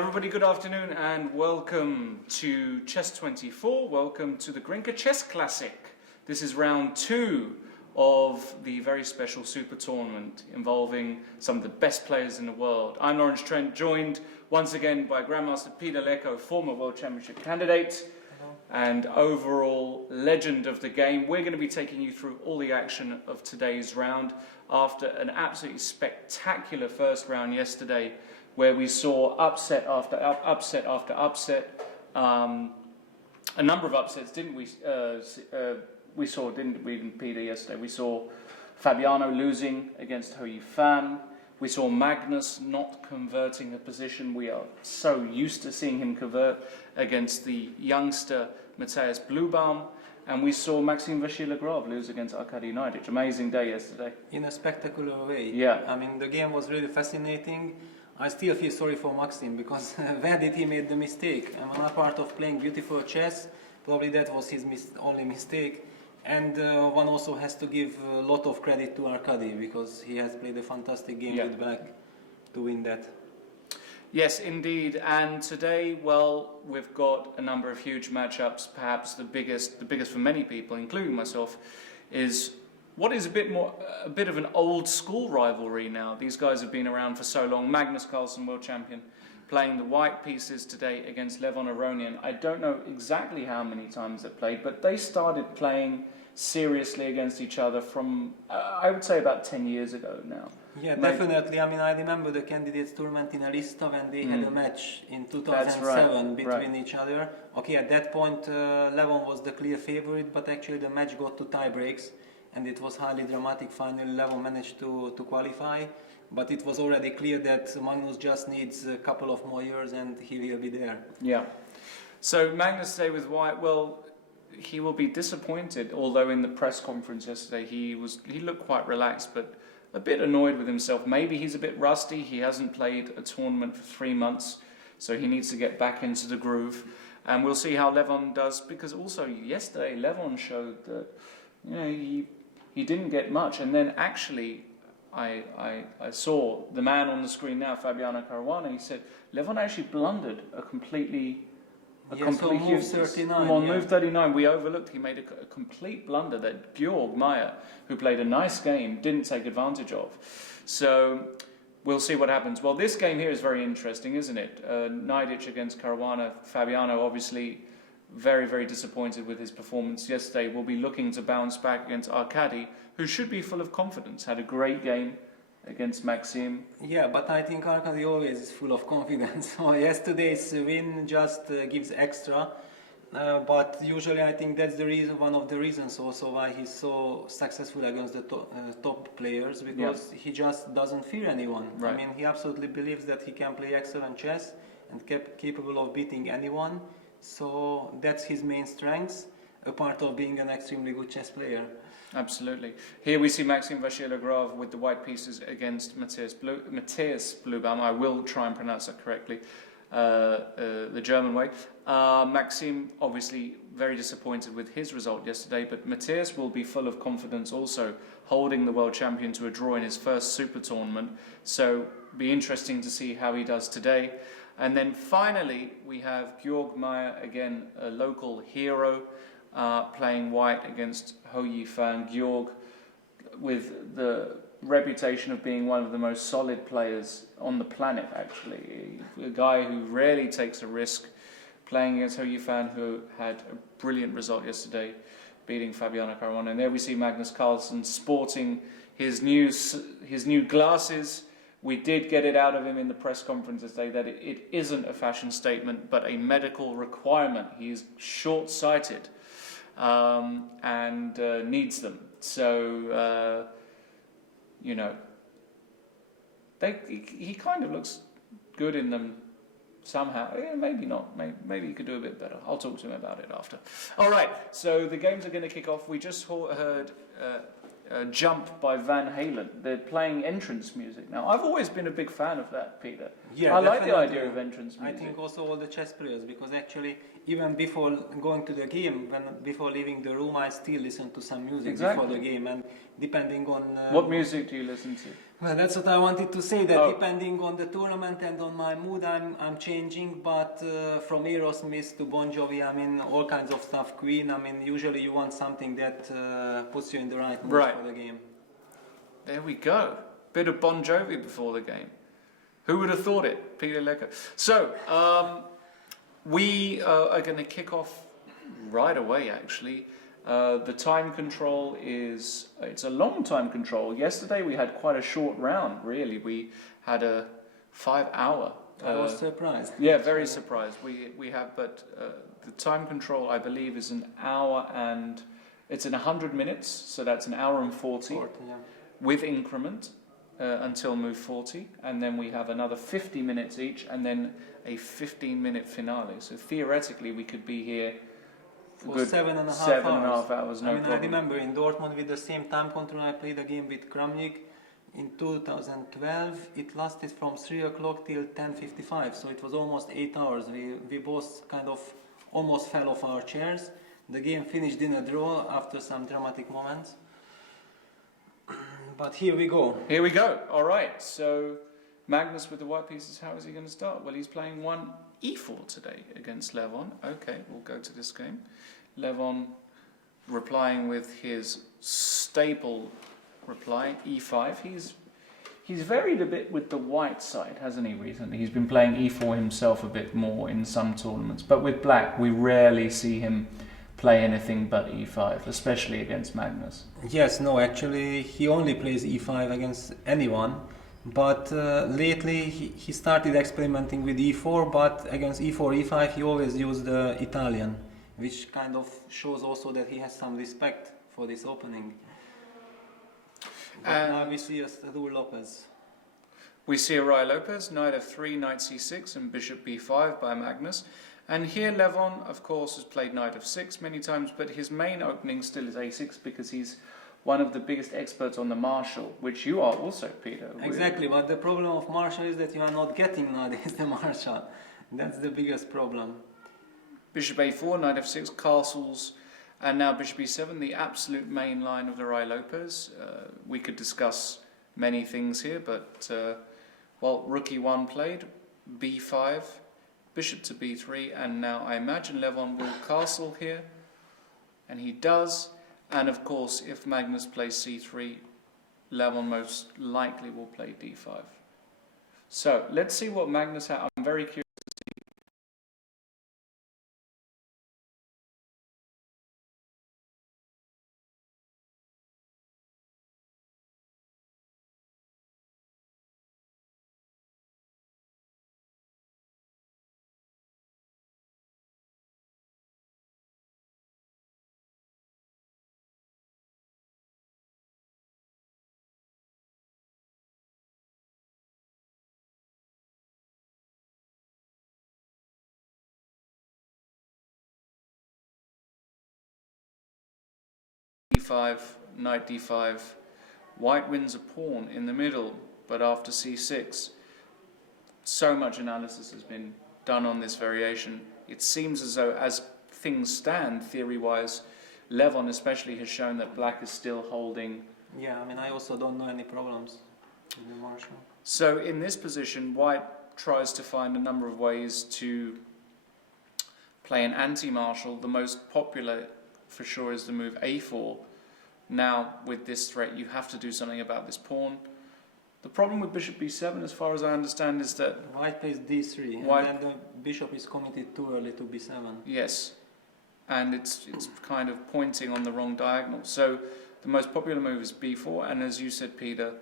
everybody, good afternoon and welcome to Chess 24. Welcome to the GRENKE Chess Classic. This is round 2 of the very special super tournament involving some of the best players in the world. I'm Trent, joined once again by Grandmaster Leko, former World Championship candidate and overall legend of the game. We're going to be taking you through all the action of today's round after an absolutely spectacular first round yesterday, where we saw upset after upset after upset. A number of upsets, didn't we? Didn't we, Peter, yesterday? We saw Fabiano losing against Hou Yifan. We saw Magnus not converting a position. We are so used to seeing him convert against the youngster Matthias Bluebaum. And we saw Maxime-Vachier lose against Arkady Naidic. Amazing day yesterday. In a spectacular way. Yeah. I mean, the game was really fascinating. I still feel sorry for Maxim, because where did he make the mistake? I mean, apart of playing beautiful chess, probably that was his only mistake. And one also has to give a lot of credit to Arkady, because he has played a fantastic game with black to win that. Yes, indeed. And today, well, we've got a number of huge matchups. Perhaps the biggest for many people, including myself, is what is a bit of an old school rivalry now. These guys have been around for so long. Magnus Carlsen, world champion, playing the white pieces today against Levon Aronian. I don't know exactly how many times they played, but they started playing seriously against each other from, I would say, about 10 years ago now. Yeah, definitely. I mean, I remember the candidates tournament in Arista when they had a match in 2007 between each other. Okay, at that point, Levon was the clear favorite, but actually the match got to tie breaks, and it was highly dramatic. Finally, Levon managed to qualify, but it was already clear that Magnus just needs a couple of more years and he will be there. Yeah. So Magnus today with white, well, he will be disappointed, although in the press conference yesterday he looked quite relaxed, but a bit annoyed with himself. Maybe he's a bit rusty. He hasn't played a tournament for 3 months, so he needs to get back into the groove. And we'll see how Levon does, because also yesterday Levon showed that, you know, he didn't get much. And then actually I saw the man on the screen now, Fabiano Caruana. He said Levon actually blundered a complete move 39. On move 39, we overlooked. He made a complete blunder that Georg Mayer, who played a nice game, didn't take advantage of. So we'll see what happens. Well, this game here is very interesting, isn't it? Naidic against Caruana. Fabiano obviously very, very disappointed with his performance yesterday. Will be looking to bounce back against Arkady, who should be full of confidence. Had a great game against Maxime. Yeah, but I think Arkady always is full of confidence. So yesterday's win just gives extra. But usually I think that's the reason, one of the reasons also why he's so successful against the top players, because he just doesn't fear anyone. Right. I mean, he absolutely believes that he can play excellent chess and capable of beating anyone. So that's his main strength, a part of being an extremely good chess player. Absolutely. Here we see Maxime-Vachier with the white pieces against Matthias Bluebaum. I will try and pronounce that correctly, the German way. Maxime obviously very disappointed with his result yesterday, but Matthias will be full of confidence also, holding the world champion to a draw in his first super tournament. So be interesting to see how he does today. And then finally we have Georg Mayer, again a local hero, playing white against Hou Yifan. Georg, with the reputation of being one of the most solid players on the planet, actually. A guy who rarely takes a risk, playing against Hou Yifan, who had a brilliant result yesterday, beating Fabiano Caruana. And there we see Magnus Carlsen sporting his new glasses. We did get it out of him in the press conference today that it isn't a fashion statement, but a medical requirement. He is short-sighted and needs them. So, you know, he kind of looks good in them somehow. Yeah, maybe not. Maybe he could do a bit better. I'll talk to him about it after. All right, so the games are going to kick off. We just heard Jump by Van Halen. They're playing entrance music now. I've always been a big fan of that, Peter. Yeah, I like the definitely. idea of entrance music. I think also all the chess players, because actually even before going to the game, before leaving the room, I still listen to some music before the game, and depending on what music do you listen to? well, that's what I wanted to say. That depending on the tournament and on my mood, I'm changing. But from Aerosmith to Bon Jovi, I mean all kinds of stuff. Queen. I mean usually you want something that puts you in the right mood for the game. There we go. Bit of Bon Jovi before the game. Who would have thought it? Peter Leko. So, we are going to kick off right away, actually. The time control it's a long time control. Yesterday we had quite a short round, really. We had a 5-hour. I was surprised. Yeah, very surprised. We have, but the time control, I believe, is an hour and... It's in 100 minutes, so that's an hour and 40 yeah. with increment. Until move 40, and then we have another 50 minutes each, and then a 15-minute finale. So theoretically, we could be here for good 7.5 hours. No problem. I remember in Dortmund with the same time control, I played a game with Kramnik in 2012. It lasted from 3 o'clock till 10:55, so it was almost 8 hours. We both kind of almost fell off our chairs. The game finished in a draw after some dramatic moments. But here we go. Here we go. All right. So Magnus with the white pieces, how is he going to start? Well, he's playing one e4 today against Levon. Okay, we'll go to this game. Levon replying with his staple reply, e5. He's varied a bit with the white side, hasn't he, recently? He's been playing e4 himself a bit more in some tournaments. But with black, we rarely see him play anything but e5, especially against Magnus. Yes, no, actually he only plays e5 against anyone, but lately he started experimenting with e4, but against e4, e5 he always used the Italian, which kind of shows also that he has some respect for this opening. But now we see a Raul Lopez. We see a Raul Lopez, knight f3, knight c6 and bishop b5 by Magnus. And here Levon, of course, has played knight f6 many times, but his main opening still is a6 because he's one of the biggest experts on the Marshall, which you are also, Peter. Exactly, but the problem of Marshall is that you are not getting nowadays the Marshall. That's the biggest problem. Bishop a4, knight f6, castles, and now bishop e7, the absolute main line of the Raul Lopez. We could discuss many things here, but, well, rook e1 played, b5, bishop to b3, and now I imagine Levon will castle here, and he does. And of course, if Magnus plays c3, Levon most likely will play d5. So let's see what Magnus has. I'm very curious to see. d5, knight d5. White wins a pawn in the middle, but after c6, so much analysis has been done on this variation. It seems as though, as things stand, theory-wise, Levon especially has shown that black is still holding. Yeah, I mean, I also don't know any problems with the Marshall. So in this position, white tries to find a number of ways to play an anti-Marshall. The most popular, for sure, is the move a4. Now, with this threat, you have to do something about this pawn. The problem with bishop b7, as far as I understand, is that white plays d3, and then the bishop is committed too early to b7. Yes, and it's kind of pointing on the wrong diagonal. So the most popular move is b4, and as you said, Peter,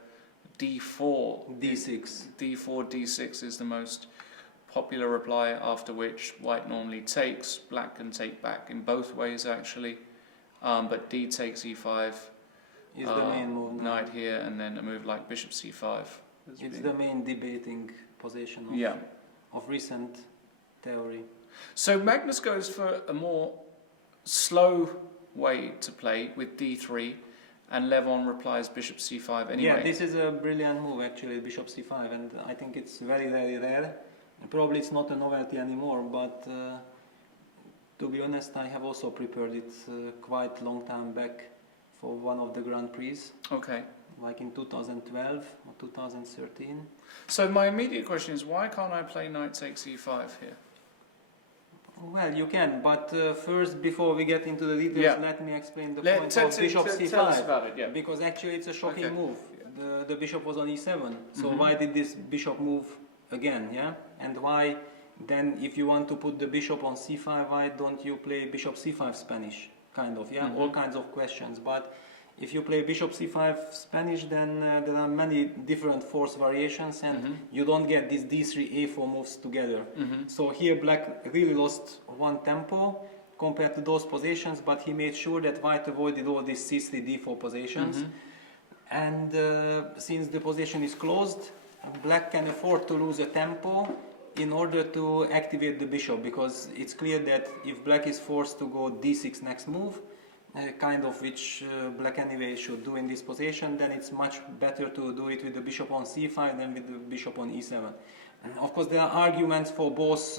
d4. d6. d4, d6 is the most popular reply, after which white normally takes. Black can take back in both ways, actually. But d takes e5 is the main move. Knight here, and then a move like bishop c5. It's the main debating position of recent theory. So Magnus goes for a more slow way to play with d3, and Levon replies bishop c5 anyway. Yeah, this is a brilliant move actually, bishop c5, and I think it's very, very rare. Probably it's not a novelty anymore, but to be honest, I have also prepared it quite long time back for one of the Grand Prix. Okay. Like in 2012 or 2013. So my immediate question is, why can't I play knight takes e5 here? Well, you can, but first, before we get into the details, let me explain the point of bishop c5. Tell us about it, yeah. Because actually it's a shocking move. The bishop was on e7, so Mhm. why did this bishop move again, yeah? And why then, if you want to put the bishop on c5, why don't you play bishop c5 Spanish, kind of, yeah? Mhm. All kinds of questions, but if you play bishop c5 Spanish, then there are many different force variations, and you don't get these d3 a4 moves together. So here black really lost one tempo compared to those positions, but he made sure that white avoided all these c3 d4 positions. And since the position is closed, black can afford to lose a tempo in order to activate the bishop, because it's clear that if black is forced to go d6 next move, kind of which black anyway should do in this position, then it's much better to do it with the bishop on c5 than with the bishop on e7. And of course there are arguments for both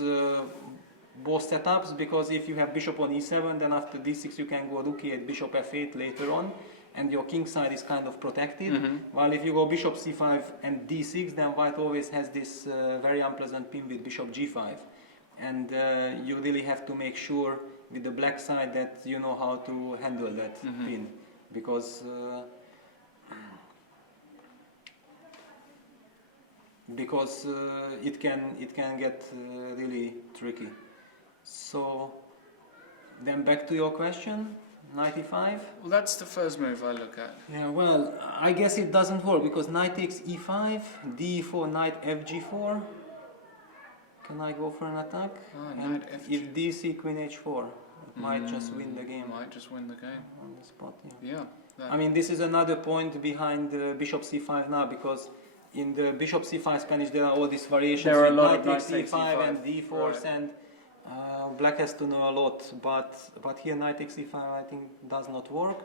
setups, because if you have bishop on e7, then after d6 you can go rook e8, bishop f8 later on, and your king side is kind of protected. While if you go bishop c5 and d6, then white always has this very unpleasant pin with bishop g5. And you really have to make sure with the black side that you know how to handle that pin, because it can get really tricky. So then back to your question, knight e5. Well, that's the first move I look at. Yeah, well, I guess it doesn't work because knight takes e5, d4, knight fg4. Can I go for an attack? And if dc, queen h4, it might just win the game. Might just win the game. On the spot, Yeah. I mean, this is another point behind bishop c5 now, because in the bishop c5 Spanish there are all these variations. There are a lot knight of knight takes e5 e5 and d4s, and black has to know a lot. But here knight takes e5 I think does not work.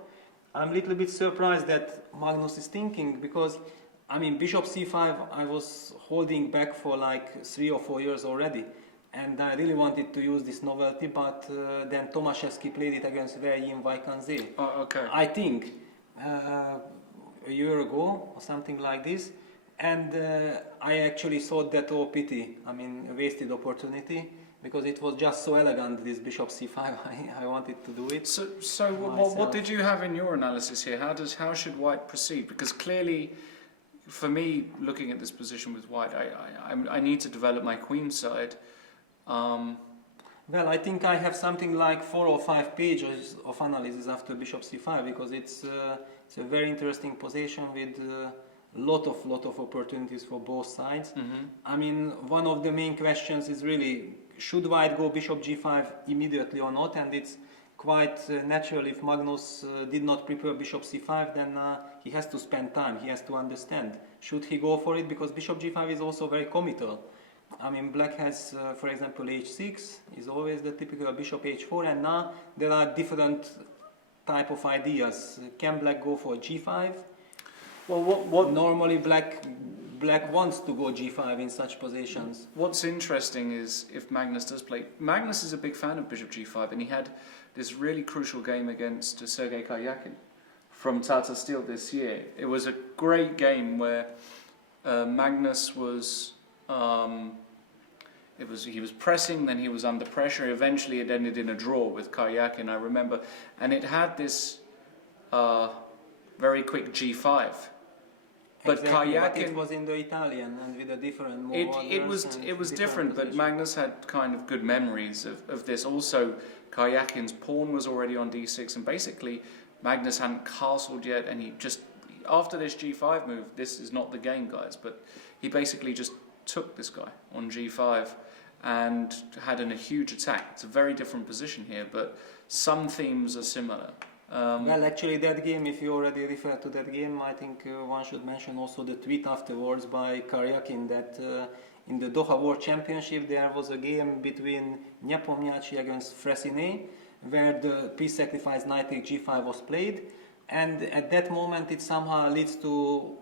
I'm a little bit surprised that Magnus is thinking, because I mean, bishop c5 I was holding back for like 3 or 4 years already, and I really wanted to use this novelty, but then Tomaszewski played it against Verjin Vajkanze. Oh, okay. I think a year ago or something like this, and I actually thought that, oh pity, I mean a wasted opportunity, because it was just so elegant, this bishop c5. I wanted to do it. So what did you have in your analysis here? How should white proceed? Because clearly, for me, looking at this position with white, I need to develop my queen side. Well, I think I have something like 4 or 5 pages of analysis after bishop c5, because it's a very interesting position with lot of opportunities for both sides. I mean, one of the main questions is really, should white go bishop g5 immediately or not? And it's quite natural. If Magnus did not prepare bishop c5, then he has to spend time, he has to understand. Should he go for it? Because bishop g5 is also very committal. I mean, black has, for example, h6 is always the typical bishop h4, and now there are different type of ideas. Can black go for g5? Well, what normally black wants to go g5 in such positions. What's interesting is if Magnus does play. Magnus is a big fan of bishop g5, and he had this really crucial game against Sergei Karyakin from Tata Steel this year. It was a great game where Magnus was. He was pressing, then he was under pressure. Eventually, it ended in a draw with Karyakin, I remember, and it had this very quick g5. But exactly, Karyakin, but it was in the Italian and with a different move. It was different, but Magnus had kind of good memories of this. Also, Karyakin's pawn was already on d6, and basically Magnus hadn't castled yet, and he just, after this g5 move, this is not the game, guys, but he basically just took this guy on g5 and had a huge attack. It's a very different position here, but some themes are similar. Well, actually, that game, if you already refer to that game, I think one should mention also the tweet afterwards by Karyakin that in the Doha World Championship there was a game between Nepomniachtchi against Fressinet, where the piece sacrifice knight take g5 was played. and at that moment it somehow leads to,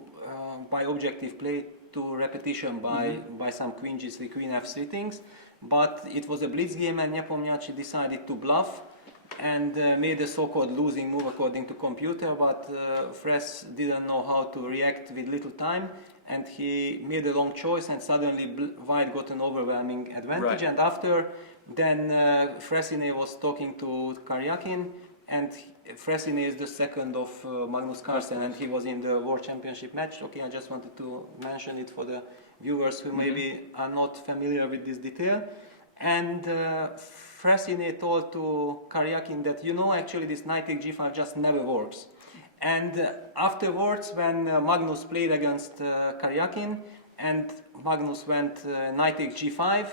by objective play, to repetition by some queen g3, queen f3 things. But it was a blitz game and Nepomniachtchi decided to bluff and made a so-called losing move according to computer, but Fres didn't know how to react with little time, and he made a wrong choice, and suddenly white got an overwhelming advantage. And after, then Fressinet was talking to Karyakin, and Fressinet is the second of Magnus Carlsen, and he was in the World Championship match. Okay, I just wanted to mention it for the viewers who maybe are not familiar with this detail. And Fressinet told to Karyakin that, you know, actually this knight takes g5 just never works. And afterwards, when Magnus played against Karyakin and Magnus went knight takes g5,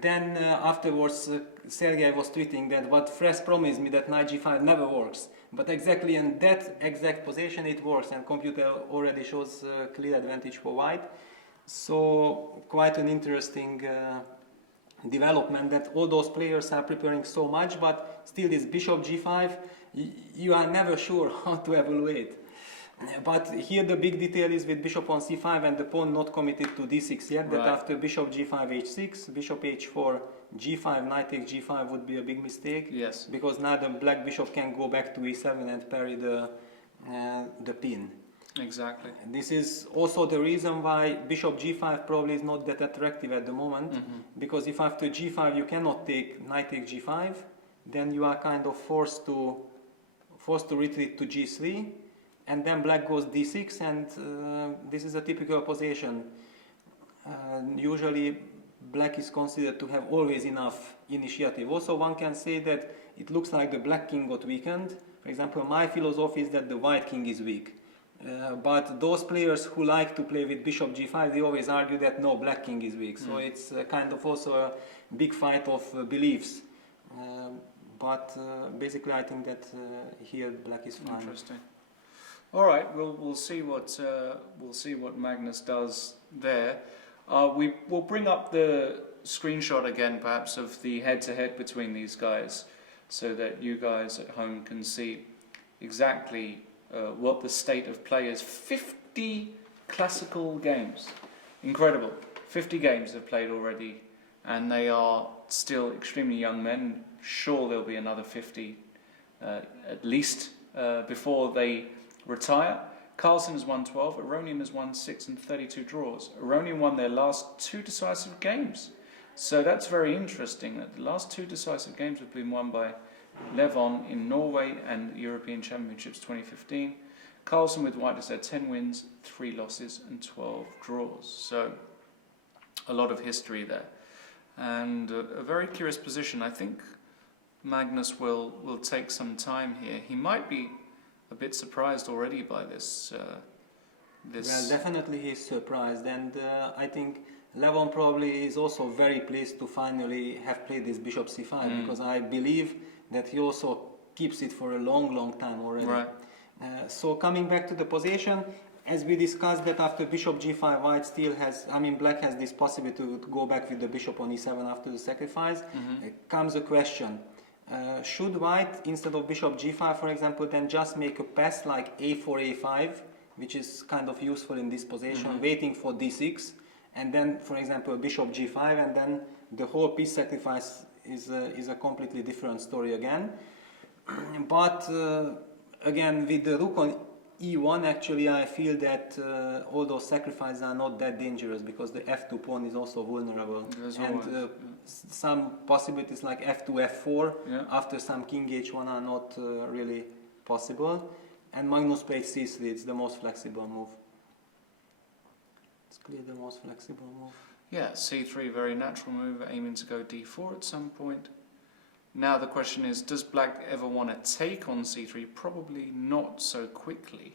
then afterwards Sergei was tweeting that what Fres promised me that knight g5 never works. But exactly in that exact position it works, and computer already shows clear advantage for white. So quite an interesting development that all those players are preparing so much, but still this bishop g5, you are never sure how to evaluate. But here the big detail is with bishop on c5 and the pawn not committed to d6 yet, that after bishop g5 h6, bishop h4, g5, knight takes g5 would be a big mistake. Yes. Because now the black bishop can go back to e7 and parry the pin. Exactly. And this is also the reason why bishop g5 probably is not that attractive at the moment, because if after g5 you cannot take knight takes g5, then you are kind of forced to retreat to g3, and then black goes d6, and this is a typical position. Usually black is considered to have always enough initiative. Also, one can say that it looks like the black king got weakened. For example, my philosophy is that the white king is weak. But those players who like to play with bishop g5, they always argue that no, black king is weak. So it's kind of also a big fight of beliefs. But basically, I think that here black is fine. Interesting. All right, we'll see what Magnus does there. We'll bring up the screenshot again, perhaps, of the head-to-head between these guys, so that you guys at home can see exactly what the state of play is. 50 classical games, incredible. 50 games they've played already, and they are still extremely young men. Sure, there'll be another 50 at least before they retire. Carlsen has won 12, Aronian has won 6 and 32 draws. Aronian won their last 2 decisive games. So that's very interesting, that the last 2 decisive games have been won by Levon in Norway and European Championships 2015. Carlsen with white has had 10 wins, 3 losses and 12 draws. So a lot of history there. And a very curious position. I think Magnus will take some time here. He might be a bit surprised already by this. Well, definitely he's surprised, and I think Levon probably is also very pleased to finally have played this bishop c5, because I believe that he also keeps it for a long time already. Right. So coming back to the position, as we discussed that after bishop g5, white still has, black has this possibility to go back with the bishop on e7 after the sacrifice. Comes a question. Should white, instead of bishop g5, for example, then just make a pass like a4, a5, which is kind of useful in this position, waiting for d6, and then, for example, bishop g5, and then the whole piece sacrifice is a completely different story again. But again, with the rook on e1, actually, I feel that all those sacrifices are not that dangerous, because the f2 pawn is also vulnerable. And some possibilities like f2, f4 after some king h1 are not really possible. And Magnus played c3, it's the most flexible move. It's clearly the most flexible move. Yeah, c3, very natural move, aiming to go d4 at some point. Now the question is, does black ever want to take on c3? Probably not so quickly.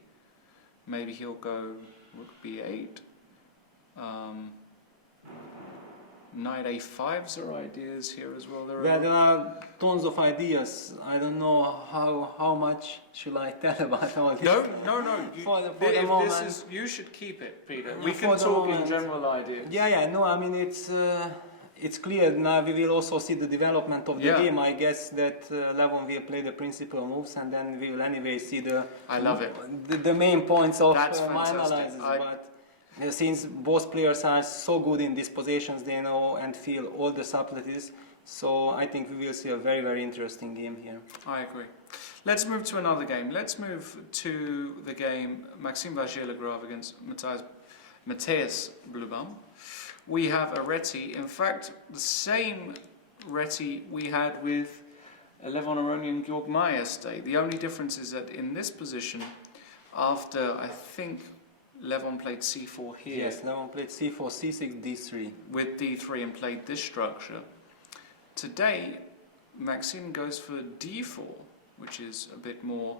Maybe he'll go rook b8. Knight a5s are ideas here as well. There are tons of ideas. I don't know how much should I tell about all this. No. For the moment. You should keep it, Peter. We can talk in general ideas. Yeah. No, it's clear now we will also see the development of the Yeah. game. I guess that Levon will play the principal moves, and then we will anyway see I love it. the main points of That's my fantastic. analysis. But since both players are so good in these positions, they know and feel all the subtleties. So I think we will see a very, very interesting game here. I agree. Let's move to another game. Let's move to the game Maxime-Vachier against Matthias Blubam. We have a reti, in fact, the same reti we had with Levon Aroni and Georg May yesterday. The only difference is that in this position, after I think Levon played c4 here. Yes, Levon played c4, c6, d3. With d3 and played this structure. Today, Maxime goes for d4, which is a bit more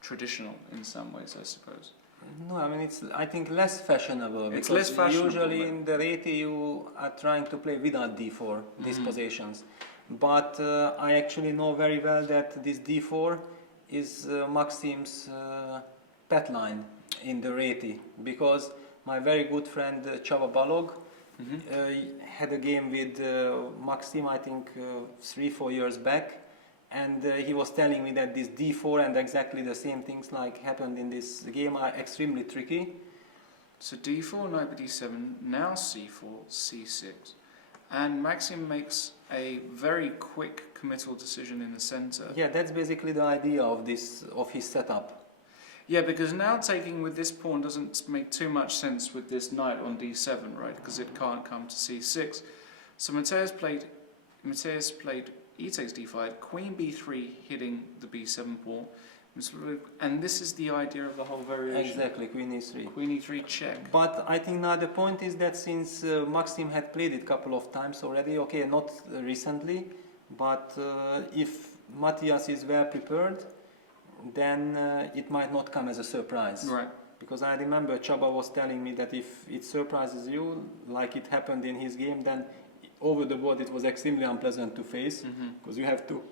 traditional in some ways, I suppose. No, I mean it's I think less fashionable. It's because less fashionable. Usually in the reti you are trying to play without d4 these positions, but I actually know very well that this d4 is Maxime's pet line in the reti, because my very good friend Csaba Balog had a game with Maxime, I think 3-4 years back, and he was telling me that this d4 and exactly the same things like happened in this game are extremely tricky. So d4, knight by d7, now c4, c6, and Maxime makes a very quick committal decision in the center. Yeah, that's basically the idea of his setup. Yeah, because now taking with this pawn doesn't make too much sense with this knight on d7, right? Because it can't come to c6. So Matthias played e takes d5, queen b3 hitting the b7 pawn, and this is the idea of the whole variation. Exactly, queen e3. Queen e3 check. But I think now the point is that since Maxime had played it a couple of times already, okay, not recently, but if Matthias is well prepared, then it might not come as a surprise. Right. Because I remember Csaba was telling me that if it surprises you, like it happened in his game, then over the board it was extremely unpleasant to face, because you have to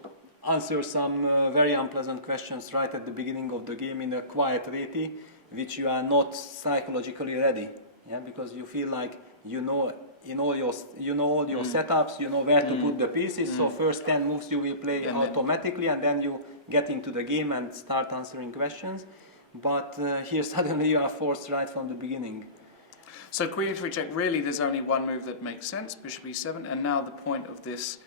answer some very unpleasant questions right at the beginning of the game in a quiet reti, which you are not psychologically ready. Yeah, because you feel like you know all your setups, you know where to put the pieces. So first 10 moves you will play And automatically, and then you get into the game and start answering questions. But here suddenly you are forced right from the beginning. So queen e3 check, really there's only one move that makes sense, bishop e7, and now the point of this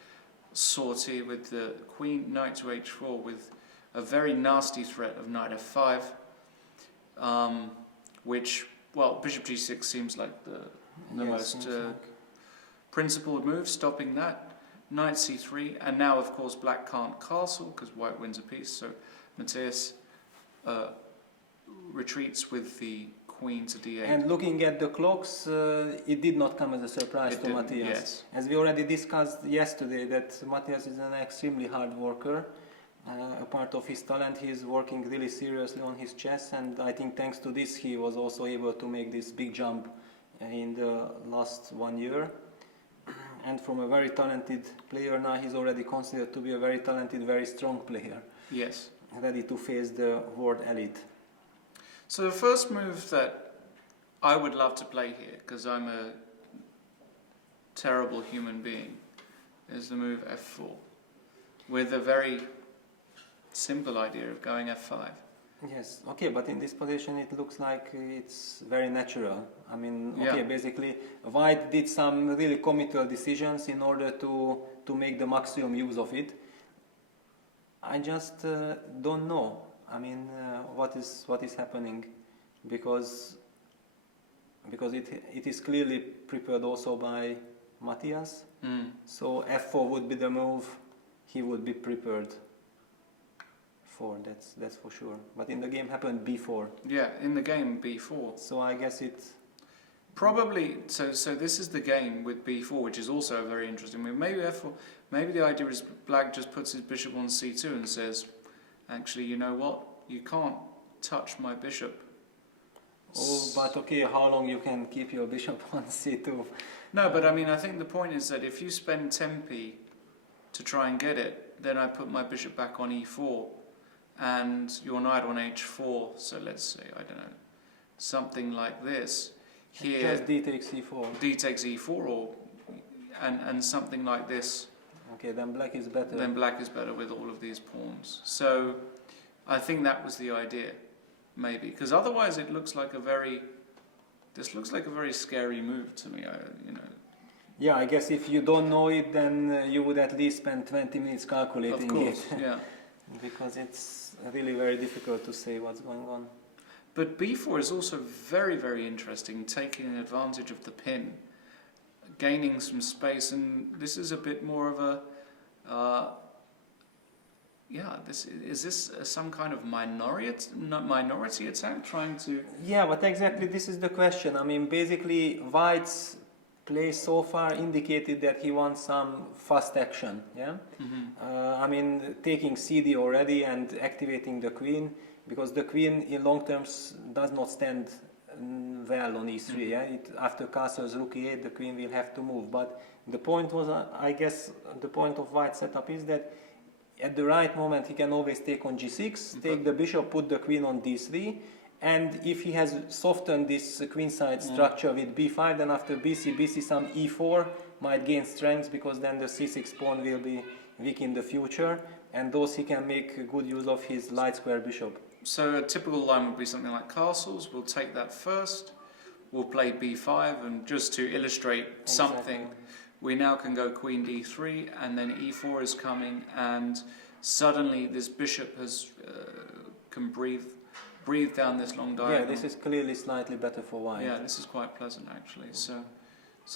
sortie with the queen, knight to h4 with a very nasty threat of knight f5, which, well, bishop g6 seems like the most principled move, stopping that. Knight c3, and now of course black can't castle because white wins a piece, so Matthias retreats with the queen to d8. And looking at the clocks, it did not come as a surprise to Matthias. Yes. As we already discussed yesterday, that Matthias is an extremely hard worker. A part of his talent, he is working really seriously on his chess, and I think thanks to this he was also able to make this big jump in the last 1 year. And from a very talented player, now he's already considered to be a very talented, very strong player. Yes. Ready to face the world elite. So the first move that I would love to play here, because I'm a terrible human being, is the move f4, with a very simple idea of going f5. Yes, okay, but in this position it looks like it's very natural. I mean, okay, basically White did some really committal decisions in order to make the maximum use of it. I just don't know. I mean, what is happening, because it is clearly prepared also by Matthias. So f4 would be the move he would be prepared for. That's for sure. But in the game happened b4. Yeah, in the game b4. So I guess it probably so this is the game with b4, which is also a very interesting move. Maybe f4. Maybe the idea is black just puts his bishop on c2 and says, actually, you know what? You can't touch my bishop. Oh, but okay, how long you can keep your bishop on c2? No, but I mean, I think the point is that if you spend 10p to try and get it, then I put my bishop back on e4 and your knight on h4, so let's say, I don't know, something like this. Here, just d takes e4. d takes e4, or and something like this. Okay, then black is better. Then black is better with all of these pawns. So I think that was the idea, maybe, because otherwise it looks like a very. This looks like a very scary move to me. You know. Yeah, I guess if you don't know it, then you would at least spend 20 minutes calculating Of course, it. yeah. Because it's really very difficult to say what's going on. But b4 is also very, very interesting, taking advantage of the pin, gaining some space, and this is a bit more of a, is this some kind of minority attack trying to... Yeah, but exactly this is the question. I mean, basically, White's play so far indicated that he wants some fast action, yeah? I mean, taking CD already and activating the queen, because the queen in long terms does not stand well on e3, yeah? After castles rook e8, the queen will have to move. But the point was, I guess, the point of White's setup is that at the right moment he can always take on g6, take the bishop, put the queen on d3, and if he has softened this queenside structure with b5, then after bc, some e4 might gain strength, because then the c6 pawn will be weak in the future, and those he can make good use of his light square bishop. So a typical line would be something like castles. We'll take that first, we'll play b5, and just to illustrate something, we now can go queen d3, and then e4 is coming, and suddenly this bishop can breathe down this long diagonal. Yeah, this is clearly slightly better for White. Yeah, this is quite pleasant actually. So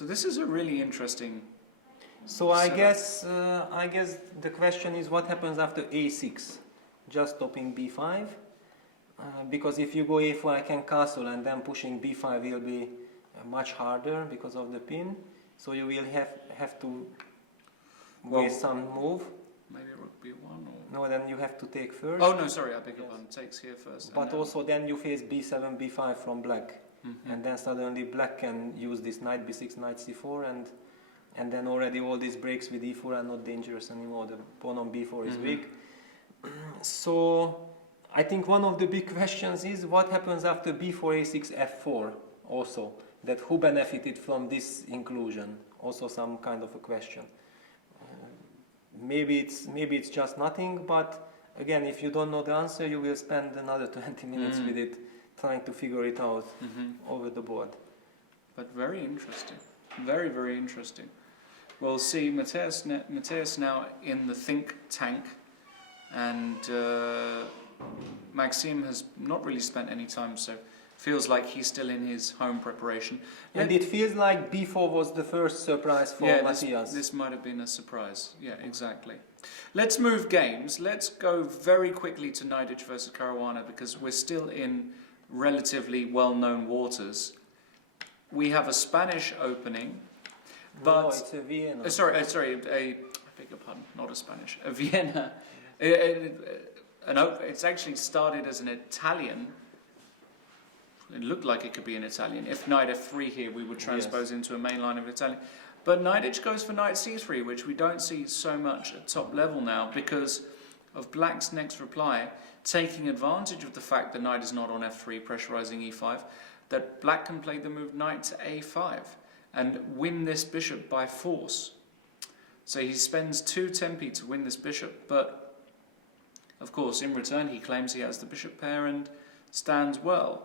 this is a really interesting. So I guess the question is what happens after a6? Just stopping b5, because if you go a4, I can castle, and then pushing b5 will be much harder because of the pin. So you will have to waste some move. Maybe rook b1 or... No, then you have to take first. Oh no, sorry, I beg your pardon. Takes here first. But also then you face b7, b5 from black, and then suddenly black can use this knight b6, knight c4, and then already all these breaks with e4 are not dangerous anymore. The pawn on b4 is weak. So I think one of the big questions is what happens after b4, a6, f4 also. That who benefited from this inclusion? Also some kind of a question. Maybe it's just nothing, but again, if you don't know the answer, you will spend another 20 minutes with it, trying to figure it out over the board. But very interesting, very, very interesting. We'll see Matthias now in the think tank, and Maxime has not really spent any time, so feels like he's still in his home preparation. And it feels like b4 was the first surprise for Matthias. This might have been a surprise. Yeah, exactly. Let's move games. Let's go very quickly to Najditch versus Caruana, because we're still in relatively well-known waters. We have a Spanish opening, but... No, it's a Vienna. Sorry, I beg your pardon, not a Spanish. A Vienna. It's actually started as an Italian. It looked like it could be an Italian. If knight f3 here, we would transpose into a main line of Italian. But Najditch goes for knight c3, which we don't see so much at top level now because of black's next reply, taking advantage of the fact that knight is not on f3, pressurizing e5, that black can play the move knight to a5 and win this bishop by force. So he spends 2 tempi to win this bishop, but of course in return he claims he has the bishop pair and stands well.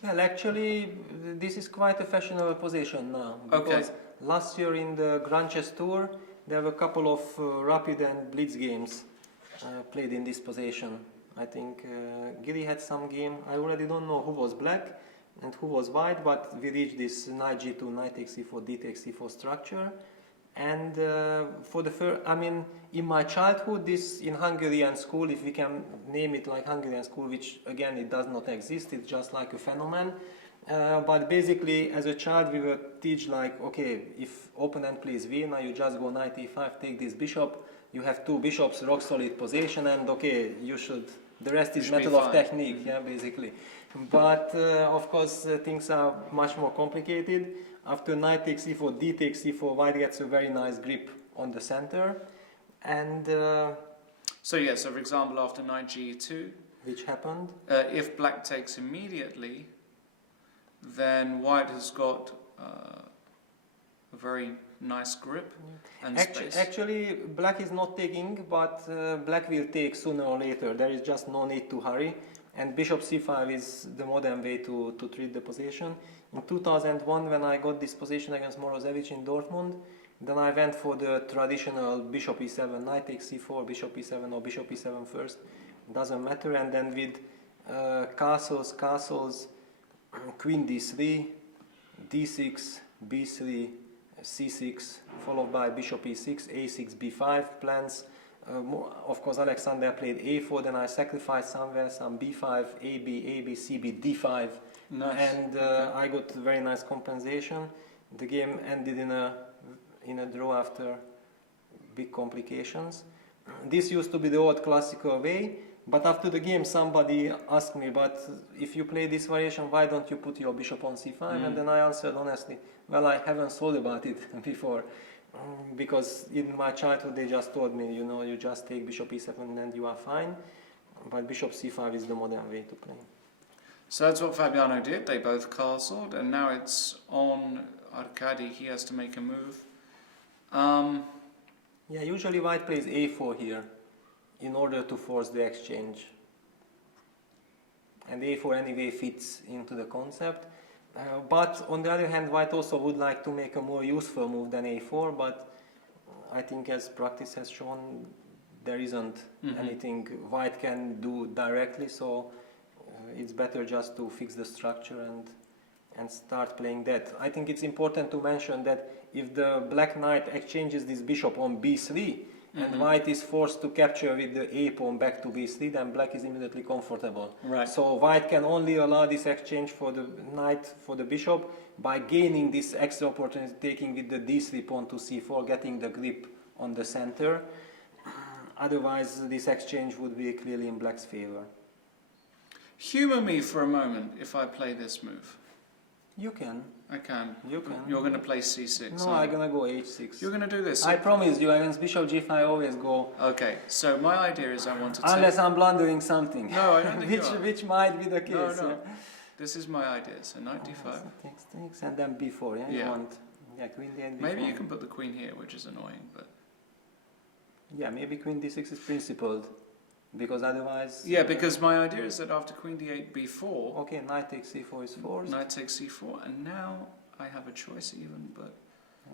Well, actually, this is quite a fashionable position now. Because last year in the Grand Chess Tour, there were a couple of rapid and blitz games played in this position. I think Gilly had some game. I already don't know who was black and who was white, but we reached this knight g2, knight takes c4, d takes c4 structure. And for the first, I mean, in my childhood, this in Hungarian school, if we can name it like Hungarian school, which again it does not exist, it's just like a phenomenon. But basically, as a child, we were taught like, okay, if opponent plays Vienna, you just go knight e5, take this bishop. You have 2 bishops, rock solid position, and okay, you should. The rest is matter of technique, yeah, basically. But of course, things are much more complicated. After knight takes e4, d takes e4, white gets a very nice grip on the center. And so for example, after knight g2, which happened? If black takes immediately, then white has got a very nice grip and space. Actually, black is not taking, but black will take sooner or later. There is just no need to hurry. And bishop c5 is the modern way to treat the position. In 2001, when I got this position against Morozevich in Dortmund, then I went for the traditional bishop e7, knight takes c4, bishop e7 or bishop e7 first, doesn't matter. And then with castles, queen d3, d6, b3, c6, followed by bishop e6, a6, b5 plans. Of course, Alexander played a4, then I sacrificed somewhere some b5, ab, cb, d5, nice. and I got very nice compensation. The game ended in a draw after big complications. This used to be the old classical way, but after the game somebody asked me, but if you play this variation, why don't you put your bishop on c5? And then I answered honestly, well, I haven't thought about it before. Because in my childhood they just told me, you know, you just take bishop e7 and you are fine. But bishop c5 is the modern way to play. So that's what Fabiano did. They both castled, and now it's on Arkady. He has to make a move. Yeah, usually white plays a4 here in order to force the exchange. And a4 anyway fits into the concept. But on the other hand, white also would like to make a more useful move than a4, but I think as practice has shown, there isn't anything white can do directly, so it's better just to fix the structure and start playing that. I think it's important to mention that if the black knight exchanges this bishop on b3, and white is forced to capture with the a pawn back to b3, then black is immediately comfortable. Right. So white can only allow this exchange for the knight for the bishop by gaining this extra opportunity, taking with the d3 pawn to c4, getting the grip on the center. Otherwise, this exchange would be clearly in black's favor. Humor me for a moment if I play this move. You can. I can. You can. You're going to play c6. No, I'm going to go h6. You're going to do this. I promise you, against bishop g5 I always go. Okay, so my idea is I want to take... Unless I'm blundering something. No, I don't think you are. Which might be the case. No, no. Yeah. This is my idea. So knight d5. Takes, and then b4, yeah? Yeah. You want, queen d8, b4. Maybe you can put the queen here, which is annoying, but... Yeah, maybe queen d6 is principled. Because otherwise... Yeah, because my idea is that after queen d8, b4... Okay, knight takes c4 is forced. Knight takes c4, and now I have a choice even, but... I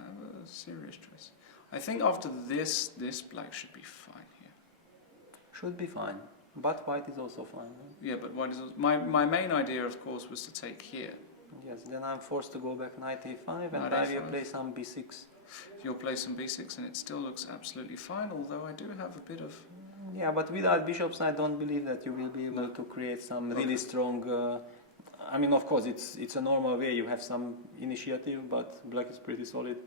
have a serious choice. I think after this black should be fine here. Should be fine. But white is also fine. Right? Yeah, but white is also... My main idea, of course, was to take here. Yes, then I'm forced to go back knight a5, and Knight I a5. will play some b6. You'll play some b6 and it still looks absolutely fine, although I do have a bit of... Yeah, but without bishops I don't believe that you will be able to create some really strong... I mean, of course, it's a normal way, you have some initiative, but black is pretty solid.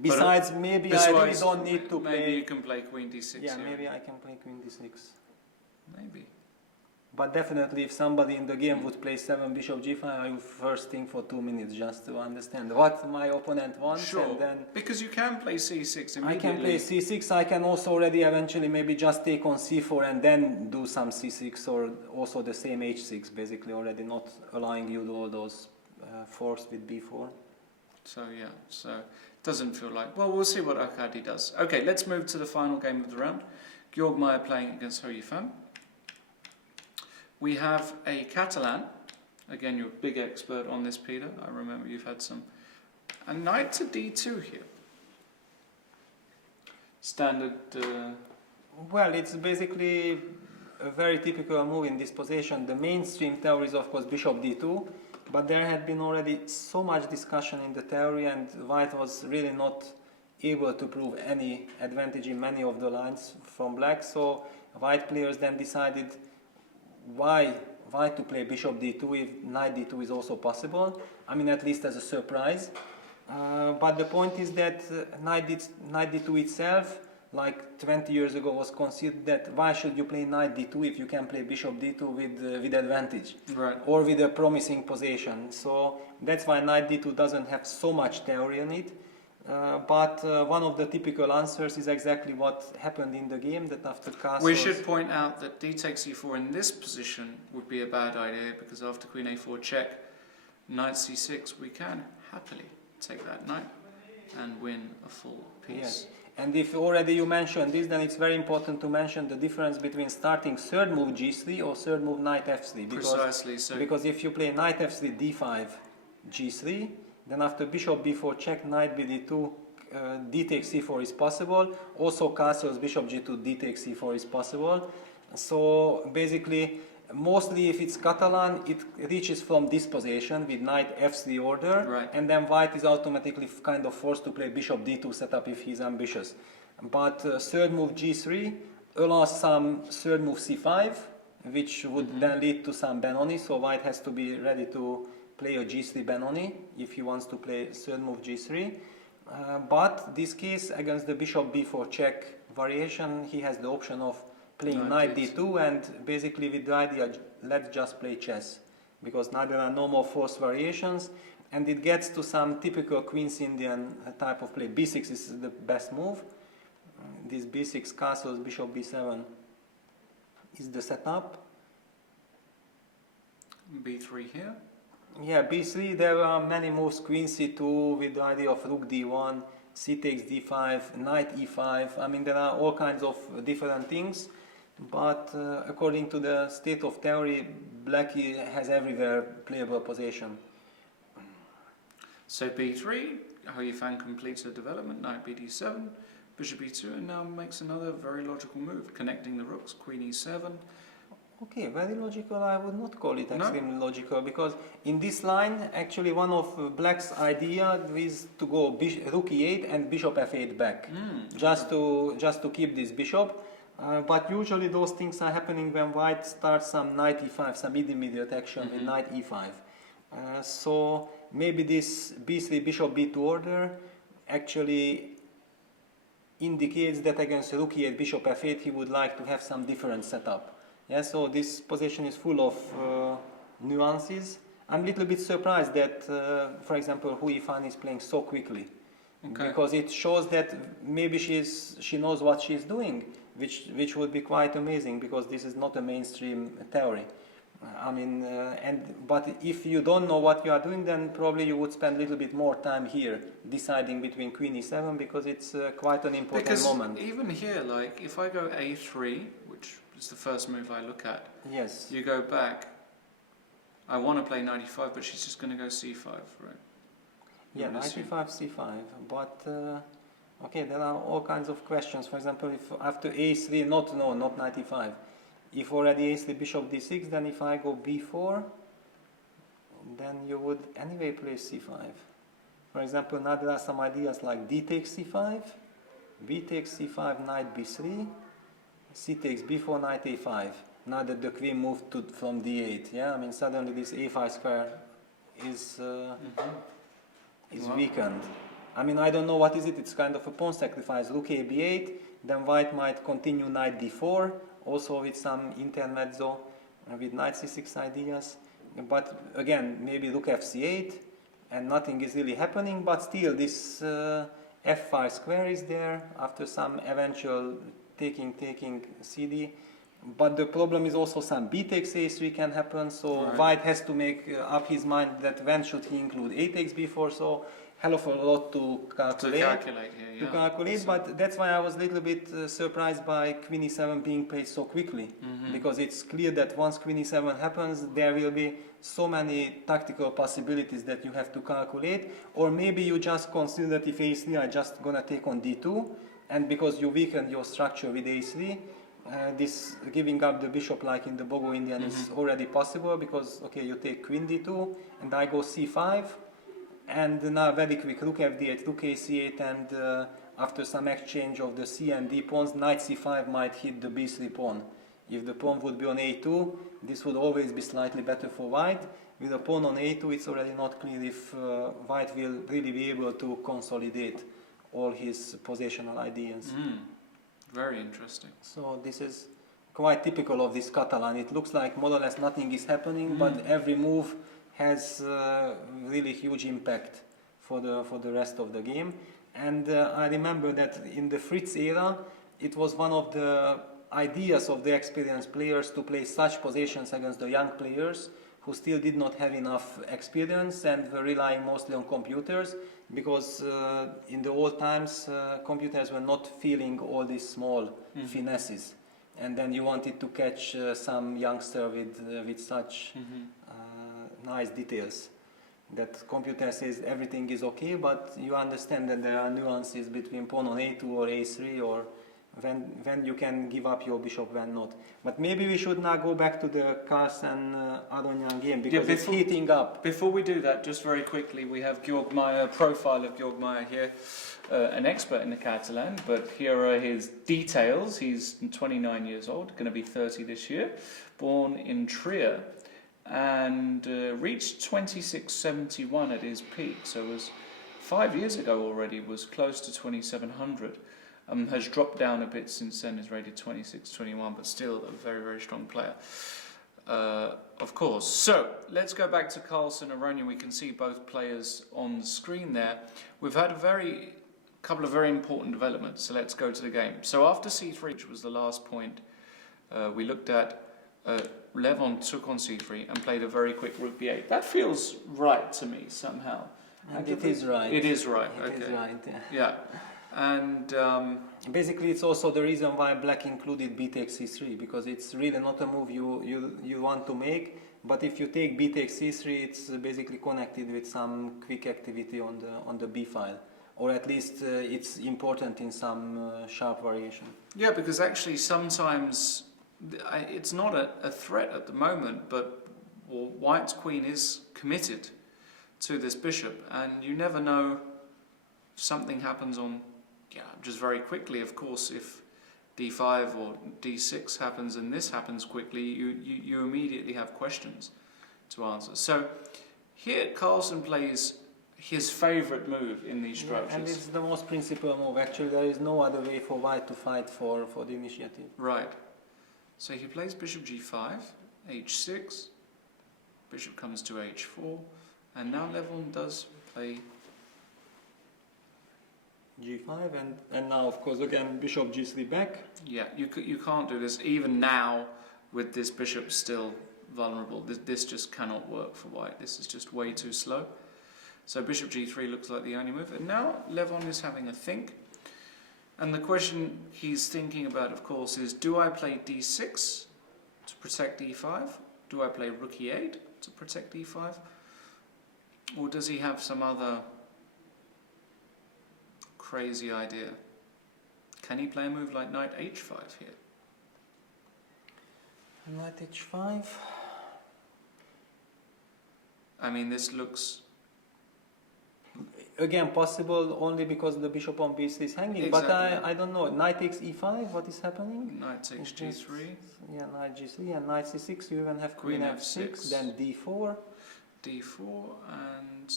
Besides, maybe I really don't need to play... Maybe you can play queen d6 Yeah, here. maybe I can play queen d6. Maybe. But definitely, if somebody in the game would play 7 bishop g5, I would first think for 2 minutes just to understand what my opponent wants. Sure, and then because you can play c6 immediately. I can play c6, I can also already eventually maybe just take on c4 and then do some c6, or also the same h6, basically already not allowing you to do all those forks with b4. So yeah, so it doesn't feel like... Well, we'll see what Arkady does. Okay, let's move to the final game of the round. Georg Meyer playing against Ho Yifan. We have a Catalan. Again, you're a big expert on this, Peter. I remember you've had some. A knight to d2 here. Standard... Well, it's basically a very typical move in this position. The mainstream theory is, of course, bishop d2, but there had been already so much discussion in the theory, and white was really not able to prove any advantage in many of the lines from black, so white players then decided why to play bishop d2 if knight d2 is also possible. I mean, at least as a surprise. But the point is that knight d2 itself, like 20 years ago, was considered that why should you play knight d2 if you can play bishop d2 with advantage, Right. or with a promising position. So that's why knight d2 doesn't have so much theory in it. but one of the typical answers is exactly what happened in the game, that after castles... We should point out that d takes e4 in this position would be a bad idea, because after queen a4 check, knight c6, we can happily take that knight and win a full piece. Yes. And if already you mentioned this, then it's very important to mention the difference between starting third move g3 or third move knight f3. Precisely. So because if you play knight f3, d5, g3, then after bishop b4 check, knight bd2, d takes c4 is possible. Also castles, bishop g2, d takes c4 is possible. So basically, mostly if it's Catalan, it reaches from this position with knight f3 order, right. And then white is automatically kind of forced to play bishop d2 setup if he's ambitious. But third move g3 allows some third move c5, which would then lead to some Benoni, so white has to be ready to play a g3 Benoni if he wants to play third move g3. But this case, against the bishop b4 check variation, he has the option of playing knight d2, and basically with the idea, let's just play chess, because now there are no more forced variations, and it gets to some typical Queen's Indian type of play. b6 is the best move. This b6 castles, bishop b7 is the setup. b3 here. Yeah, b3, there are many moves, queen c2 with the idea of rook d1, c takes d5, knight e5. I mean, there are all kinds of different things. But according to the state of theory, black has everywhere playable position. So b3, Hou Yifan completes her development, knight bd7, bishop e2, and now makes another very logical move, connecting the rooks, queen e7. Okay, very logical. I would not call it extremely logical, because in this line, actually one of black's idea is to go rook e8 and bishop f8 back, just to keep this bishop. But usually those things are happening when white starts some knight e5, some immediate action with knight e5. So maybe this b3 bishop b2 order actually indicates that against rook e8 bishop f8 he would like to have some different setup. Yeah, so this position is full of nuances. I'm a little bit surprised that, for example, Hou Yifan is playing so quickly. Okay. Because it shows that maybe she knows what she's doing, which would be quite amazing, because this is not a mainstream theory. I mean, but if you don't know what you are doing, then probably you would spend a little bit more time here deciding between queen e7, because it's quite an important moment. Because even here, like if I go a3, which is the first move I look at, yes, you go back. I want to play knight e5, but she's just going to go c5, right? Yeah, knight e5, c5, but okay, there are all kinds of questions. For example, if after a3, not knight e5, if already a3 bishop d6, then if I go b4, then you would anyway play c5. For example, now there are some ideas like d takes c5, b takes c5, knight b3, c takes b4, knight a5. Now that the queen moved from d8, yeah, I mean suddenly this a5 square is weakened. I mean, I don't know what is it. It's kind of a pawn sacrifice. Rook a b8, then white might continue knight d4, also with some intermezzo with knight c6 ideas. But again, maybe rook fc8, and nothing is really happening. But still, this f5 square is there after some eventual taking cd. But the problem is also some b takes a3 can happen. So white has to make up his mind that when should he include a takes b4. So hell of a lot to calculate. But that's why I was a little bit surprised by queen e7 being played so quickly, because it's clear that once queen e7 happens, there will be so many tactical possibilities that you have to calculate. Or maybe you just consider that if a3, I'm just gonna take on d2, and because you weaken your structure with a3, this giving up the bishop like in the Bogo Indian is already possible, because okay, you take queen d2 and I go c5, and now very quick rook fd8, rook ac8, and after some exchange of the c and d pawns, knight c5 might hit the b3 pawn. If the pawn would be on a2, this would always be slightly better for white. With a pawn on a2, it's already not clear if white will really be able to consolidate all his positional ideas. Very interesting. So this is quite typical of this Catalan. It looks like more or less nothing is happening, but every move has really huge impact for the rest of the game. And I remember that in the Fritz era, it was one of the ideas of the experienced players to play such positions against the young players who still did not have enough experience and were relying mostly on computers, because in the old times computers were not feeling all these small finesses, and then you wanted to catch some youngster with such nice details that computer says everything is okay, but you understand that there are nuances between pawn on a2 or a3, or when you can give up your bishop, when not. But maybe we should now go back to the Carlsen-Aronian game, because it's heating up. Before we do that, just very quickly, we have Georg Meyer, profile of Georg Meyer here, an expert in the Catalan, but here are his details. He's 29 years old, going to be 30 this year, born in Trier, and reached 2671 at his peak, so was 5 years ago already, was close to 2700. Has dropped down a bit since then, is rated 26-21, but still a very, very strong player, of course. So, let's go back to Carlsen-Aronian. We can see both players on the screen there. We've had a couple of very important developments, so let's go to the game. So after c3, which was the last point we looked at, Levon took on c3 and played a very quick rook b8. That feels right to me, somehow. And it is right. It is right, okay. It is right, yeah. And basically it's also the reason why black included b takes c3, because it's really not a move you want to make, but if you take b takes c3, it's basically connected with some quick activity on the b file, or at least it's important in some sharp variation. Yeah, because actually sometimes it's not a threat at the moment, but white's queen is committed to this bishop, and you never know if something happens on just very quickly. Of course, if d5 or d6 happens and this happens quickly, you immediately have questions to answer. So here Carlsen plays his favourite move in these structures. And it's the most principal move. Actually, there is no other way for white to fight for the initiative. Right. So he plays bishop g5, h6, bishop comes to h4, and now Levon does play g5, and now of course again bishop g3 back. Yeah, you can't do this even now with this bishop still vulnerable. This just cannot work for white. This is just way too slow. So bishop g3 looks like the only move, and now Levon is having a think, and the question he's thinking about, of course, is do I play d6 to protect d5? Do I play rook e8 to protect d5? Or does he have some other crazy idea? Can he play a move like knight h5 here? Knight h5. I mean, this looks again possible only because the bishop on b3 is hanging. Exactly. But I don't know. Knight takes e5. What is happening? knight takes g3. Yeah, knight g3 and knight c6. You even have queen f6. Then d4. d4 and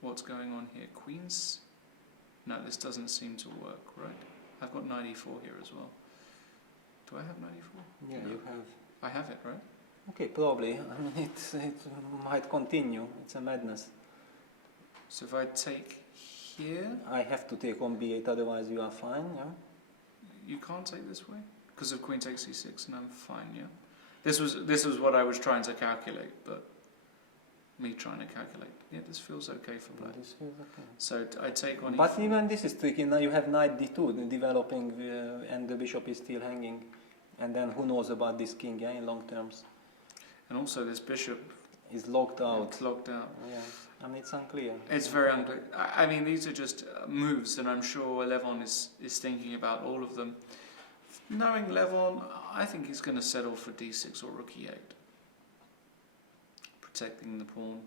what's going on here? Queens? No, this doesn't seem to work, right? I've got knight e4 here as well. Do I have knight e4? Yeah, no. You have. I have it, right? Okay, probably. I mean, it might continue. It's a madness. So if I take here, I have to take on b8, otherwise you are fine. Yeah. You can't take this way because of queen takes c6, and I'm fine. Yeah. This was what I was trying to calculate, but me trying to calculate. Yeah, this feels okay for black. This feels okay. So I take on. But even this is tricky. Now you have knight d2 developing, and the bishop is still hanging, and then who knows about this king? Yeah, in long terms. And also this bishop is locked out. It's locked out. Yeah, I mean it's unclear. It's very unclear. I mean these are just moves, and I'm sure Levon is thinking about all of them. Knowing Levon, I think he's going to settle for d6 or rook e8, protecting the pawn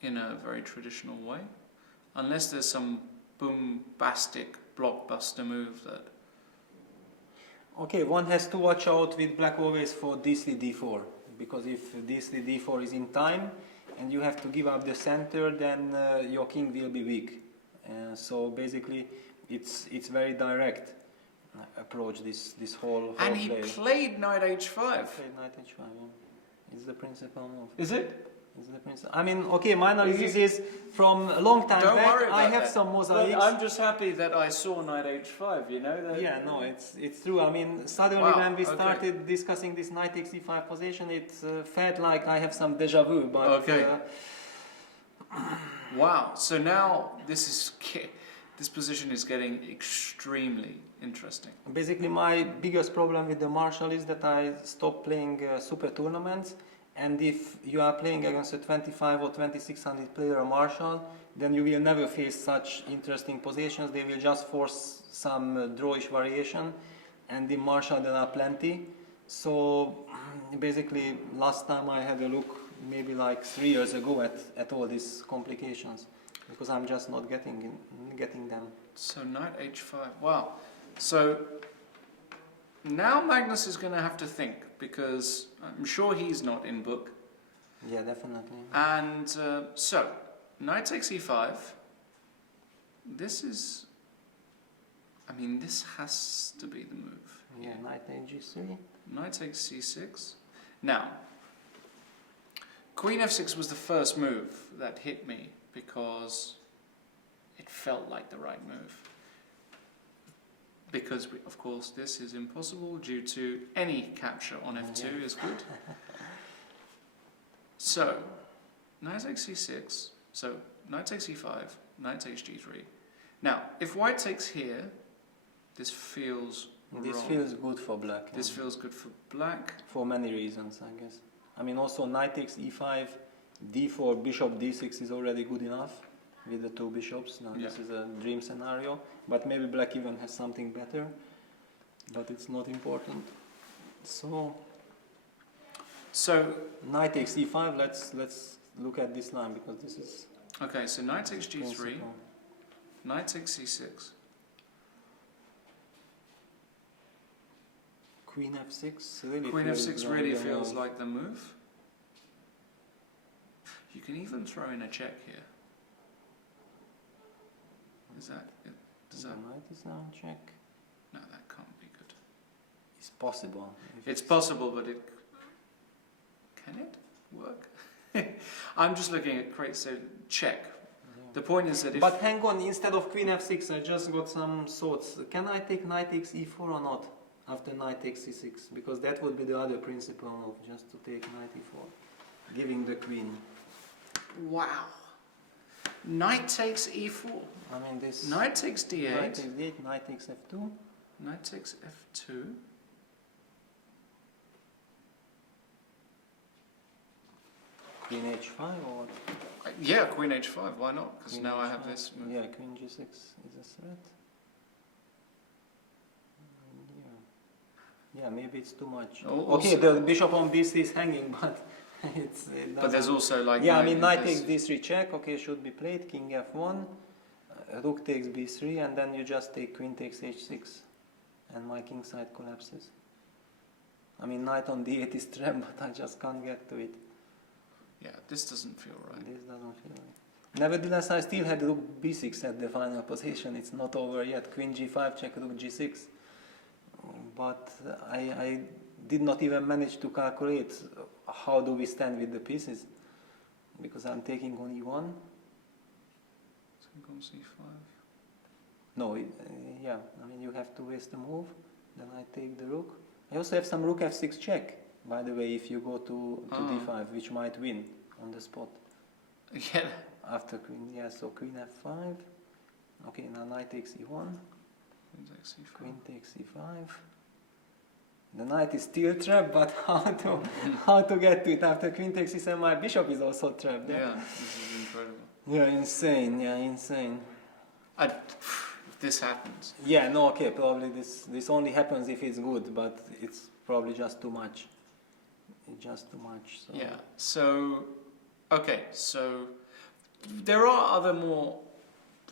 in a very traditional way, unless there's some bombastic blockbuster move that. Okay, one has to watch out with black always for d3 d4, because if d3 d4 is in time and you have to give up the center, then your king will be weak. So basically it's very direct approach, this whole and he play. Played knight h5. Played knight h5, yeah. It's the principal move. Is it? Is the principle. I mean, okay, my analysis is from a long time Don't back. worry about I have that. some But mosaics. I'm just happy that I saw knight h5, you know? That Yeah, no, it's true. I mean, suddenly Wow, when we okay. started discussing this knight takes e5 position, it felt like I have some deja vu. But Okay. Wow, so now this position is getting extremely interesting. basically, my biggest problem with the Marshall is that I stopped playing super tournaments. And if you are playing against a 25 or 2600 player Marshall, then you will never face such interesting positions. They will just force some drawish variation, and in Marshall there are plenty. So basically, last time I had a look, maybe like 3 years ago, at all these complications, because I'm just not getting them. So knight h5, wow. So now Magnus is going to have to think, because I'm sure he's not in book. Yeah, definitely. And so, knight takes e5. This is, I mean, this has to be the move. Yeah, knight takes g3. Knight takes c6. Now, queen f6 was the first move that hit me, because it felt like the right move. Because, of course, this is impossible due to any capture on f2 is good. So, knight takes c6, so knight takes e5, knight takes g3. Now, if white takes here, this feels wrong. This feels good for black. This feels good for black. For many reasons, I guess. I mean, also knight takes e5, d4, bishop d6 is already good enough with the two bishops. Now this is a dream scenario, but maybe black even has something better, but it's not important. So knight takes e5. Let's look at this line, because this is okay. So knight takes g3, principle. knight takes c6, queen f6. Really queen feels f6 like really the feels move. like the move. You can even throw in a check here. Is that it? Does that? Knight is now in check. No, that can't be good. It's possible. It's possible, but it can it work? I'm just looking at so check. Yeah. The point is that if But hang on, instead of queen f6, I just got some thoughts. Can I take knight takes e4 or not after knight takes c6? Because that would be the other principle of just to take knight e4, giving the queen. wow, knight takes e4. I mean this. Knight takes d8. Knight takes d8. Knight takes f2. Knight takes f2. Queen h5 or what? Yeah, queen h5. Why not? Because now I have this move. Yeah, queen g6 is a threat. Yeah, maybe it's too much. Okay, the bishop on b3 is hanging, but it But there's also like yeah, I mean knight takes d3 check. Okay, should be played. King f1, rook takes b3, and then you just take queen takes h6, and my king side collapses. I mean knight on d8 is trapped, but I just can't get to it. Yeah, this doesn't feel right. This doesn't feel right. Nevertheless, I still had rook b6 at the final position. It's not over yet. Queen g5 check, rook g6. But I did not even manage to calculate how do we stand with the pieces, because I'm taking on e1. So on c5. No, yeah, I mean you have to waste a move. Then I take the rook. I also have some rook f6 check, by the way, if you go to d5, which might win on the spot. Yeah. After queen, yeah, so queen f5. Okay, now knight takes e1. Queen takes c5. Queen takes e5. The knight is still trapped, but how to get to it? After queen takes e7, my bishop is also trapped. Yeah, this is incredible. Yeah, insane. Yeah, insane. If this happens. Yeah, no, okay, probably this only happens if it's good, but it's probably just too much. It's just too much. So. Yeah. So, okay. So there are other more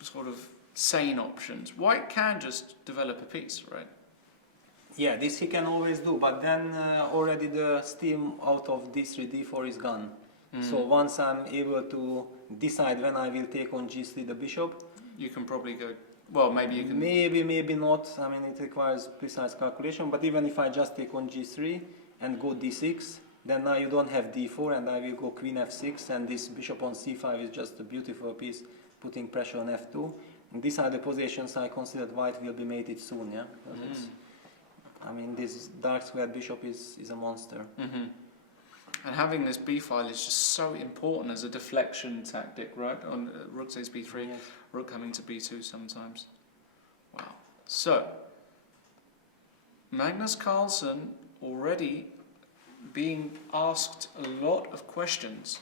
sort of sane options. White can just develop a piece, right? Yeah, this he can always do, but then already the steam out of d3, d4 is gone. So once I'm able to decide when I will take on g3 the bishop, you can probably go. Well, maybe you can. Maybe not. I mean, it requires precise calculation. But even if I just take on g3 and go d6, Then now you don't have d4, and I will go queen f6, and this bishop on c5 is just a beautiful piece, putting pressure on f2. And these are the positions I considered white will be mated soon, yeah? Because it's, I mean, this dark squared bishop is a monster. And having this b file is just so important as a deflection tactic, right? On rook takes b3, Yes. rook coming to b2 sometimes. Wow. So, Magnus Carlsen already being asked a lot of questions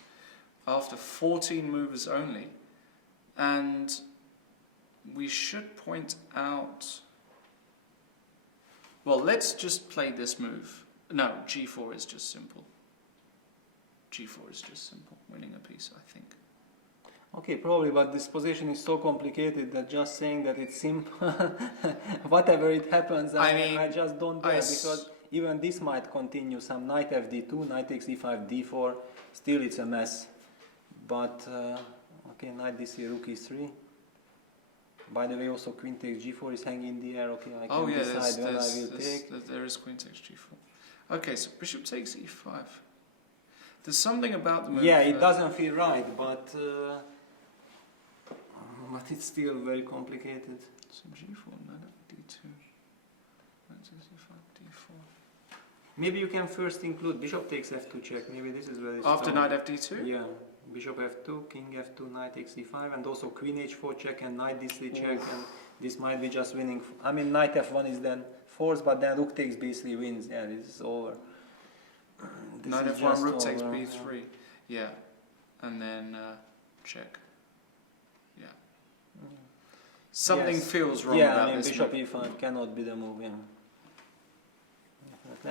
after 14 moves only. And we should point out... Well, let's just play this move. No, g4 is just simple. G4 is just simple, winning a piece, I think. Okay, probably, but this position is so complicated that just saying that it's simple, whatever it happens, I just don't dare, because even this might continue. Some knight fd2, knight takes e5, d4, still it's a mess. But, okay, knight d3, rook e3. By the way, also queen takes g4 is hanging in the air. Okay, I can decide when I will take. There is queen takes g4. Okay, so bishop takes e5. There's something about the move. Yeah, it doesn't feel right, but it's still very complicated. So g4, knight d2, knight takes e5, d4. Maybe you can first include bishop takes f2 check. Maybe this is very After strong. knight fd2? Yeah, bishop f2, king f2, knight takes e5, and also queen h4 check and knight d3 check, and this might be just winning. I mean, knight f1 is then forced, but then rook takes b3 wins. Yeah, this is over. Knight f1, rook takes b3. Yeah, and then check. Yeah. Something feels wrong about this. Bishop e5 cannot be the move. Yeah.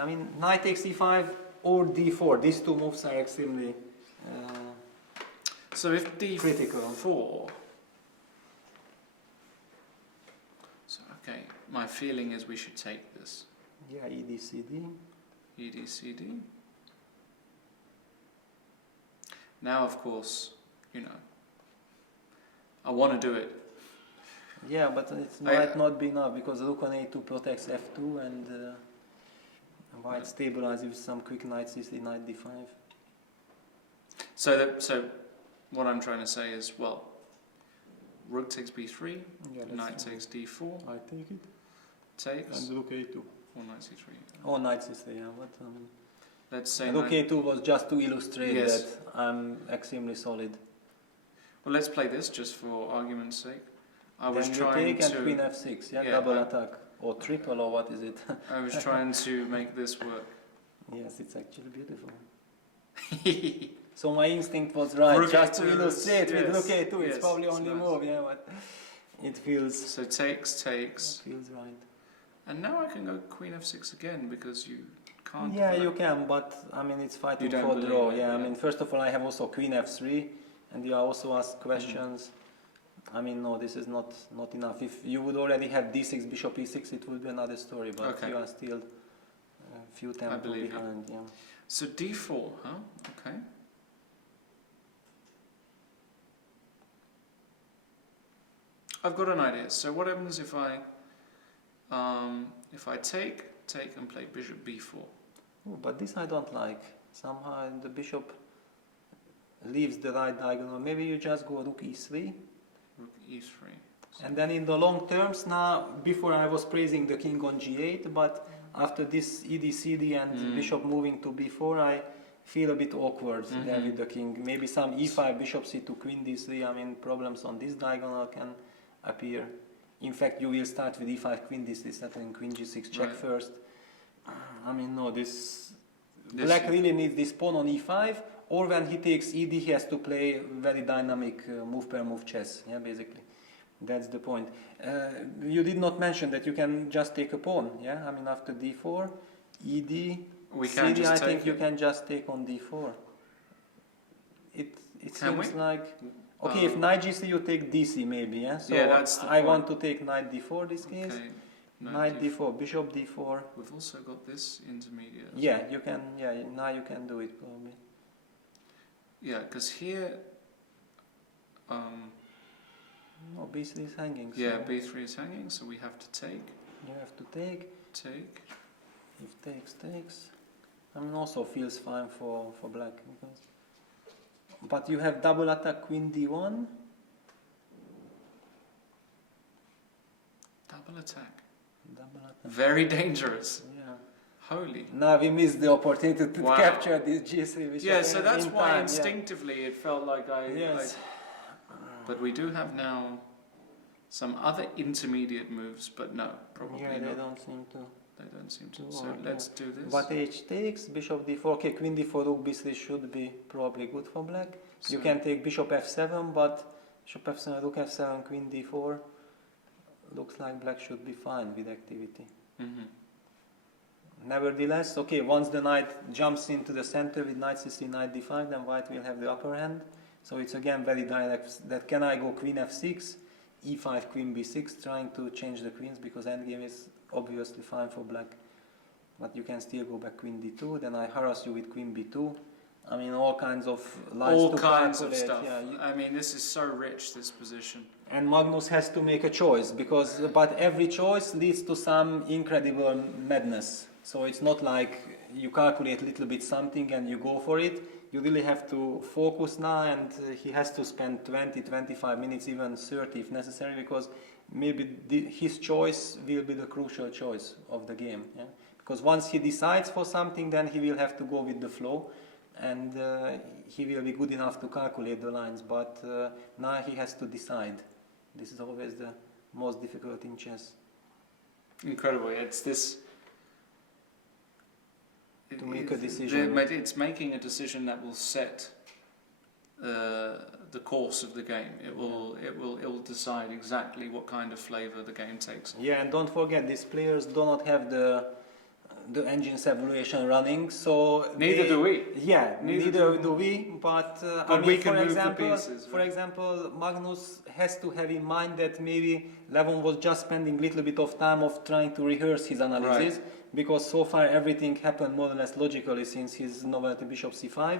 I mean, knight takes e5 or d4. These two moves are extremely so if d4. Critical. So okay, my feeling is we should take this. Yeah, ed cd. Ed cd. Now, of course, you know, I want to do it. Yeah, but it might not be enough, because rook on a2 protects f2, and white stabilizes with some quick knight c3, knight d5. So what I'm trying to say is, well, rook takes b3, knight takes d4. I take it. Takes. And rook a2. Or knight c3. Oh, knight c3, yeah. But, let's say rook a2 was just to illustrate yes. that I'm extremely solid. Well, let's play this just for argument's sake. I was then trying you take to... and queen f6, yeah, double attack. Or triple, or what is it? I was trying to make this work. Yes, it's actually beautiful. So my instinct was right, rook just to illustrate with rook a2, it's probably only nice. Move, yeah, but it feels... So takes. It feels right. And now I can go queen f6 again, because you can't... Yeah, you can, but I mean, it's fighting for draw. Yeah, I mean, first of all, I have also queen f3, and you also ask questions. I mean, no, this is not enough. If you would already have d6, bishop e6, it would be another story, but you are still a few tempo behind. Yeah. So d4, huh? Okay. I've got an idea. So what happens if I take and play bishop b4? Oh, but this I don't like. Somehow the bishop leaves the right diagonal. Maybe you just go rook e3. Rook e3. And then in the long terms now, before I was praising the king on g8, but after this ed cd and bishop moving to b4, I feel a bit awkward there with the king. Maybe some e5, bishop c2, queen d3. I mean, problems on this diagonal can appear. In fact, you will start with e5, queen d3, settling queen g6, check first. I mean, no, this black really needs this pawn on e5, or when he takes ed, he has to play very dynamic move per move chess. Yeah, basically, that's the point. You did not mention that you can just take a pawn. Yeah, I mean, after d4, ed, cd, I think you can just take on d4. It seems like. Okay, if knight g3, you take dc maybe, yeah? So that's the I want to take knight d4 this case. Okay. Knight d4, bishop d4. We've also got this intermediate. Yeah, you can, now you can do it probably. Yeah, because here... no, b3 is hanging. So yeah, b3 is hanging, so we have to take. You have to take. Take. If takes. I mean, also feels fine for black. Because, but you have double attack queen d1. Double attack. Double attack. Very dangerous. Yeah. Holy. Now we missed the opportunity to Wow. capture this g3 bishop. Yeah, so that's in why time, instinctively it felt like Yes. but we do have now some other intermediate moves, but no, probably Yeah, they not. don't seem to. They don't seem to. to So work, let's do this. But h takes, bishop d4. Okay, queen d4, rook b3 should be probably good for black. You So- can take bishop f7, but bishop f7, rook f7, queen d4. Looks like black should be fine with activity. Mhm. Nevertheless, okay, once the knight jumps into the center with knight c3, knight d5, then white will have the upper hand. So it's again very direct. That can I go queen f6, e5, queen b6, trying to change the queens because endgame is obviously fine for black. But you can still go back queen d2, then I harass you with queen b2. I mean, all kinds of lines All to kinds of calculate. stuff. Yeah, I mean, this is so rich, this position. and Magnus has to make a choice because, but every choice leads to some incredible madness. So it's not like you calculate a little bit something and you go for it. You really have to focus now, and he has to spend 20, 25 minutes, even 30 if necessary, because maybe his choice will be the crucial choice of the game. Yeah? Because once he decides for something, then he will have to go with the flow, and he will be good enough to calculate the lines, but now he has to decide. This is always the most difficult in chess. Incredible. It's this. To make a decision. It's making a decision that will set the course of the game. It will decide exactly what kind of flavor the game takes. Yeah, and don't forget, these players do not have the engine's evaluation running, so Neither do we. Yeah, neither do we. But I mean, we can for move the example, pieces, for right? example, Magnus has to have in mind that maybe Levon was just spending a little bit of time of trying to rehearse his analysis, because so far everything happened more or less logically since his novelty bishop c5.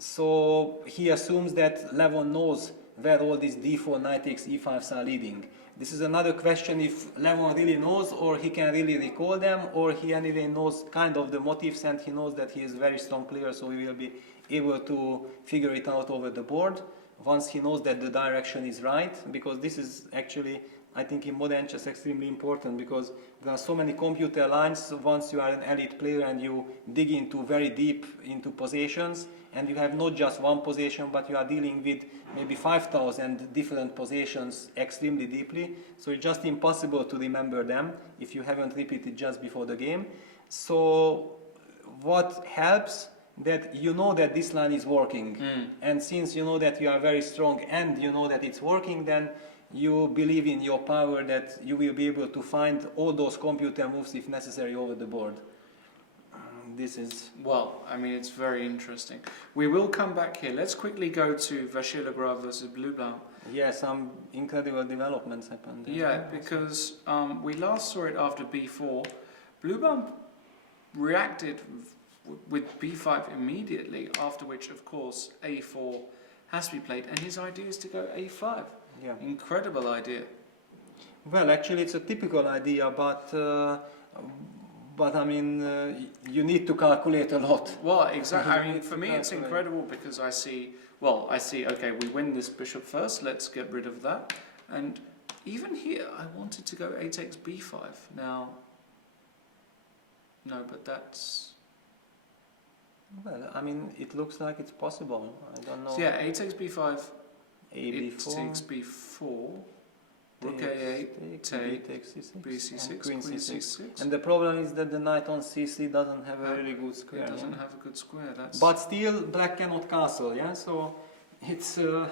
So he assumes that Levon knows where all these d4, knight takes, e5s are leading. This is another question if Levon really knows, or he can really recall them, or he anyway knows kind of the motifs and he knows that he is a very strong player, so he will be able to figure it out over the board once he knows that the direction is right, because this is actually, I think, in modern chess extremely important, because there are so many computer lines once you are an elite player and you dig into very deep into positions, and you have not just one position, but you are dealing with maybe 5,000 different positions extremely deeply. So it's just impossible to remember them if you haven't repeated just before the game. So what helps, that you know that this line is working. And since you know that you are very strong and you know that it's working, then you believe in your power that you will be able to find all those computer moves if necessary over the board. This is... Well, I mean, it's very interesting. We will come back here. Let's quickly go to Vachier Legrave versus Blue-Blanc. Yeah, some incredible developments happened. Yeah, because we last saw it after b4. Blue-Blanc reacted with b5 immediately, after which, of course, a4 has to be played. And his idea is to go a5. Yeah. Incredible idea. Well, actually, it's a typical idea, but I mean, you need to calculate a lot. Well, exactly. I mean, need for to me, it's calculate. incredible because I see, okay, we win this bishop first, let's get rid of that. And even here, I wanted to go a takes b5. Now, no, but that's... Well, I mean, it looks like it's possible. I don't know. So yeah, a takes b5, A it b4, takes b4, rook takes, a8, take, b takes c6, b6, and queen queen c6. c6. And the problem is that the knight on c3 doesn't have a really good square. It doesn't yeah? have a good square. That's But still, black cannot castle, yeah? So it's a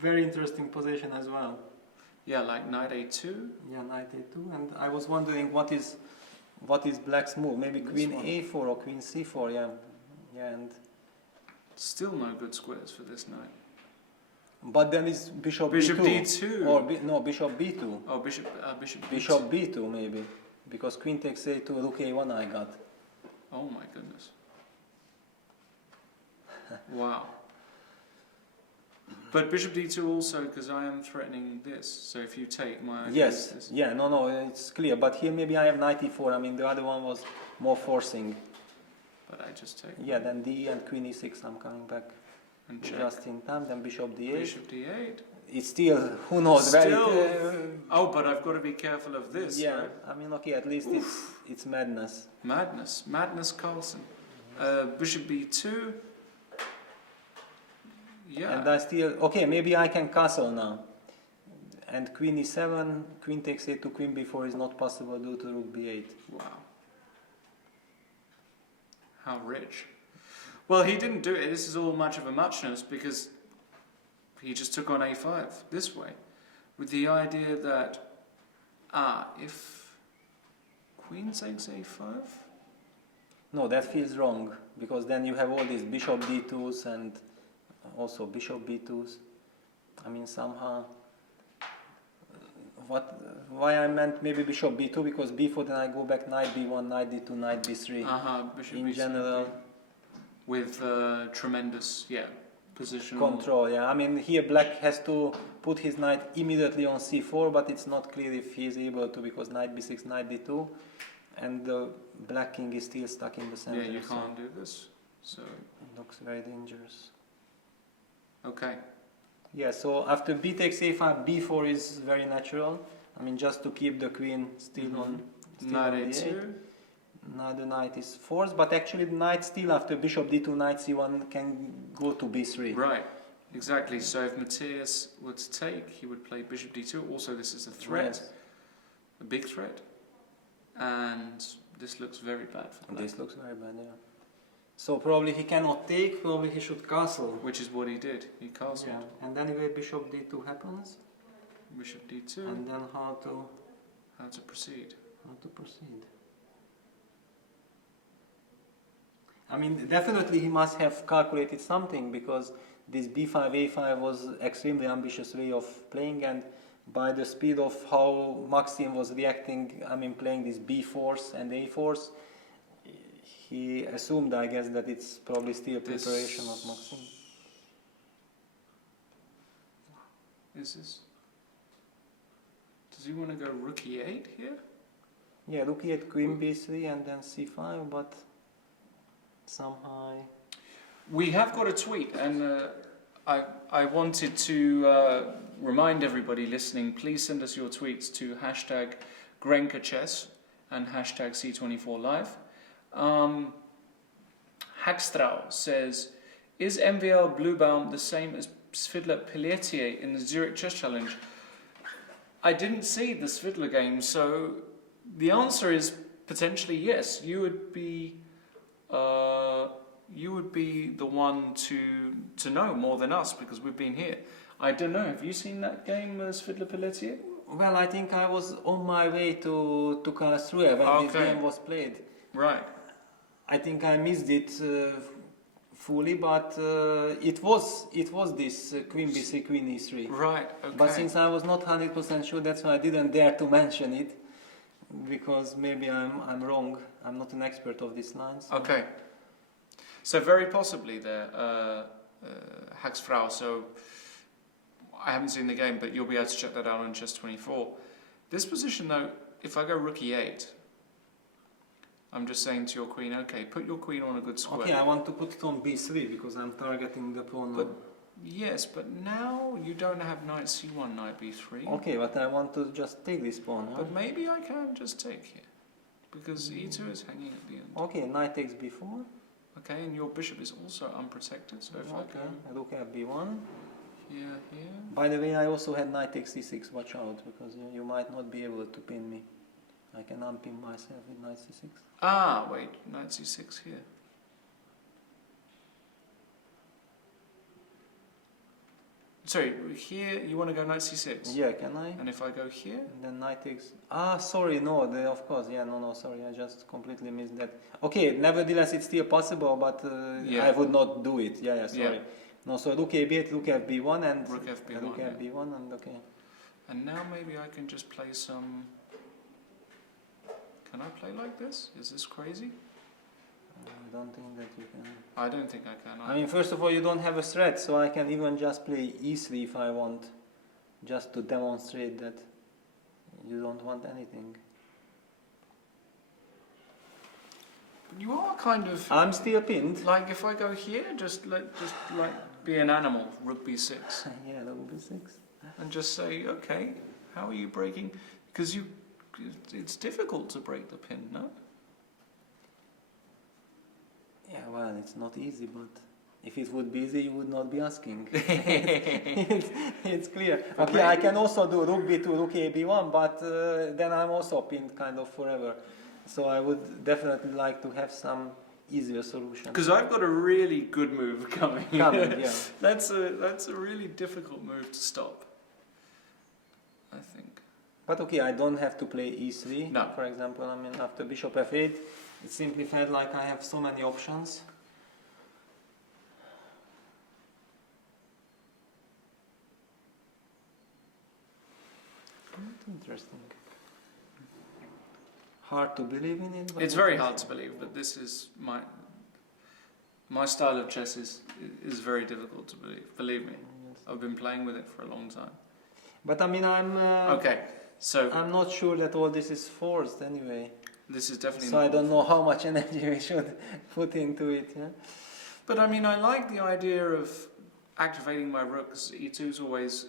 very interesting position as well. yeah, like knight a2. Yeah, knight a2, and I was wondering what is black's move? Maybe This queen one. a4 or queen c4, yeah. Yeah, and Still no good squares for this knight. but then it's bishop Bishop b2. d2. Or no, bishop b2. Oh, bishop b2. Bishop b2 maybe. Because queen takes a2, rook a1 I got. Oh my goodness. Wow. But bishop d2 also, because I am threatening this. So if you take my idea is Yes, this. yeah, no, it's clear. But here maybe I have knight e4. I mean, the other one was more forcing. but I just take. Yeah, then D and Queen E6. I'm coming back And check. just in time. Then Bishop D8. Bishop D8. It's still, who knows, Still. very. Oh, but I've got to be careful of this. Yeah, Right? I mean, okay, at least it's madness. Madness, Carlsen. Bishop B2. Yeah. And I still, okay, maybe I can castle now. And Queen E7, Queen takes A2, Queen B4 is not possible due to Rook B8. Wow. How rich. Well, he didn't do it. This is all much of a muchness because he just took on A5 this way with the idea that, if Queen takes A5? No, that feels wrong because then you have all these Bishop D2s and also Bishop B2s. I mean, somehow. Why I meant maybe Bishop B2 because B4 then I go back Knight B1, Knight D2, Knight B3. Bishop in B3. general. With tremendous, positional control. Yeah, I mean here Black has to put his knight immediately on C4, but it's not clear if he is able to because Knight B6, Knight D2, and the Black King is still stuck in the center. Yeah, you can't do this. So it looks very dangerous. Okay. Yeah, so after B takes A5, B4 is very natural. I mean, just to keep the queen still on. Knight A2. Now the knight is forced, but actually the knight still after Bishop D2, Knight C1 can go to B3. Right, exactly. So if Matthias were to take, he would play Bishop D2. Also, this is a threat, Yes. a big threat, and this looks very bad for Black. This looks very bad, yeah. So probably he cannot take, probably he should castle. Which is what he did. He castled. Yeah. And anyway, Bishop D2 happens. Bishop D2. And then how to proceed? I mean, definitely he must have calculated something because this B5, A5 was extremely ambitious way of playing, and by the speed of how Maxime was reacting, I mean, playing this B4s and A4s, he assumed, I guess, that it's probably still a preparation of Maxime. Is this? Does he want to go Rook E8 here? Yeah, Rook E8, Queen B3, and then C5, but somehow. We have got a tweet, and I wanted to remind everybody listening, please send us your tweets to hashtag GRENKE and hashtag C24Live. Hagstrau says, is MVL Bluebaum the same as Svidler Pelletier in the Zurich Chess Challenge? I didn't see the Svidler game, so the answer is potentially yes. You would be the one to know more than us because we've been here. I don't know. Have you seen that game, Svidler Pelletier? Well, I think I was on my way to Karlsruhe when this game was played. Right. I think I missed it fully, but it was this Queen B3, Queen E3. Right. Okay. But since I was not 100% sure, that's why I didn't dare to mention it, because maybe I'm wrong. I'm not an expert of these lines. So. Okay. So very possibly there, Hagsfrau. So I haven't seen the game, but you'll be able to check that out on Chess24. This position though, if I go Rook E8, I'm just saying to your queen, okay, put your queen on a good square. Okay, I want to put it on B3 because I'm targeting the pawn. But yes, but now you don't have Knight C1, Knight B3. Okay, but I want to just take this pawn. Huh? But maybe I can just take here, because E2 is hanging at the end. Okay, Knight takes B4. Okay, and your bishop is also unprotected, so if I go Rook at B1. here. By the way, I also had Knight takes C6, watch out, because you might not be able to pin me. I can unpin myself with Knight C6. Ah, wait, Knight C6 here. Sorry, here you want to go Knight C6? Yeah, can I? And if I go here? And then Knight takes... Ah, sorry, no, of course, yeah, no, sorry, I just completely missed that. Okay, nevertheless, it's still possible, but I would not do it. Yeah, sorry. Yeah. No, so Rook A8, Rook FB1, and Rook FB1, Rook FB1, and okay. And now maybe I can just play some... Can I play like this? Is this crazy? I don't think that you can. I don't think I can. I mean, first of all, you don't have a threat, so I can even just play E3 if I want, just to demonstrate that you don't want anything. You are kind of I'm still pinned. like if I go here, just like be an animal, rook b6, Yeah, that would be 6. and just say, okay, how are you breaking? Because it's difficult to break the pin, no? Yeah, well, it's not easy, but if it would be easy, you would not be asking. It's clear. But Okay, I maybe- can also do rook b2, rook a b1, but then I'm also pinned kind of forever. So I would definitely like to have some easier solution. Because I've got a really good move coming. Yeah. That's a really difficult move to stop, I think. But okay, I don't have to play e3, No. for example. I mean, after bishop f8, it simply felt like I have so many options. Interesting. Hard to believe in it. But It's very hard to believe, but this is my style of chess is very difficult to believe. Believe me, Yes. I've been playing with it for a long time. But I mean, Okay, so I'm not sure that all this is forced anyway. this is definitely. So I not don't know how much energy we should put into it. Yeah? But I mean, I like the idea of activating my rooks. E2 is always.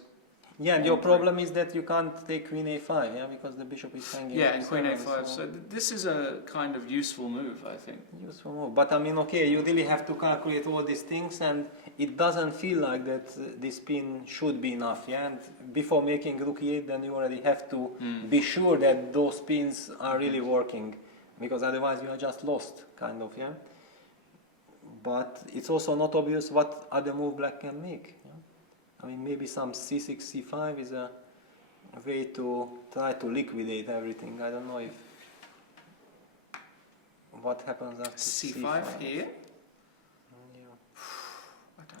Yeah, and your problem is that you can't take queen a5, yeah, because the bishop is hanging. Yeah, and queen a7, a5. So this is a kind of useful move, I think. useful move. But I mean, okay, you really have to calculate all these things, and it doesn't feel like that this pin should be enough. Yeah, and before making rook e8, then you already have to be sure that those pins are really working, because otherwise you are just lost, kind of. Yeah. But it's also not obvious what other move black can make. Yeah? I mean, maybe some c6, c5 is a way to try to liquidate everything. I don't know if what happens after C5 here. Yeah.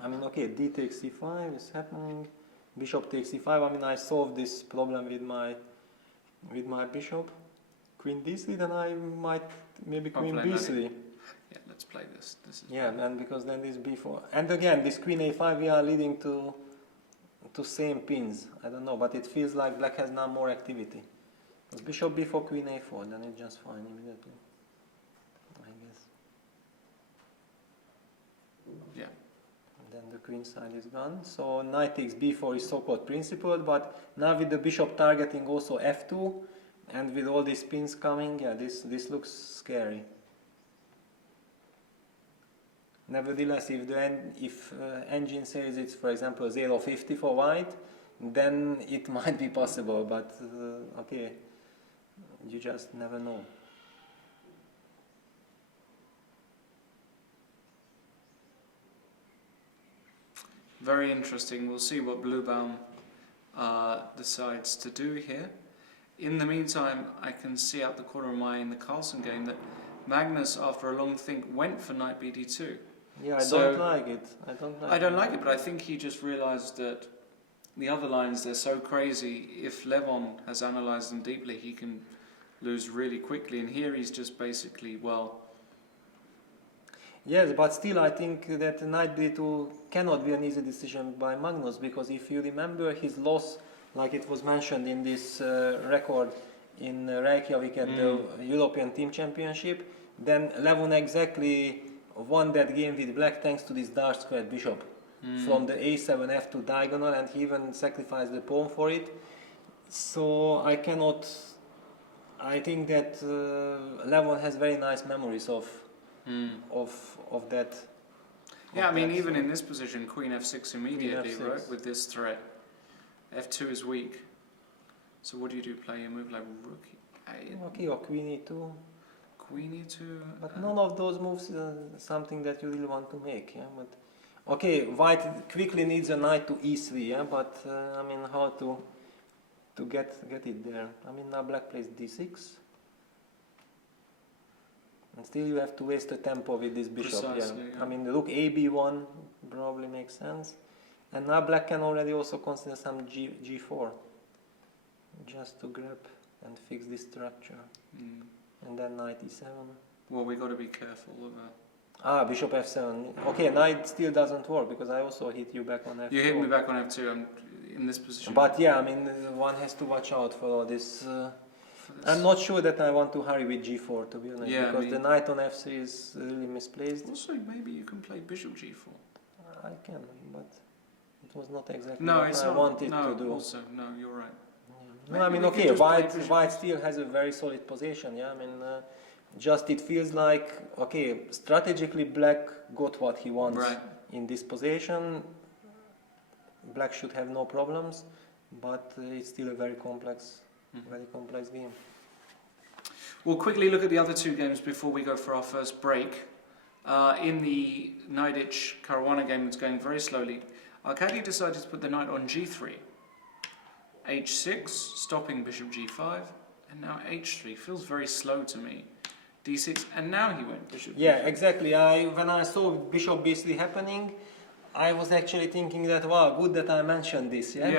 I mean, okay, d takes c5 is happening. Bishop takes c5. I mean, I solved this problem with my bishop. Queen d3, then I might maybe queen play b3. Yeah, let's play this. This is Yeah, and because then this b4, and again this queen a5, we are leading to same pins. I don't know, but it feels like black has now more activity. Because bishop b4, queen a4, then it's just fine immediately, I guess. Yeah. And then the queen side is gone. So knight takes b4 is so-called principled, but now with the bishop targeting also f2, and with all these pins coming, yeah, this looks scary. Nevertheless, if engine says it's, for example, 0.50 for white, then it might be possible, but okay, you just never know. Very interesting. We'll see what Bluebaum decides to do here. In the meantime, I can see out the corner of my eye in the Carlsen game that Magnus, after a long think, went for knight bd2. Yeah, I So- don't like it. I don't like it, but I think he just realised that the other lines, they're so crazy. If Levon has analysed them deeply, he can lose really quickly. And here he's just basically, well, Yes, but still I think that knight b2 cannot be an easy decision by Magnus, because if you remember his loss, like it was mentioned in this record in Reykjavik at the European Team Championship, then Levon exactly won that game with black thanks to this dark squared bishop from the a7 f2 diagonal, and he even sacrificed the pawn for it. So I think that Levon has very nice memories of that. yeah, I of mean, that, even so- in this position, queen f6 immediately, F6. right, with this threat. f2 is weak. So what do? Play a move like rook a, Okay, or queen e2. queen e2? But none of those moves is something that you really want to make. Yeah, but okay, white quickly needs a knight to e3. Yeah, but I mean, how to get it there? I mean, now black plays d6, and still you have to waste the tempo with this bishop. Precisely, Yeah. yeah. I mean, rook ab1 probably makes sense, and now black can already also consider some g4, just to grab and fix this structure, and then knight e7. Well, we got to be careful of Bishop f7. Okay, knight still doesn't work because I also hit you back on f4. You hit me back on f2. I'm in this position. But yeah, I mean, one has to watch out for all this I'm not sure that I want to hurry with g4, to be honest, Yeah, because the knight on f3 is really misplaced. Also, maybe you can play bishop g4. I can, but it was not exactly No, what it's I not. wanted no, to do. Also, no, you're right. No, I mean, we could okay, just play white, bishop. white still has a very solid position, yeah, I mean, just it feels like, okay, strategically black got what he wants Right. in this position. Black should have no problems, but it's still a very complex game. We'll quickly look at the other two games before we go for our first break. In the Najditch-Caruana game that's going very slowly, Arkady decided to put the knight on g3. h6, stopping bishop g5, and now h3. Feels very slow to me. d6, and now he went bishop Yeah, b3. exactly. When I saw bishop b3 happening, I was actually thinking that, wow, good that I mentioned this, yeah?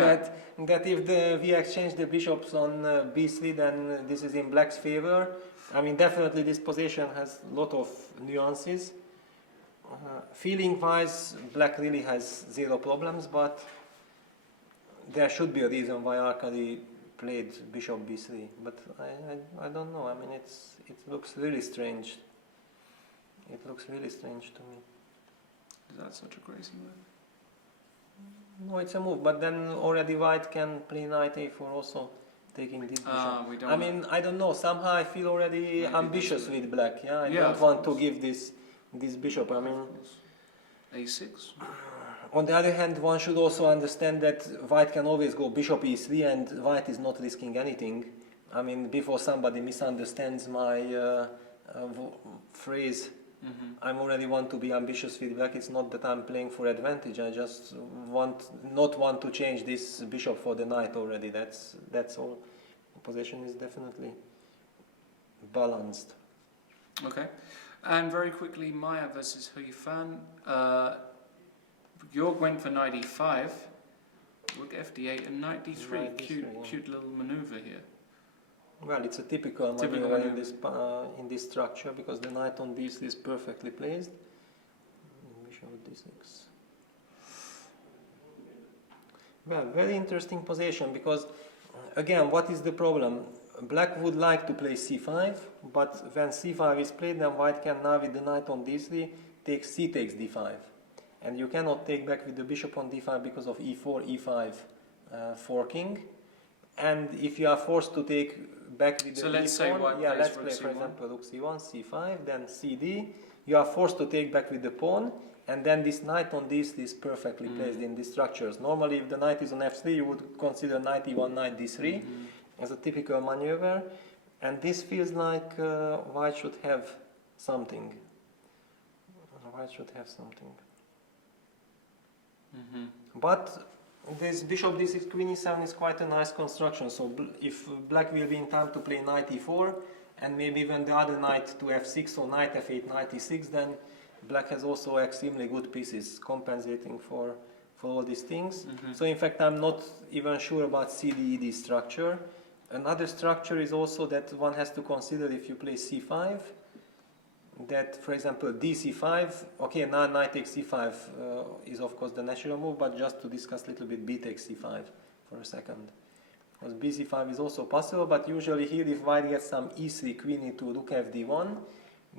That if we exchange the bishops on b3, then this is in black's favor. I mean, definitely this position has a lot of nuances. Feeling-wise, black really has zero problems, but there should be a reason why Arkady played bishop b3. But I don't know. I mean, it looks really strange. It looks really strange to me. Is that such a crazy move? No, it's a move, but then already white can play knight a4 also, taking this bishop. We don't I mean, I don't know, somehow I feel already Maybe ambitious with black, yeah? I Yeah, don't of want to course. give this bishop, I mean... a6? On the other hand, one should also understand that white can always go bishop e3 and white is not risking anything. I mean, before somebody misunderstands my phrase, I'm already want to be ambitious with black. It's not that I'm playing for advantage. I just not want to change this bishop for the knight already. That's all. The position is definitely balanced. Okay. And very quickly, Maya versus Huifan. Georg went for knight e5, rook fd8, and knight d3. Knight d3, yeah. Cute little maneuver here. Well, it's a typical Typical maneuver maneuver. in this structure because the knight on d3 is perfectly placed. Bishop d6. Well, very interesting position because, again, what is the problem? Black would like to play c5, but when c5 is played, then white can now with the knight on d3 take c takes d5. And you cannot take back with the bishop on d5 because of e4, e5 forking. And if you are forced to take back with the So let's e say pawn, white yeah, plays let's rook play for c1. example rook c1, c5, then cd. You are forced to take back with the pawn, and then this knight on d3 is perfectly placed in these structures. Normally, if the knight is on f3, you would consider knight e1, knight d3 as a typical maneuver, and this feels like white should have something. White should have something. But this bishop d6 queen e7 is quite a nice construction. So if black will be in time to play knight e4 and maybe even the other knight to f6 or knight f8, knight e6, then black has also extremely good pieces compensating for all these things. So in fact, I'm not even sure about CDED structure. Another structure is also that one has to consider if you play c5, that, for example, dc5, okay, now knight takes c5 is of course the natural move, but just to discuss a little bit, b takes c5 for a second. Because bc5 is also possible, but usually here if white gets some e3 queen into rook fd1,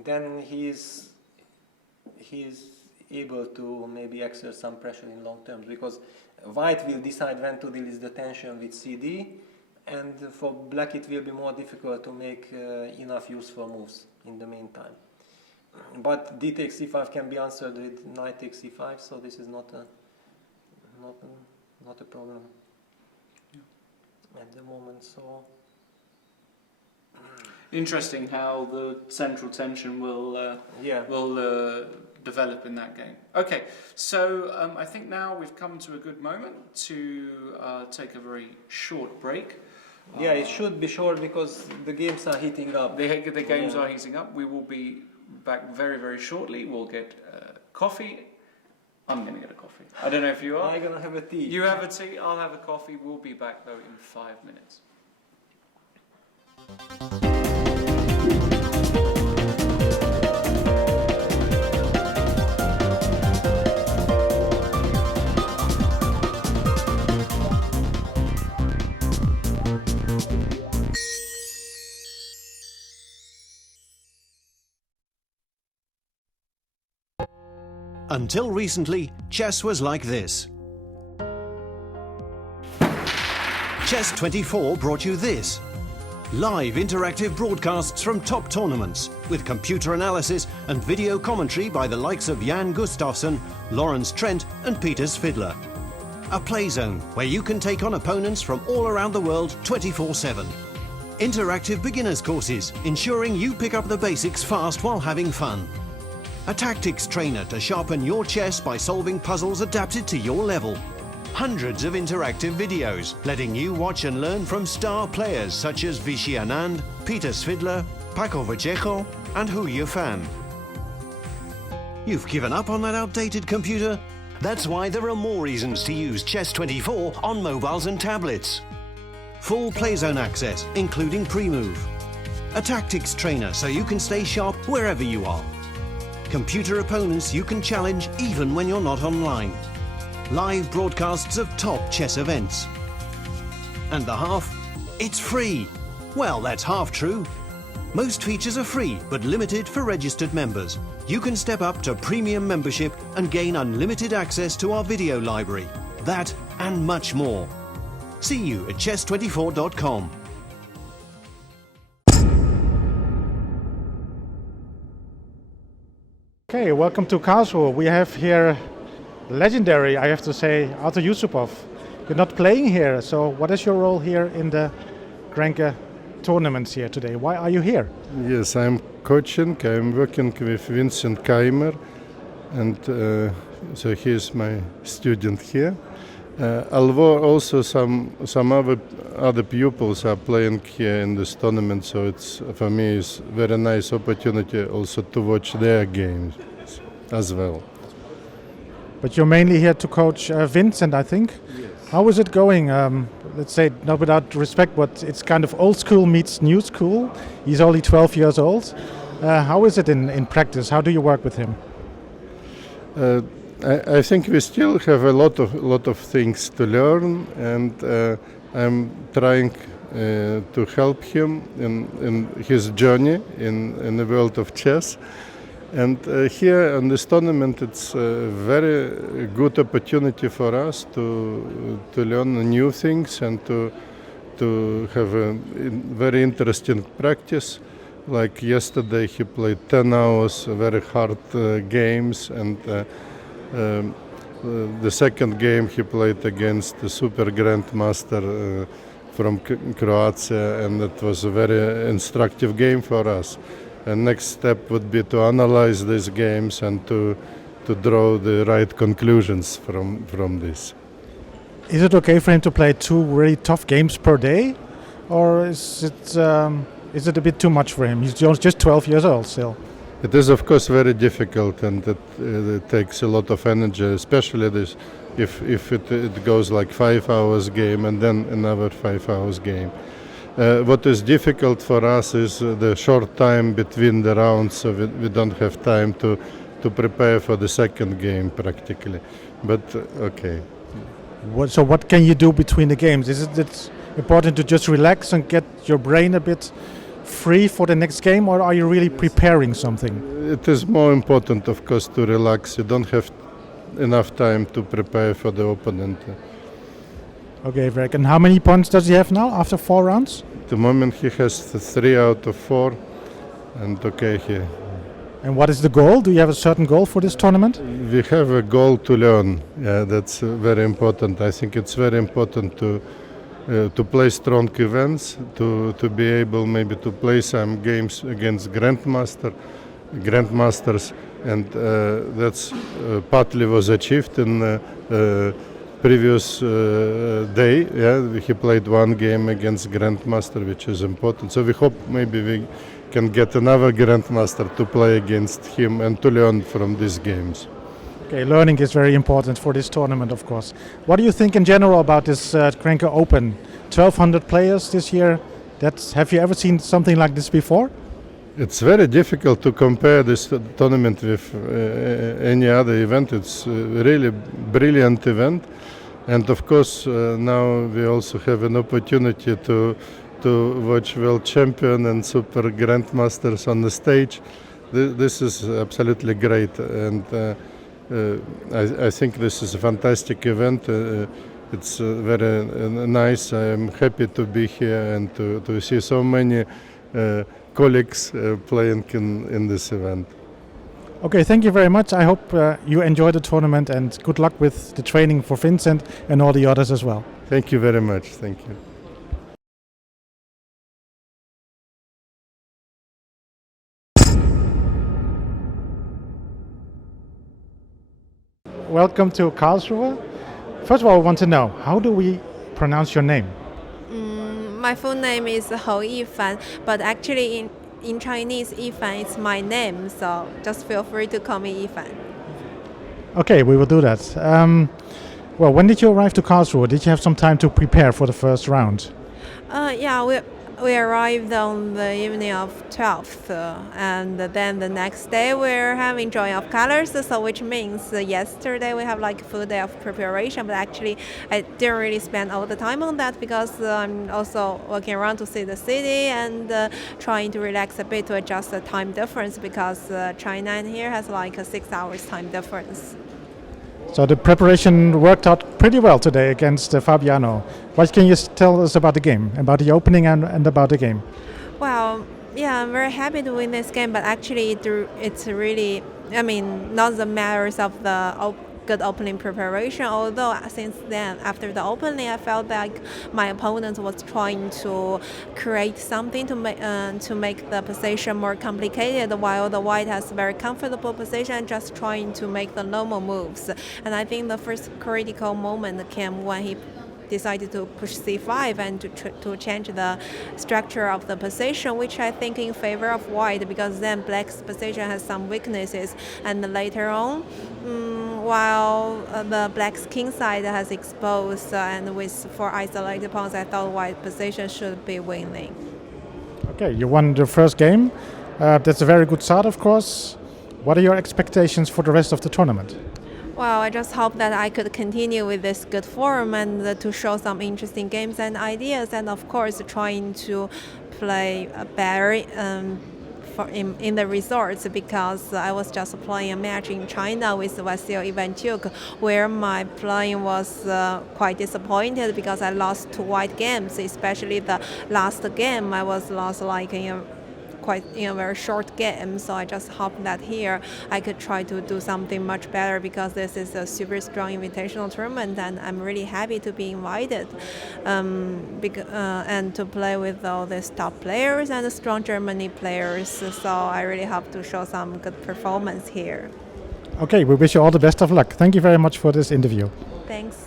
then he is able to maybe exert some pressure in long terms, because white will decide when to release the tension with cd, and for black it will be more difficult to make enough useful moves in the meantime. But d takes c5 can be answered with knight takes c5, so this is not a problem at the moment. So Interesting how the central tension will develop in that game. Okay, so I think now we've come to a good moment to take a very short break. yeah, it should be short because the games are heating up. The games are heating up. We will be back very, very shortly. We'll get coffee. I'm going to get a coffee. I don't know if you are. I'm gonna have a tea. You have a tea, I'll have a coffee. We'll be back though in 5 minutes. Until recently, chess was like this. Chess24 brought you this. Live interactive broadcasts from top tournaments with computer analysis and video commentary by the likes of Jan Gustafsson, Lawrence Trent and Peter Svidler. A play zone where you can take on opponents from all around the world 24/7. Interactive beginners courses ensuring you pick up the basics fast while having fun. A tactics trainer to sharpen your chess by solving puzzles adapted to your level. Hundreds of interactive videos letting you watch and learn from star players such as Vichy Anand, Peter Svidler, Paco Vallejo and Hu Yifan. You've given up on that outdated computer? That's why there are more reasons to use Chess24 on mobiles and tablets. Full playzone access, including pre-move. A tactics trainer so you can stay sharp wherever you are. Computer opponents you can challenge even when you're not online. Live broadcasts of top chess events. And the half? It's free. Well, that's half true. Most features are free, but limited for registered members. You can step up to premium membership and gain unlimited access to our video library. That and much more. See you at chess24.com. Okay, welcome to Karlsruhe. We have here legendary, I have to say, Artur Yusupov. You're not playing here, so what is your role here in the GRENKE tournaments here today? Why are you here? Yes, I'm coaching. I'm working with Vincent Keimer, and so he's my student here. Although also some other pupils are playing here in this tournament, so it's for me it's very nice opportunity also to watch their games as well. But you're mainly here to coach Vincent, I think. Yes. How is it going? Let's say, not without respect, but it's kind of old school meets new school. He's only 12 years old. How is it in practice? How do you work with him? I think we still have a lot of things to learn, and I'm trying to help him in his journey in the world of chess. And here in this tournament, it's a very good opportunity for us to learn new things and to have a very interesting practice. Like yesterday, he played 10 hours, very hard games, and the second game he played against the super Grandmaster from Croatia, and it was a very instructive game for us. And next step would be to analyze these games and to draw the right conclusions from this. Is it okay for him to play 2 really tough games per day? Or is it a bit too much for him? He's just 12 years old still. It is of course very difficult, and it takes a lot of energy, especially this if it goes like 5 hours game and then another 5 hours game. What is difficult for us is the short time between the rounds, so we don't have time to prepare for the second game practically. But okay. So what can you do between the games? Is it important to just relax and get your brain a bit free for the next game, or are you really preparing something? It is more important, of course, to relax. You don't have enough time to prepare for the opponent. Okay, Verk. And how many points does he have now after 4 rounds? At the moment he has 3 out of 4, and okay here. And what is the goal? Do you have a certain goal for this tournament? We have a goal to learn. Yeah, that's very important. I think it's very important to play strong events, to be able maybe to play some games against grandmasters, and that's partly was achieved in previous day. Yeah, he played 1 game against Grandmaster, which is important. So we hope maybe we can get another Grandmaster to play against him and to learn from these games. Okay, learning is very important for this tournament, of course. What do you think in general about this GRENKE Open? 1,200 players this year. Have you ever seen something like this before? It's very difficult to compare this tournament with any other event. It's a really brilliant event. And of course, now we also have an opportunity to watch world champion and super grandmasters on the stage. This is absolutely great, and I think this is a fantastic event. It's very nice. I am happy to be here and to see so many colleagues playing in this event. Okay, thank you very much. I hope you enjoy the tournament and good luck with the training for Vincent and all the others as well. Thank you very much. Thank you. Welcome to Karlsruhe. First of all, I want to know, how do we pronounce your name? My full name is Hou Yifan, but actually in Chinese, Yifan is my name, so just feel free to call me Yifan. Okay, we will do that. Well, when did you arrive to Karlsruhe? Did you have some time to prepare for the first round? Yeah, we arrived on the evening of 12th, and then the next day we're having Drawing of Colors, so which means yesterday we have like a full day of preparation, but actually I didn't really spend all the time on that because I'm also walking around to see the city and trying to relax a bit to adjust the time difference because China and here has like a 6 hours time difference. So the preparation worked out pretty well today against Fabiano. What can you tell us about the game, about the opening and about the game? Well, yeah, I'm very happy to win this game, but actually it's really, not the matters of the good opening preparation, although since then, after the opening, I felt like my opponent was trying to create something to make the position more complicated, while the white has very comfortable position, just trying to make the normal moves. And I think the first critical moment came when he decided to push c5 and to change the structure of the position, which I think in favor of white, because then black's position has some weaknesses. And later on, while the black's king side has exposed and with 4 isolated pawns, I thought white position should be winning. Okay, you won the first game. That's a very good start, of course. What are your expectations for the rest of the tournament? Well, I just hope that I could continue with this good form and to show some interesting games and ideas, and of course trying to play better in the resorts, because I was just playing a match in China with Vasil Ivanchuk, where my playing was quite disappointed because I lost 2 white games, especially the last game I was lost like in a very short game. So I just hope that here I could try to do something much better, because this is a super strong invitational tournament and I'm really happy to be invited and to play with all these top players and strong Germany players. So I really hope to show some good performance here. Okay, we wish you all the best of luck. Thank you very much for this interview. Thanks.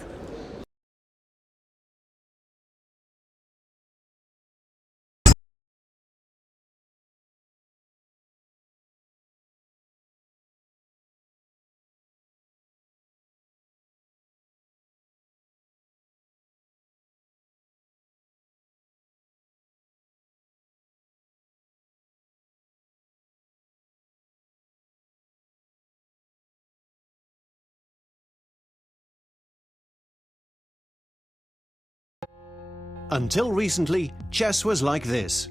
Until recently, chess was like this.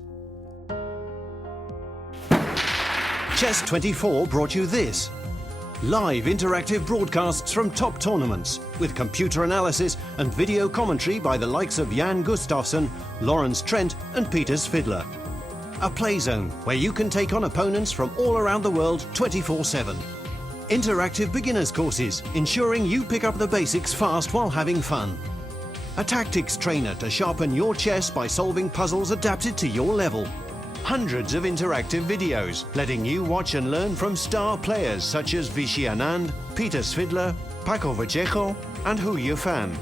Chess24 brought you this. Live interactive broadcasts from top tournaments with computer analysis and video commentary by the likes of Jan Gustafsson, Lawrence Trent and Peter Svidler. A play zone where you can take on opponents from all around the world 24/7. Interactive beginners courses ensuring you pick up the basics fast while having fun. A tactics trainer to sharpen your chess by solving puzzles adapted to your level. Hundreds of interactive videos letting you watch and learn from star players such as Vichy Anand, Peter Svidler, Paco Vallejo and Hou Yifan.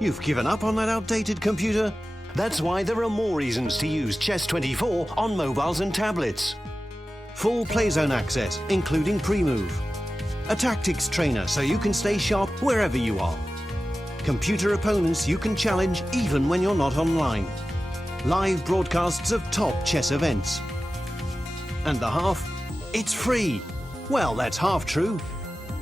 You've given up on that outdated computer? That's why there are more reasons to use Chess24 on mobiles and tablets. Full playzone access, including pre-move. A tactics trainer so you can stay sharp wherever you are. Computer opponents you can challenge even when you're not online. Live broadcasts of top chess events. And the half? It's free. Well, that's half true.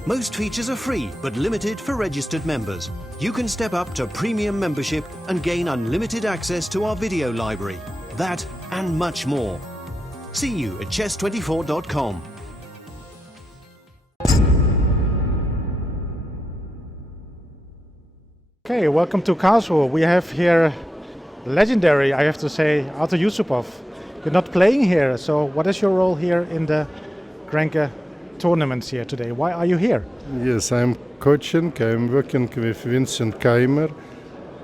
Most features are free, but limited for registered members. You can step up to premium membership and gain unlimited access to our video library. That and much more. See you at chess24.com. Okay, welcome to Karlsruhe. We have here legendary, I have to say, Artur Yusupov. You're not playing here, so what is your role here in the GRENKE tournaments here today? Why are you here? Yes, I'm coaching. I'm working with Vincent Keimer,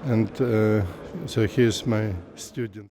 and so he's my student.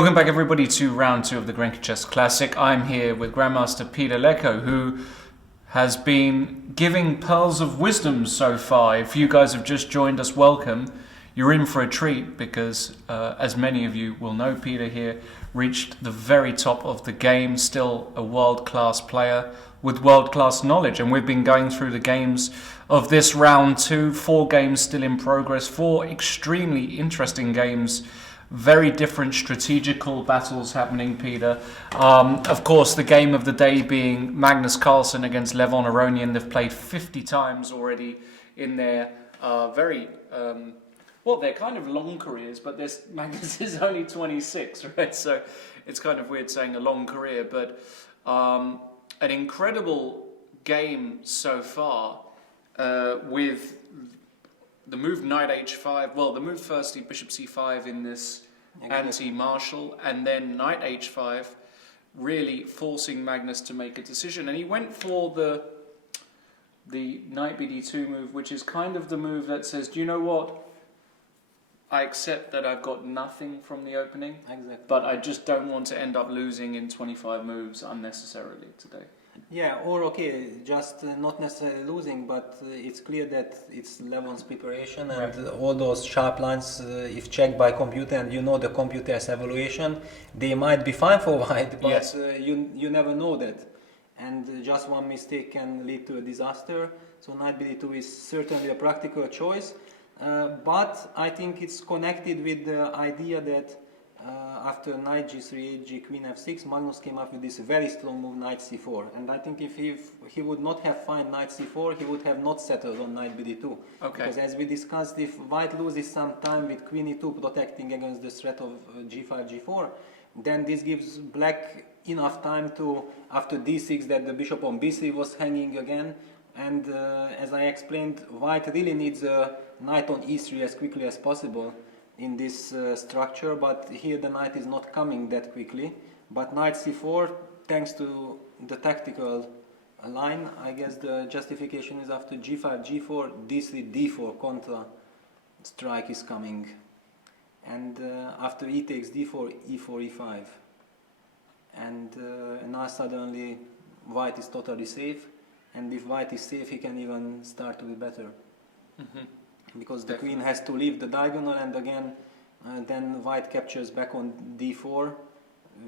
Welcome back, everybody, to round 2 of the GRENKE Chess Classic. I'm here with Grandmaster Peter Leko, who has been giving pearls of wisdom so far. If you guys have just joined us, welcome. You're in for a treat because, as many of you will know, Peter here reached the very top of the game, still a world-class player with world-class knowledge. And we've been going through the games of this round 2, 4 games still in progress, 4 extremely interesting games, very different strategical battles happening, Peter. Of course, the game of the day being Magnus Carlsen against Levon Aronian. They've played 50 times already in their they're kind of long careers, but Magnus is only 26, right? So it's kind of weird saying a long career, but an incredible game so far with the move knight h5, well, the move firstly bishop c5 in this anti-martial, and then knight h5, really forcing Magnus to make a decision. And he went for the knight bd2 move, which is kind of the move that says, do you know what? I accept that I've got nothing from the opening, but I just don't want to end up losing in 25 moves unnecessarily today. Yeah, or okay, just not necessarily losing, but it's clear that it's Levon's preparation and all those sharp lines, if checked by computer and you know the computer's evaluation, they might be fine for white, but you never know that. And just one mistake can lead to a disaster. So knight bd2 is certainly a practical choice. But I think it's connected with the idea that after knight g3, h, queen f6, Magnus came up with this very strong move knight c4. And I think if he would not have found knight c4, he would have not settled on knight bd2. Okay. Because as we discussed, if white loses some time with queen e2 protecting against the threat of g5, g4, then this gives black enough time to, after d6, that the bishop on b3 was hanging again. And as I explained, white really needs a knight on e3 as quickly as possible in this structure, but here the knight is not coming that quickly. But knight c4, thanks to the tactical line, I guess the justification is after g5, g4, d3, d4 contra strike is coming. And after e takes d4, e4, e5. And now suddenly white is totally safe. And if white is safe, he can even start to be better. Because the queen has to leave the diagonal, and again, then white captures back on d4,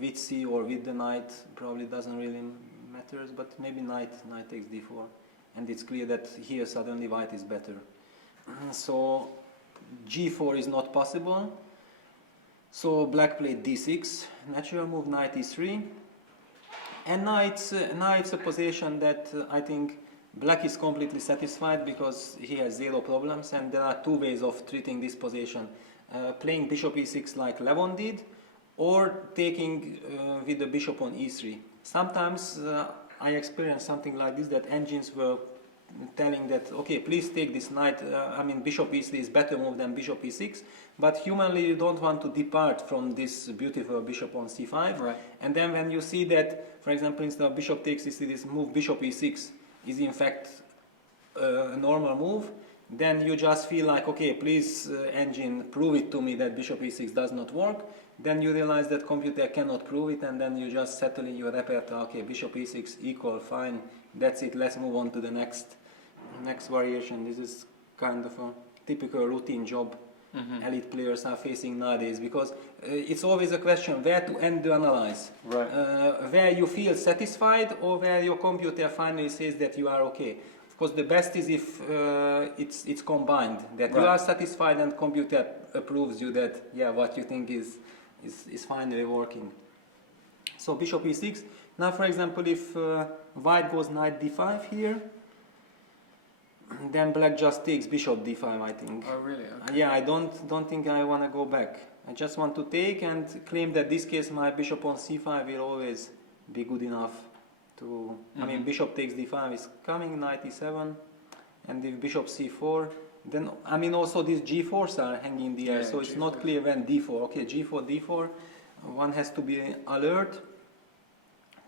with c or with the knight, probably doesn't really matter, but maybe knight takes d4. And it's clear that here suddenly white is better. So g4 is not possible. So black played d6, natural move knight e3. And now it's a position that I think black is completely satisfied because he has 0 problems, and there are 2 ways of treating this position. Playing bishop e6 like Levon did, or taking with the bishop on e3. Sometimes I experienced something like this, that engines were telling that, okay, please take this knight, bishop e3 is better move than bishop e6, but humanly you don't want to depart from this beautiful bishop on c5. Right. And then when you see that, for example, instead of bishop takes e3, this move bishop e6 is in fact a normal move, then you just feel like, okay, please engine, prove it to me that bishop e6 does not work. Then you realize that computer cannot prove it, and then you just settle in your repertoire, okay, bishop e6 equal, fine, that's it, let's move on to the next variation. This is kind of a typical routine job elite players are facing nowadays, because it's always a question where to end the analyze. Right. Where you feel satisfied, or where your computer finally says that you are okay. Of course, the best is if it's combined, that you are satisfied and computer approves you that, yeah, what you think is finally working. So bishop e6. Now, for example, if white goes knight d5 here, then black just takes bishop d5, I think. Oh, really? Okay. Yeah, I don't think I want to go back. I just want to take and claim that this case my bishop on c5 will always be good enough to... bishop takes d5 is coming, knight e7, and if bishop c4, then, also these g4s are hanging in the air, so it's not clear when d4. Okay, g4, d4, one has to be alert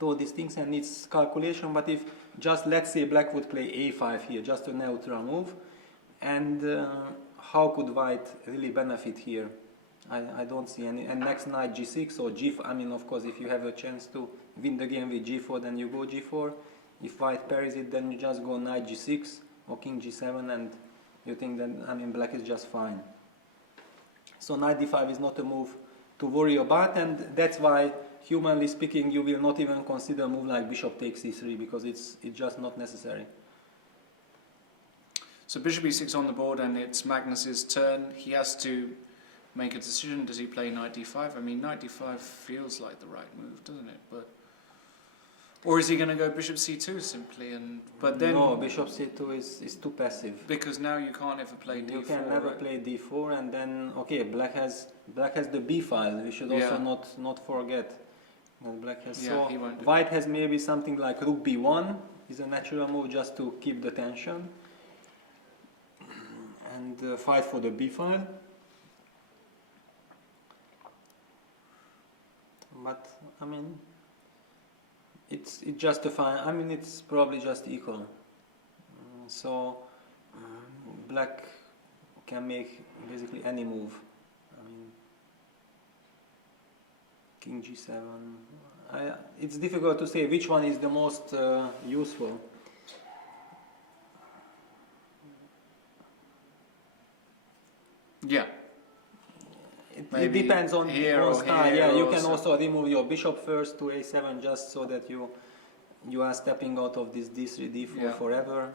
to all these things and needs calculation, but if just, let's say, black would play a5 here, just a neutral move, and how could white really benefit here? I don't see any. And next knight g6 or g4. I mean, of course, if you have a chance to win the game with g4, then you go g4. If white parries it, then you just go knight g6 or king g7, and you think that, I mean, black is just fine. So knight d5 is not a move to worry about, and that's why, humanly speaking, you will not even consider a move like bishop takes c3, because it's just not necessary. So bishop e6 on the board, and it's Magnus's turn. He has to make a decision. Does he play knight d5? I mean, knight d5 feels like the right move, doesn't it? But or is he going to go bishop c2 simply? But then no, bishop c2 is too passive. Because now you can't ever play d4. You can never play d4, and then okay, black has the b file. We should also not forget that black has. So he won't do white has maybe something like rook b1 is a natural move just to keep the tension and fight for the b file. But I mean, it's just a fine. I mean, it's probably just equal. So black can make basically any move. I mean, king g7. It's difficult to say which one is the most useful. Yeah. It depends on style. Here, yeah, you can also remove your bishop first to a7 just so that you are stepping out of this d3, d4 forever.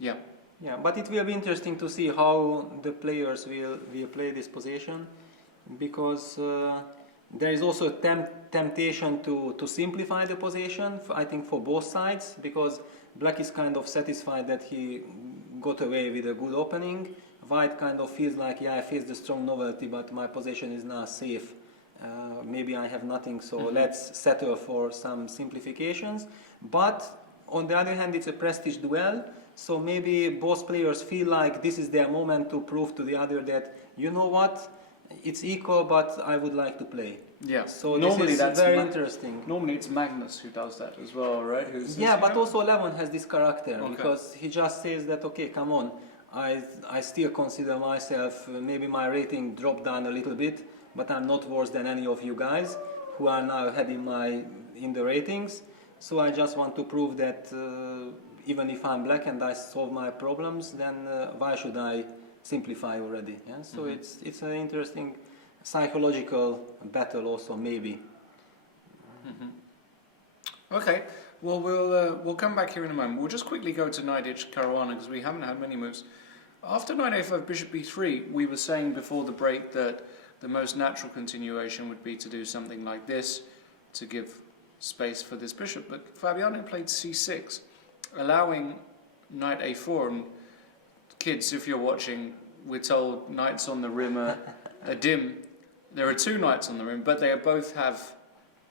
Yeah. Yeah, but it will be interesting to see how the players will play this position, because there is also a temptation to simplify the position, I think, for both sides, because black is kind of satisfied that he got away with a good opening. White kind of feels like, yeah, I faced the strong novelty, but my position is now safe. Maybe I have nothing, so let's settle for some simplifications. But on the other hand, it's a prestige duel, so maybe both players feel like this is their moment to prove to the other that, you know what, it's equal, but I would like to play. Yeah. So normally that's very interesting. Normally it's Magnus who does that as well, right? But also Levon has this character, because he just says that, okay, come on, I still consider myself, maybe my rating dropped down a little bit, but I'm not worse than any of you guys who are now ahead in the ratings. So I just want to prove that even if I'm black and I solve my problems, then why should I simplify already? Yeah? So it's an interesting psychological battle also, maybe. Okay, well we'll come back here in a moment. We'll just quickly go to knight h Caruana because we haven't had many moves. After knight a5 bishop b3, we were saying before the break that the most natural continuation would be to do something like this to give space for this bishop, but Fabiano played c6, allowing knight a4. And kids, if you're watching, we're told knights on the rim are dim. There are two knights on the rim, but they both have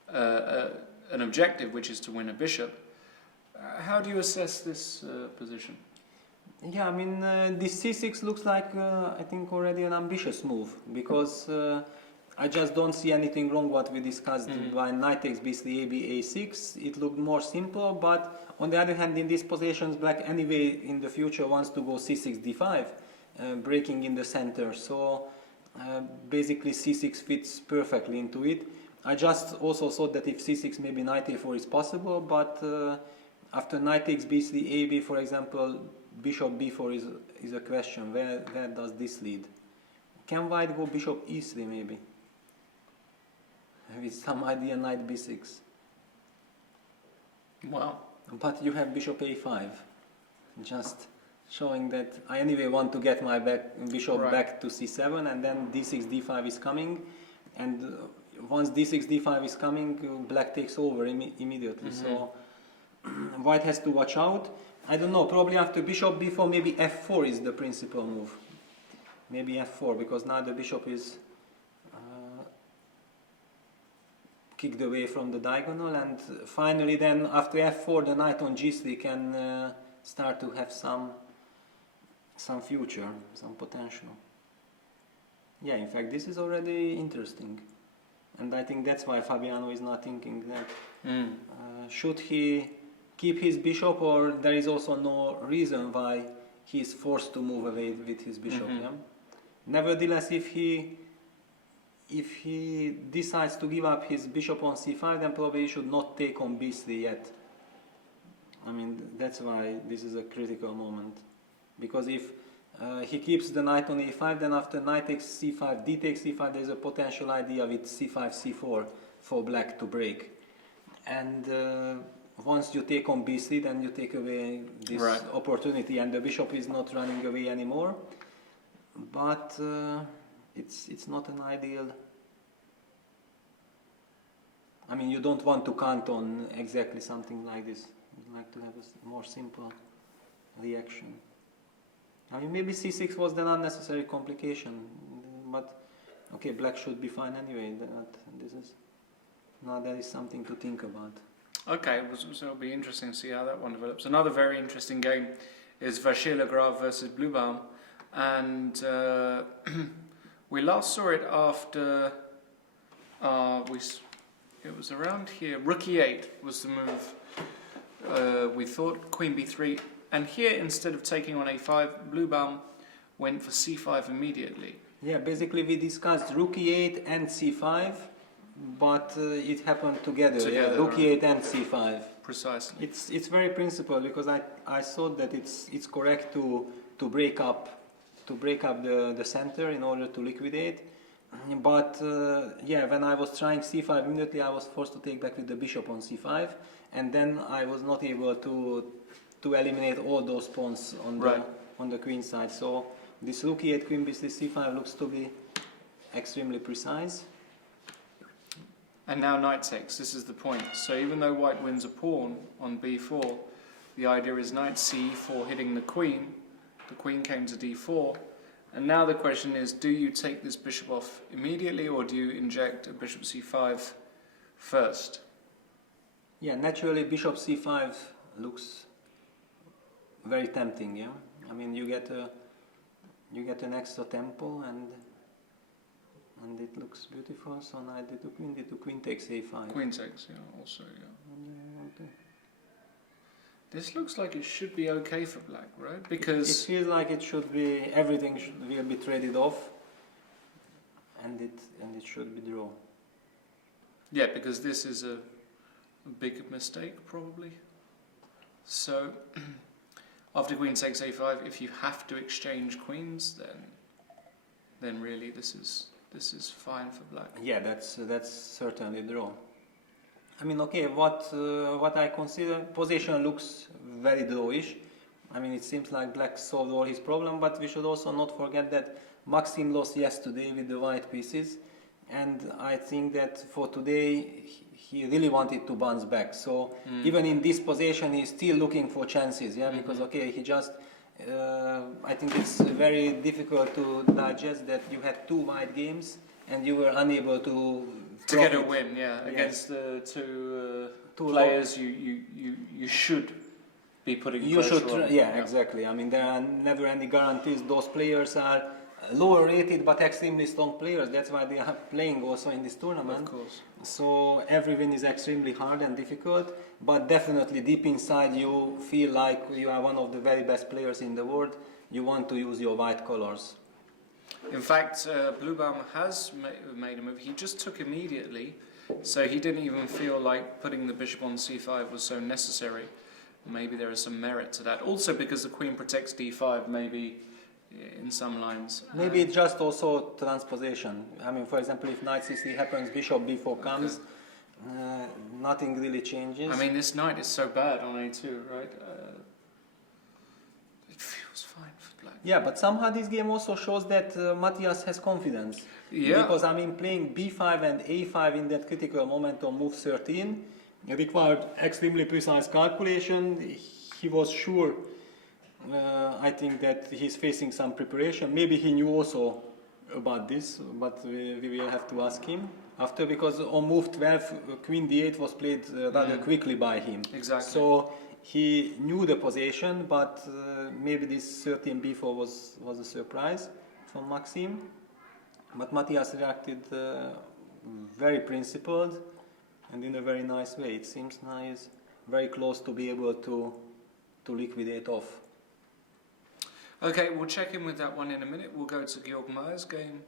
an objective, which is to win a bishop. How do you assess this position? Yeah, I mean, this c6 looks like, I think, already an ambitious move, because I just don't see anything wrong what we discussed by knight takes b3, a6. It looked more simple, but on the other hand, in these positions, black anyway in the future wants to go c6, d5, breaking in the center. So basically c6 fits perfectly into it. I just also thought that if c6, maybe knight a4 is possible, but after knight takes b3, ab, for example, bishop b4 is a question. Where does this lead? Can white go bishop e3 maybe? With some idea knight b6. Wow. But you have bishop a5. Just showing that I anyway want to get my bishop back to c7, and then d6, d5 is coming. And once d6, d5 is coming, black takes over immediately. So white has to watch out. I don't know, probably after bishop b4, maybe f4 is the principal move. Maybe f4, because now the bishop is kicked away from the diagonal, and finally then after f4 the knight on g3 can start to have some future, some potential. Yeah, in fact this is already interesting, and I think that's why Fabiano is not thinking that should he keep his bishop, or there is also no reason why he is forced to move away with his bishop. Yeah? Nevertheless, if he decides to give up his bishop on c5, then probably he should not take on b3 yet. I mean, that's why this is a critical moment. Because if he keeps the knight on a5, then after knight takes c5, d takes c5, there's a potential idea with c5, c4 for black to break. And once you take on b3, then you take away this opportunity, and the bishop is not running away anymore. But it's not an ideal. I mean, you don't want to count on exactly something like this. You'd like to have a more simple reaction. I mean, maybe c6 was an unnecessary complication, but okay, black should be fine anyway. Now there is something to think about. Okay, so it'll be interesting to see how that one develops. Another very interesting game is Vachier-Lagrave versus Bluebaum, and we last saw it after it was around here. Rook e8 was the move. We thought Queen b3, and here instead of taking on a5, Bluebaum went for c5 immediately. Yeah, basically we discussed Rook e8 and c5, but it happened together. Yeah, Rook e8 and c5. Precisely. It's very principled, because I thought that it's correct to break up the center in order to liquidate. But yeah, when I was trying c5 immediately, I was forced to take back with the bishop on c5, and then I was not able to eliminate all those pawns on the queen side. So this Rook e8, Queen b3, c5 looks to be extremely precise. And now knight takes. This is the point. So even though white wins a pawn on b4, the idea is knight c4 hitting the queen. The queen came to d4. And now the question is, do you take this bishop off immediately, or do you inject a bishop c5 first? Yeah, naturally bishop c5 looks very tempting, yeah? I mean, you get an extra tempo, and it looks beautiful. So knight d2 queen takes a5. Queen takes, yeah, also, yeah. This looks like it should be okay for black, right? Because it feels like it should be, everything will be traded off, and it should be draw. Yeah, because this is a big mistake probably. So after queen takes a5, if you have to exchange queens, then really this is fine for black. Yeah, that's certainly draw. I mean, okay, what I consider, position looks very drawish. I mean, it seems like black solved all his problem, but we should also not forget that Maxime lost yesterday with the white pieces, and I think that for today he really wanted to bounce back. So even in this position, he's still looking for chances, yeah, because okay, he just I think it's very difficult to digest that you had two white games and you were unable to get a win, yeah, against the two players you should be putting pressure on. Yeah, exactly. I mean, there are never any guarantees. Those players are lower rated but extremely strong players. That's why they are playing also in this tournament. Of course. So every win is extremely hard and difficult, but definitely deep inside you feel like you are one of the very best players in the world. You want to use your white colors. In fact, Bluebaum has made a move. He just took immediately, so he didn't even feel like putting the bishop on c5 was so necessary. Maybe there is some merit to that. Also because the queen protects d5, maybe in some lines. Maybe it's just also transposition. I mean, for example, if knight c3 happens, bishop b4 comes, nothing really changes. I mean, this knight is so bad on a2, right? It feels fine for black. Yeah, but somehow this game also shows that Matthias has confidence. Yeah. Because I mean, playing b5 and a5 in that critical moment on move 13 required extremely precise calculation. He was sure, I think, that he's facing some preparation. Maybe he knew also about this, but we will have to ask him after, because on move 12, queen d8 was played rather quickly by him. Exactly. So he knew the position, but maybe this 13 b4 was a surprise from Maxime. But Matthias reacted very principled and in a very nice way. It seems now he's very close to be able to liquidate off. Okay, we'll check in with that one in a minute. We'll go to Georg Meyer's game.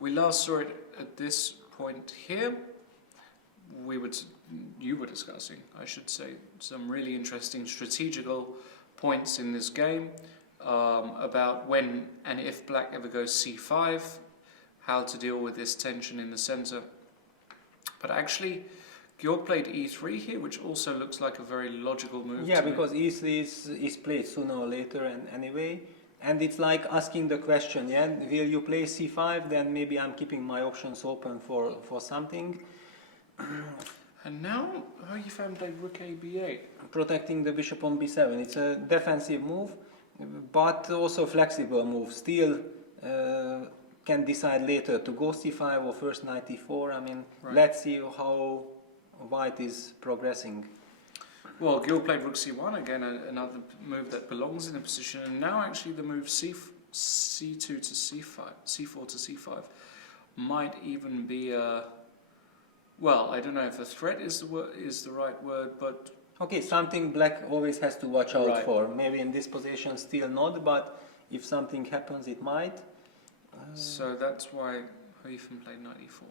We last saw it at this point here. You were discussing, I should say, some really interesting strategical points in this game about when and if black ever goes c5, how to deal with this tension in the center. But actually, Georg played e3 here, which also looks like a very logical move. Yeah, to because me. e3 is played sooner or later, and anyway. And it's like asking the question, yeah, will you play c5? Then maybe I'm keeping my options open for something. And now, how you found played rook a b8? Protecting the bishop on b7. It's a defensive move, but also flexible move. Still can decide later to go c5 or first knight e4. I mean, Right. Let's see how white is progressing. Well, Georg played rook c1, again another move that belongs in a position, and now actually the move c2 to c5, c4 to c5 might even be a... Well, I don't know if the threat is the right word, but... Okay, something black always has to watch out Right. for. Maybe in this position still not, but if something happens it might. So that's why Hoeven played knight e4.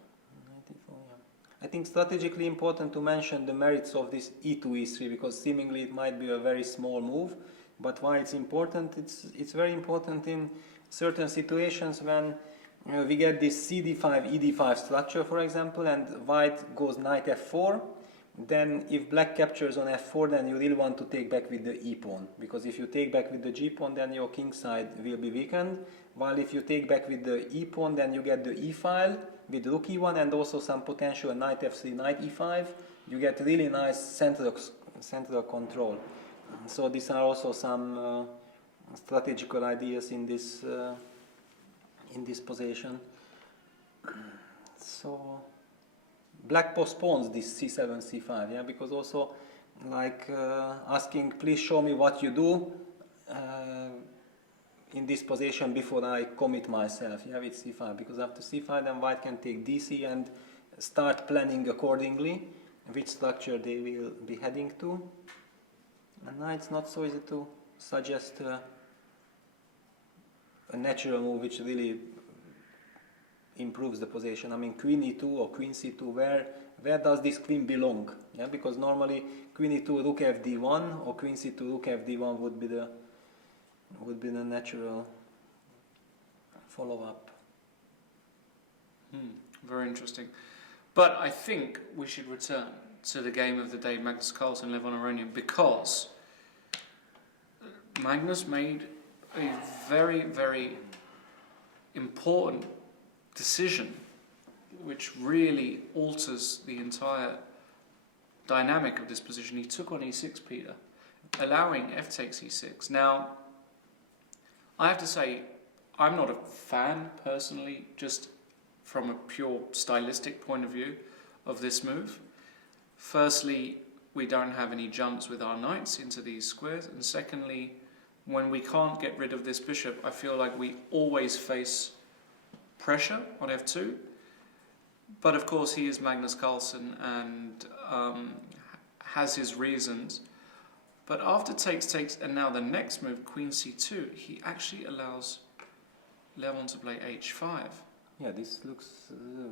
94, yeah. I think strategically important to mention the merits of this e2 e3, because seemingly it might be a very small move, but why it's important? It's very important in certain situations when we get this cd5 ed5 structure, for example, and white goes knight f4. Then if black captures on f4, then you really want to take back with the e pawn, because if you take back with the g pawn, then your king side will be weakened, while if you take back with the e pawn, then you get the e file with rook e1 and also some potential knight f3, knight e5. You get really nice central control. So these are also some strategical ideas in this position. So black postpones this c7, c5, yeah, because also like asking, please show me what you do in this position before I commit myself, yeah, with c5, because after c5 then white can take dc and start planning accordingly which structure they will be heading to. And now it's not so easy to suggest a natural move which really improves the position. I mean, queen e2 or queen c2, where does this queen belong? Yeah, because normally queen e2 rook fd1 or queen c2 rook fd1 would be the natural follow-up. Very interesting. But I think we should return to the game of the day, Magnus Carlsen, Levon Aronian, because Magnus made a very, very important decision which really alters the entire dynamic of this position. He took on e6, Peter, allowing f takes e6. Now, I have to say, I'm not a fan personally, just from a pure stylistic point of view of this move. Firstly, we don't have any jumps with our knights into these squares, and secondly, when we can't get rid of this bishop, I feel like we always face pressure on f2. But of course he is Magnus Carlsen and has his reasons. But after takes, and now the next move, queen c2, he actually allows Levon to play h5. Yeah, this looks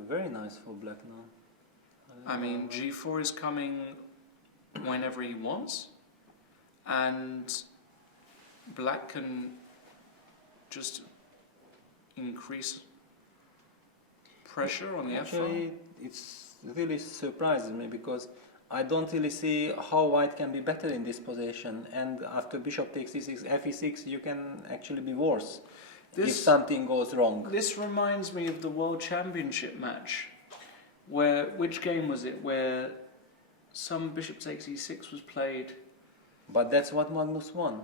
very nice for black now. I mean, g4 is coming whenever he wants, and black can just increase pressure on the f file. Actually, it's really surprises me because I don't really see how white can be better in this position, and after bishop takes e6, fe6, you can actually be worse if something goes wrong. This reminds me of the World Championship match, which game was it, where some bishop takes e6 was played. But that's what Magnus won.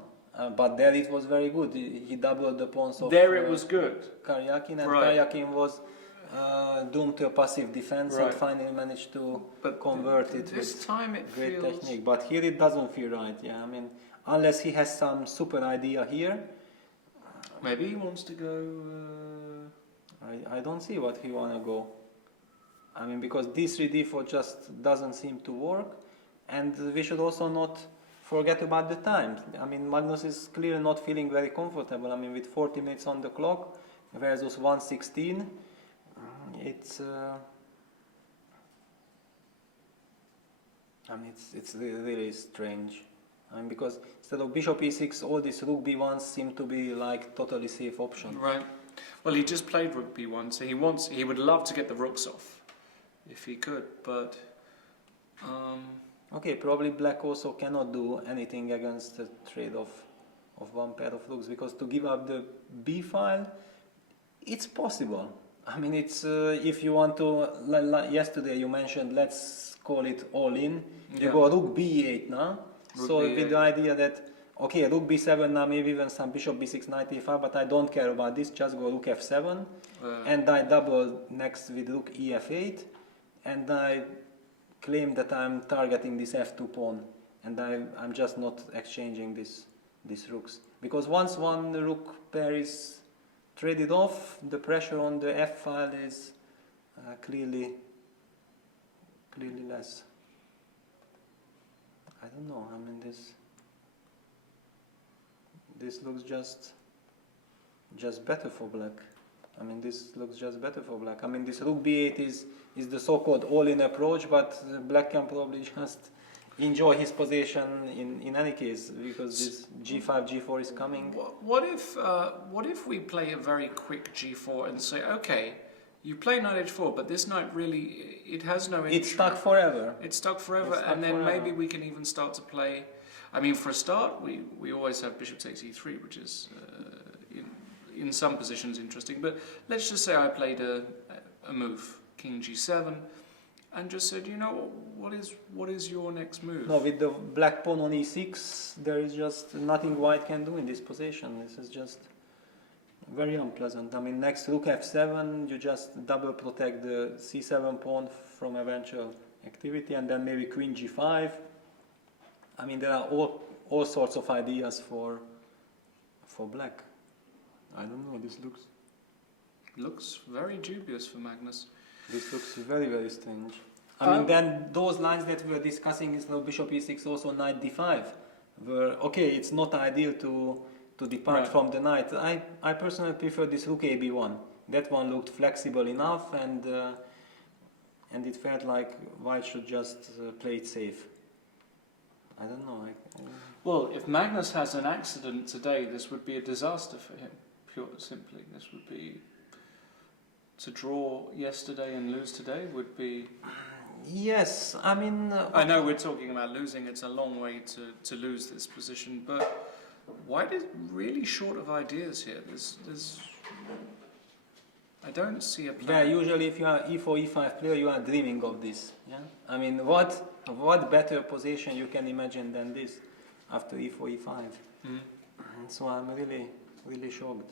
But there it was very good. He doubled the pawns of There it was good. Karyakin, and Right. Karyakin was doomed to a passive defense and Right. finally managed to But convert it this with time it great feels... technique. But here it doesn't feel right. Yeah, I mean, unless he has some super idea here, Maybe he wants to go... I don't see what he wanna go. I mean, because d3 d4 just doesn't seem to work, and we should also not forget about the time. I mean, Magnus is clearly not feeling very comfortable. I mean, with 40 minutes on the clock versus 1:16, it's. I mean, it's really strange. I mean, because instead of bishop e6, all these rook b1s seem to be like totally safe option. Right. Well, he just played rook b1, so he would love to get the rooks off, if he could, but. Okay, probably black also cannot do anything against the trade of one pair of rooks, because to give up the b file, it's possible. I mean, it's if you want to. Yesterday you mentioned, let's call it all in. You go rook b8 now. Rook so b8. with the idea that, okay, rook b7 now, maybe even some bishop b6, knight a5, but I don't care about this, just go rook f7, and I double next with rook ef8, and I claim that I'm targeting this f2 pawn, and I'm just not exchanging these rooks. Because once one rook pair is traded off, the pressure on the f file is clearly less. I don't know. I mean, this looks just better for black. I mean, this looks just better for black. I mean, this rook b8 is the so-called all-in approach, but black can probably just enjoy his position in any case, because this g5, g4 is coming. What if we play a very quick g4 and say, okay, you play knight h4, but this knight really, it has no entry. It's stuck forever. It's stuck forever, and then maybe we can even start to play. I mean, for a start, we always have bishop takes e3, which is in some positions interesting. But let's just say I played a move, king g7, and just said, you know, what is your next move? No, with the black pawn on e6, there is just nothing white can do in this position. This is just very unpleasant. I mean, next rook f7, you just double protect the c7 pawn from eventual activity, and then maybe queen g5. I mean, there are all sorts of ideas for black. I don't know. This looks very dubious for Magnus. This looks very, very strange. I mean, then those lines that we were discussing is now bishop e6, also knight d5, were okay. It's not ideal to depart from the knight. I personally prefer this rook ab1. That one looked flexible enough, and it felt like white should just play it safe. I don't know. Well, if Magnus has an accident today, this would be a disaster for him. Pure simply, this would be to draw yesterday and lose today would be. Yes, I mean. I know we're talking about losing. It's a long way to lose this position, but white is really short of ideas here. There's I don't see a plan. Yeah, usually if you are e4, e5 player, you are dreaming of this. Yeah, I mean, what better position you can imagine than this after e4, e5? Mm. So I'm really shocked.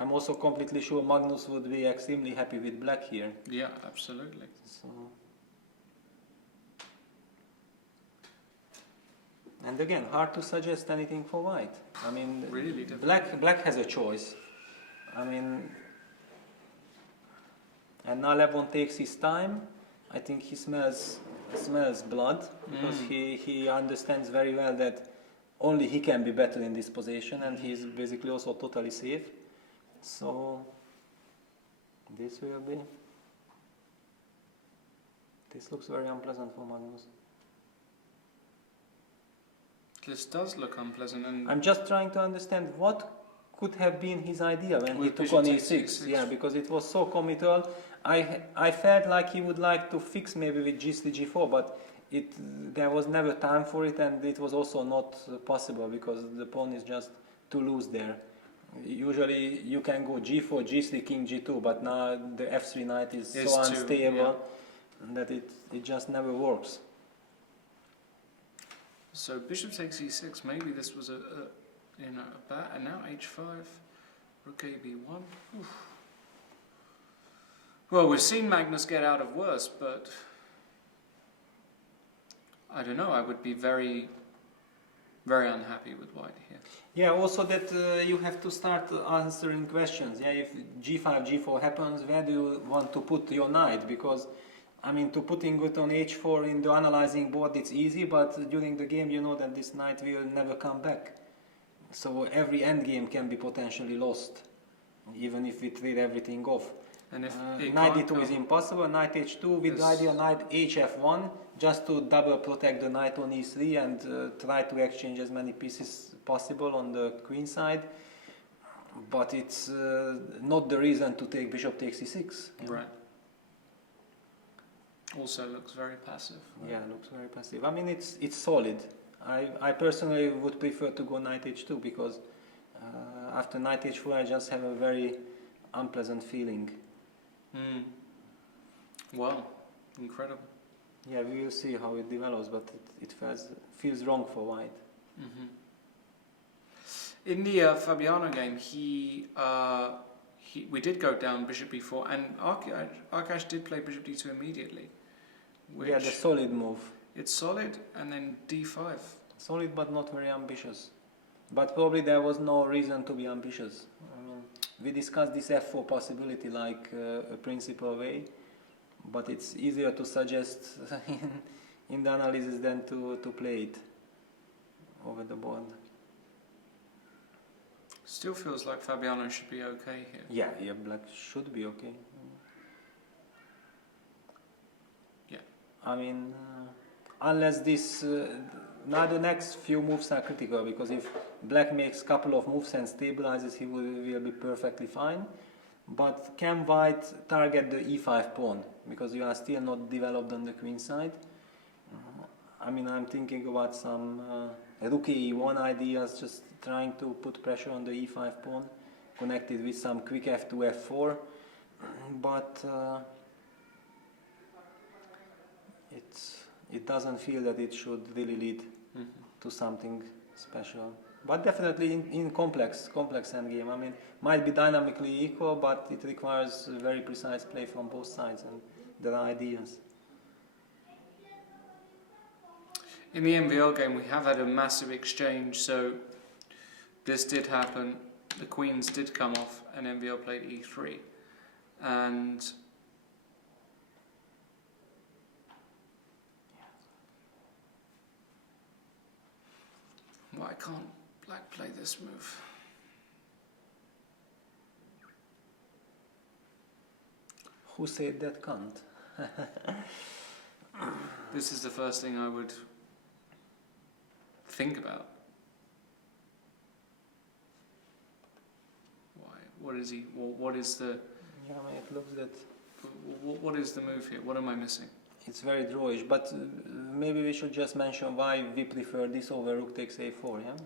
I'm also completely sure Magnus would be extremely happy with black here. Yeah, absolutely. So. And again, hard to suggest anything for white. I mean, really black has a choice. I mean, and now Lebon takes his time. I think he smells blood, because he understands very well that only he can be better in this position, and he's basically also totally safe. So this looks very unpleasant for Magnus. This does look unpleasant, and I'm just trying to understand what could have been his idea when he took on e6. Yeah, because it was so committal. I felt like he would like to fix maybe with g3, g4, but there was never time for it, and it was also not possible because the pawn is just too loose there. Usually you can go g4, g3, king g2, but now the f3 knight is so unstable that it just never works. So bishop takes e6. Maybe this was a bat, and now h5, rook ab1. Oof. Well, we've seen Magnus get out of worse, but I don't know. I would be very, very unhappy with white here. Yeah, also that you have to start answering questions. Yeah, if g5, g4 happens, where do you want to put your knight? Because I mean, to putting it on h4 in the analyzing board, it's easy, but during the game you know that this knight will never come back. So every endgame can be potentially lost, even if we trade everything off. And if knight d2 is impossible, knight h2 with the idea knight hf1, just to double protect the knight on e3 and try to exchange as many pieces possible on the queen side. But it's not the reason to take bishop takes e6. Right. Also looks very passive. Right? Yeah, looks very passive. I mean, it's solid. I personally would prefer to go knight h2 because after knight h4 I just have a very unpleasant feeling. Wow, incredible. Yeah, we will see how it develops, but it feels wrong for white. In the Fabiano game, we did go down bishop b4, and Arkash did play bishop d2 immediately. Which Yeah, the solid move. It's solid, and then d5. Solid but not very ambitious. But probably there was no reason to be ambitious. I mean, we discussed this f4 possibility like a principal way, but it's easier to suggest in the analysis than to play it over the board. Still feels like Fabiano should be okay here. Yeah, black should be okay. Yeah. I mean, unless this, now the next few moves are critical, because if black makes a couple of moves and stabilizes, he will be perfectly fine. But can white target the e5 pawn, because you are still not developed on the queen side? I mean, I'm thinking about some rook e1 ideas, just trying to put pressure on the e5 pawn, connected with some quick f2, f4, but it doesn't feel that it should really lead to something special. But definitely in complex endgame. I mean, might be dynamically equal, but it requires very precise play from both sides, and there are ideas. In the MVL game, we have had a massive exchange, so this did happen. The queens did come off, and MVL played e3. And why can't black play this move? Who said that can't? This is the first thing I would think about. Why? What is he? What is the? Yeah, I mean, it looks that What is the move here? What am I missing? it's very drawish, but maybe we should just mention why we prefer this over rook takes a4, yeah?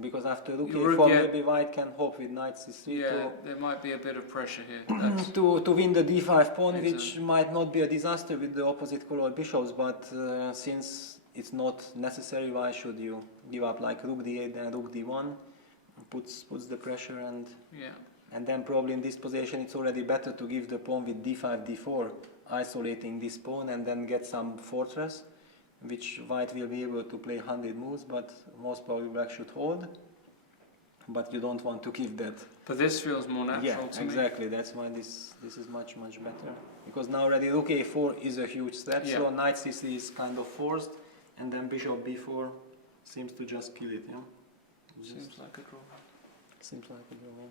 Because after rook a4, maybe white can hope with knight c3 there might be a bit of pressure here. to win the d5 pawn, which might not be a disaster with the opposite color bishops, but since it's not necessary, why should you give up like rook d8 and rook d1? Puts the pressure, and then probably in this position it's already better to give the pawn with d5, d4, isolating this pawn, and then get some fortress, which white will be able to play 100 moves, but most probably black should hold. But you don't want to give that. But this feels more natural to me. Exactly. That's why this is much better. Because now already rook a4 is a huge threat, so knight c3 is kind of forced, and then bishop b4 seems to just kill it. Yeah. Seems like a draw. Seems like a draw.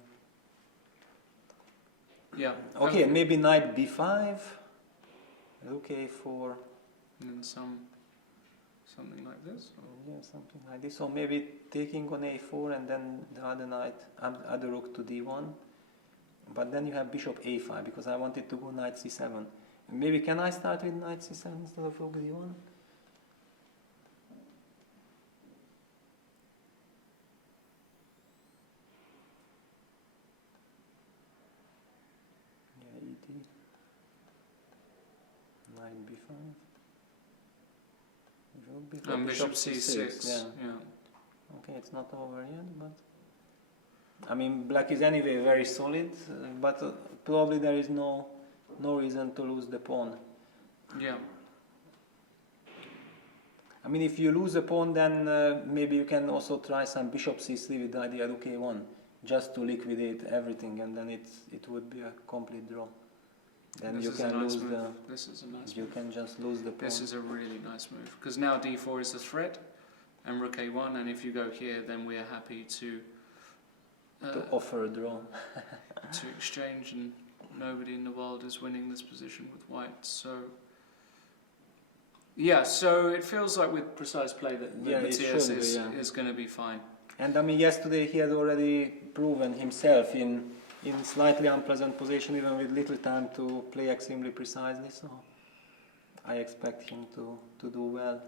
Yeah. Okay, maybe knight b5, rook a4, and then something like this. Yeah, something like this. Or maybe taking on a4 and then the other rook to d1. But then you have bishop a5, because I wanted to go knight c7. Maybe can I start with knight c7 instead of rook d1? Knight b5. And bishop c6. Yeah. Okay, it's not over yet, but I mean, black is anyway very solid, but probably there is no reason to lose the pawn. Yeah. I mean, if you lose a pawn, then maybe you can also try some bishop c3 with the idea rook a1, just to liquidate everything, and then it would be a complete draw. then This you is a can nice lose move. This is a nice you move. can just lose the pawn. This is a really nice move because now d4 is the threat, and rook a1. And if you go here, then we are happy to offer a draw. to exchange, and nobody in the world is winning this position with white. So yeah, so it feels like with precise play that Matthias is going to be fine. And I mean, yesterday he had already proven himself in slightly unpleasant position, even with little time to play extremely precisely. So I expect him to do well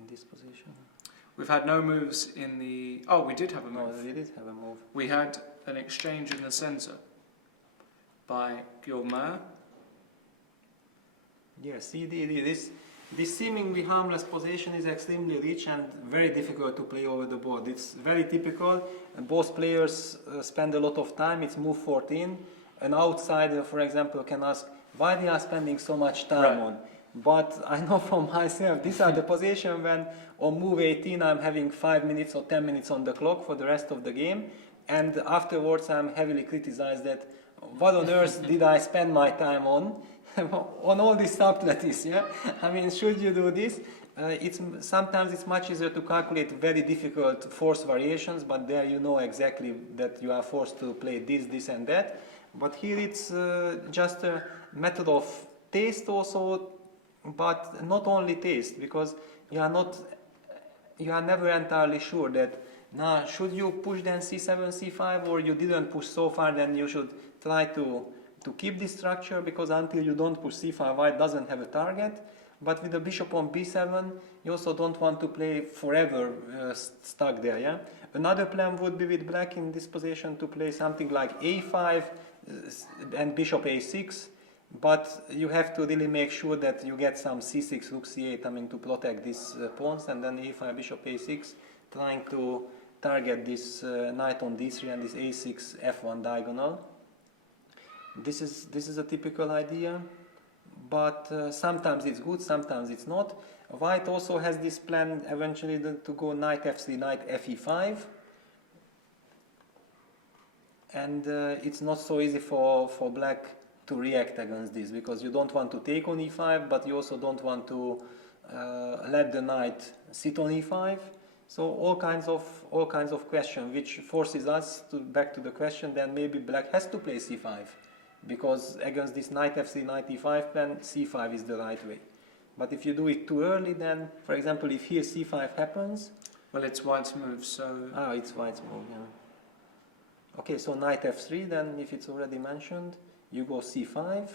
in this position. We've had no moves in the... Oh, we did have a move. No, we did have a move. We had an exchange in the centre by Guillaume. Yes, this seemingly harmless position is extremely rich and very difficult to play over the board. It's very typical. Both players spend a lot of time. It's move 14. An outsider, for example, can ask why they are spending so much time on. But I know from myself, these are the positions when on move 18 I'm having 5 minutes or 10 minutes on the clock for the rest of the game, and afterwards I'm heavily criticized that what on earth did I spend my time on all these subtleties, yeah? I mean, should you do this? Sometimes it's much easier to calculate very difficult force variations, but there you know exactly that you are forced to play this and that. But here it's just a method of taste also, but not only taste, because you are never entirely sure that now should you push then c7, c5, or you didn't push so far, then you should try to keep this structure, because until you don't push c5, white doesn't have a target. But with the bishop on b7, you also don't want to play forever stuck there, yeah? Another plan would be with black in this position to play something like a5 and bishop a6, but you have to really make sure that you get some c6, rook c8, I mean, to protect these pawns, and then a5, bishop a6, trying to target this knight on d3 and this a6, f1 diagonal. This is a typical idea, but sometimes it's good, sometimes it's not. White also has this plan eventually to go knight f3, knight fe5, and it's not so easy for black to react against this, because you don't want to take on e5, but you also don't want to let the knight sit on e5. So all kinds of questions, which forces us back to the question, then maybe black has to play c5, because against this knight f3, knight e5 plan, c5 is the right way. But if you do it too early, then, for example, if here c5 happens... Well, it's white's move, so... Ah, it's white's move, yeah. Okay, so knight f3, then, if it's already mentioned, you go c5.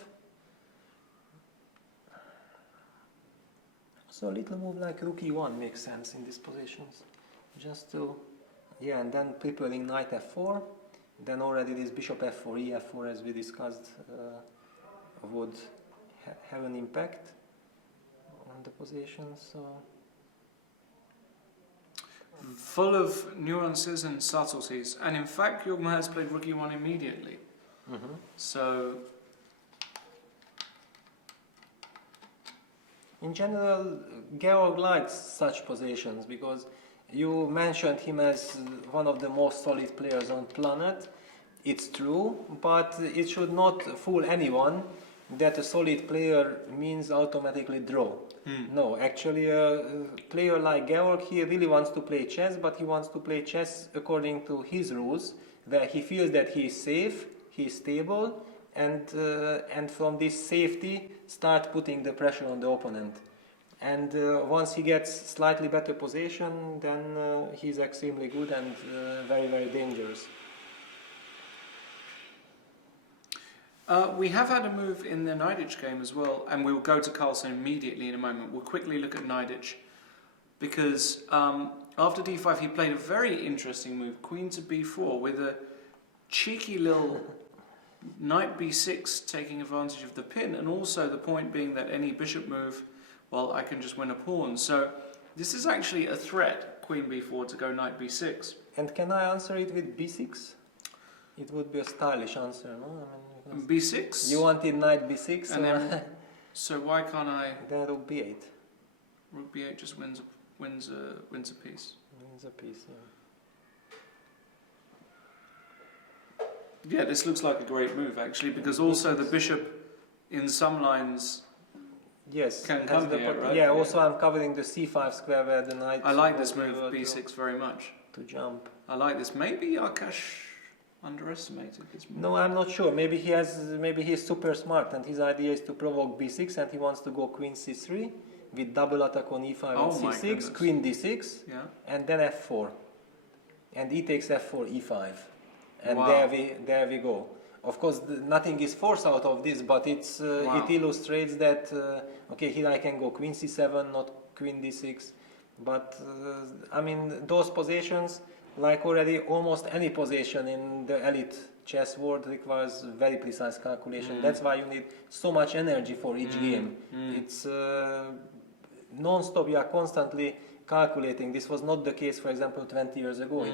So a little move like rook e1 makes sense in these positions. Just to... Yeah, and then preparing knight f4. Then already this bishop f4, e4, as we discussed, would have an impact on the position. So full of nuances and subtleties, and in fact, Guillaume has played rook e1 immediately. So in general, Georg likes such positions, because you mentioned him as one of the most solid players on planet. It's true, but it should not fool anyone that a solid player means automatically draw. No, actually a player like Georg, he really wants to play chess, but he wants to play chess according to his rules, where he feels that he is safe, he is stable, and from this safety start putting the pressure on the opponent. And once he gets slightly better position, then he's extremely good and very, very dangerous. we have had a move in the Knightage game as well, and we'll go to Karlsruhe immediately in a moment. We'll quickly look at Knightage, because after d5 he played a very interesting move, queen to b4, with a cheeky little knight b6 taking advantage of the pin, and also the point being that any bishop move, well, I can just win a pawn. So this is actually a threat, queen b4 to go knight b6. And can I answer it with b6? It would be a stylish answer, no? I mean, b6? you wanted knight b6, and then, so why can't I? Then rook b8. Rook b8 just wins a piece. Wins a piece, yeah. Yeah, this looks like a great move actually, because also the bishop in some lines Yes, can has come the here, right? yeah, also I'm covering the c5 square where the knight I like will this be move, able b6, very much. to jump. I like this. Maybe Akash underestimated this move. No, I'm not sure. Maybe he's super smart and his idea is to provoke b6 and he wants to go queen c3 with double attack on e5 Oh and my c6, goodness. queen d6, Yeah. and then f4. And e takes f4, e5. And Wow. there we go. Of course, nothing is forced out of this, but it's Wow. it illustrates that okay, here I can go queen c7, not queen d6. But I mean, those positions, like already almost any position in the elite chess world, requires very precise calculation. That's why you need so much energy for each game. It's non-stop. You are constantly calculating. This was not the case, for example, 20 years ago.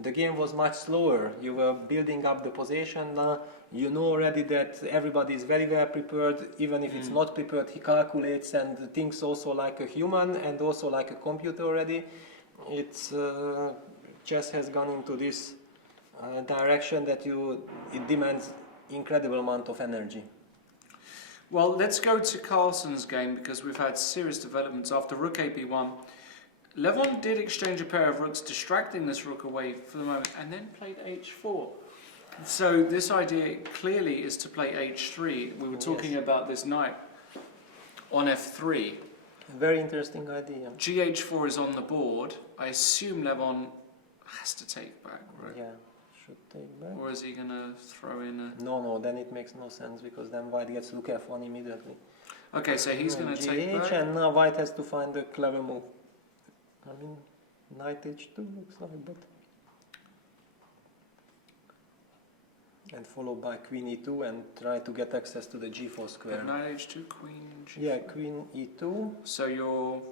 The game was much slower. You were building up the position. Now you know already that everybody is very well prepared. Even if it's not prepared, he calculates and thinks also like a human and also like a computer already. It's chess has gone into this direction that it demands incredible amount of energy. Well, let's go to Carlsen's game because we've had serious developments after rook ab1. Levon did exchange a pair of rooks, distracting this rook away for the moment, and then played h4. So this idea clearly is to play h3. We were talking about this knight on f3. Very interesting idea. gh4 is on the board. I assume Levon has to take back, right? Yeah, should take back. Or is he going to throw in a... No, then it makes no sense because then white gets rook f1 immediately. Okay, so he's going to take GH, back. and now white has to find a clever move. I mean, knight h2 looks like, but... And followed by queen e2 and try to get access to the g4 square. Knight h2, queen g4. Yeah, queen e2. So you're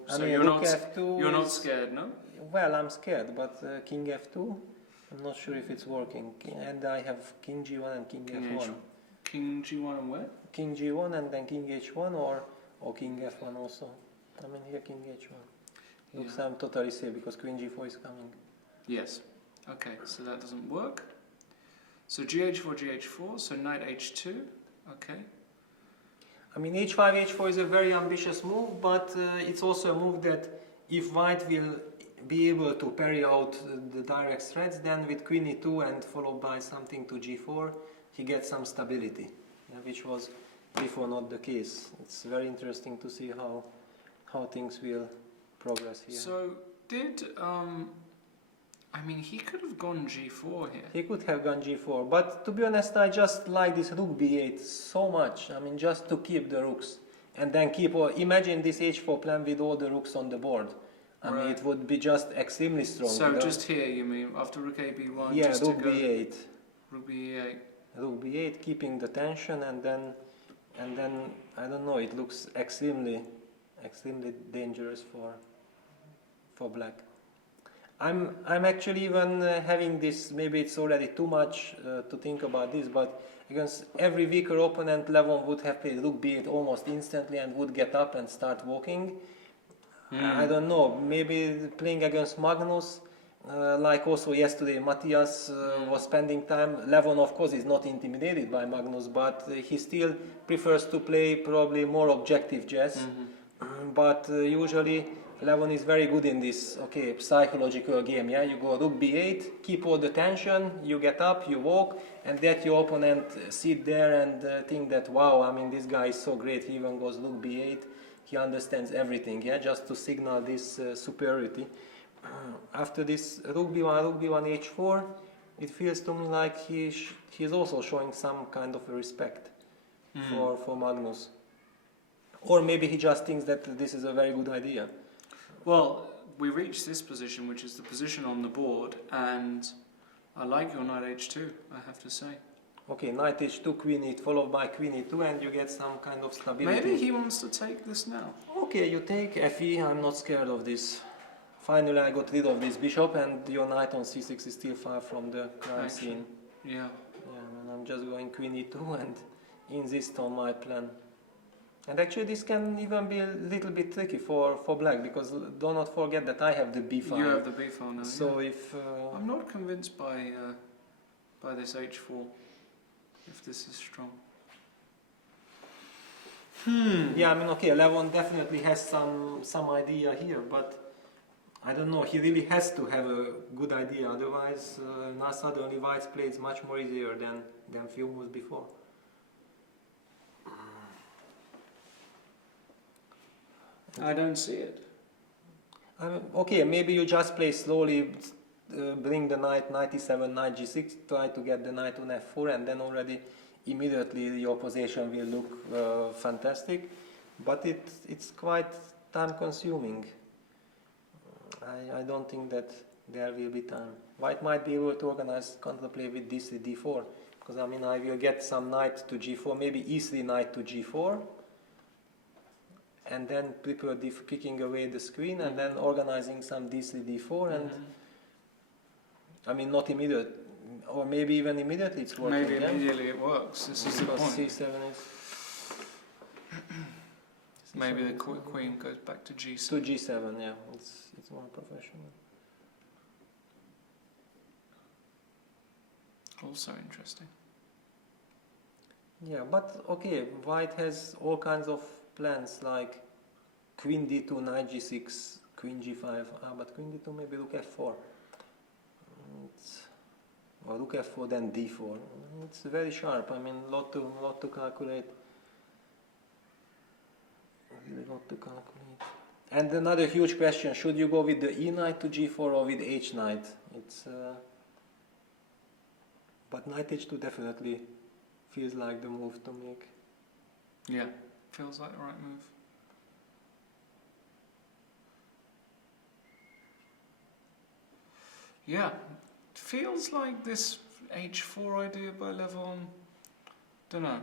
rook f2 you're not is- scared, no? Well, I'm scared, but king f2, I'm not sure if it's working. And I have king g1 and king f1. King g1 and where? King g1 and then king h1 or king f1 also. I mean here king h1. Looks I'm totally safe because queen g4 is coming. Yes. Okay, so that doesn't work. So gh4, gh4, so knight h2. Okay. I mean h5, h4 is a very ambitious move, but it's also a move that if white will be able to parry out the direct threats, then with queen e2 and followed by something to g4, he gets some stability, which was before not the case. It's very interesting to see how things will progress here. So did I mean he could have gone g4 here. He could have gone g4, but to be honest, I just like this rook b8 so much. I mean, just to keep the rooks and then keep. Imagine this h4 plan with all the rooks on the board. I mean, it would be just extremely strong. So just here, you mean after rook ab1? Yeah, just rook to go b8. Rook b8. Rook b8, keeping the tension, and then I don't know. It looks extremely dangerous for black. I'm actually even having this. Maybe it's already too much to think about this, but against every weaker opponent, Levon would have played rook b8 almost instantly and would get up and start walking. I don't know. Maybe playing against Magnus. Like also yesterday, Matthias was spending time. Levon, of course, is not intimidated by Magnus, but he still prefers to play probably more objective chess. But usually, Levon is very good in this psychological game. Yeah, you go rook b8, keep all the tension, you get up, you walk, and that your opponent sit there and think that wow, I mean this guy is so great. He even goes rook b8. He understands everything. Yeah, just to signal this superiority. After this rook b1, h4, it feels to me like he's also showing some kind of a respect for Magnus. Or maybe he just thinks that this is a very good idea. Well, we reached this position, which is the position on the board, and I like your knight h2, I have to say. Okay, knight h2, queen e, followed by queen e2, and you get some kind of stability. Maybe he wants to take this now. Okay, you take fe, I'm not scared of this. Finally, I got rid of this bishop, and your knight on c6 is still far from the crime scene. Yeah. Yeah, and I'm just going queen e2 and insist on my plan. And actually, this can even be a little bit tricky for black, because do not forget that I have the b file. You have the b file now. So yeah. if I'm not convinced by this h4. if this is strong. Yeah, I mean, okay, Levon definitely has some idea here, but I don't know, he really has to have a good idea, otherwise now suddenly White's play is much more easier than few moves before. I don't see it. I mean, okay, maybe you just play slowly, bring the knight 97, knight g6, try to get the knight on f4, and then already immediately your position will look fantastic, but it's quite time consuming. I don't think that there will be time. White might be able to organize counterplay with d3, d4, because I mean I will get some knight to g4, maybe e3 knight to g4, and then prepare kicking away the screen, and then organizing some d3, d4, and I mean not immediate, or maybe even immediately it's working. Maybe immediately it works. This is the point. c7 is Maybe the queen goes back to g7. to g7, yeah, it's more professional. Also interesting. Yeah, but okay, White has all kinds of plans like queen d2, knight g6, queen g5. But queen d2, maybe rook f4. Or rook f4, then d4. It's very sharp. I mean, lot to calculate. Really lot to calculate. And another huge question: should you go with the e knight to g4 or with h knight? It's but knight h2 definitely feels like the move to make. Yeah, feels like the right move. Yeah, feels like this h4 idea by Levon. Don't know.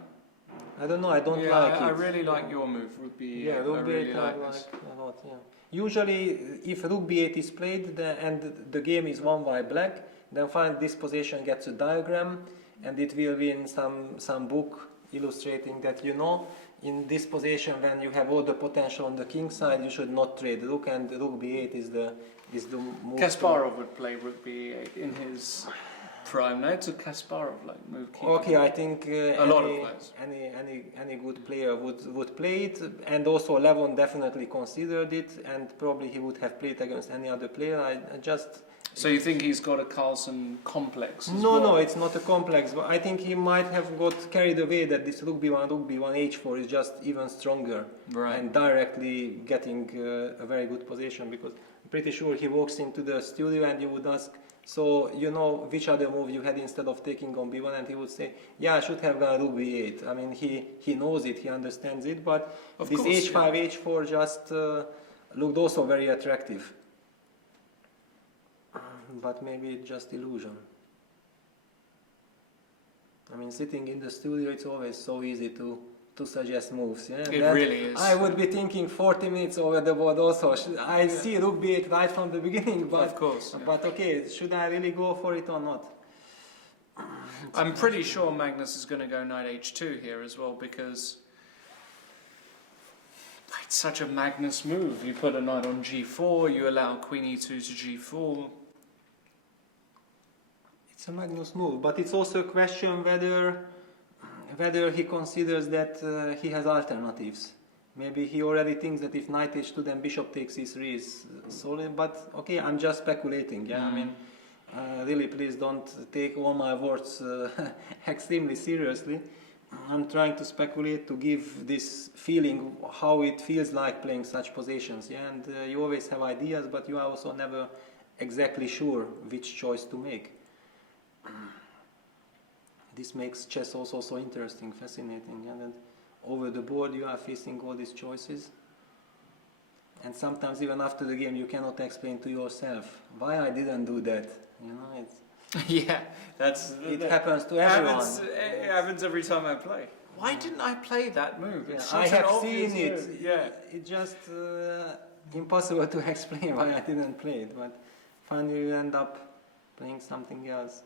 I don't know. I don't like it. I really like your move. Rook b8. Yeah, rook I b8 really I like this. a lot. Yeah. Usually, if rook b8 is played and the game is won by black, then find this position gets a diagram, and it will be in some book illustrating that, you know, in this position when you have all the potential on the king side, you should not trade rook, and rook b8 is the move. Kasparov would play rook b8 in his prime. No, it's a Kasparov like move. Okay, I think a lot of players. Any good player would play it, and also Levon definitely considered it, and probably he would have played against any other player. I just. So you think he's got a Carlsen complex? No, it's not a complex, but I think he might have got carried away that this rook b1, h4 is just even stronger, right, and directly getting a very good position, because I'm pretty sure he walks into the studio and you would ask, so you know which other move you had instead of taking on b1, and he would say, yeah, I should have gone rook b8. I mean, he knows it, he understands it, but of this course, h5, yeah. h4 just looked also very attractive. But maybe it's just illusion. I mean, sitting in the studio, it's always so easy to suggest moves. Yeah? It really is. I would be thinking 40 minutes over the board also. I see rook b8 right from the beginning, but, of course, yeah. But okay, should I really go for it or not? I'm pretty sure Magnus is going to go knight h2 here as well, because it's such a Magnus move. You put a knight on g4, you allow queen e2 to g4. It's a Magnus move, but it's also a question whether he considers that he has alternatives. Maybe he already thinks that if knight h2 then bishop takes e3 is solid, but okay, I'm just speculating. Yeah, I mean, really, please don't take all my words extremely seriously. I'm trying to speculate, to give this feeling how it feels like playing such positions. Yeah, and you always have ideas, but you are also never exactly sure which choice to make. This makes chess also so interesting, fascinating, and then over the board you are facing all these choices, and sometimes even after the game you cannot explain to yourself why I didn't do that. You know, it's yeah, it happens to everyone. It happens every time I play. Why didn't I play that move? Yeah, It's I such an have obvious seen it. move. Yeah, it's just impossible to explain why I didn't play it, but finally you end up playing something else.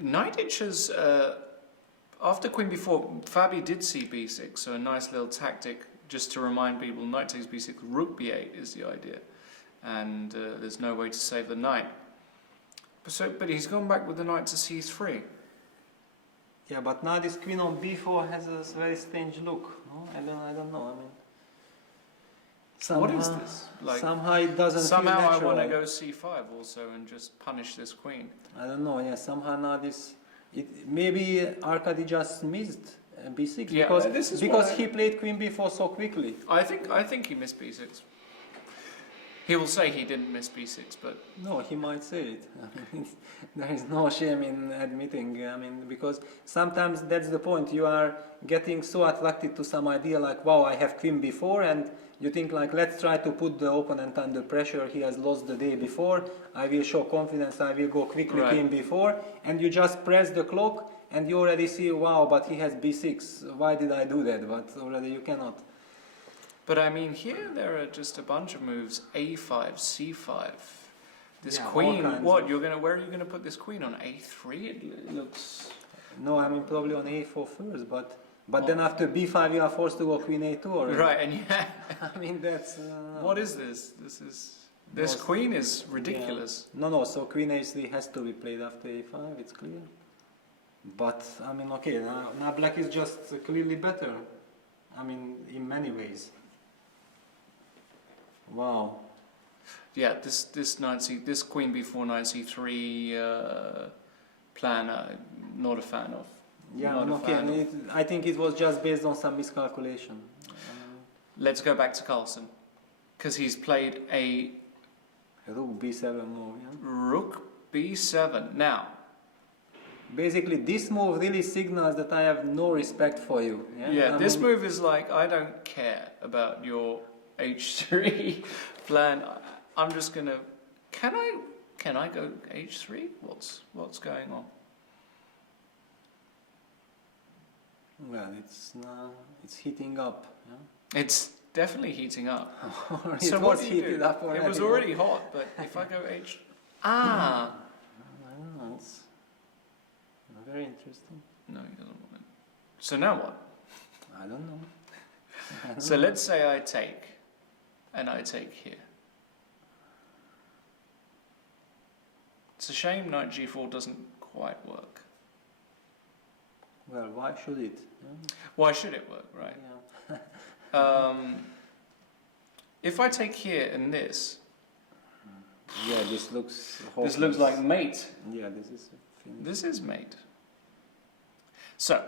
Knight h after queen b4, Fabi did see b6, so a nice little tactic just to remind people, knight takes b6, rook b8 is the idea, and there's no way to save the knight. But he's gone back with the knight to c3. Yeah, but now this queen on b4 has a very strange look. No? I don't know. I mean, What is this? Like, somehow it doesn't somehow feel I natural. want to go c5 also and just punish this queen. I don't know. Yeah, somehow now this. Maybe Arkady just missed b6 Yeah, because this is because why- he played queen b4 so quickly. I think he missed b6. He will say he didn't miss b6, but No, he might say it. I mean, there is no shame in admitting. I mean, because sometimes that's the point. You are getting so attracted to some idea like, wow, I have queen b4, and you think like, let's try to put the opponent under pressure. He has lost the day before. I will show confidence. I will go quickly Right. queen b4, and you just press the clock, and you already see, wow, but he has b6. Why did I do that? But already you cannot. But I mean, here there are just a bunch of moves: a5, c5. This Yeah, all queen. kinds What of- you're gonna? Where are you gonna put this queen on a3? It looks. No, I mean probably on a4 first, but then after b5 you are forced to go queen a2 already. Right, and yeah. I mean that's. What is this? This No, queen is ridiculous. Yeah. No, so queen a3 has to be played after a5. It's clear. But I mean, okay, now black is just clearly better. I mean, in many ways. Wow. Yeah, this queen b4 knight c3 plan, I'm not a fan of. Yeah, Not a okay. fan of. I think it was just based on some miscalculation. Let's go back to Carlsen, because he's played a Rook b7 move. Yeah? rook b7. Now, Basically, this move really signals that I have no respect for you. yeah, I this mean, move is like, I don't care about your h3 plan. I'm just gonna. Can I go h3? What's going on? Well, it's heating up. Yeah? It's definitely heating up. Or it So was what do you heated do? up already. It was already hot, but if I go h, ah, I don't know, it's very interesting. no, he doesn't want it. So now what? I don't know. So let's say I take, and I take here. It's a shame knight g4 doesn't quite work. Well, why should it? Yeah? Why should it work, right? Yeah. If I take here and this, Yeah, this looks. this looks hopeless. like mate. Yeah, this is. This is mate. So,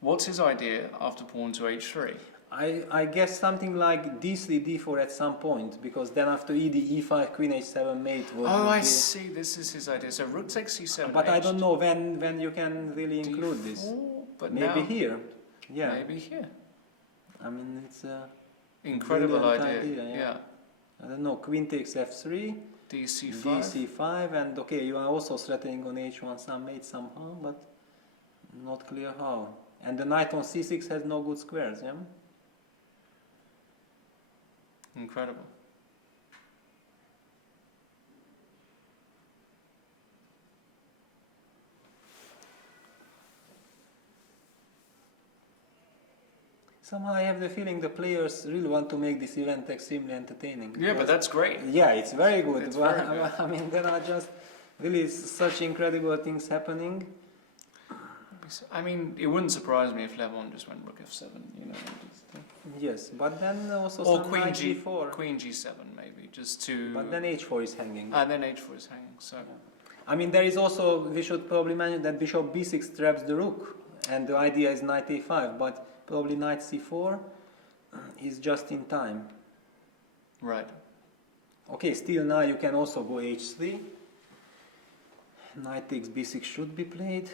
what's his idea after pawn to h3? I guess something like d3, d4 at some point, because then after ed, e5, queen h7 mate would. Oh, would I be- see. This is his idea. So rook takes c7. But I h don't know when you can really include this. d4, But Maybe now, here. Yeah. Maybe here. I mean, it's a. Incredible Brilliant idea. idea, yeah. Yeah. I don't know. Queen takes f3. dc5. dc5, and okay, you are also threatening on h1 some mate somehow, but not clear how. And the knight on c6 has no good squares, yeah? Incredible. Somehow I have the feeling the players really want to make this event extremely entertaining. Yeah, but because- that's great. Yeah, it's very good. It's but, very good. I mean, there are just really such incredible things happening. I mean, it wouldn't surprise me if Levon just went rook f7, you know. Yes, but then also Or some queen knight g g4. queen g7 maybe, just to. But then h4 is hanging. And then h4 is hanging. So I mean, there is also, we should probably mention that bishop b6 traps the rook, and the idea is knight a5, but probably knight c4 is just in time. right. Okay, still now you can also go h3. Knight takes b6 should be played.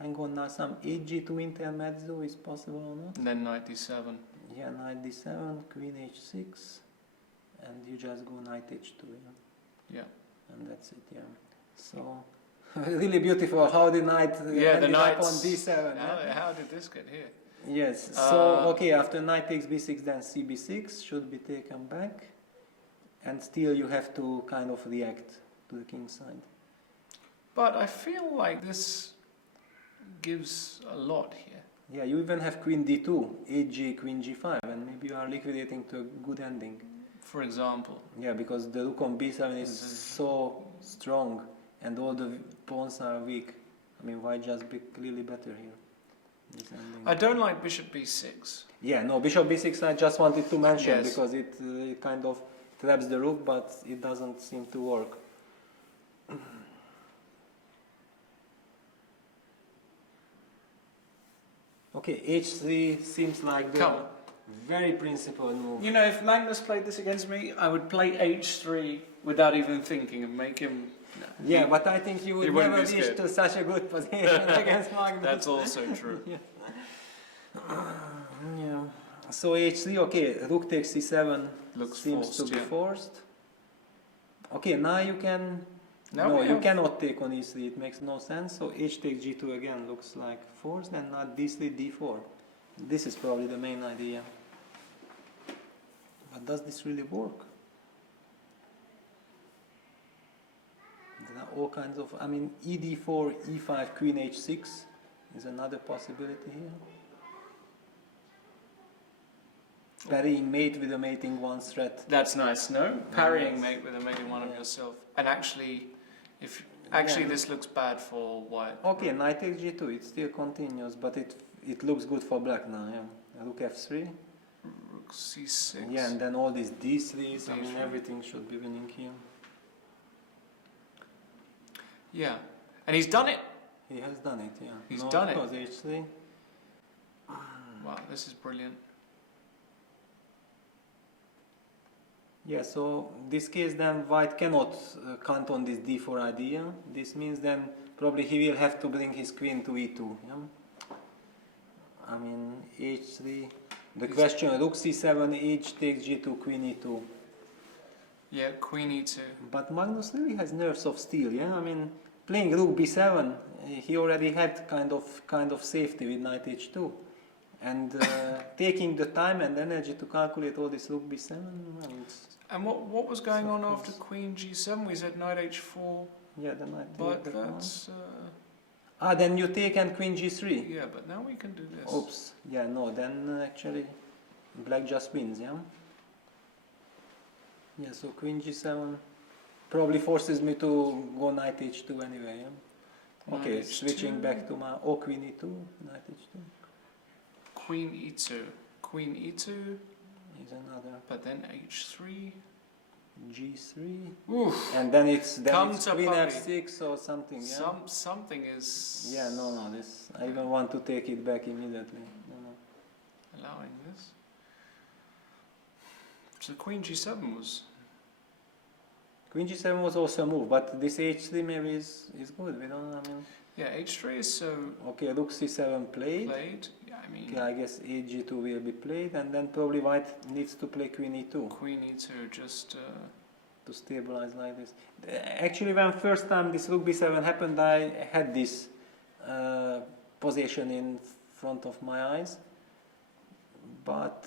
Hang on, now some hg2 intermezzo is possible or not? And then knight d7. Yeah, knight d7, queen h6, and you just go knight h2, yeah? Yeah. And that's it, yeah. So, really beautiful how the knight Yeah, the ended up on knights. d7. yeah? How did this get here? Yes, so, okay, after knight takes b6, then cb6 should be taken back, and still you have to kind of react to the king side. But I feel like this gives a lot here. Yeah, you even have queen d2, hg, queen g5, and maybe you are liquidating to a good ending. For example. Yeah, because the rook on b7 is so strong. and all the pawns are weak. I mean, white just be clearly better here. This ending. I don't like bishop b6. Yeah, no, bishop b6 I just wanted to mention Yes. because it kind of traps the rook, but it doesn't seem to work. Okay, h3 seems like the Come. very principled move. You know, if Magnus played this against me, I would play h3 without even thinking and make him... No. Yeah, but I think you He would wouldn't never be reach scared. to such a good position against Magnus. That's also true. Yeah. So h3, okay, rook takes c7 Looks seems forced, to be yeah. forced. Okay, now you can... Now no, we you have- cannot take on e3, it makes no sense. So h takes g2 again looks like forced, and not d3, d4. This is probably the main idea. But does this really work? There are all kinds of... I mean, e d4, e5, queen h6 is another possibility here. Parrying mate with a mating one threat. That's nice, no? Parrying Yes. mate with a mating one of Yeah. yourself. And actually, actually Yeah. this looks bad for white. Okay, knight takes g2, it still continues, but it looks good for black now, yeah. Rook f3, Rook c6. yeah, and then all these d3s, I mean D3. everything should be winning here. Yeah. And he's done it. He has done it, yeah. He's no, done it. of course, h3. Wow, this is brilliant. Yeah, so this case then white cannot count on this d4 idea. This means then probably he will have to bring his queen to e2, yeah. I mean h3, the question rook c7, h takes g2, queen e2. Yeah, queen e2. But Magnus really has nerves of steel, yeah. I mean, playing rook b7, he already had kind of safety with knight h2, and taking the time and energy to calculate all this rook b7. Well, And what was going Of on course. after queen g7? We said knight h4, yeah, the knight. but the pawn. that's... Then you take and queen g3. yeah, but now we can do this. Oops. Yeah, no. Then actually, black just wins, yeah. Yeah. So queen g7 probably forces me to go knight h2 anyway. Yeah? Okay, Knight switching h2. back to my queen e2, knight h2 Queen e2. Queen e2, is another but then h3. g3, Oof. and then it's Come to queen puppy. f6 or something. Yeah. Something is... Yeah. No. This I even want to take it back immediately. No. allowing this. So queen g7 was... Queen g7 was also a move, but this h3 maybe is good. We don't. I mean. Yeah, h3 is so Okay, rook c7 played. Yeah, I mean... Okay, I guess g2 will be played, and then probably white needs to play queen e2 Queen e2 just... to stabilize like this. Actually, when first time this rook b7 happened, I had this position in front of my eyes, but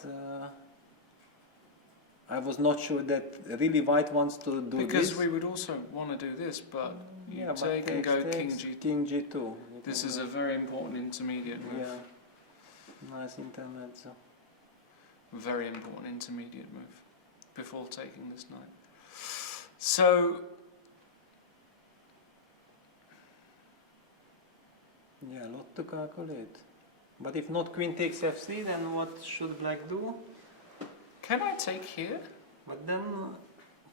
I was not sure that really white wants to do because this. we would also want to do this, but you Yeah, but take and go king takes, g2. king g2. This is a very important intermediate move. Yeah, nice intermezzo. Very important intermediate move before taking this knight. So, Yeah, a lot to calculate. But if not queen takes f3, then what should black do? can I take here? But then,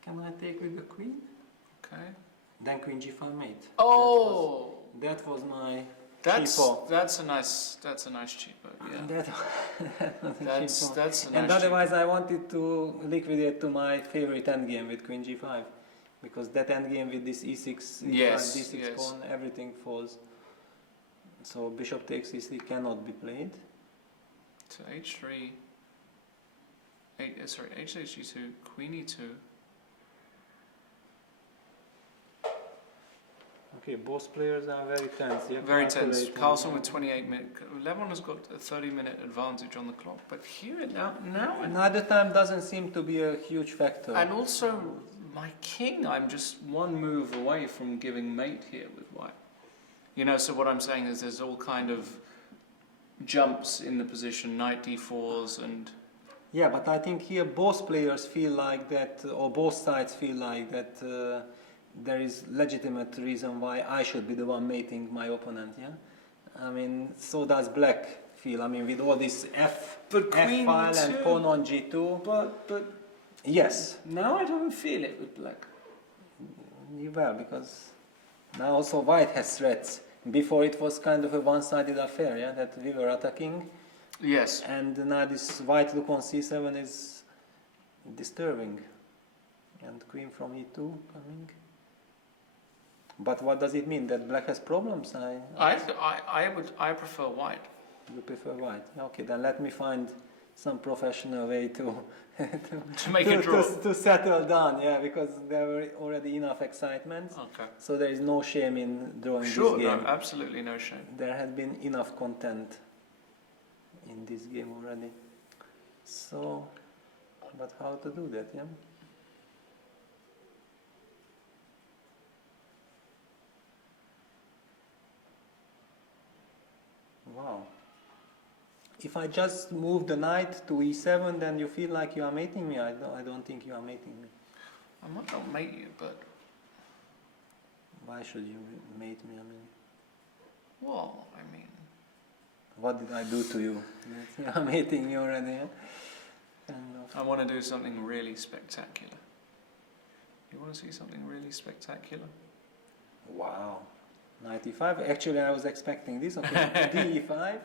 can I take with the queen? Okay. Then queen g5 mate. Oh, That was my that's cheapo. that's a nice cheapo. Yeah, That was a that's cheapo. that's a nice. And otherwise I wanted to liquidate to my favorite endgame with queen g5. Because that endgame with this e6, e5, Yes, d6 yes. pawn, everything falls. So bishop takes e3 cannot be played. So h3. Sorry, h6 g2, queen e2. Okay, both players are very tense. Yeah, Very tense. calculating. Karlsruhe with 28 minutes. Levon has got a 30-minute advantage on the clock, but here now. Another time doesn't seem to be a huge factor. And also, my king, I'm just one move away from giving mate here with white. You know, so what I'm saying is there's all kind of jumps in the position, knight d4s and... Yeah, but I think here both players feel like that, or both sides feel like that there is legitimate reason why I should be the one mating my opponent, yeah? I mean, so does black feel. I mean, with all this But queen F file and E2. pawn on G2. But Yes, now I don't feel it with black. well, because now also white has threats. Before it was kind of a one-sided affair, yeah, that we were attacking, Yes. and now this white look on C7 is disturbing. And queen from E2 coming. But what does it mean? That black has problems? I prefer white. You prefer white? Okay, then let me find some professional way to To make a draw. to settle down, yeah, because there were already enough excitement. Okay. So there is no shame in drawing Sure, this game. no, absolutely no shame. There had been enough content in this game already. So, but how to do that, yeah? Wow. If I just move the knight to e7, then you feel like you are mating me? I don't think you are mating me. I might not mate you, but Why should you mate me? I mean, well, I mean, what did I do to you? You are mating me already, yeah? Kind of. I want to do something really spectacular. You want to see something really spectacular? Wow. 95? Actually, I was expecting this. Okay, d5.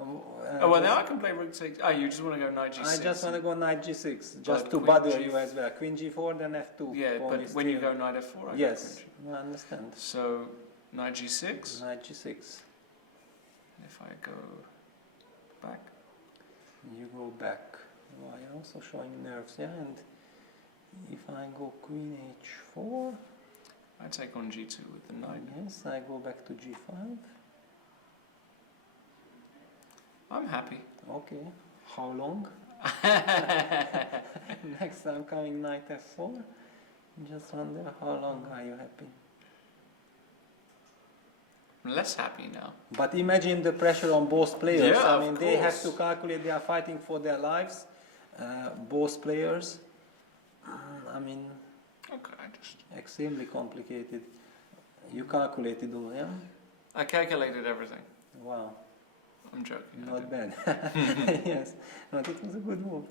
Oh, well, now I can play rook 6. Oh, you just want to go knight g6. I just want to go knight g6, just But to queen bother G4. you as well. Queen g4, then f2. Yeah, Pawn but is when you still- go knight f4, I Yes, go I understand. So, knight g6. Knight g6. If I go back, You go back. Oh, you're also showing nerves, yeah? And if I go queen h4, I take on g2 with the knight. yes, I go back to g5. I'm happy. Okay. How long? Next I'm coming knight f4. Just wonder how long are you happy? I'm less happy now. But imagine the pressure on both players. Yeah, I mean, of they have course. to calculate, they are fighting for their lives, both players. I mean, Okay, extremely complicated. You calculated all, yeah? I calculated everything. Wow, I'm joking. I not didn't. bad. Yes, but it was a good move.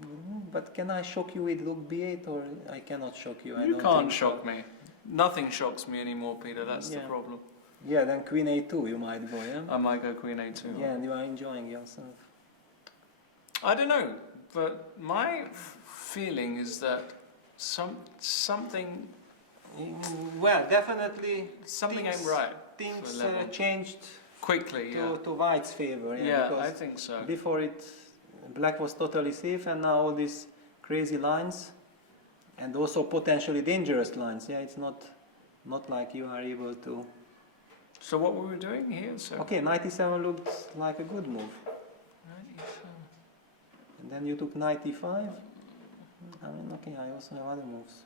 Good move. But can I shock you with rook b8 or I cannot shock you? I You don't can't think so. shock me. Nothing shocks me anymore, Peter. That's the Yeah. problem. Yeah, then queen a2 you might go, yeah? I might go queen a2. Yeah, and you are enjoying yourself. I don't know, but my feeling is that something Well, definitely ain't things- right. Things for level. changed Quickly, yeah. to white's favor. Yeah, Yeah, because I think so. before it, black was totally safe, and now all these crazy lines, and also potentially dangerous lines. Yeah, it's not like you are able to. So what were we doing here? So Okay, 97 looked like a good move, and then you took 95. I mean, okay, I also have other moves.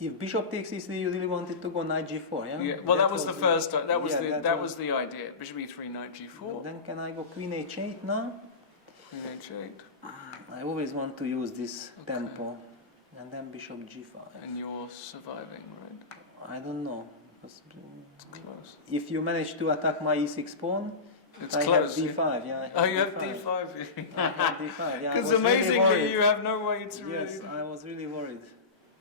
If bishop takes e3, you really wanted to go knight g4, yeah? yeah. Well, that was the first. That was yeah, that was the idea. Bishop e3, knight g4, Then can I go queen h8 now? queen h8, I always want to use this Okay. tempo, and then bishop g5. and you're surviving, right? I don't know. Because, It's close. if you manage to attack my e6 pawn, It's I close. have d5. Yeah. I Oh, you have d5. d5. I have d5. Yeah. I Because was really amazingly, worried. you have no way to Yes, really. I was really worried.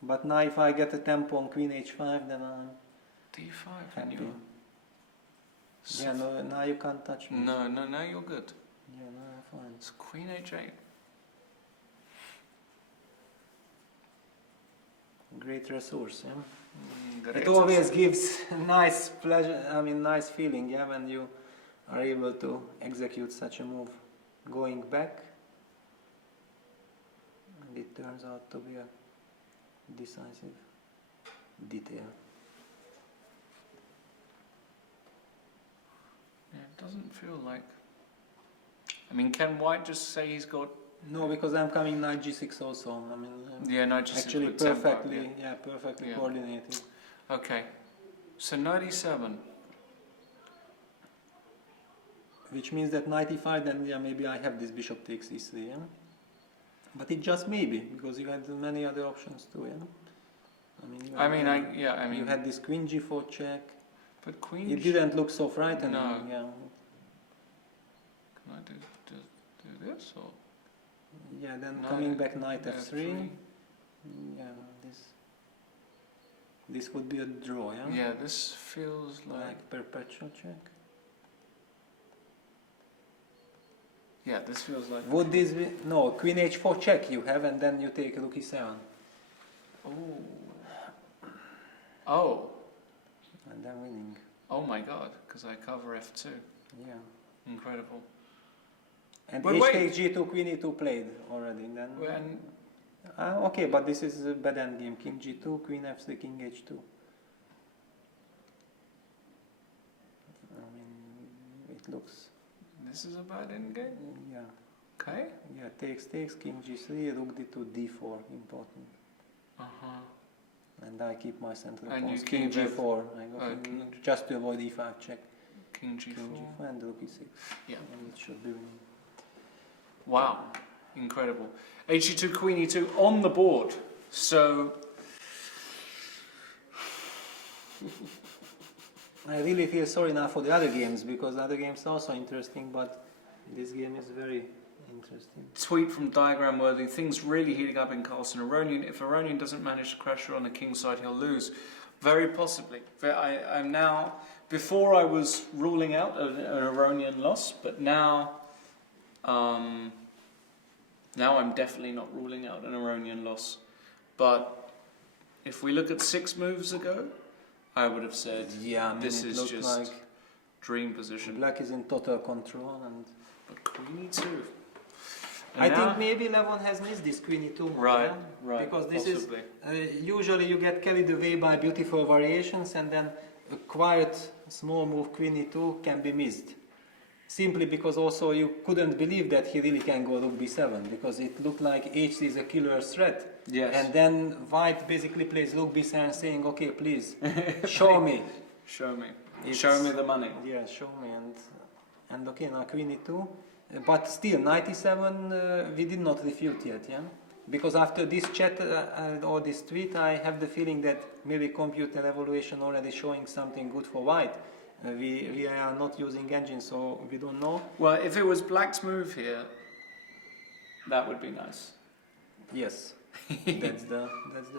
But now, if I get a tempo on queen h5, then I'm d5, and happy. you. Yeah. No, now you can't touch me. No, now you're good. Yeah. No, I'm fine. It's queen h8. Great resource. Yeah. Great. It always gives nice pleasure, I mean nice feeling, yeah, when you are able to execute such a move. Going back, and it turns out to be a decisive detail. Yeah, it doesn't feel like. I mean, can White just say he's got? No, because I'm coming knight g6 also. I mean, Yeah, no, just actually with tempo, perfectly, perfectly Yeah. coordinated. yeah. Okay, so knight e7. Which means that knight e5, then yeah, maybe I have this bishop takes e3. Yeah? But it just maybe, because you had many other options too, yeah? You had this queen g4 check. But queen. It didn't look so frightening. No. Yeah. Can I do this or? Yeah. Then No, coming back knight f3. F3. Yeah. This would be a draw. Yeah. Yeah. This feels Like perpetual check. Yeah. This feels like. Would this be no queen h4 check you have, and then you take rook e7. Oh. And then winning. Oh my God! Because I cover f2. Yeah. Incredible. And But h wait. takes g2, queen e2 played already. Then. Okay, but this is a bad end game. King g2, queen f3, king h2. It looks. This is a bad endgame. Yeah. Okay. Yeah, takes, king g3, rook d2, d4, important. And I keep my central And you pawns. King keep g4, I go king. just to avoid e5 check. King g4. King g4 and rook e6. Yeah. And it should be winning. Wow. Incredible. H2, queen e2 on the board. So. I really feel sorry now for the other games, because other games are also interesting, but this game is very interesting. Tweet from Diagram Worthy. Things really heating up in Karlsruhe. Aronian. If Aronian doesn't manage to crash her on the king side, he'll lose. Very possibly. I'm now. Before I was ruling out an Aronian loss, but now. Now I'm definitely not ruling out an Aronian loss. But if we look at 6 moves ago, I would have said, yeah, this is just like dream position. Black is in total control, and But queen e2. I think maybe Levon has missed this queen e2 move, Right, yeah? right, Because this possibly. is usually you get carried away by beautiful variations, and then a quiet small move queen e2 can be missed. Simply because also you couldn't believe that he really can go rook b7, because it looked like h is a killer threat. Yes. And then white basically plays rook b7 saying, okay, please, show me. Show me. It's- Show me the money. Yeah, show me. And okay, now queen e2. But still, knight e7 we did not refute yet, yeah? Because after this chat or this tweet, I have the feeling that maybe computer evaluation already showing something good for white. We are not using engine, so we don't know. Well, if it was Black's move here, that would be nice. Yes, that's the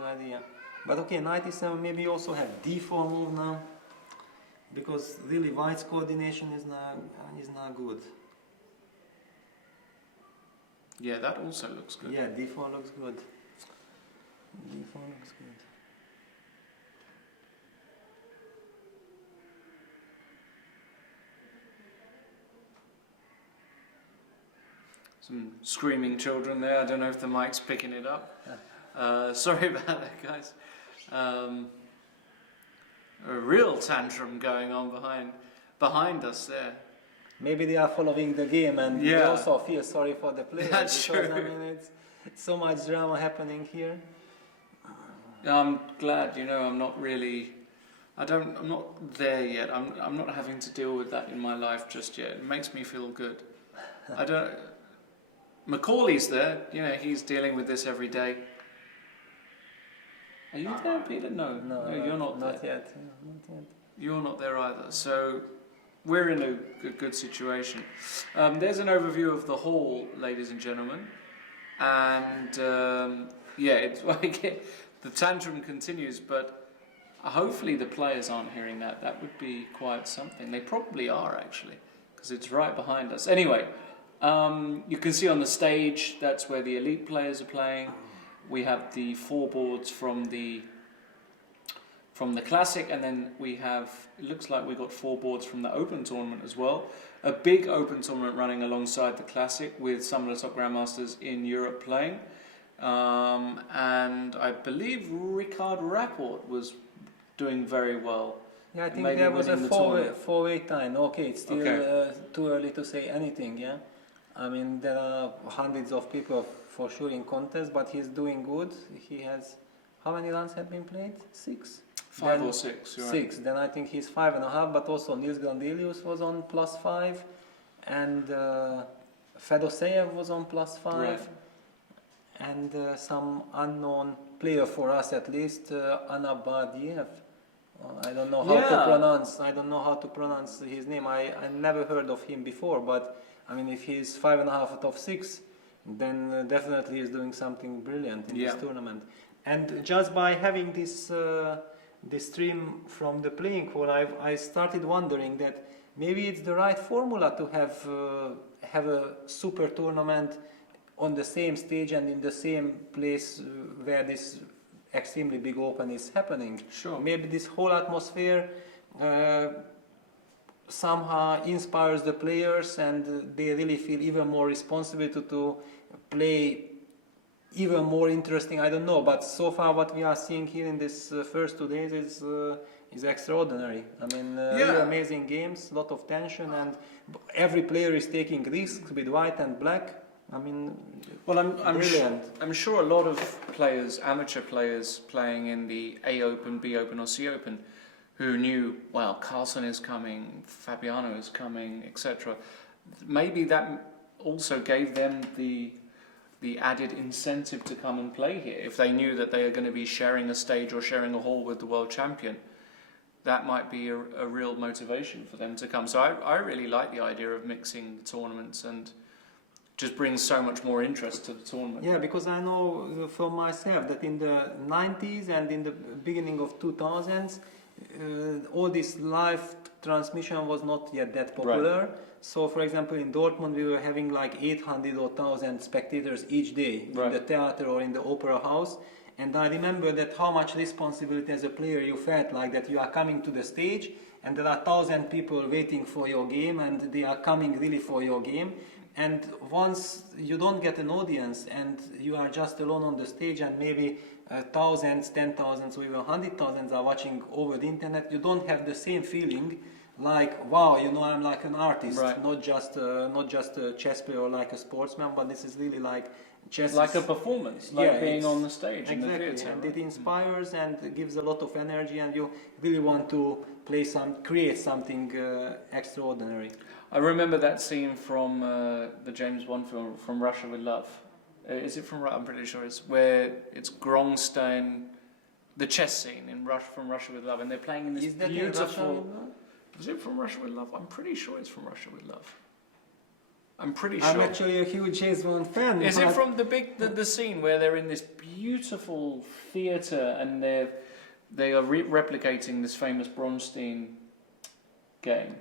idea. But okay, knight e7 maybe also have d4 move now, because really white's coordination is not good. Yeah, that also looks good. Yeah, d4 looks good. D4 looks good. Some screaming children there. I don't know if the mic's picking it up. Sorry about that, guys. A real tantrum going on behind us there. Maybe they are following the game, and they Yeah. also feel sorry for the players. That's because, true. I mean, it's so much drama happening here. I'm glad, I'm not really. I'm not there yet. I'm not having to deal with that in my life just yet. It makes me feel good. I don't. Macaulay's there. He's dealing with this every day. Are you there, Peter? No, you're not there. Not yet. Yeah, not yet. You're not there either. So we're in a good situation. There's an overview of the hall, ladies and gentlemen, and it's like the tantrum continues, but hopefully the players aren't hearing that. That would be quite something. They probably are, actually, because it's right behind us. Anyway, you can see on the stage, that's where the elite players are playing. We have the 4 boards from the Classic, and then we have, it looks like we got 4 boards from the Open tournament as well. A big Open tournament running alongside the Classic with some of the top Grandmasters in Europe playing. And I believe Ricard Rapport was doing very well. Yeah, I think Maybe there was a winning the tournament. 4-way time. Okay, it's still Okay. too early to say anything, yeah? I mean, there are hundreds of people for sure in contest, but he's doing good. He has, how many runs have been played? 6? 5 Then or 6. You're 6. Then I think he's 5.5, but also Nils Grandelius was on +5, and Fedoseev was on +5. Right. and some unknown player for us at least, Anabadiev. I don't know how to pronounce. I don't know how to pronounce his name. I never heard of him before, but I mean, if he's 5.5 out of 6, then definitely he's doing something brilliant in this tournament. And just by having this this stream from the playing hall, I started wondering that maybe it's the right formula to have a super tournament on the same stage and in the same place where this extremely big open is happening. Sure. Maybe this whole atmosphere somehow inspires the players and they really feel even more responsibility to play even more interesting. I don't know, but so far what we are seeing here in this first 2 days is extraordinary. I mean, really amazing games, a lot of tension, and every player is taking risks with white and black. I mean, well, brilliant. I'm sure a lot of players, amateur players playing in the A Open, B Open or C Open, who knew, well, Carlsson is coming, Fabiano is coming, etc. Maybe that also gave them the added incentive to come and play here. If they knew that they are going to be sharing a stage or sharing a hall with the world champion, that might be a real motivation for them to come. So I really like the idea of mixing tournaments, and just brings so much more interest to the tournament. Yeah, because I know for myself that in the 90s and in the beginning of 2000s, all this live transmission was not yet that popular. Right. So, for example, in Dortmund, we were having like 800 or 1,000 spectators each day in the theater or in the opera house. And I remember that how much responsibility as a player you felt, like that you are coming to the stage and there are 1,000 people waiting for your game and they are coming really for your game. And once you don't get an audience and you are just alone on the stage and maybe thousands, 10,000s or even 100,000s are watching over the internet, you don't have the same feeling like, wow, you know, I'm like an artist, not just a chess player or like a sportsman, but this is really like chess. Like a performance, like being on the stage in the theatre. And it inspires and gives a lot of energy, and you really want to create something extraordinary. I remember that scene from the James Bond film, From Russia with Love. Is it from? I'm pretty sure it's where it's Grongstein, the chess scene in From Russia with Love, and they're playing in this beautiful. Is it From Russia with Love? I'm pretty sure it's From Russia with Love. I'm pretty sure. I'm actually a huge James Bond fan. Is it from the scene where they're in this beautiful theatre and they are replicating this famous Bronstein game?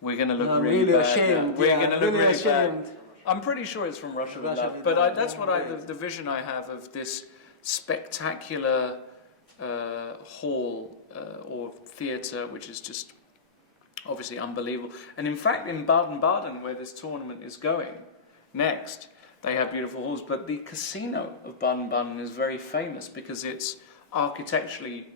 We're going to look really bad. Ashamed. We're going to look really ashamed. bad. I'm pretty sure it's From Russia with Love. But that's what the vision I have of this spectacular hall or theatre, which is just obviously unbelievable. And in fact, in Baden-Baden, where this tournament is going next, they have beautiful halls. But the casino of Baden-Baden is very famous because it's architecturally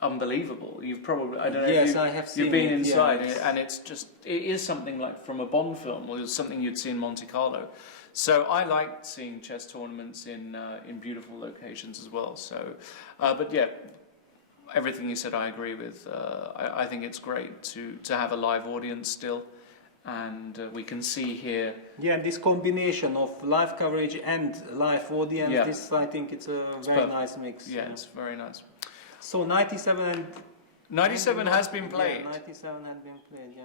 unbelievable. You've probably, I don't know if I have seen you've been inside, yeah, and it is something like from a Bond film, or something you'd see in Monte Carlo. So I like seeing chess tournaments in beautiful locations as well. So, but yeah, everything you said I agree with. I think it's great to have a live audience still, and we can see here. Yeah, this combination of live coverage and live audience. Yeah. This, I think, it's a very nice mix. Yeah, it's very nice. So 97 has been played. Yeah, 97 has been played. Yeah.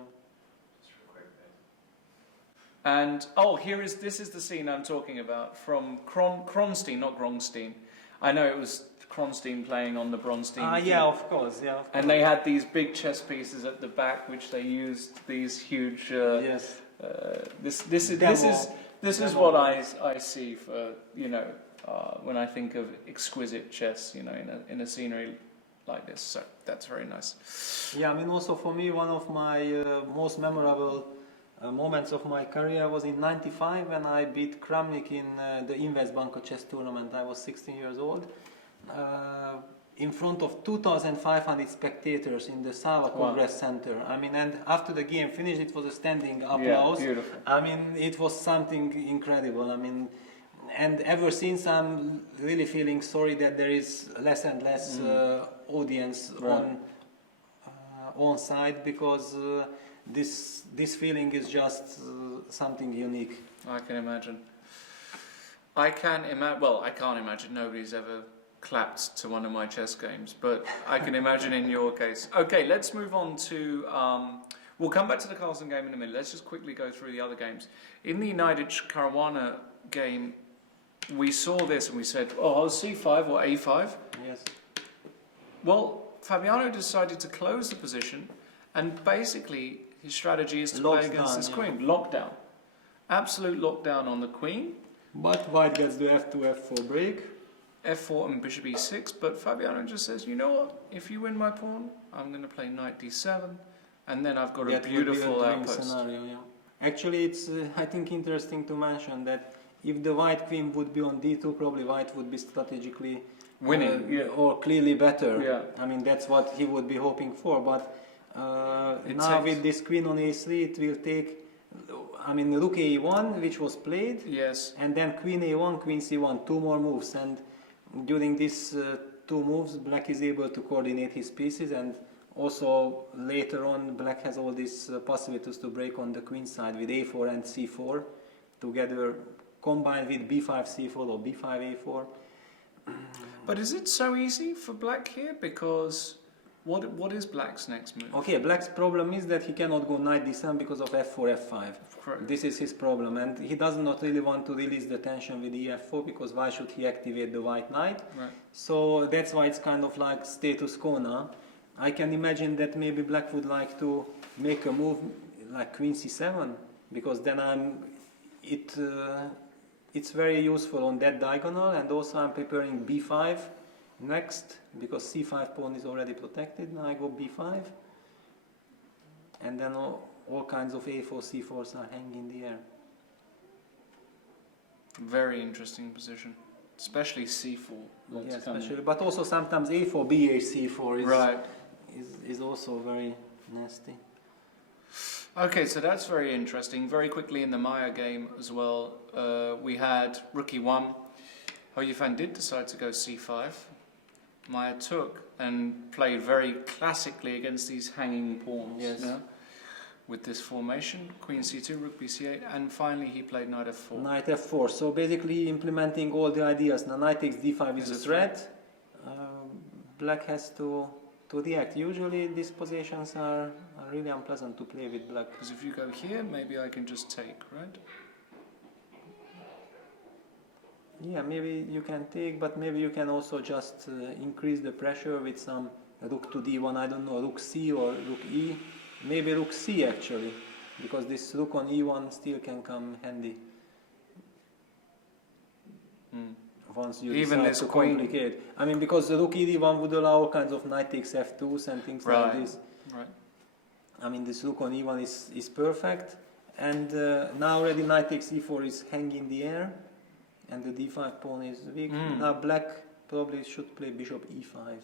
And this is the scene I'm talking about from Kronstein, not Grongstein. I know it was Kronstein playing on the Bronstein. Yeah, of course. And they had these big chess pieces at the back, which they used these huge. Yes. This is what I see for when I think of exquisite chess, in a scenery like this. So that's very nice. Yeah, I mean, also for me, one of my most memorable moments of my career was in '95 when I beat Kramnik in the Investbanco chess tournament. I was 16 years old, in front of 2,500 spectators in the Sava Congress Center. I mean, and after the game finished, it was a standing applause. Yeah, beautiful. I mean, it was something incredible. I mean, and ever since, I'm really feeling sorry that there is less and less audience on site, because this feeling is just something unique. I can imagine. I can imagine. Well, I can't imagine. Nobody's ever clapped to one of my chess games, but I can imagine in your case. Okay, let's move on to. We'll come back to the Carlsen game in a minute. Let's just quickly go through the other games. In the United Caruana game, we saw this and we said, "Oh, C5 or A5." Yes. Well, Fabiano decided to close the position, and basically his strategy is to Locks play against down, this yeah. queen. Lockdown. Absolute lockdown on the queen. But white gets the f2, f4 break. F4 and bishop e6, but Fabiano just says, you know what, if you win my pawn, I'm going to play knight d7, and then I've got a That would be beautiful a dream outpost. scenario, yeah. Actually, it's I think interesting to mention that if the white queen would be on d2, probably white would be strategically Winning, yeah. or clearly better. Yeah. I mean, that's what he would be hoping for. But It now takes- with this queen on a3, it will take. I mean, rook a1, which was played, Yes, and then queen a1, queen c1, 2 more moves. And during these 2 moves, black is able to coordinate his pieces, and also later on, black has all these possibilities to break on the queen side with a4 and c4 together, combined with b5 c4 or b5 a4. but is it so easy for black here? Because what is black's next move? Okay, black's problem is that he cannot go knight d7 because of f4, f5. Correct. This is his problem, and he does not really want to release the tension with ef4, because why should he activate the white knight? Right. So that's why it's kind of like status quo now. I can imagine that maybe black would like to make a move like queen c7, because then it's very useful on that diagonal, and also I'm preparing b5 next, because c5 pawn is already protected. Now I go b5, and then all kinds of a4, c4s are hanging in the air. Very interesting position, especially c4. Yeah, especially, but also sometimes a4, b8, c4 is, Right. is also very nasty. Okay, so that's very interesting. Very quickly in the Maya game as well, we had rook e1. Hou Yifan did decide to go c5. Maya took and played very classically against these hanging pawns. Yes. Yeah? With this formation, queen c2, rook b c8, and finally he played knight f4. Knight f4. So basically implementing all the ideas. Now knight takes d5 is a threat. Black has to react. Usually these positions are really unpleasant to play with black. Because if you go here, maybe I can just take, right? Yeah, maybe you can take, but maybe you can also just increase the pressure with some rook to d1, I don't know, rook c or rook e. Maybe rook c actually, because this rook on e1 still can come handy. Once you Even decide this to queen. complicate. I mean, because the rook e1 would allow all kinds of knight takes f2s and things like Right. this. Right. I mean, this rook on e1 is perfect, and now already knight takes e4 is hanging in the air, and the d5 pawn is weak. Now black probably should play bishop e5.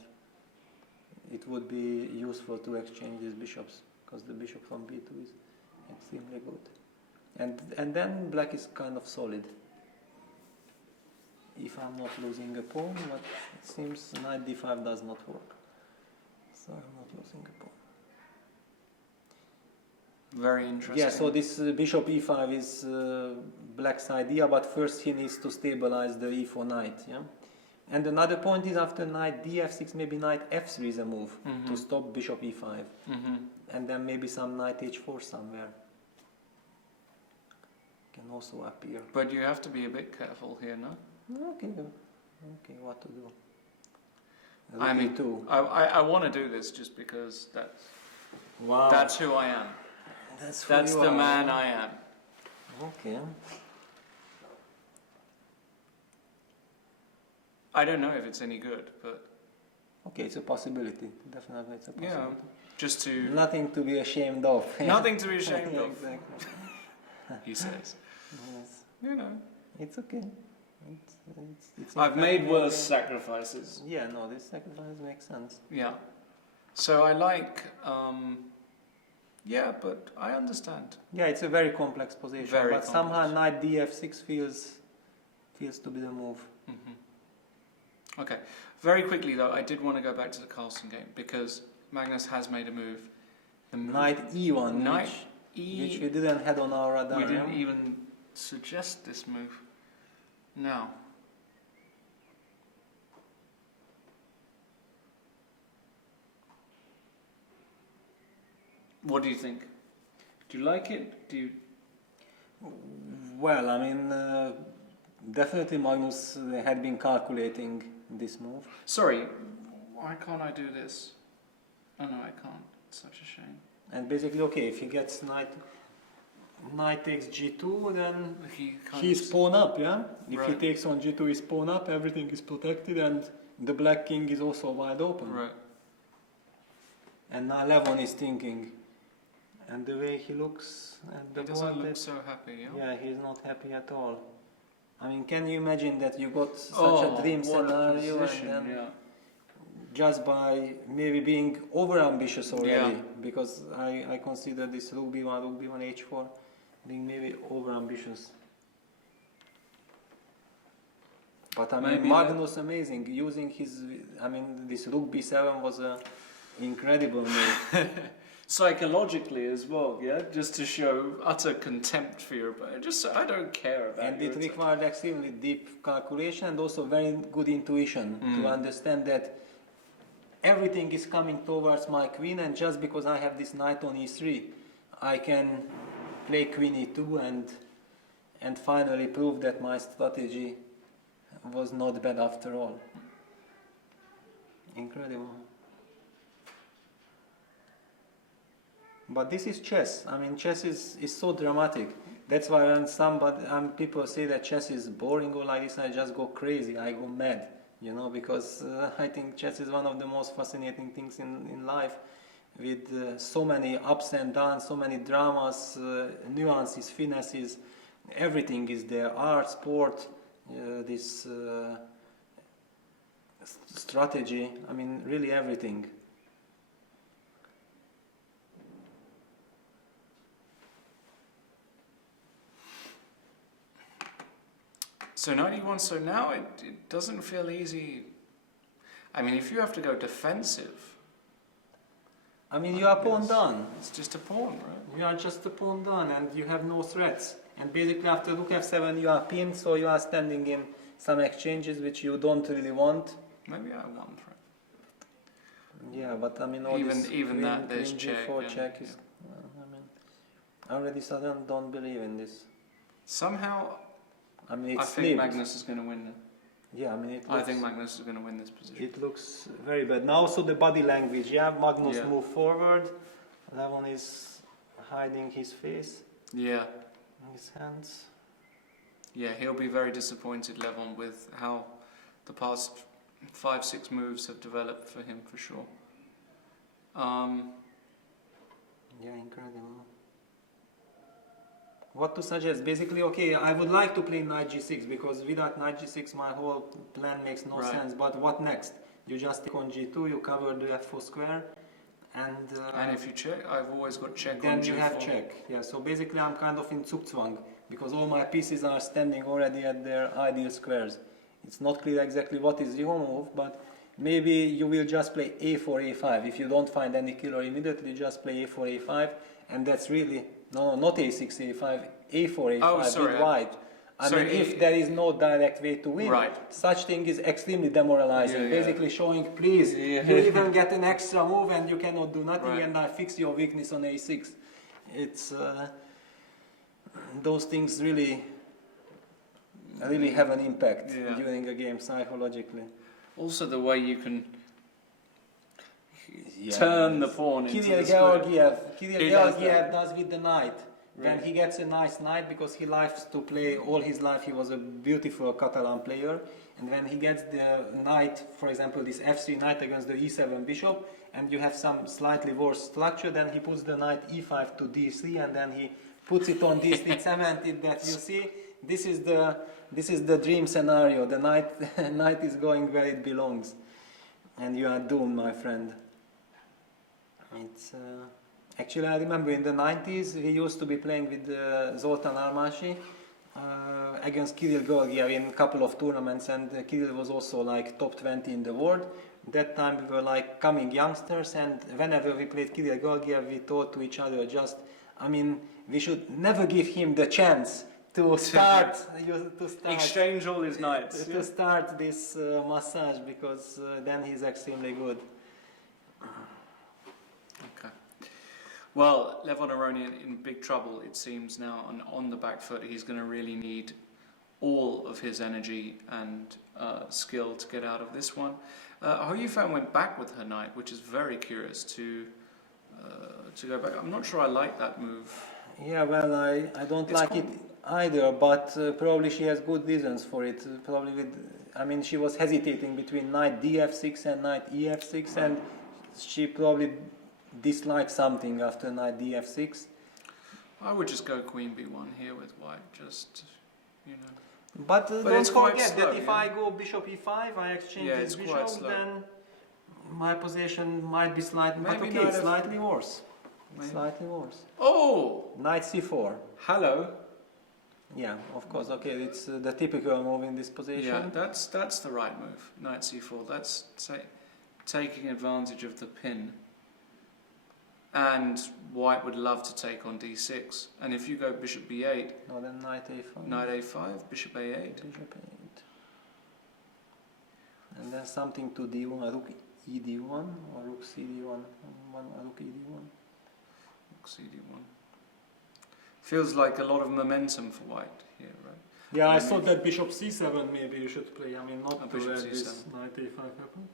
It would be useful to exchange these bishops, because the bishop from b2 is extremely good. And then black is kind of solid. If I'm not losing a pawn, but it seems knight d5 does not work. So I'm not losing a pawn. Very interesting. Yeah, so this bishop e5 is black's idea, but first he needs to stabilize the e4 knight. Yeah, and another point is after knight df6, maybe knight f3 is a move to stop bishop e5, and then maybe some knight h4 somewhere can also appear. But you have to be a bit careful here, no? Okay, what to do? I mean, too. I want to do this just because that's who I am. That's The man I am. Okay. I don't know if it's any good, but Okay, it's a possibility. Definitely, it's a possibility. yeah, just to Nothing to be ashamed of. nothing to be ashamed of, Exactly. he says. Yes. You know, It's okay. It's I've made worse sacrifices. Yeah, no, this sacrifice makes sense. Yeah. So I like, yeah, but I understand. Yeah, it's a very complex position, Very but somehow complex. knight df6 feels to be the move. Okay. Very quickly though, I did want to go back to the Carlsen game because Magnus has made a move. The move Knight e1, Knight which we didn't have on our radar. we didn't yeah? even suggest this move. Now, what do you think? Do you like it? Do you? Well, I mean, definitely Magnus had been calculating this move. Sorry, why can't I do this? Oh no, I can't. It's such a shame. And basically, okay, if he gets knight takes g2, then he's pawn up, yeah? If he Right. takes on g2, he's pawn up, everything is protected, and the black king is also wide open. Right. And now Levon is thinking, and the way he looks at the He doesn't board, look so happy, yeah? yeah, he's not happy at all. I mean, can you imagine that you got such Oh, a dream what a scenario, position, and then yeah. just by maybe being over ambitious already, Yeah. because I consider this rook b1, h4 being maybe over ambitious. But I mean, Maybe Magnus amazing, using his, I mean, this rook b7 was a incredible move. Psychologically as well, yeah? Just to show utter contempt for your opponent. Just so I don't care about And your it attack. required extremely deep calculation and also very good intuition to understand that everything is coming towards my queen, and just because I have this knight on e3, I can play queen e2 and finally prove that my strategy was not bad after all. Incredible. But this is chess. I mean, chess is so dramatic. That's why when people say that chess is boring or like this, I just go crazy. I go mad, you know, because I think chess is one of the most fascinating things in life, with so many ups and downs, so many dramas, nuances, finesses. Everything is there. Art, sport, this strategy. I mean, really everything. So 91, so now it doesn't feel easy. I mean, if you have to go defensive, I mean, you are pawn down. it's just a pawn, right? You are just a pawn down and you have no threats. And basically after rook f7 you are pinned, so you are standing in some exchanges which you don't really want. Maybe I won for it. Yeah, but I mean all Even- this even queen, that, there's queen check, g4 and- check is... I mean, I already suddenly don't believe in this. Somehow, I mean, I it's think flipped. Magnus is going to win. Yeah, I mean, I think Magnus is going to win this position. it looks very bad. Now also the body language, yeah, Magnus Yeah. move forward. Levon is hiding his face, Yeah, his hands. yeah, he'll be very disappointed, Levon, with how the past 5-6 moves have developed for him, for sure. Yeah, incredible. What to suggest? Basically, okay, I would like to play knight g6 because without knight g6 my whole plan makes no Right. sense. But what next? You just take on g2, you cover the f4 square, and And if you check, I've always got check then on you G4. have check. Yeah, so basically I'm kind of in Zugzwang because all my pieces are standing already at their ideal squares. It's not clear exactly what is your move, but maybe you will just play a4, a5. If you don't find any killer immediately, just play a4, a5, and that's really, no, not a6, a5, a4, a5 Oh, sorry, with white. I sorry, mean, if there is no direct way to win, Right. such thing is extremely demoralizing. Yeah, yeah. Basically showing, please, Yeah. you even get an extra move and you cannot do nothing, Right. and I fix your weakness on a6. It's those things really have an impact Yeah. during a game psychologically. Also, the way you can turn the pawn into Kirill the square. He does Georgiev does with the knight. Then Right. he gets a nice knight because he likes to play all his life. He was a beautiful Catalan player, and when he gets the knight, for example, this f3 knight against the e7 bishop, and you have some slightly worse structure, then he puts the knight e5 to d3, and then he puts it on d3, cemented that. You see, this is the dream scenario. The knight is going where it belongs, and you are doomed, my friend. It's actually, I remember in the 90s he used to be playing with Zoltán Almási against Kirill Georgiev in a couple of tournaments, and Kirill was also like top 20 in the world. That time we were like coming youngsters, and whenever we played Kirill Georgiev, we thought to each other, just, I mean, we should never give him the chance to start exchange all his knights. to start this massage, because then he's extremely good. Okay. Well, Levon Aronian in big trouble, it seems now, and on the back foot. He's going to really need all of his energy and skill to get out of this one. Hou Yifan went back with her knight, which is very curious to go back. I'm not sure I like that move. Yeah, well, I don't like it either, but probably she has good reasons for it. Probably I mean, she was hesitating between knight df6 and knight ef6, and she probably disliked something after knight df6. I would just go queen b1 here with white, just, you know. But But don't it's quite forget slow, that if yeah. I go bishop e5, I exchange Yeah, this it's quite bishop, slow. then my position might be slightly, but Maybe okay, knight it's F- slightly worse. It's Maybe. slightly worse. Oh! Knight c4. Hello. Yeah, of course. Okay, it's the typical move in this position. Yeah, that's the right move. Knight c4. That's taking advantage of the pin. And white would love to take on d6. And if you go bishop b8, No, then knight a5. knight a5, bishop a8. Bishop a8. And then something to d1, rook ed1 or rook cd1. Rook ed1. Rook cd1. Feels like a lot of momentum for white here, right? Yeah, I And thought if- that bishop c7 maybe you should play. I mean, not to bishop let this c7. knight a5 happen.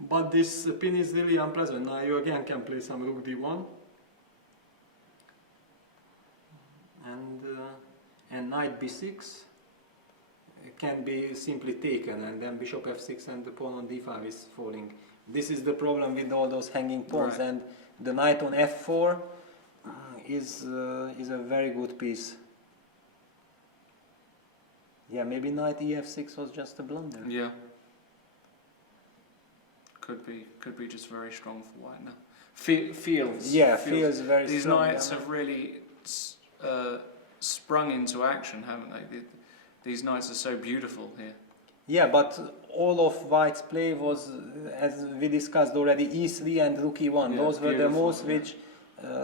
But this pin is really unpleasant. Now you again can play some rook d1. And knight b6 can be simply taken, and then bishop f6 and the pawn on d5 is falling. This is the problem with all those hanging pawns, Right. and the knight on f4 is a very good piece. Yeah, maybe knight ef6 was just a blunder. Yeah. Could be just very strong for white now. Feels. Yeah, feels very These strong. knights yeah. have really sprung into action, haven't they? These knights are so beautiful here. Yeah, but all of white's play was, as we discussed already, e3 and rook e1. Yeah, Those were the beautiful, moves yeah. which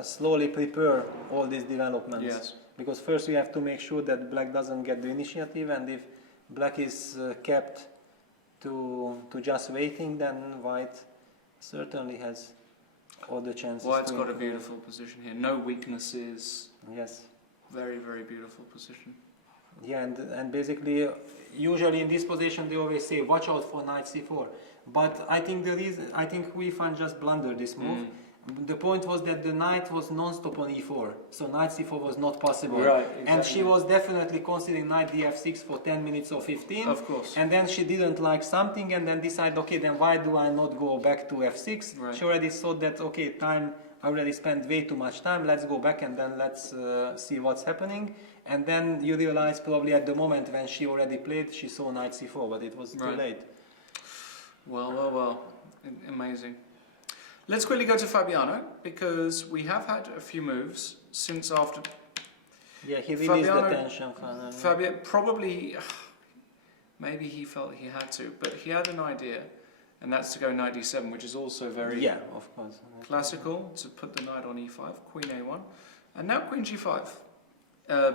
slowly prepare all these developments. Yes. Because first we have to make sure that black doesn't get the initiative, and if black is kept to just waiting, then white certainly has all the chances. White's to got a improve. beautiful position here. No weaknesses. Yes. Very, very beautiful position. Yeah, and basically, usually in this position they always say, watch out for knight c4. But I think Hou Yifan just blundered this move. The point was that the knight was non-stop on e4, so knight c4 was not possible. Right, And she exactly. was definitely considering knight df6 for 10 minutes or 15. Of course. And then she didn't like something, and then decided, okay, then why do I not go back to f6? Right. She already thought that, okay, I already spent way too much time, let's go back and then let's see what's happening. And then you realize probably at the moment when she already played, she saw knight c4, but it was too Right. late. Well. Amazing. Let's quickly go to Fabiano, because we have had a few moves since after. Yeah, he released the Fabiano- tension finally. Fabian probably, maybe he felt he had to, but he had an idea, and that's to go knight d7, which is also very Yeah, of course. classical, to put the knight on e5, queen a1, and now queen g5.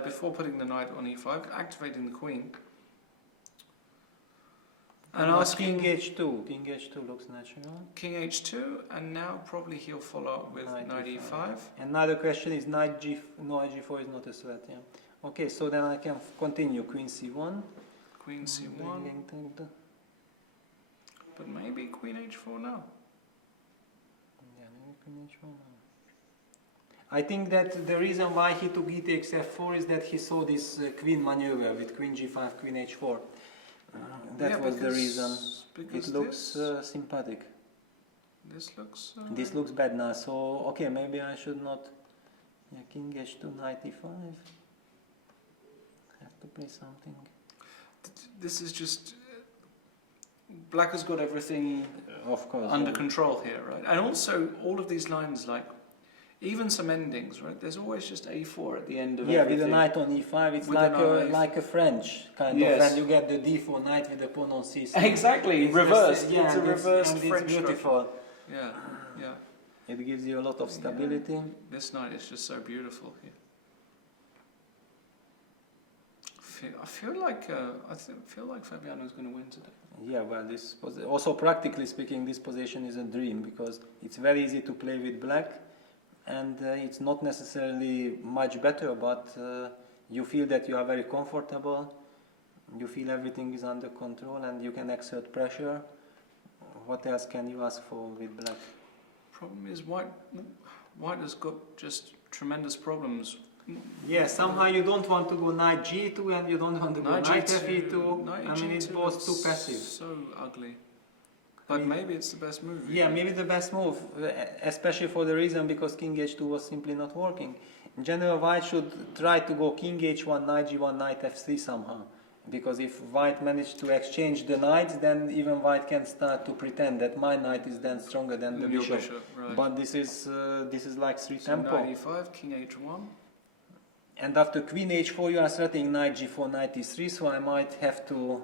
Before putting the knight on e5, activating the queen, and asking King h2. King h2 looks natural. king h2, and now probably he'll follow up with knight e5. And now the question is knight g4 is not a threat. Yeah. Okay, so then I can continue queen c1. Queen c1, but maybe queen h4 now. Yeah, maybe queen h1. I think that the reason why he took e takes f4 is that he saw this queen maneuver with queen g5, queen h4. That Yeah, was the reason. Because It looks sympathetic. this looks. This looks bad now, so okay, maybe I should not. Yeah, king h2, knight e5. Have to play something. This is just. Black has got everything Of course. under control here, right? And also, all of these lines, like, even some endings, right? There's always just a4 at the end of Yeah, everything. with the knight on e5, it's With like the knight. like a French kind Yes. of. When you get the d4 knight with the pawn on c6. Exactly, It's reversed. yeah, It's a and reversed and French it's beautiful. Yeah. It gives you a lot of stability. This knight is just so beautiful here. feel like Fabiano's going to win today. Yeah, well, also practically speaking, this position is a dream because it's very easy to play with black, and it's not necessarily much better, but you feel that you are very comfortable, you feel everything is under control, and you can exert pressure. What else can you ask for with black? Problem is white has got just tremendous problems. Yeah, somehow you don't want to go knight g2 and you don't want to go knight fe2. I mean, it's both too passive. So ugly. But maybe it's the best move. Yeah, maybe the best move, especially for the reason because king h2 was simply not working. In general, white should try to go king h1, knight g1, knight f3 somehow. Because if white managed to exchange the knights, then even white can start to pretend that my knight is then stronger than the bishop. Right. But this is like 3 so tempo. Knight e5, king h1. And after queen h4, you are threatening knight g4, knight e3, so I might have to.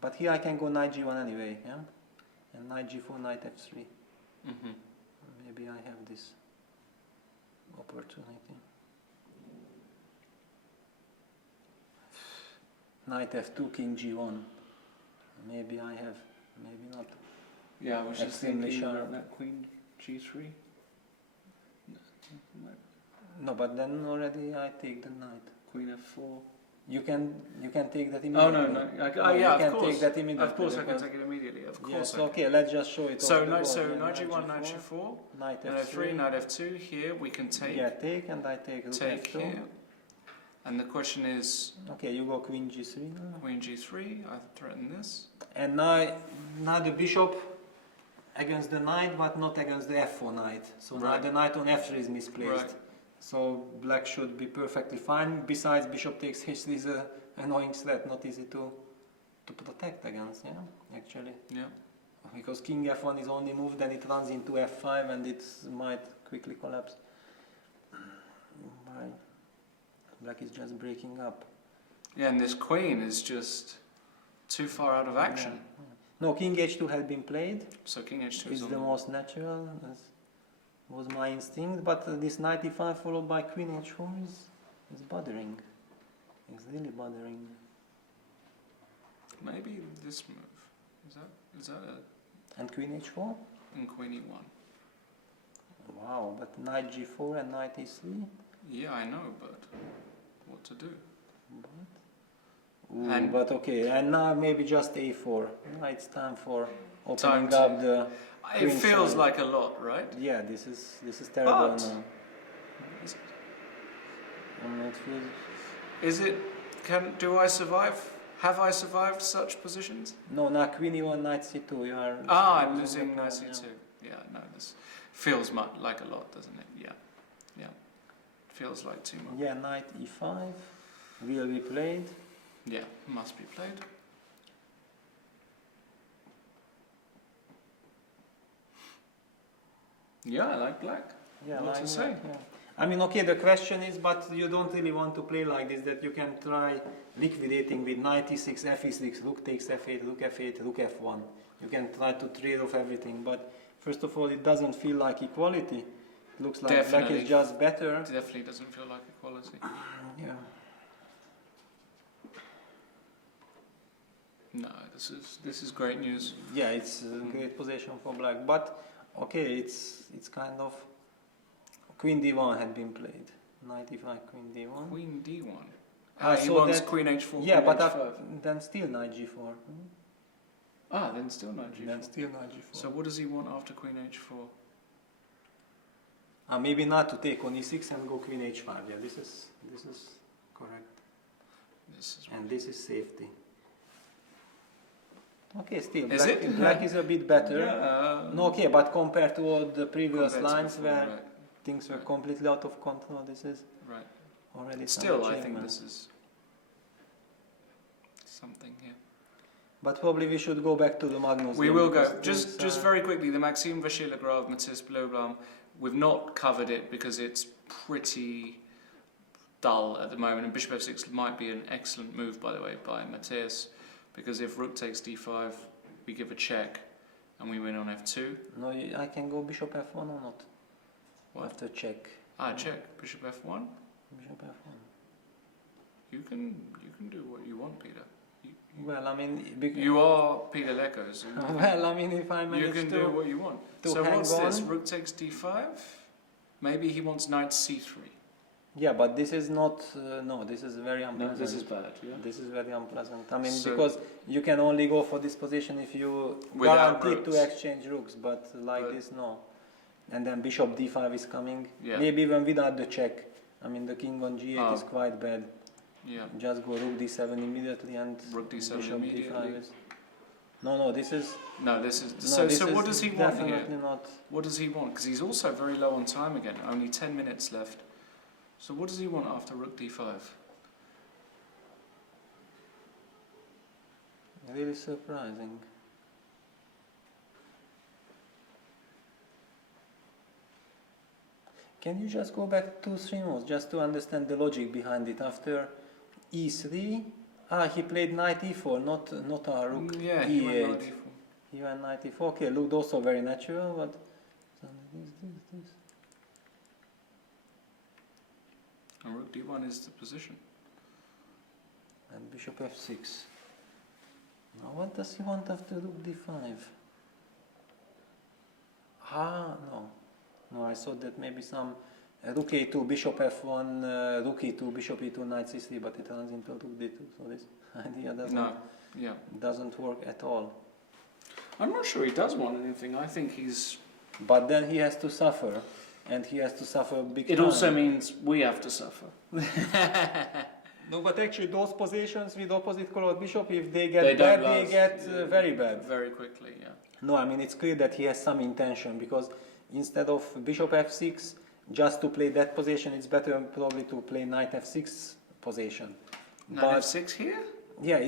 But here I can go knight g1 anyway, yeah? And knight g4, knight f3. Mm-hmm. Maybe I have this opportunity. Knight f2, king g1. Maybe I have, maybe not. Yeah, I was just Extremely thinking sharp. that queen g3. No, but then already I take the knight. Queen f4. You can take that immediately. Oh no, yeah, you can of course. take that immediately. Of course, I can take it immediately. Of course. Yes, I can. okay. Let's just show it. So on the knight, board. knight Yeah, g1, knight g4, knight knight f3, f3, knight f2. Here we can take. Yeah, take, and I take rook Take f2. here. And the question is. Okay, you go queen g3 now. Queen g3. I threaten this. And now the bishop against the knight, but not against the f4 knight. So now Right. the knight on f3 is misplaced. Right. So black should be perfectly fine. Besides, bishop takes h3 is a annoying threat, not easy to protect against. Yeah, actually. Yeah. Because king f1 is only moved, then it runs into f5 and it might quickly collapse. Right. Black is just breaking up. Yeah, and this queen is just too far out of action. Yeah. No, king h2 had been played. So king h2 It's is on the most natural, as was my instinct. But this knight e5 followed by queen h4 is bothering. It's really bothering. Maybe this move. Is that a And queen h4? and queen e1? Wow, but knight g4 and knight e3? Yeah, I know, but what to do? Ooh, And- but okay, and now maybe just a4. Now it's time for opening Time to- up the. It Queen feels side. like a lot, right? Yeah, this is terrible But- now. It feels. Is it? Do I survive? Have I survived such positions? No, now queen e1, knight c2. You are. I'm losing losing the knight pawn, c2. Yeah, no, this feels like a lot, doesn't it? Yeah, yeah. Feels like too much. Yeah, knight e5 will be played. Yeah, must be played. Yeah, I like black. Yeah, What to like say? that, yeah. I mean, okay, the question is, but you don't really want to play like this, that you can try liquidating with knight e6, f e6, rook takes f8, rook f8, rook f1. You can try to trade off everything, but first of all, it doesn't feel like equality. It looks like black Definitely. is just better. It definitely doesn't feel like equality. Yeah. No, this is great news. Yeah, it's a great position for black, but okay, it's kind of queen d1 had been played. Knight e5, queen d1. Queen d1. He so wants that- queen h4. Yeah, queen but h5. then still knight g4. Then still knight g4. Then still knight g4. So what does he want after queen h4? Maybe not to take on e6 and go queen h5. Yeah, this is correct. This is And this is safety. Okay, still Is black, it? black is a bit better. Yeah, No, okay, but compared to all the previous compared to lines before, where right, things were right. completely out of control, this is right. already some Still, I think achievement. this is something here. But probably we should go back to the Magnus. We game will because go. Just things, very quickly, the maxime-vachier Matthias Bloblam. We've not covered it because it's pretty dull at the moment. And bishop f6 might be an excellent move, by the way, by Matthias, because if rook takes d5, we give a check, and we win on f2. No, I can go bishop f1 or not? What? After check. Check. Bishop f1. Bishop f1. You can do what you want, Peter. Well, I mean, You are Peter Leko, so well, I mean, if I manage you can do what you want. to So hang what's this? on. Rook takes d5? Maybe he wants knight c3. Yeah, but this is not. No, this is very unpleasant. No, this is bad. Yeah. This is very unpleasant. I mean, So- because you can only go for this position if you Without guaranteed to rooks. exchange rooks, but like But- this, no. And then bishop d5 is coming. Yeah. Maybe even without the check. I mean, the king on g8 is Oh. quite bad. Yeah. Just go rook d7 immediately and Rook d7 bishop immediately. d5 is. No, this is. No, this is. No, So, this so is what does he want definitely here? not. What does he want? Because he's also very low on time again. Only 10 minutes left. So what does he want after rook d5? Really surprising. Can you just go back 2-3 moves just to understand the logic behind it? After e3, he played knight e4, not a rook Yeah, he went e8. knight e4. He went knight e4. Okay, looked also very natural, but this. And rook d1 is the position. And bishop f6. Now what does he want after rook d5? No, I thought that maybe some rook a2, bishop f1, rook e2, bishop e2, knight c3, but it runs into rook d2, so this idea doesn't work at all. I'm not sure he does want anything. I think he's... But then he has to suffer, and he has to suffer big It time. also means we have to suffer. No, but actually those positions with opposite colored bishop, if they get They bad, don't they last. get very bad. Very quickly, yeah. No, I mean, it's clear that he has some intention, because instead of bishop f6, just to play that position, it's better probably to play knight f6 position. Knight But f6 here? yeah,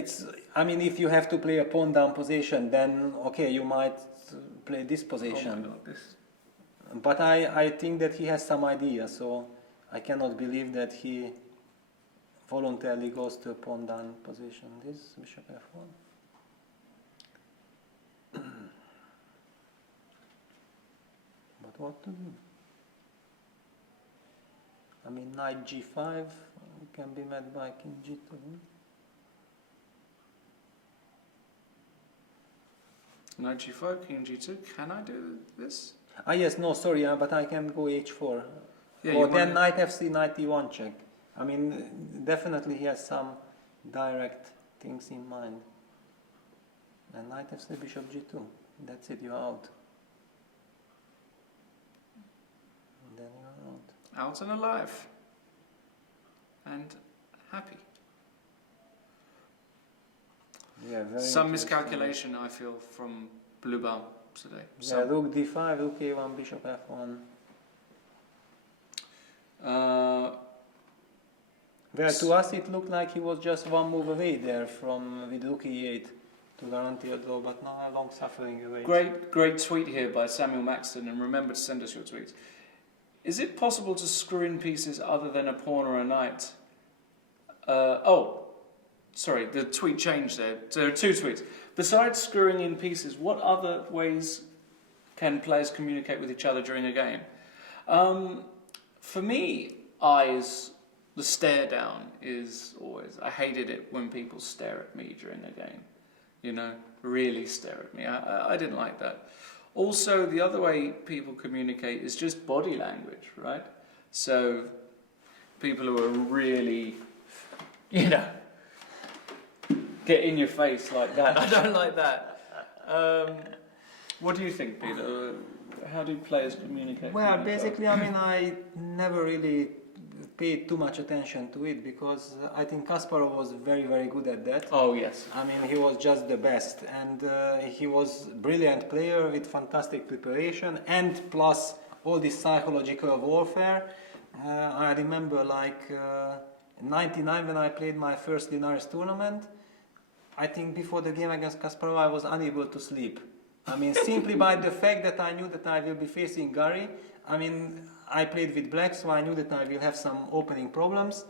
I mean, if you have to play a pawn down position, then okay, you might play this position. Oh my God, this... But I think that he has some idea, so I cannot believe that he voluntarily goes to a pawn down position. This bishop f1. But what to do? I mean, knight g5 can be met by king g2. Knight g5, king g2. Can I do this? Ah yes, no, sorry, but I can go h4. Yeah, Or you then wanna- knight f3, knight e1 check. I mean, definitely he has some direct things in mind. And knight f3, bishop g2. That's it, you're out. And then you're out. Out and alive. And happy. Yeah, very Some interesting. miscalculation, I feel, from Bluebell today. Yeah, Some. rook d5, rook a1, bishop f1. Well, to us it looked like he was just one move away there from with rook e8 to guarantee a draw, but now a long suffering away. Great tweet here by Samuel Maxton, and remember to send us your tweets. Is it possible to screw in pieces other than a pawn or a knight? Sorry, the tweet changed there. So there are two tweets. Besides screwing in pieces, what other ways can players communicate with each other during a game? For me, the stare down is always... I hated it when people stare at me during a game. You know, really stare at me. I didn't like that. Also, the other way people communicate is just body language, right? So, people who are really, get in your face like that. I don't like that. What do you think, Peter? How do players communicate? Well, with each other? basically, I mean, I never really paid too much attention to it because I think Kasparov was very, very good at that. Oh, yes. I mean, he was just the best, and he was a brilliant player with fantastic preparation, and plus all this psychological warfare. I remember, like, in '99 when I played my first Linares tournament, I think before the game against Kasparov I was unable to sleep. I mean, simply by the fact that I knew that I will be facing Gary. I mean, I played with black, so I knew that I will have some opening problems.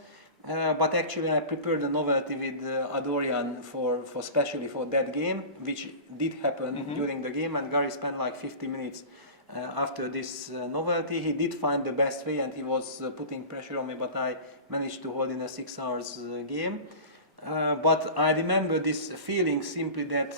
But actually, I prepared a novelty with Adorian for especially for that game, which did happen during the game. And Gary spent like 50 minutes after this novelty. He did find the best way and he was putting pressure on me, but I managed to hold in a 6 hours game. But I remember this feeling simply that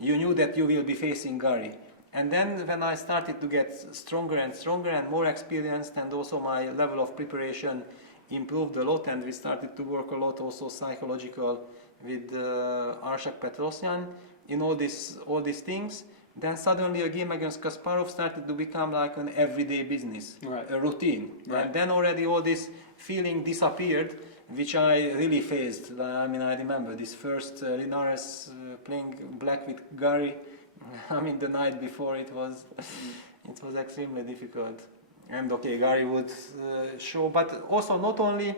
you knew that you will be facing Gary. And then when I started to get stronger and stronger and more experienced, and also my level of preparation improved a lot, and we started to work a lot also psychological with Arshak Petrosyan in all these things, then suddenly a game against Kasparov started to become like an everyday business, Right. a routine. Right. And then already all this feeling disappeared, which I really faced. I mean, I remember this first Linares playing black with Gary. I mean, the night before it was extremely difficult. And okay, Gary would show, but also not only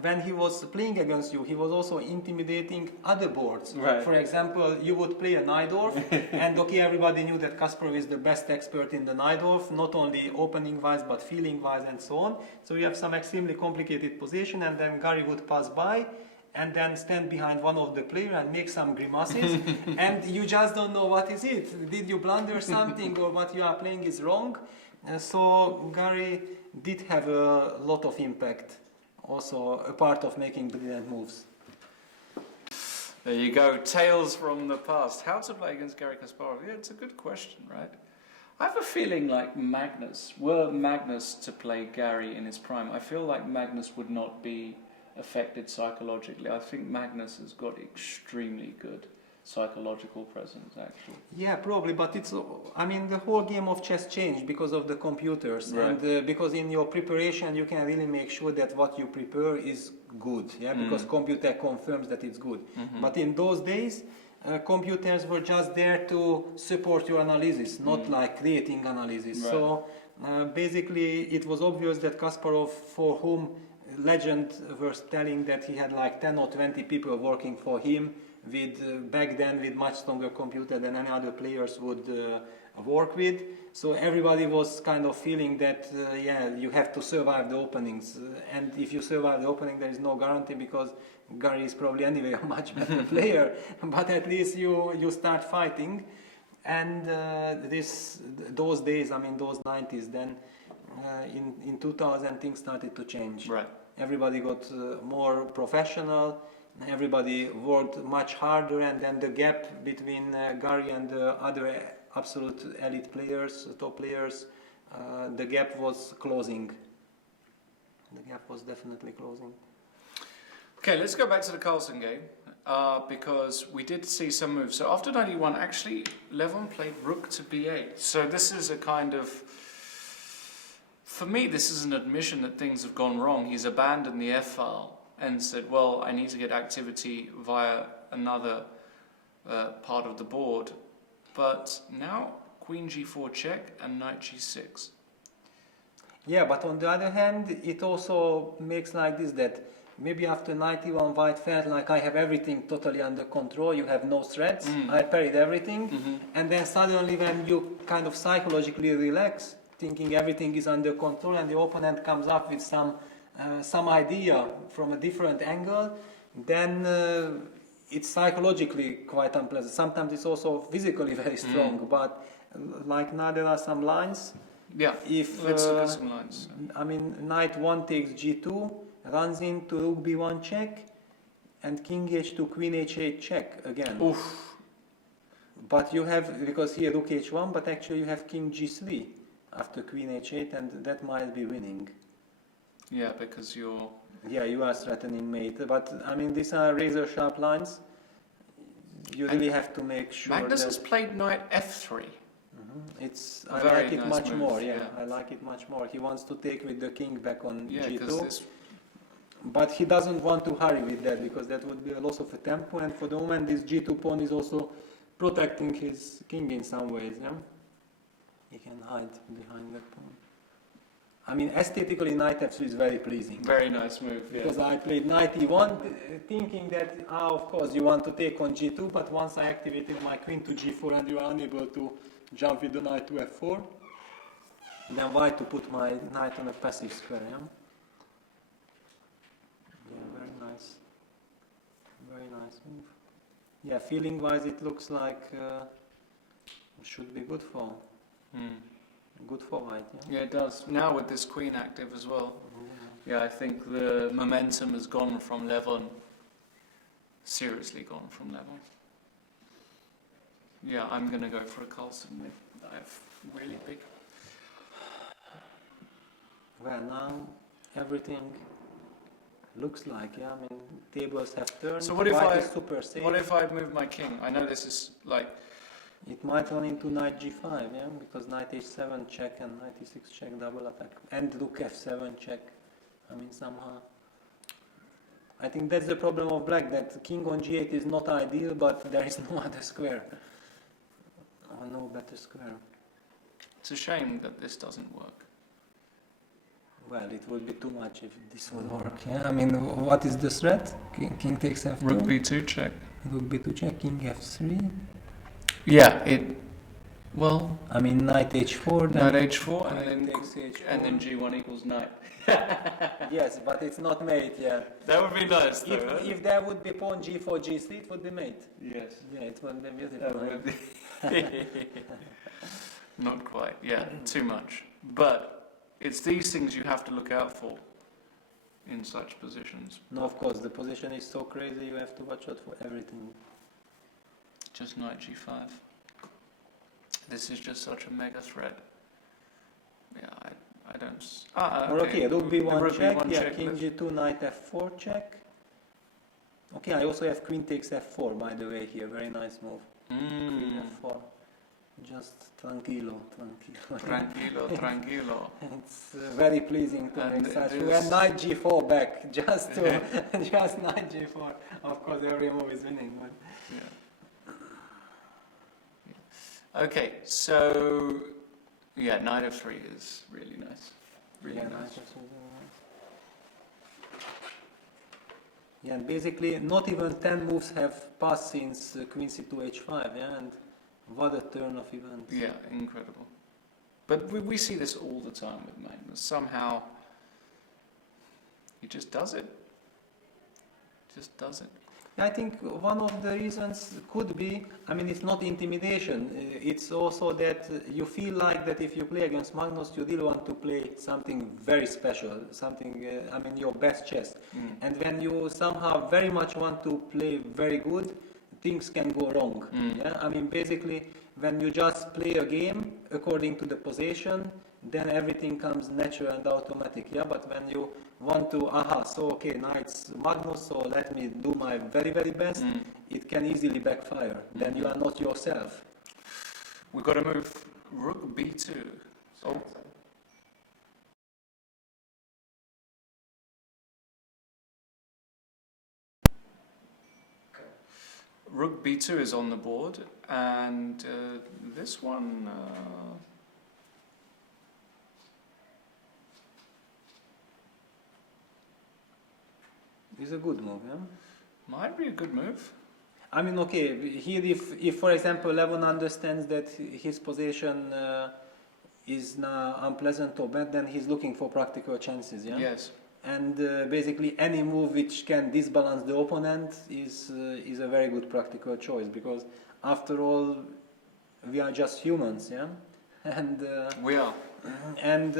when he was playing against you, he was also intimidating other boards. Right. For example, you would play a Najdorf, and okay, everybody knew that Kasparov is the best expert in the Najdorf, not only opening-wise, but feeling-wise and so on. So you have some extremely complicated position, and then Gary would pass by, and then stand behind one of the players and make some grimaces, and you just don't know what is it. Did you blunder something, or what you are playing is wrong? So Gary did have a lot of impact, also a part of making brilliant moves. There you go, tales from the past. How to play against Garry Kasparov? Yeah, it's a good question, right? I have a feeling like were Magnus to play Gary in his prime, I feel like Magnus would not be affected psychologically. I think Magnus has got extremely good psychological presence, actually. Yeah, probably, but I mean, the whole game of chess changed because of the computers, Right. and because in your preparation you can really make sure that what you prepare is good, yeah, because computer confirms that it's good. But in those days, computers were just there to support your analysis, not like creating analysis. Right. So basically, it was obvious that Kasparov, for whom legend was telling that he had like 10 or 20 people working for him, with back then with much stronger computer than any other players would work with. So everybody was kind of feeling that yeah, you have to survive the openings, and if you survive the opening, there is no guarantee because Gary is probably anyway a much better player. But at least you start fighting, and those days, I mean those 90s, then in 2000 things started to change. Right. Everybody got more professional. Everybody worked much harder, and then the gap between Gary and the other absolute elite players, top players, the gap was closing. The gap was definitely closing. Okay, let's go back to the Carlsen game, because we did see some moves. So after 91, actually, Levon played rook to b8. So this is a kind of, for me, this is an admission that things have gone wrong. He's abandoned the f-file and said, well, I need to get activity via another part of the board. But now, queen g4 check and knight g6. Yeah, but on the other hand, it also makes like this, that maybe after 91 white felt like I have everything totally under control, you have no threats, I parried everything, and then suddenly when you kind of psychologically relax, thinking everything is under control, and the opponent comes up with some idea from a different angle, then it's psychologically quite unpleasant. Sometimes it's also physically very strong, but like now there are some lines. Yeah, If let's look at some lines. I mean, knight 1 takes g2, runs into rook b1 check, and king h2, queen h8 check again. Oof. But you have, because here rook h1, but actually you have king g3 after queen h8, and that might be winning. Yeah, because you're... Yeah, you are threatening mate, but I mean, these are razor sharp lines. You really have to make sure Magnus that has played knight f3. it's. A I very like it nice much move, more. Yeah, yeah. I like it much more. He wants to take with the king back on Yeah, because g2, this... but he doesn't want to hurry with that because that would be a loss of a tempo. And for the moment, this g2 pawn is also protecting his king in some ways. Yeah, he can hide behind that pawn. I mean, aesthetically, knight f3 is very pleasing. Very nice move, yeah. Because I played knight e1, thinking that, of course, you want to take on g2, but once I activated my queen to g4 and you are unable to jump with the knight to f4, then why to put my knight on a passive square, yeah? Yeah, very nice. Very nice move. Yeah, feeling-wise, it looks like it should be good for. Good for white. Yeah. Yeah, it does. Now with this queen active as well. Yeah, I think the momentum has gone from level, seriously gone from level. Yeah, I'm going to go for a Karlsruhe. I have really big. Well, now everything looks like, yeah, I mean, tables have turned. So what if white I is super safe. What if I move my king? I know this is like. It might run into knight g5, yeah, because knight h7 check and knight e6 check double attack, and rook f7 check. I mean, somehow. I think that's the problem of black, that king on g8 is not ideal, but there is no other square. Or no better square. It's a shame that this doesn't work. Well, it would be too much if this would work. Yeah, I mean, what is the threat? King takes f2. Rook b2 check. Rook b2 check, king f3. Yeah, well, I mean, knight h4. Knight h4 and then takes h4. and then g1 equals knight. Yes, but it's not mate. Yeah. That would be nice, though. If there would be pawn g4 g3, it would be mate. Yes. Yeah, it would be beautiful. That would be. Not quite. Yeah, too much. But it's these things you have to look out for in such positions. No, of course, the position is so crazy. You have to watch out for everything. Just knight g5. This is just such a mega threat. Yeah, I don't. Okay, rook b1 Rook check. b1 Yeah, check, king let's- g2, knight f4 check. Okay, I also have queen takes f4, by the way, here. Very nice move. Queen f4. Just tranquilo. Tranquilo, tranquilo. It's very pleasing to And make such it move. is- And knight g4 back, just knight g4. Of course, every move is winning. But Yeah. Okay, so yeah, knight f3 is really nice. Really yeah, nice. Yeah, and basically, not even 10 moves have passed since queen c2 h5. Yeah, and what a turn of events. Yeah, incredible. But we see this all the time with Magnus. Somehow, he just does it. Just does it. I think one of the reasons could be, I mean, it's not intimidation. It's also that you feel like that if you play against Magnus, you really want to play something very special, something, I mean, your best chess. And when you somehow very much want to play very good, things can go wrong. Yeah? I mean, basically, when you just play a game according to the position, then everything comes natural and automatic. Yeah, but when you want to, so okay, knight's Magnus, so let me do my very, very best, it can easily backfire. Then you are not yourself. We've got to move rook b2. Oh. Rook b2 is on the board, and this one. It's a good move, yeah? Might be a good move. I mean, okay, here if for example Levon understands that his position is now unpleasant or bad, then he's looking for practical chances, yeah? Yes. And basically any move which can disbalance the opponent is a very good practical choice, because after all we are just humans, yeah? And We are. and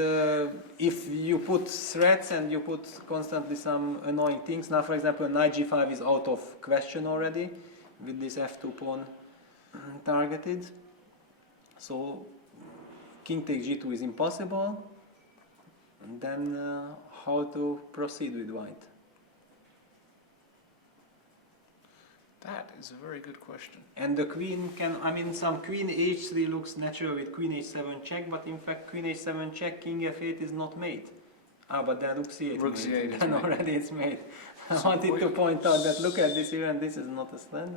if you put threats and you put constantly some annoying things, now for example knight g5 is out of question already with this f2 pawn targeted, so king takes g2 is impossible, and then how to proceed with white? That is a very good question. And the queen can, I mean, some queen h3 looks natural with queen h7 check, but in fact queen h7 check, king f8 is not mate. But then rook c8 Rook c8 is then mate. already it's mate. I So wanted to point out that look at this here, and this is not a slant,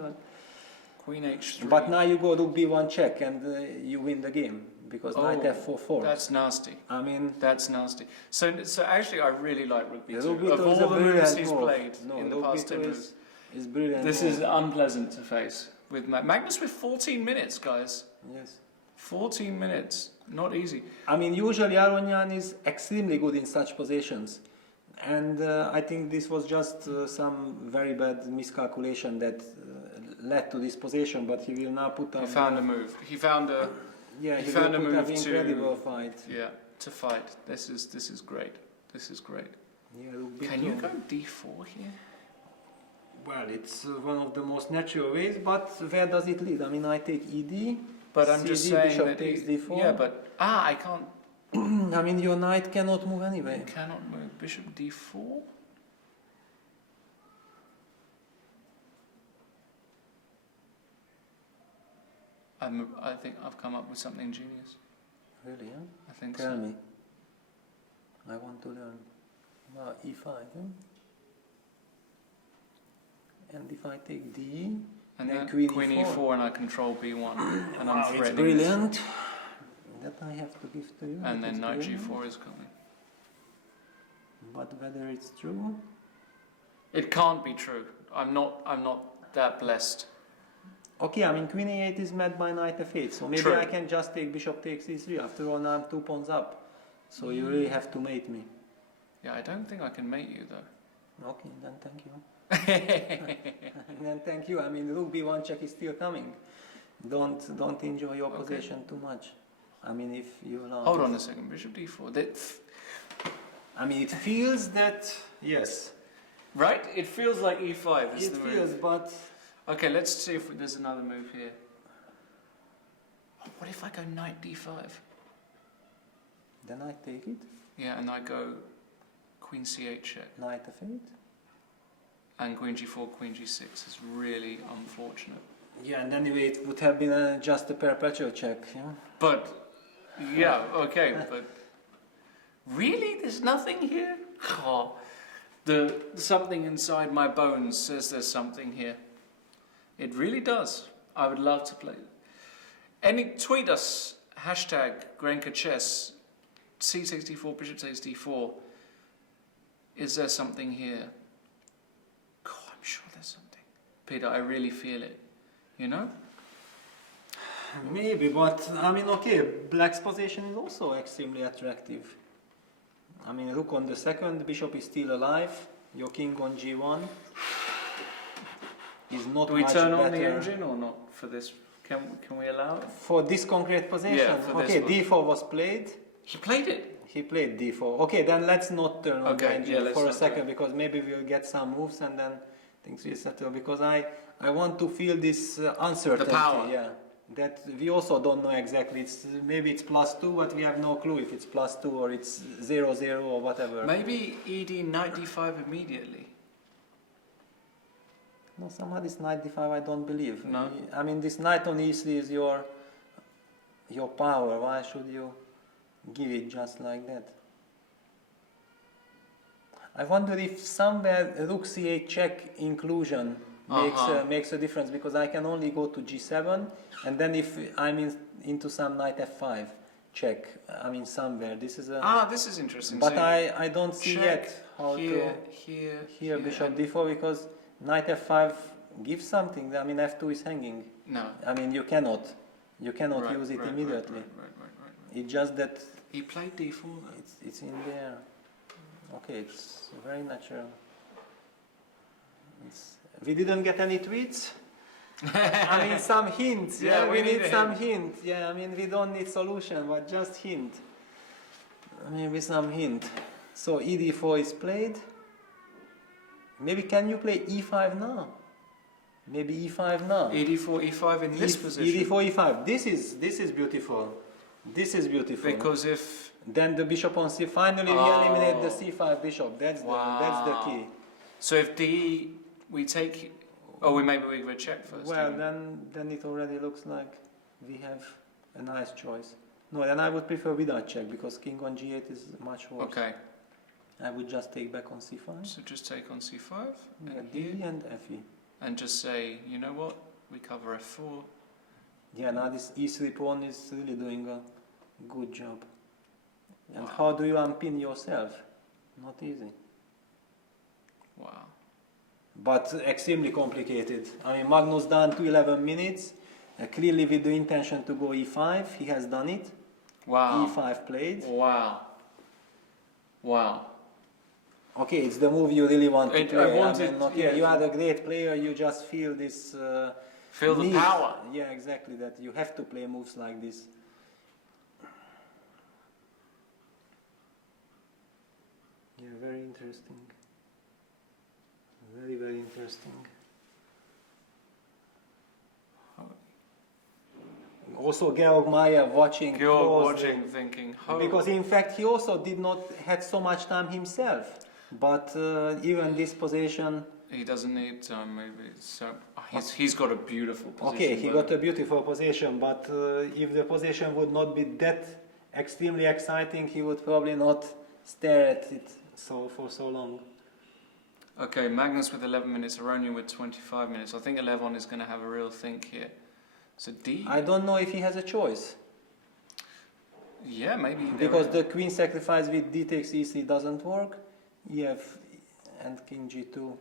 Queen h3. but now you go rook b1 check and you win the game, because knight f4 force. That's nasty. I mean, That's nasty. So actually, I really like rook b2. rook b2 Of is all a the moves brilliant he's move. played No, in the rook past b2 10 moves, is brilliant. this move. is unpleasant to face with Magnus with 14 minutes, guys. Yes. 14 minutes, not easy. I mean, usually Aronyan is extremely good in such positions, and I think this was just some very bad miscalculation that led to this position. But he will now put up. He found a move. He found a. Yeah, He he found a could have move incredible to fight. yeah to fight. This is great. This is great. Yeah, look, Can you go d4 here? Well, it's one of the most natural ways, but where does it lead? I mean, I take ED. But I'm CD, just saying bishop that takes D4. yeah, but I can't. I mean, your knight cannot move anyway. Cannot move. Bishop d4. I think I've come up with something genius. Really, huh? I think Tell so. me. I want to learn. Well, E5, huh? And if I take D, And then then Queen Queen E4. E4 and I control B1 and I'm Wow, it's threading brilliant. That I have to give to you. and that then is Knight brilliant. G4 is coming. But whether it's true? It can't be true. I'm not that blessed. Okay, I mean Queen E8 is met by Knight F8, so maybe True. I can just take Bishop takes E3. After all, now I'm 2 pawns up. So you really have to mate me. Yeah, I don't think I can mate you though. Okay, then thank you. Then thank you. I mean, rook B1 check is still coming. Don't enjoy your Okay. position too much. I mean, if you allow. Hold this. on a second. Bishop D4. I mean, it feels that yes. Right? It feels like E5 is It the feels, move. but Okay, let's see if there's another move here. Oh, what if I go Knight D5? then I take it. Yeah, and I go Queen C8 check. Knight F8. And Queen G4, Queen G6 is really unfortunate. Yeah, and anyway, it would have been just a perpetual check. Yeah. But, yeah, okay, but really? There's nothing here? Oh, something inside my bones says there's something here. It really does. I would love to play. Tweet us, hashtag GRENKE chess, C64, bishop takes d4. Is there something here? God, I'm sure there's something. Peter, I really feel it. You know? Maybe, but I mean, okay, black's position is also extremely attractive. I mean, rook on the second, bishop is still alive, your king on g1 is not Do we much turn better. on the engine or not for this? Can we allow it? For this concrete position? Yeah, for this okay, one. d4 was played. He played it. He played d4. Okay, then let's not turn on the Okay, engine yeah, let's for a not second, do it. because maybe we'll get some moves and then things will settle. Because I want to feel this uncertainty. The power. Yeah, that we also don't know exactly. Maybe it's +2, but we have no clue if it's +2 or it's 0-0 or whatever. Maybe ED Knight d5 immediately. No, somehow this knight d5 I don't believe. No? I mean, this knight on e3 is your power. Why should you give it just like that? I wonder if somewhere rook c8 check inclusion makes a difference, because I can only go to g7, and then if I'm into some knight f5 check, I mean somewhere this is a. This is interesting. But So I don't see check yet how here, to here, bishop and- d4, because knight f5 gives something. I mean f2 is hanging. No. I mean you cannot Right, use it right, immediately. Right. It's just that He played d4 though. it's in there. Okay, it's very natural. We didn't get any tweets. I mean some hints. Yeah, Yeah, we we need need a some hint. Yeah, I mean we don't need solution, but just hint. Maybe some hint. So ed4 is played. Maybe can you play e5 now? Maybe e5 now. ED4, E5 in this position. ed4, e5. This is beautiful. This is beautiful. Because if Then the bishop on c. Finally, we eliminate the c5 bishop. That's the key. So if D, we take. Oh, maybe we give a check first. Well, don't we? then it already looks like we have a nice choice. No, then I would prefer without check, because king on g8 is much worse. Okay. I would just take back on c5. So just take on C5 Yeah, and d here, and fe. and just say, you know what? We cover F4. Yeah, now this e3 pawn is really doing a good job. And how do you unpin yourself? Not easy. Wow. But extremely complicated. I mean, Magnus done to 11 minutes, clearly with the intention to go e5. He has done it. Wow. e5 played. Wow. Wow. Okay, it's the move you really want to I play. wanted- mean, okay, yeah. you are a great player. You just feel this. Feel the need. power. Yeah, exactly. That you have to play moves like this. Yeah, very interesting. Very, very interesting. Also, Georg Mayer watching closely, thinking, because in fact he also did not had so much time himself. But even this position, he doesn't need time. Maybe so. He's got a beautiful position. okay, he got a beautiful position. But if the position would not be that extremely exciting, he would probably not stare at it for so long. Okay, Magnus with 11 minutes, Aronian with 25 minutes. I think Levon is going to have a real think here. So D. I don't know if he has a choice. Yeah, maybe. Because the queen sacrifice with d takes EC doesn't work. EF and king G2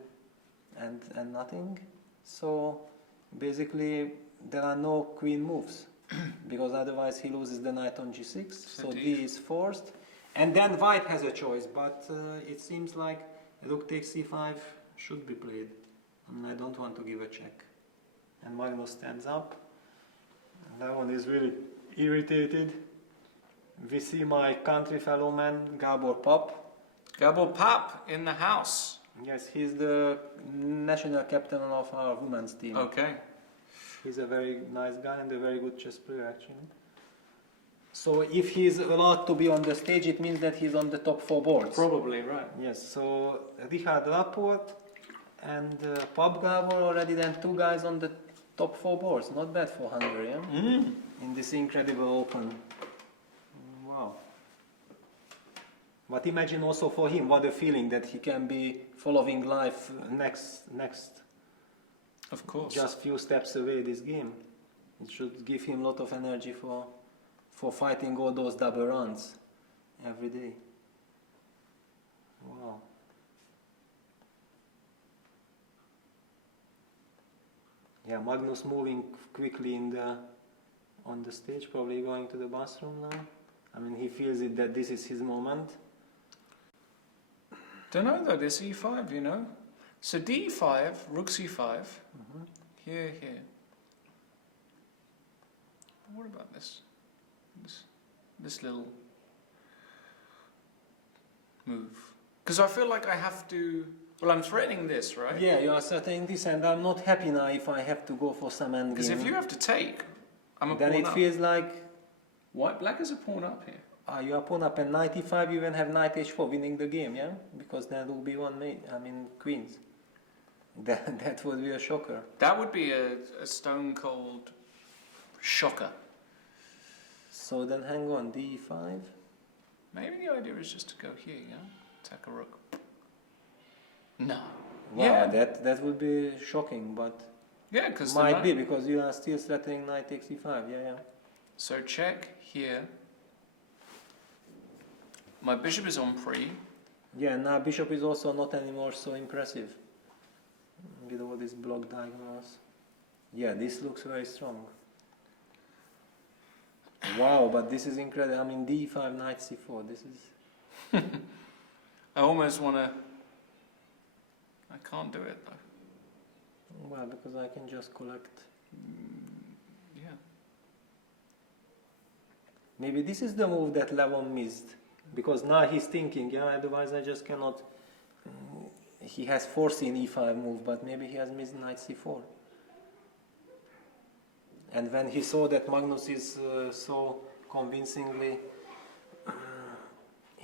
and nothing. So basically there are no queen moves because otherwise he loses the knight on G6. So D is forced. And then white has a choice, but it seems like rook takes C5 should be played. And I don't want to give a check. And Magnus stands up. And that one is really irritated. We see my country fellow man, Gabor Pap. Gabor Pap in the house. Yes, he's the national captain of our women's team. Okay. He's a very nice guy and a very good chess player actually. So if he's allowed to be on the stage, it means that he's on the top 4 boards. Probably, right. Yes, so Richard Laporte and Pap Gabor already then 2 guys on the top 4 boards. Not bad for Hungary, yeah? In this incredible open. Wow. But imagine also for him what a feeling that he can be following life next Of course. just few steps away this game. It should give him a lot of energy for fighting all those double runs every day. Wow. Yeah, Magnus moving quickly on the stage, probably going to the bathroom now. I mean, he feels it that this is his moment. Don't know though, this E5, you know. So D5, Rook C5, here. What about this? This little move. Because I feel like I have to. Well, I'm threatening this, right? Yeah, you are threatening this, and I'm not happy now if I have to go for some endgame. Because if you have to take, I'm a then pawn it up. feels like Black is a pawn up here. you are pawn up and knight e5, you even have knight h4 winning the game, yeah? Because then will be queens. That would be a shocker. That would be a stone cold shocker. So then hang on, d5. Maybe the idea is just to go here, yeah? Attack a rook. No. Wow, Yeah. that would be shocking, but Yeah, because might be because you are still threatening knight takes e5, yeah. So check here. My bishop is on pre. Yeah, now bishop is also not anymore so impressive with all these block diagonals. Yeah, this looks very strong. Wow, but this is incredible. I mean, d5, knight c4. This is. I almost want to. I can't do it though. Well, because I can just collect. Yeah. Maybe this is the move that Levon missed. Because now he's thinking, yeah, otherwise I just cannot. He has foreseen e5 move, but maybe he has missed knight c4. And when he saw that Magnus is so convincingly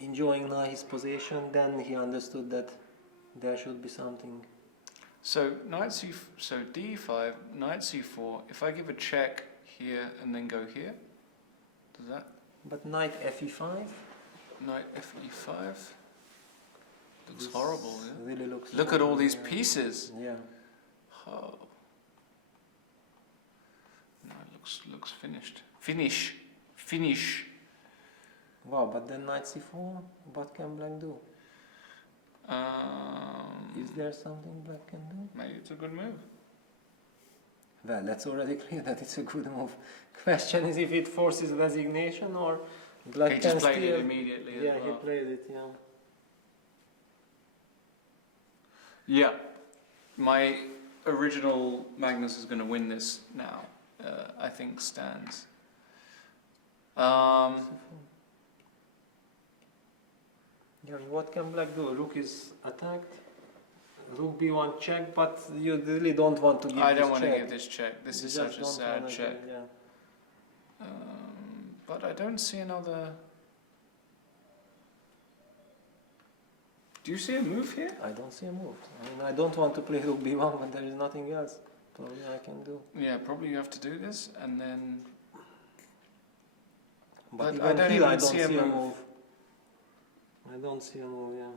enjoying now his position, then he understood that there should be something. So so d5, knight c4. If I give a check here and then go here, does that? But knight fe5? Knight fe5. Looks This horrible. Yeah? Really looks. Look at all these yeah. pieces. Yeah. Oh. No, it looks finished. Finish. Wow, but then knight c4, what can black do? Is there something black can do? Maybe it's a good move. Well, that's already clear that it's a good move. Question is if it forces resignation or black He can just played still. it immediately as Yeah, well. he played it. Yeah. Yeah, my original Magnus is going to win this now. I think stands. Yeah, what can black do? Rook is attacked. Rook b1 check, but you really don't want to give I this don't want to check. give this check. This You is just such a don't sad wanna check. give- yeah. But I don't see another. Do you see a move here? I don't see a move. I mean, I don't want to play rook b1 when there is nothing else probably I can do. Yeah, probably you have to do this and then. But even I don't here even I don't see a move. I don't see a move, yeah.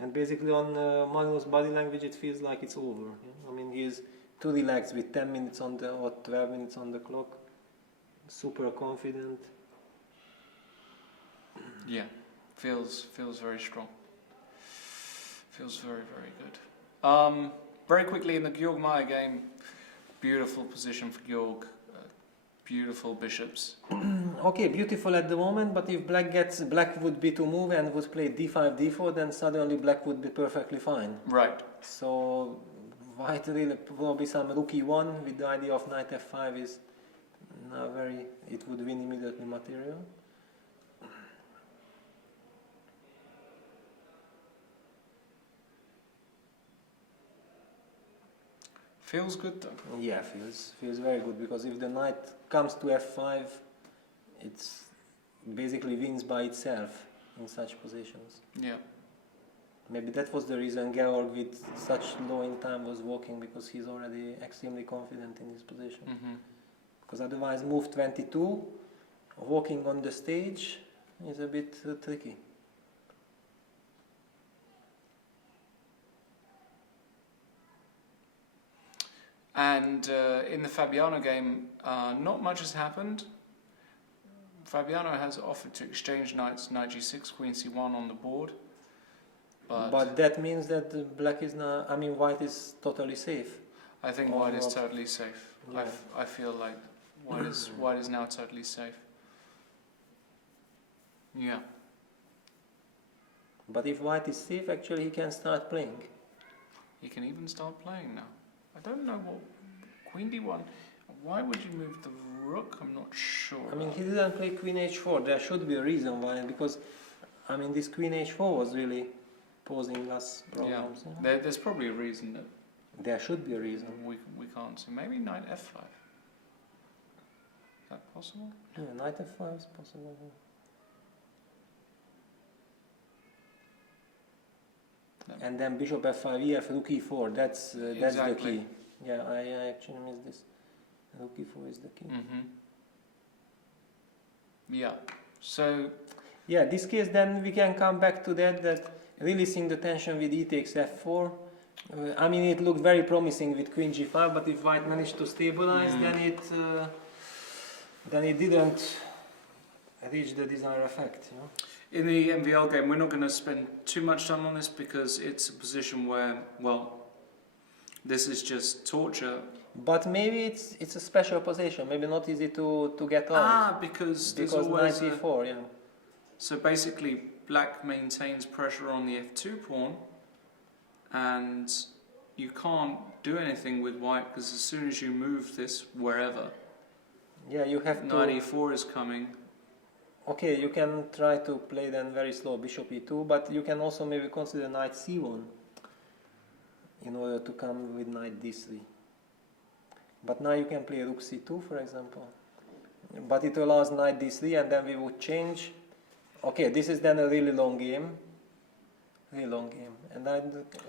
And basically on Magnus' body language it feels like it's over. Yeah? I mean, he's too relaxed with 10 minutes on the, or 12 minutes on the clock. Super confident. Yeah, feels very strong. Feels very good. Very quickly in the Georg Maier game, beautiful position for Georg. Beautiful bishops. Okay, beautiful at the moment, but if black would be to move and would play d5, d4, then suddenly black would be perfectly fine. Right. So white really probably some rook e1 with the idea of knight f5 is not very, it would win immediately material. Feels good though. Yeah, feels very good, because if the knight comes to f5, it's basically wins by itself in such positions. Yeah. Maybe that was the reason Georg with such low in time was walking, because he's already extremely confident in his position. Mm-hmm. Because otherwise move 22, walking on the stage is a bit tricky. And in the Fabiano game, not much has happened. Fabiano has offered to exchange knights, knight g6, queen c1 on the board. But that means that black is not, I mean white is totally safe. I think Or white is not. totally safe. Yeah. I feel like white is now totally safe. Yeah. But if white is safe, actually he can start playing. He can even start playing now. I don't know what queen d1. Why would you move the rook? I'm not sure. I mean he didn't play queen h4. There should be a reason why, because I mean this queen h4 was really posing us problems. Yeah. You know? There's probably a reason that There should be a reason. we can't see. Maybe knight f5. Is that possible? Yeah, knight f5 is possible. No. And then bishop f5, ef, rook e4. That's the Exactly. key. Yeah, I actually missed this. Rook e4 is the key. Mm-hmm. Yeah. So Yeah, this case then we can come back to that releasing the tension with e takes f4. I mean it looked very promising with queen g5, but if white managed to stabilize, then it didn't reach the desired effect. You know? in the MVL game, we're not going to spend too much time on this because it's a position where, well, this is just torture. But maybe it's a special position, maybe not easy to get out. Because there's Because always knight e4, yeah. So basically, black maintains pressure on the f2 pawn, and you can't do anything with white because as soon as you move this wherever, Yeah, you have to. knight e4 is coming. Okay, you can try to play then very slow bishop e2, but you can also maybe consider knight c1 in order to come with knight d3. But now you can play rook c2, for example. But it allows knight d3, and then we would change. Okay, this is then a really long game. Really long game. And I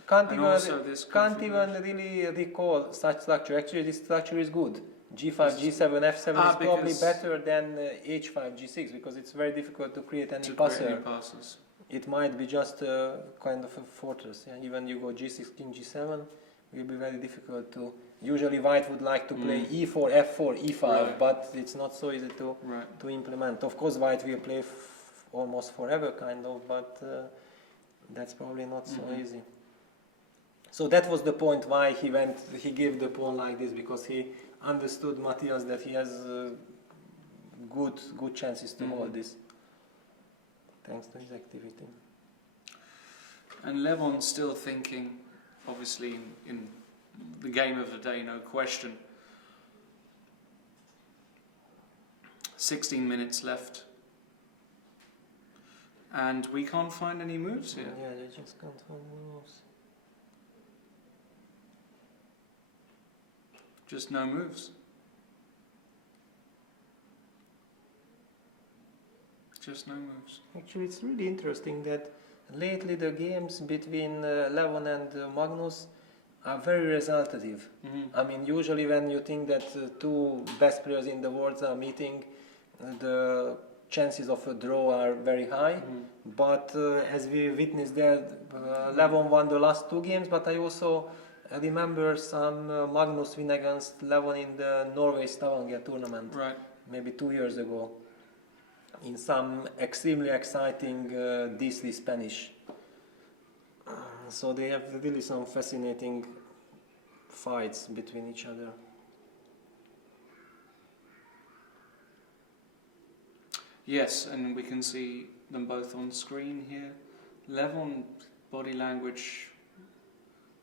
can't And also this even really recall such structure. Actually, this structure is good. G5, G7, F7 is probably because- better than H5, G6, because it's very difficult to create any to passer. create any passes. It might be just a kind of a fortress. Yeah? Even you go G6, King G7, will be very difficult to. Usually, white would like to play E4, F4, E5, Right. but it's not so easy to Right. implement. Of course, white will play almost forever, kind of, but that's probably not so easy. So that was the point why he gave the pawn like this, because he understood Matthias that he has good chances to hold this, thanks to his activity. And Levon's still thinking, obviously, in the game of the day, no question. 16 minutes left. And we can't find any moves here. Yeah, they just can't find moves. Just no moves. Just no moves. Actually, it's really interesting that lately the games between Levon and Magnus are very resultative. I mean, usually when you think that two best players in the world are meeting, the chances of a draw are very high. But as we witnessed there, Levon won the last two games, but I also remember some Magnus win against Levon in the Norway Stavanger tournament, Right. maybe 2 years ago, in some extremely exciting DC Spanish. So they have really some fascinating fights between each other. Yes, and we can see them both on screen here. Levon body language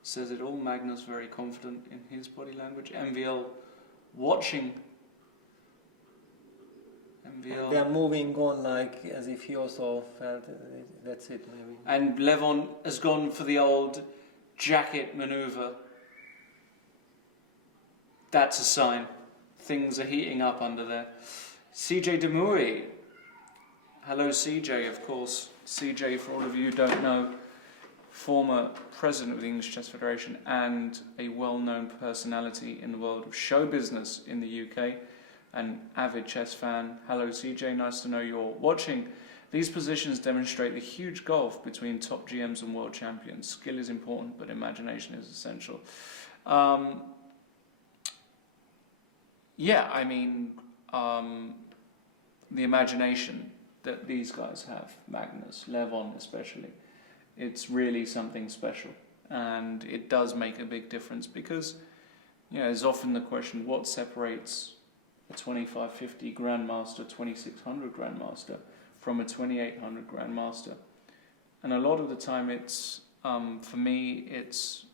says it all. Magnus very confident in his body language. MVL watching. MVL. They're moving on like as if he also felt that's it maybe. And Levon has gone for the old jacket maneuver. That's a sign. Things are heating up under there. CJ Demouy. Hello CJ, of course. CJ, for all of you who don't know, former president of the English Chess Federation and a well-known personality in the world of show business in the UK, an avid chess fan. Hello CJ, nice to know you're watching. These positions demonstrate the huge gulf between top GMs and world champions. Skill is important, but imagination is essential. Yeah, I mean, the imagination that these guys have, Magnus, Levon especially, it's really something special. And it does make a big difference because, you know, there's often the question, what separates a 2550 Grandmaster, 2600 Grandmaster from a 2800 Grandmaster? And a lot of the time it's, for me, it's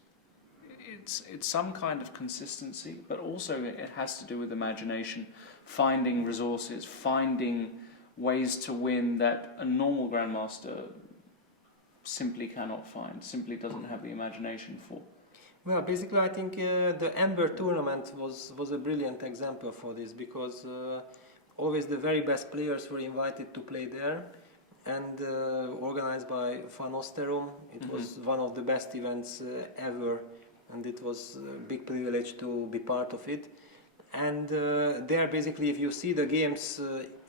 some kind of consistency, but also it has to do with imagination, finding resources, finding ways to win that a normal Grandmaster simply cannot find, simply doesn't have the imagination for. Well, basically I think the Amber tournament was a brilliant example for this because always the very best players were invited to play there and organized by Van Osterom. It was one of the best events ever, and it was a big privilege to be part of it. And there basically if you see the games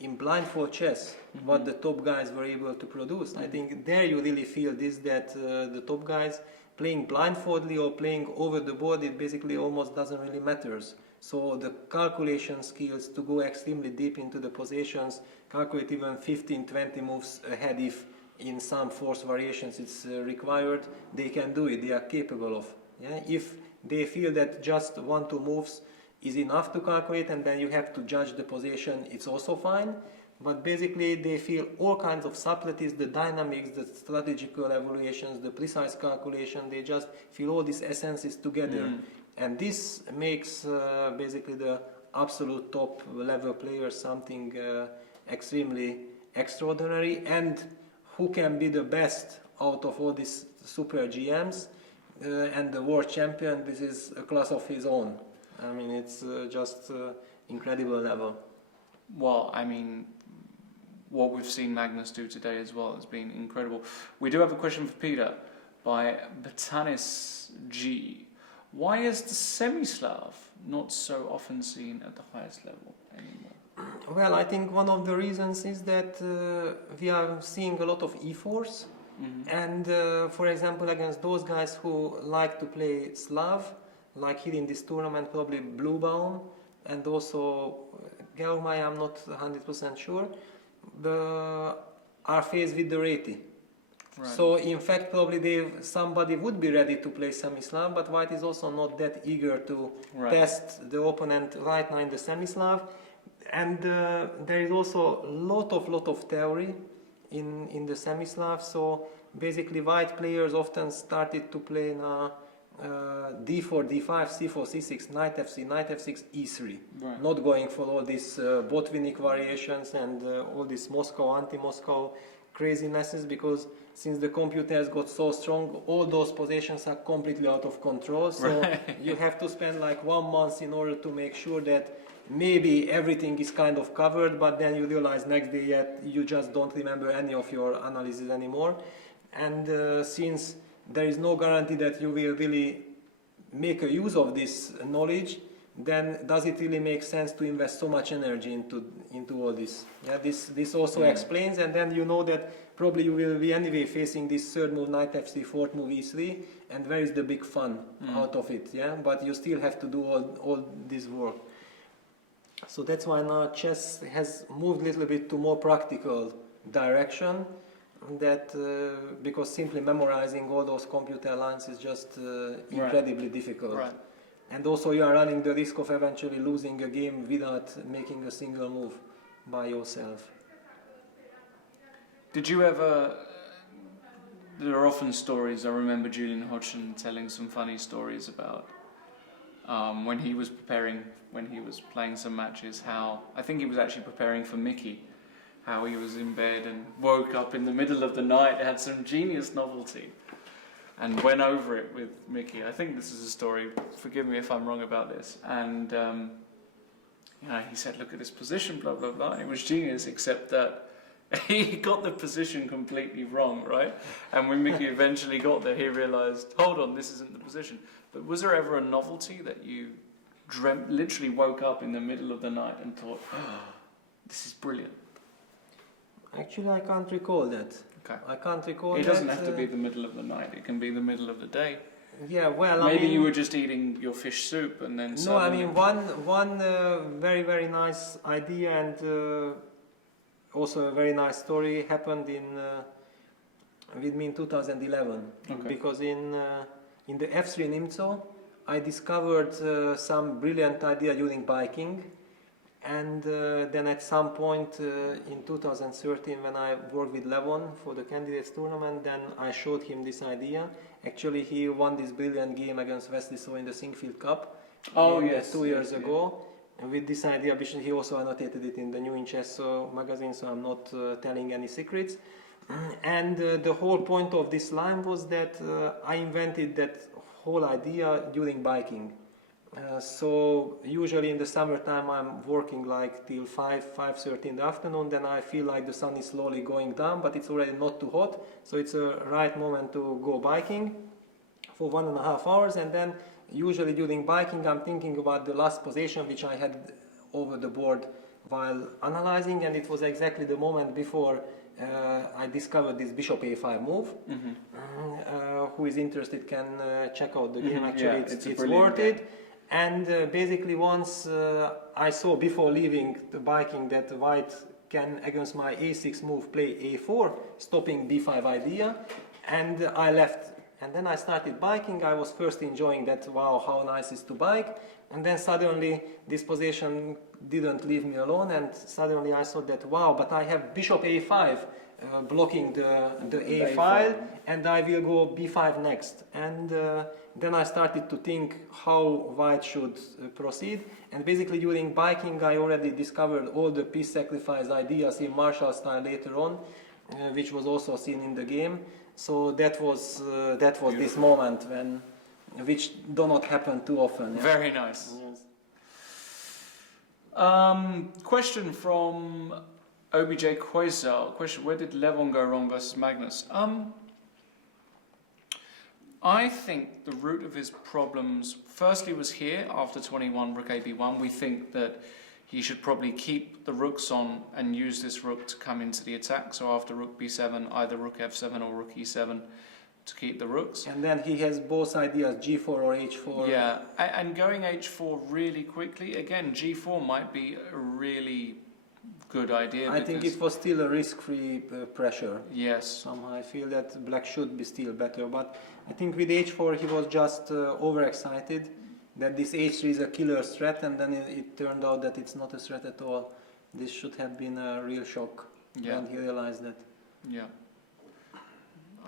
in blindfold chess, what the top guys were able to produce, I think there you really feel this, that the top guys playing blindfoldly or playing over the board, it basically almost doesn't really matters. So the calculation skills to go extremely deep into the positions, calculate even 15-20 moves ahead if in some force variations it's required, they can do it, they are capable of. Yeah? If they feel that just 1-2 moves is enough to calculate and then you have to judge the position, it's also fine. But basically they feel all kinds of subtleties, the dynamics, the strategical evaluations, the precise calculation, they just feel all these essences together. And this makes basically the absolute top level players something extremely extraordinary, and who can be the best out of all these super GMs and the world champion, this is a class of his own. I mean, it's just incredible level. Well, I mean, what we've seen Magnus do today as well has been incredible. We do have a question for Peter by Batanis G. Why is the semi-Slav not so often seen at the highest level anymore? Well, I think one of the reasons is that we are seeing a lot of e-force. And for example, against those guys who like to play Slav, like here in this tournament, probably Bluebaum and also Georgmai, I'm not 100% sure, are faced with the Reti. Right. So in fact probably somebody would be ready to play semi-Slav, but White is also not that eager to test the opponent right now in the semi-Slav. And there is also a lot of theory in the semi-Slav, so basically White players often started to play now d4, d5, c4, c6, knight f6, e3. Right. Not going for all these Botvinnik variations and all this Moscow, anti-Moscow crazinesses, because since the computers got so strong, all those positions are completely out of control. So you have to spend like 1 month in order to make sure that maybe everything is kind of covered, but then you realize next day yet you just don't remember any of your analysis anymore. And since there is no guarantee that you will really make a use of this knowledge, then does it really make sense to invest so much energy into all this? Yeah, this also explains, and then you know that probably you will be anyway facing this third move, knight f3, fourth move e3, and where is the big fun out of it? Yeah, but you still have to do all this work. So that's why now chess has moved a little bit to more practical direction. That because simply memorizing all those computer lines is just incredibly difficult. Right. And also you are running the risk of eventually losing a game without making a single move by yourself. Did you ever... There are often stories, I remember Julian Hodgson telling some funny stories about when he was playing some matches, how, I think he was actually preparing for Mickey, how he was in bed and woke up in the middle of the night, had some genius novelty, and went over it with Mickey. I think this is a story, forgive me if I'm wrong about this, and you know, he said, look at this position, blah, blah, blah. It was genius, except that he got the position completely wrong, right? And when Mickey eventually got there, he realized, hold on, this isn't the position. But was there ever a novelty that you dreamt, literally woke up in the middle of the night and thought, oh, this is brilliant? Actually, I can't recall that. Okay. I can't recall. It doesn't have to be the middle of the night. It can be the middle of the day. Yeah, well, Maybe I mean, you were just eating your fish soup and then. No, I mean one very nice idea and also a very nice story happened with me in 2011. Okay. Because in the F3 Nimzo, I discovered some brilliant idea using biking. And then at some point in 2013, when I worked with Levon for the candidates tournament, then I showed him this idea. Actually, he won this brilliant game against Wesley So in the Singfield Cup. Oh, yes. 2 years ago. And with this idea, he also annotated it in the New in Chess magazine, so I'm not telling any secrets. And the whole point of this line was that I invented that whole idea during biking. So usually in the summertime I'm working like till 5:30 in the afternoon, then I feel like the sun is slowly going down, but it's already not too hot, so it's a right moment to go biking for 1.5 hours. And then usually during biking I'm thinking about the last position which I had over the board while analyzing, and it was exactly the moment before I discovered this bishop a5 move. Who is interested can check out the game. Actually, yeah, it's worth game. it. And basically once I saw before leaving the biking that white can, against my a6 move, play a4, stopping b5 idea, and I left. And then I started biking. I was first enjoying that, wow, how nice it is to bike. And then suddenly this position didn't leave me alone, and suddenly I saw that, wow, but I have bishop a5 blocking the a file, and I will go b5 next. And then I started to think how white should proceed. And basically during biking I already discovered all the piece sacrifice ideas in Marshall style later on, which was also seen in the game. So that was this moment which do not happen too often. Yeah? Very nice. Yes. Question from OBJ Quasar. Question: where did Levon go wrong versus Magnus? I think the root of his problems firstly was here after 21 rook ab1. We think that he should probably keep the rooks on and use this rook to come into the attack. So after rook b7, either rook f7 or rook e7 to keep the rooks. And then he has both ideas, g4 or h4. Yeah, and going h4 really quickly, again, g4 might be a really good idea. I think it was still a risk-free pressure. Yes. Somehow I feel that black should be still better, but I think with h4 he was just overexcited that this h3 is a killer threat, and then it turned out that it's not a threat at all. This should have been a real shock when he realized that. Yeah,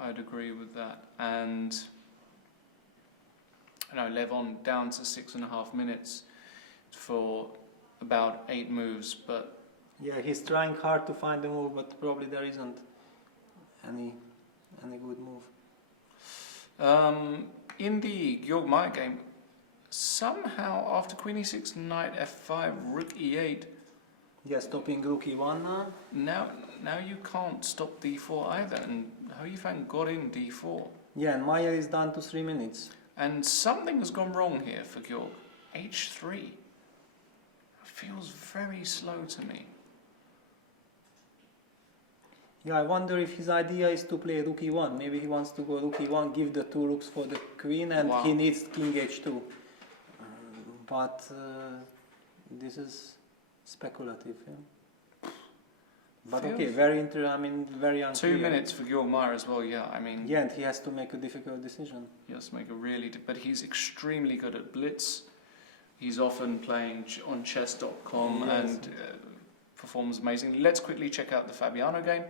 I'd agree with that. And I know Levon down to 6.5 minutes for about 8 moves, but yeah, he's trying hard to find a move, but probably there isn't any good move. In the Georg Maier game, somehow after Queen e6, Knight f5, Rook e8. Yeah, stopping Rook e1 now. Now you can't stop d4 either, and Hou Yifan got in d4. Yeah, and Maier is down to 3 minutes. And something has gone wrong here for Georg. h3 feels very slow to me. Yeah, I wonder if his idea is to play Rook e1. Maybe he wants to go Rook e1, give the 2 rooks for the queen, and Wow. he needs King h2. But this is speculative. Yeah? But Feels- okay, very very unclear. 2 minutes for Georg Maier as well, yeah. I mean, Yeah, and he has to make a difficult decision. he has to make a really... But he's extremely good at blitz. He's often playing on chess.com Yes. and performs amazingly. Let's quickly check out the Fabiano game.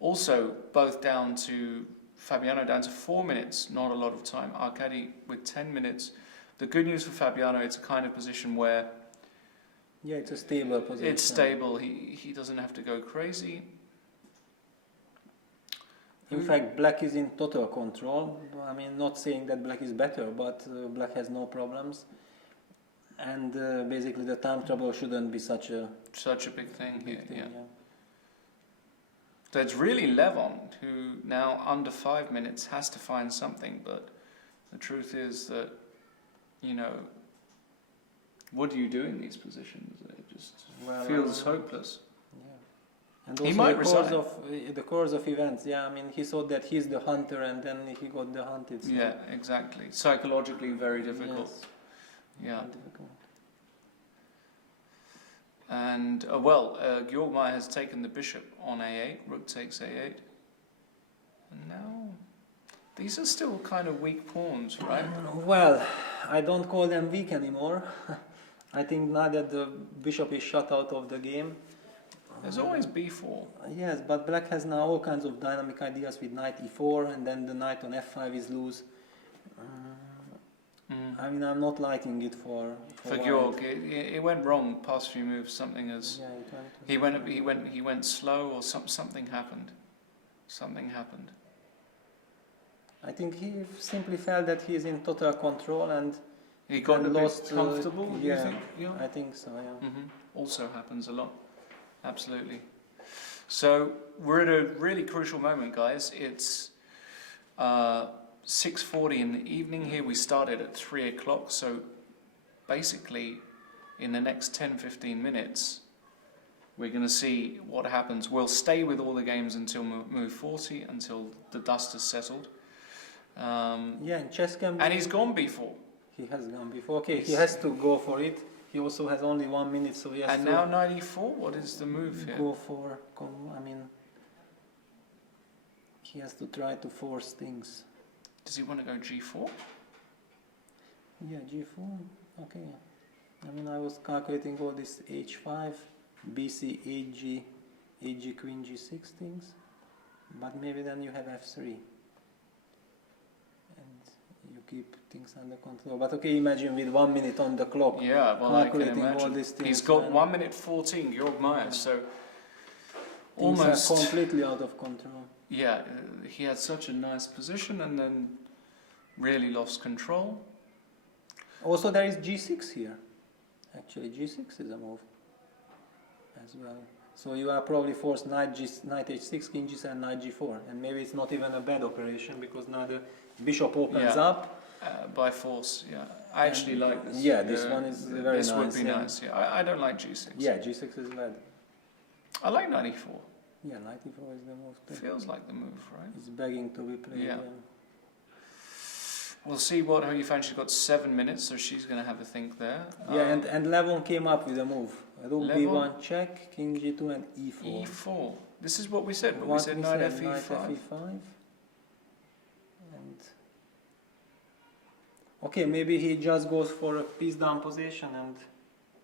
Also, both down to Fabiano down to 4 minutes, not a lot of time. Arkady with 10 minutes. The good news for Fabiano, it's a kind of position where Yeah, it's a stable position. it's stable. He doesn't have to go crazy. In fact, black is in total control. I mean, not saying that black is better, but black has no problems. And basically the time trouble shouldn't be such a Such a big thing big here. thing. Yeah. Yeah. So it's really Levon who now under 5 minutes has to find something, but the truth is that, you know, what do you do in these positions? It just feels hopeless. Yeah. And He also might the course of events. Yeah, I mean, he thought that he's the hunter, and then he got the hunted. So Yeah, exactly. Psychologically very difficult. Yes, Yeah. very difficult. And, Georg Maier has taken the bishop on a8, rook takes a8. And now, these are still kind of weak pawns, right? Well, I don't call them weak anymore. I think now that the bishop is shut out of the game. There's always b4. Yes, but black has now all kinds of dynamic ideas with knight e4, and then the knight on f5 is loose. I mean, I'm not liking it for For white. Georg, it went wrong past few moves. Something has... Yeah, He went slow, or something happened. Something happened. I think he simply felt that he is in total control, and He got and a bit lost, comfortable. Do you yeah. think? Yeah. I think so. Yeah. Also happens a lot. Absolutely. So we're at a really crucial moment, guys. It's 6:40 in the evening here. We started at 3 o'clock. So basically, in the next 10-15 minutes, we're going to see what happens. We'll stay with all the games until move 40, until the dust has settled. Yeah, in chess can be, And he's gone b4. he has gone before. Okay, he has to go for it. He also has only 1 minute, so he has And to now knight e4. What is the move here? go for. I mean, he has to try to force things. Does he want to go g4? Yeah, g4. Okay. I mean, I was calculating all this h5, bc, hg, queen g6 things, but maybe then you have f3. And you keep things under control. But okay, imagine with 1 minute on the clock, Yeah, well, I can calculating all imagine. these things. He's got and 1 minute 14, Georg Maier, so things almost, are completely out of control. yeah, he had such a nice position and then really lost control. Also, there is g6 here. Actually, g6 is a move as well. So you are probably forced knight h6, king g7, knight g4, and maybe it's not even a bad operation because now the bishop opens Yeah. up. By force, yeah. I actually like this. Yeah, this one is very This would nice, be yeah. nice, yeah. I don't like g6. Yeah, g6 is bad. I like knight e4. Yeah, knight e4 is the move too. Feels like the move, right? It's begging to be played. Yeah. We'll see what Hou Yifan. She's got 7 minutes, so she's going to have a think there. Yeah, and Levon came up with a move. Rook Levon? b1 check, king g2 and e4. e4. This is what we said, but we What said we knight said, fe5. knight fe5. And okay, maybe he just goes for a piece down position and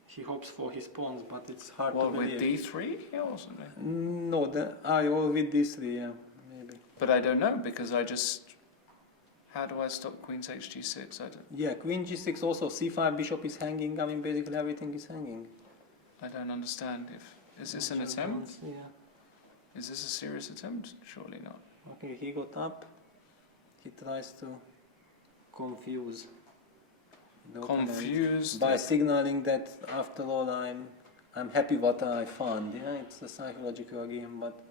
he hopes for his pawns, but it's hard What, to with believe. d3 here or something? No, with this 3, yeah, maybe. But I don't know, because I just... How do I stop queen takes g6? I Yeah, queen g6 also, c5, bishop is hanging. I mean, basically everything is hanging. don't understand. Is this an Just attempt? once, yeah. Is this a serious attempt? Surely not. Okay, he got up. He tries to confuse the opponent Confused. by signaling that after all I'm happy what I found. Yeah, it's a psychological game, but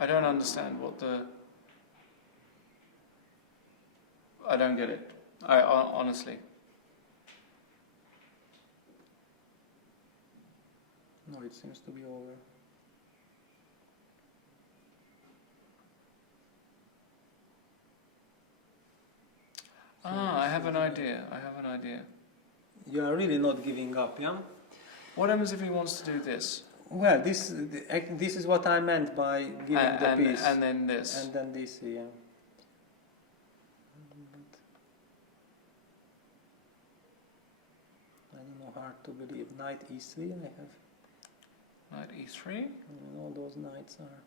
I don't understand what the. I don't get it. Honestly. no, it seems to be over. I have an idea. I have an idea. You are really not giving up, yeah? What happens if he wants to do this? Well, this is what I meant by giving the piece. And then this. And then this, yeah. But I don't know, hard to believe. Knight e3, I have. Knight e3. All those knights are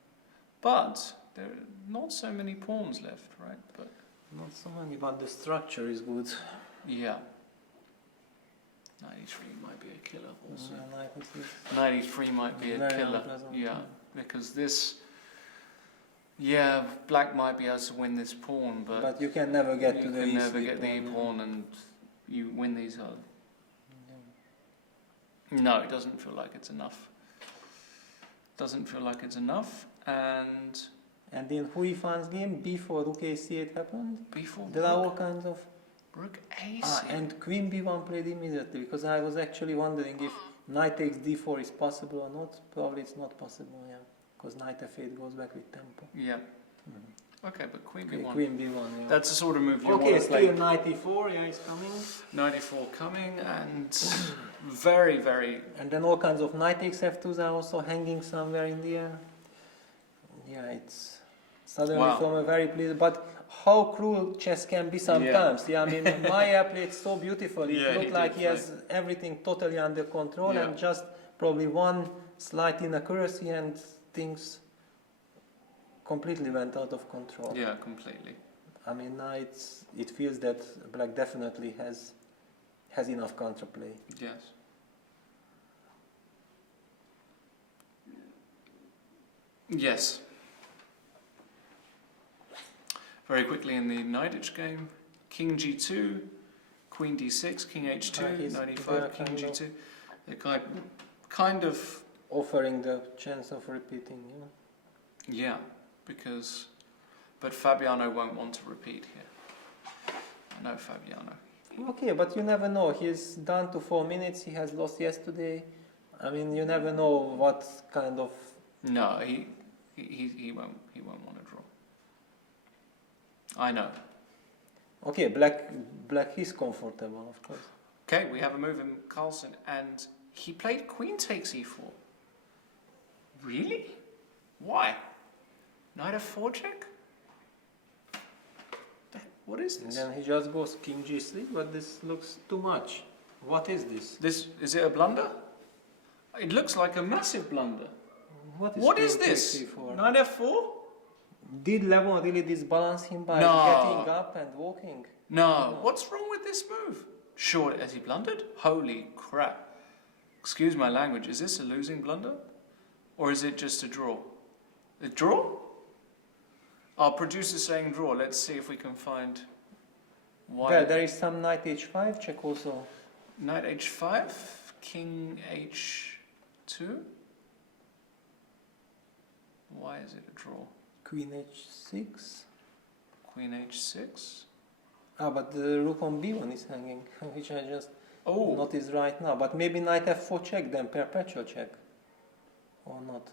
But there are not so many pawns left, right? But not so many, but the structure is good. yeah. Knight e3 might be a killer also. Yeah, knight e3. Knight e3 might be a Very killer. unpleasant, Yeah, yeah. because this. Yeah, black might be able to win this pawn, but you can never get you to the can e3 never get the pawn, e-pawn and you win these. No, it doesn't feel like it's enough. Doesn't feel like it's enough. And in Hui Fan's game, b4 rook a8 happened. b4 There are all kinds of. rook a6. And queen b1 played immediately, because I was actually wondering if knight takes d4 is possible or not. Probably it's not possible, yeah, because knight f8 goes back with tempo. Yeah. Okay, but queen b1. Queen b1, yeah. That's the sort of move you okay, want to play. still knight e4, yeah, is coming. 94 coming, and very, very. And then all kinds of knight takes f2s are also hanging somewhere in the air. Yeah, it's suddenly from a very pleasant, but how cruel chess can be sometimes. Yeah, I mean, Maya played so beautifully. Yeah, it looked like he has everything totally under control, and just probably one slight inaccuracy and things completely went out of control. Yeah, completely. I mean, now it feels that black definitely has enough counterplay. Yes. Yes. Very quickly in the knightage game, king g2, queen d6, king h2, knight e5, king g2. They're kind of offering the chance of repeating, you know? Yeah, but Fabiano won't want to repeat here. I know Fabiano. Okay, but you never know. He's down to 4 minutes. He has lost yesterday. I mean, you never know what kind of. No, he won't want to draw. I know. Okay, black is comfortable, of course. Okay, we have a move in Karlsruhe, and he played queen takes e4. Really? Why? Knight f4 check? What is this? And then he just goes king g3, but this looks too much. What is this? Is it a blunder? It looks like a massive blunder. What is this? e4? Knight f4? Did Levon really disbalance him by getting up and walking? No. What's wrong with this move? Sure, has he blundered? Holy crap. Excuse my language, is this a losing blunder? Or is it just a draw? A draw? Our producer's saying draw. Let's see if we can find why. Well, there is some knight h5 check also. Knight h5, king h2. Why is it a draw? Queen h6. Queen h6. But the rook on b1 is hanging, which I just noticed right now. But maybe knight f4 check, then perpetual check. Or not.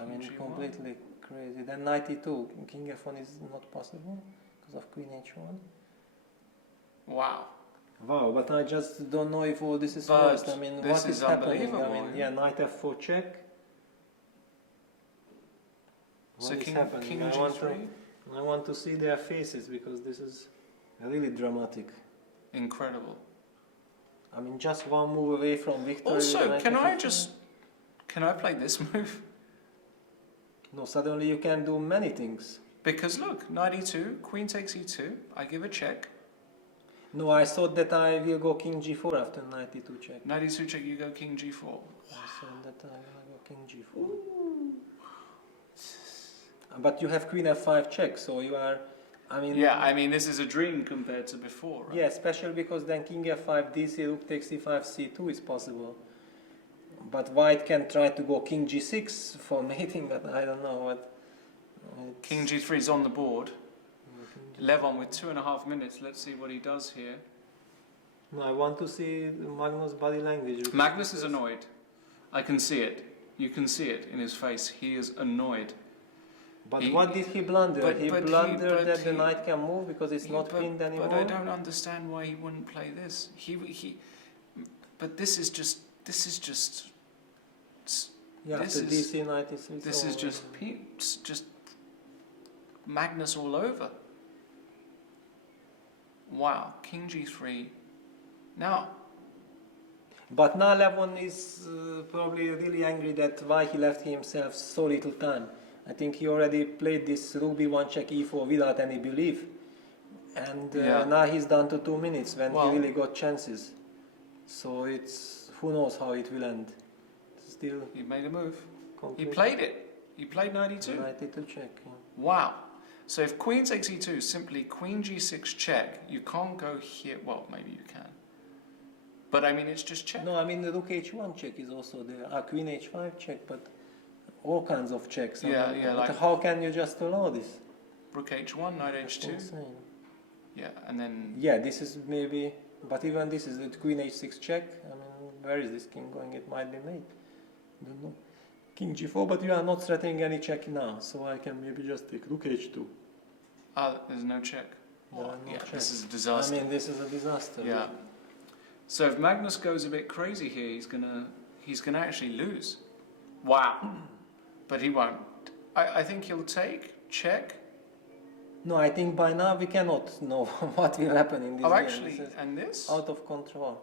I mean, G1. completely crazy. Then knight e2, king f1 is not possible because of queen h1. Wow. Wow, but I just don't know if all this is But first. I mean, this what is is happening? I unbelievable, mean, yeah, knight f4 check. So What is king happening? g3. I want to see their faces because this is really dramatic. Incredible. I mean, just one move away from victory. Also, can I play this move? No, suddenly you can do many things. Because look, knight e2, queen takes e2, I give a check. No, I thought that I will go king g4 after knight e2 check. Knight e2 check, you go king g4. I thought that I will go king g4. But you have queen f5 check, so you are, I mean... Yeah, I mean, this is a dream compared to before, right? Yeah, especially because then king f5, dc, rook takes c5, c2 is possible. But white can try to go king g6 for mating, but I don't know what... King g3 is on the board. Levon with 2.5 minutes. Let's see what he does here. No, I want to see Magnus' body language. Magnus is annoyed. I can see it. You can see it in his face. He is annoyed. But what did he blunder? but He he- blundered but that the he- knight can move because it's not pinned anymore. But I don't understand why he wouldn't play this. But this is just. Yeah, this after is- DC knight is This is just Magnus all over. Wow, King G3. Now, But now Levon is probably really angry that why he left himself so little time. I think he already played this rook b1 check e4 without any belief. And Yeah. now he's down to 2 minutes when Well- he really got chances. So it's, who knows how it will end. Still he made a move. He completely played it. He played knight e2. 92 check. Yeah. Wow. So if queen takes e2, simply queen g6 check. You can't go here. Well, maybe you can. But I mean, it's just check. No, I mean the rook h1 check is also there. Queen h5 check, but all kinds of checks. Yeah, I mean, yeah, but like- how can you just allow this? Rook h1, knight That's h2. insane. Yeah, and then Yeah, this is maybe, but even this is the queen h6 check. I mean, where is this king going? It might be made. Don't know. King g4, but you are not threatening any check now, so I can maybe just take rook h2. there's no check. There Oh, are no yeah, checks. this is a disaster. I mean, this is a disaster. Yeah. So if Magnus goes a bit crazy here, he's gonna actually lose. Wow. But he won't. I think he'll take check. No, I think by now we cannot know what will happen in this Oh, game. actually, This is and this. out of control.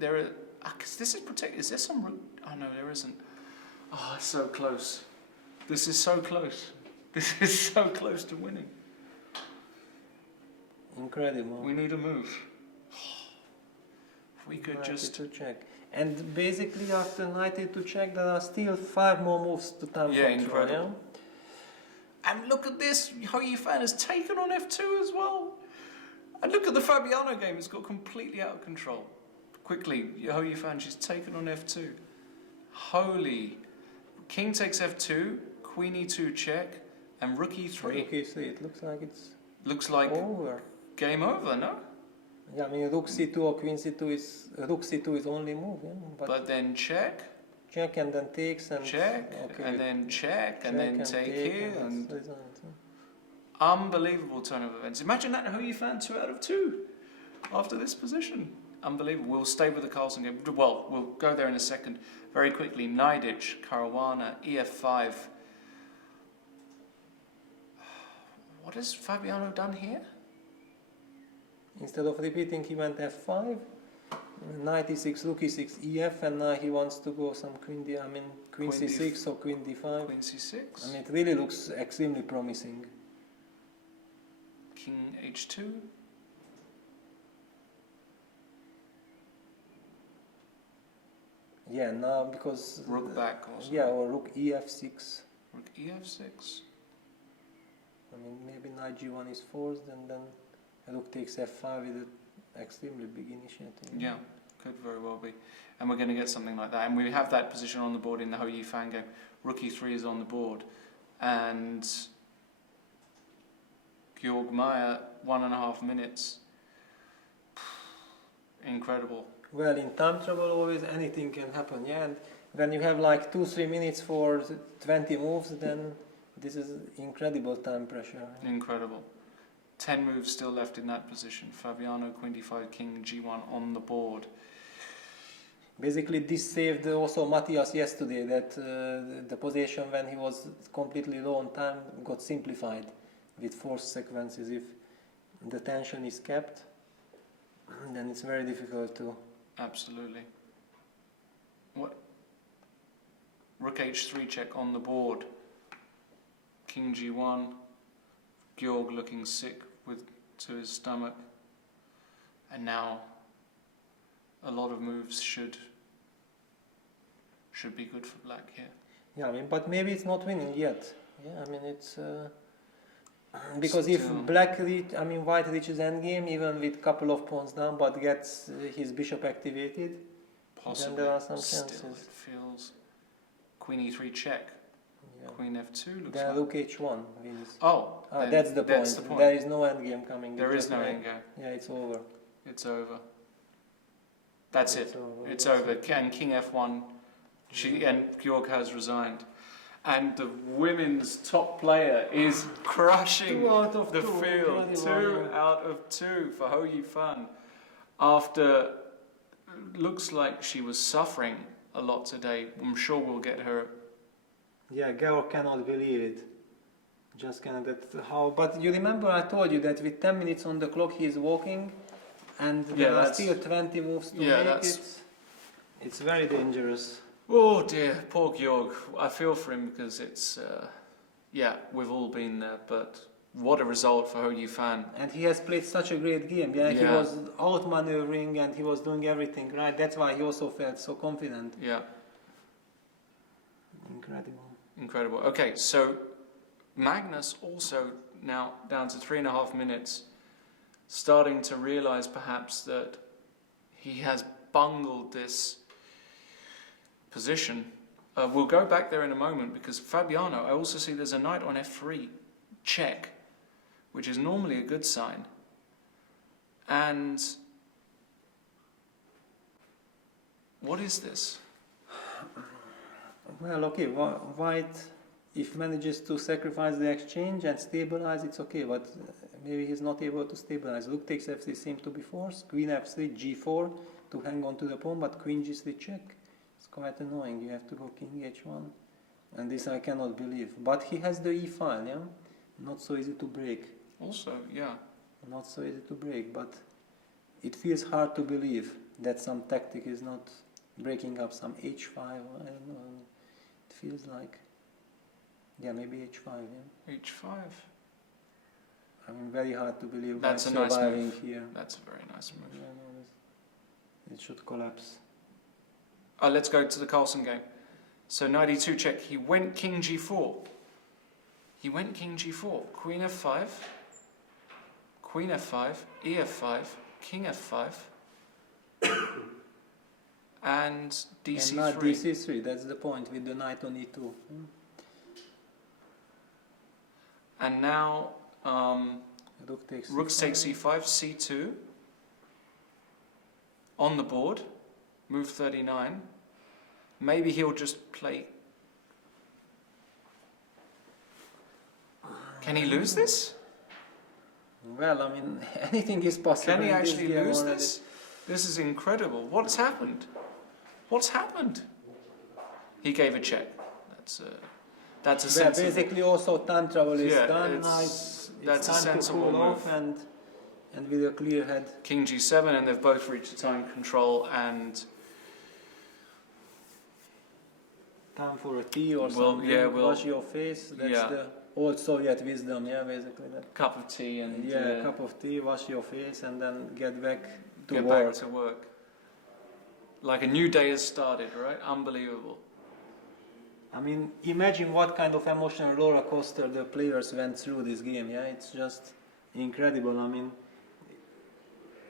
There are. Because this is protected. Is there some root? Oh no, there isn't. Oh, it's so close. This is so close. This is so close to winning. Incredible. We need a move. If we could just. to check. And basically after knight to check, there are still 5 more moves to time Yeah, control. incredible. And look at this. Ho Yifan has taken on f2 as well. And look at the Fabiano game. It's got completely out of control. Quickly, Ho Yifan, she's taken on f2. Holy. King takes f2, queen e2 check, and rook e3. Rook e3, it looks like it's Looks like over. game over, no? Yeah, I mean rook c2 or queen c2 is rook c2 is only move, yeah. But then check, check and then takes and check, okay, and then check, and then take here, and that's result, yeah. unbelievable turn of events. Imagine that Ho Yifan 2 out of 2 after this position. Unbelievable. We'll stay with the Karlsruhe game. Well, we'll go there in a second. Very quickly, Najditch, Caruana, ef5. What has Fabiano done here? Instead of repeating, he went f5, knight e6, rook e6, ef, and now he wants to go some queen d. I mean queen Queen c6 or queen d5. Queen c6. I mean, it really looks extremely promising. King h2. Yeah, now because Rook back also. yeah, or rook ef6. Rook ef6. I mean, maybe knight g1 is forced, and then rook takes f5 with an extremely big initiative. Yeah, could very well be. And we're going to get something like that. And we have that position on the board in the Ho Yifan game. Rook e3 is on the board. And Georg Meyer, 1.5 minutes. Incredible. Well, in time trouble, always anything can happen, yeah. And when you have like 2-3 minutes for 20 moves, then this is incredible time pressure. Incredible. 10 moves still left in that position. Fabiano, queen d5, king g1 on the board. Basically, this saved also Matthias yesterday, that the position when he was completely low on time got simplified with forced sequences. If the tension is kept, then it's very difficult to... Absolutely. What? Rook h3 check on the board. King g1. Georg looking sick to his stomach. And now a lot of moves should be good for black here. Yeah, I mean, but maybe it's not winning yet. Yeah, I mean it's because if white reaches endgame even with couple of pawns down, but gets his bishop activated, Possibly. then there are some Still, chances. it feels Queen E3 check. Yeah. Queen F2 looks Then like. Rook H1 wins. Oh, then that's the that's point. the point. There is no endgame coming. There It's is just no like- endgame. Yeah, it's over. It's over. That's it. over. It's over. And King F1. And Georg has resigned. And the women's top player is crushing 2 out of the 2, field. incredible. 2 out of 2 for Ho Yifan. After looks like she was suffering a lot today. I'm sure we'll get her. Yeah, Georg cannot believe it. Just cannot. How? But you remember I told you that with 10 minutes on the clock he is walking, and there are still 20 moves to make it. It's very dangerous. Oh dear, poor Georg. I feel for him because it's, we've all been there, but what a result for Ho Yifan. And he has played such a great game. Yeah, he was outmaneuvering and he was doing everything right. That's why he also felt so confident. Yeah. Incredible. Incredible. Okay, so Magnus also now down to 3.5 minutes, starting to realise perhaps that he has bungled this position. We'll go back there in a moment because Fabiano, I also see there's a knight on F3 check, which is normally a good sign. And what is this? Well, okay, white, if manages to sacrifice the exchange and stabilize, it's okay, but maybe he's not able to stabilize. Rook takes F3 seems to be forced, Queen F3, G4 to hang on to the pawn, but Queen G3 check. It's quite annoying. You have to go King H1, and this I cannot believe. But he has the E file, yeah? Not so easy to break. Also, yeah. Not so easy to break, but it feels hard to believe that some tactic is not breaking up some H5, I don't know. It feels like, yeah, maybe H5, yeah. H5. I mean, very hard to believe That's by a nice surviving move. here. That's a very nice move. Yeah, no, it should collapse. Let's go to the Carlsen game. So knight E2 check. He went King G4. He went King G4. Queen F5. Queen F5. E F5. King F5. and DC3. And not DC3, that's the point with the knight on E2. And now Rook takes Rook takes C5, C2 on the board, move 39. Maybe he'll just play. Can he lose this? Well, I mean, anything is possible. Can he in this actually game lose already. this? This is incredible. What's happened? What's happened? He gave a check. That's a Yeah, sensible. basically also time travel is done. Now that's it's a time to sensible cool move. off and with a clear head. King G7, and they've both reached time control, and Time for a tea or Well, something. yeah, well, wash your face. That's yeah. the old Soviet wisdom, yeah, basically. That. cup of tea, and Yeah, a cup of tea, wash your face, and then get back to get work. back to work. Like a new day has started, right? Unbelievable. I mean, imagine what kind of emotional roller coaster the players went through this game. Yeah, it's just incredible. I mean,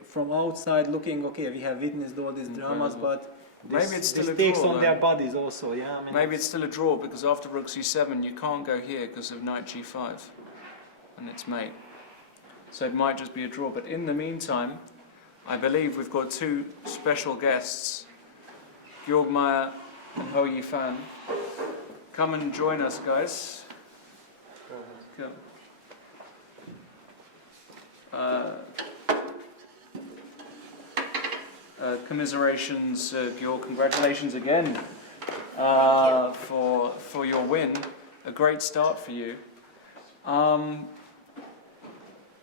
from outside looking, okay, we have witnessed all these dramas, but Maybe it's still this a takes draw, on though. their bodies also. Yeah, I mean, Maybe it's still a draw because after Rook C7 you can't go here because of Knight G5 and it's mate. So it might just be a draw. But in the meantime, I believe we've got two special guests, Georg Meyer and Ho Yifan. Come and join us, guys. Come. Commiserations, Georg. Congratulations again for your win. A great start for you.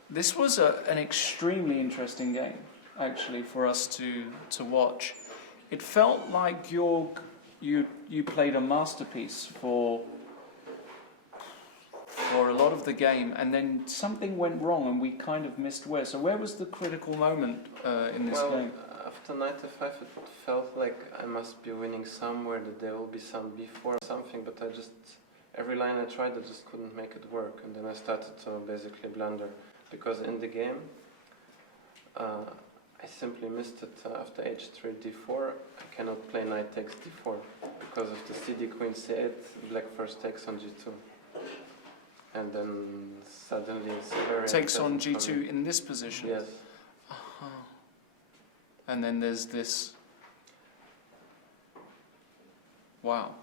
This was an extremely interesting game, actually, for us to watch. It felt like Georg, you played a masterpiece for a lot of the game, and then something went wrong, and we kind of missed where. So where was the critical moment in this game? After knight f5 it felt like I must be winning somewhere, that there will be some b4 or something, but every line I tried, I just couldn't make it work, and then I started to basically blunder, because in the game I simply missed it after h3 d4. I cannot play knight takes d4 because of the cd queen c8. Black first takes on g2, and then suddenly it's very Takes on unpleasant for me. g2 in this position. Yes. And then there's this. Wow.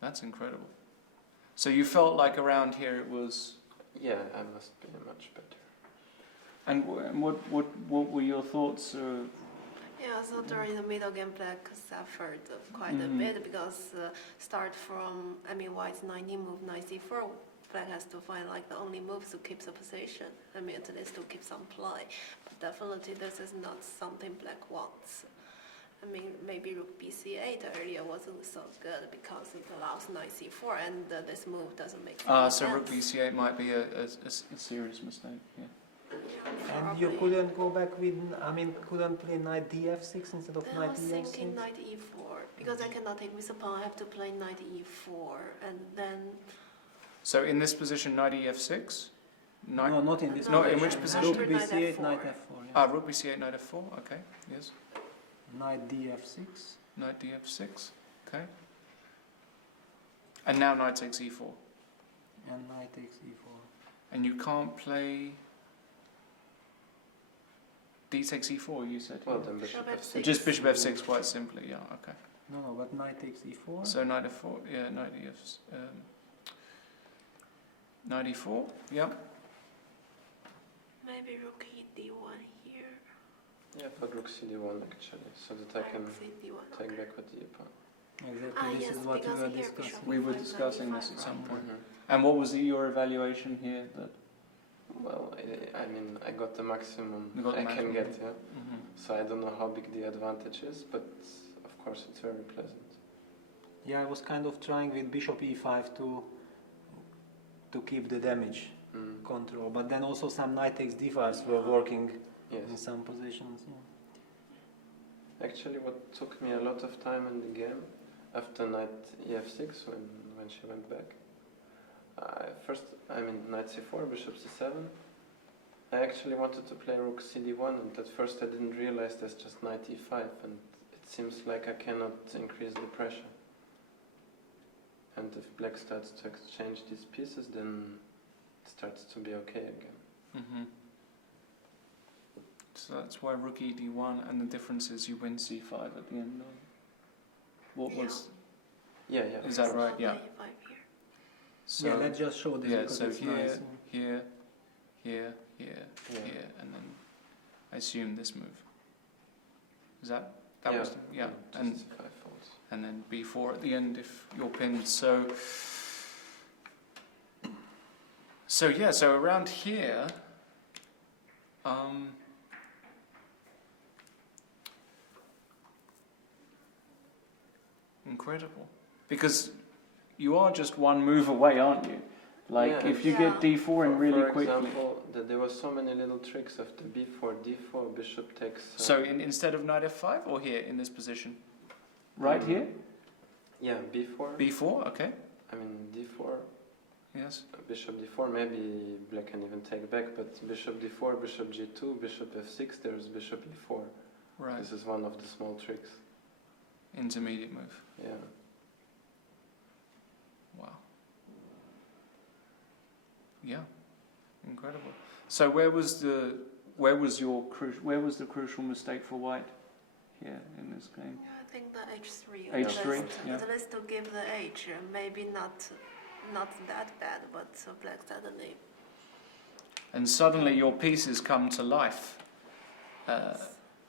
That's incredible. So you felt like around here it was. Yeah, I must be much better. And what were your thoughts? Yeah, so during the middle game, Black suffered quite a bit because start from, white's 19 move, knight c4. Black has to find like the only moves to keep the position. At least to keep some play. But definitely this is not something Black wants. Maybe rook bc8 earlier wasn't so good because it allows knight c4, and this move doesn't make sense. So rook bc8 might be a serious mistake. Yeah. And you couldn't go back with, couldn't play knight df6 instead of I knight was df6? thinking knight e4 because I cannot take with a pawn. I have to play knight e4, and then. So in this position, knight ef6. Knight. No, not in this No, position. in which position? Rook bc8, knight f4. Yeah. Rook bc8, knight f4. Okay. Yes. Knight df6. Knight df6. Okay. And now knight takes e4. And knight takes e4. And you can't play. D takes e4. You said. Well, then bishop f6. Just bishop f6, quite simply. Yeah. Okay. No, but knight takes e4. So knight f4. Yeah. Knight knight e4. Yeah. Maybe rook d1 here. Yeah, for rook cd1 actually, so that I can c1. take back with the pawn. Exactly, this yes, is what we because were here discussing. bishop We were e5, discussing knight this at e5, some right? point. And what was your evaluation here? That. Well, I got the maximum You got the I maximum. can get, yeah. So I don't know how big the advantage is, but of course it's very pleasant. Yeah, I was kind of trying with bishop e5 to keep the damage control, but then also some knight takes d5s were working in Yes. some positions. Yeah. Actually, what took me a lot of time in the game, after knight ef6, when she went back, knight c4, bishop c7, I actually wanted to play rook cd1, and at first I didn't realize there's just knight e5, and it seems like I cannot increase the pressure. And if black starts to exchange these pieces, then it starts to be okay again. So that's why rook e d1, and the difference is you win c5 at the end. What was? Yeah. Is that right? Yeah. Knight e5 here. So Yeah, let's just show this because so it's here, nice. here, Yeah. here, and then I assume this move. Is that Yeah. was and Just c5 folds. and then b4 at the end if you're pinned. So around here, incredible, because you are just one move away, aren't you? Like Yeah. if you get d4 in really for quickly. example, there were so many little tricks of the b4, d4, bishop takes... So instead of knight f5 or here in this position? Right here? Yeah, b4. b4, okay. d4, Yes. bishop d4, maybe black can even take back, but bishop d4, bishop g2, bishop f6, there's bishop e4. Right. This is one of the small tricks. Intermediate move. Yeah. Wow. Yeah. Incredible. So where was the crucial mistake for white here in this game? Yeah, I think the h3. H3, yeah. At least to give the h, maybe not that bad, but black suddenly. And suddenly your pieces come to life.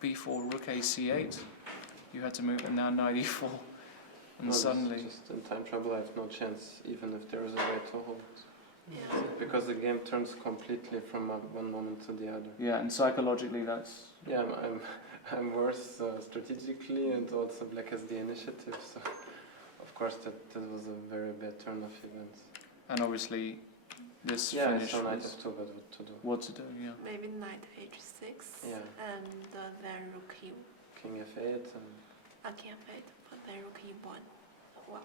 b4, rook a c8. You had to move, and now knight e4. And suddenly... Just in time trouble, I have no chance, even if there is a way to hold. Yeah. Because the game turns completely from one moment to the other. Yeah, and psychologically that's... Yeah, I'm worse strategically, and also black has the initiative, so of course that was a very bad turn of events. And obviously this Yeah, finish so knight was f2, but what to do? what to do, yeah. Maybe knight h6. Yeah. And then rook e. King f8 and... King f8, but then rook e1. Wow.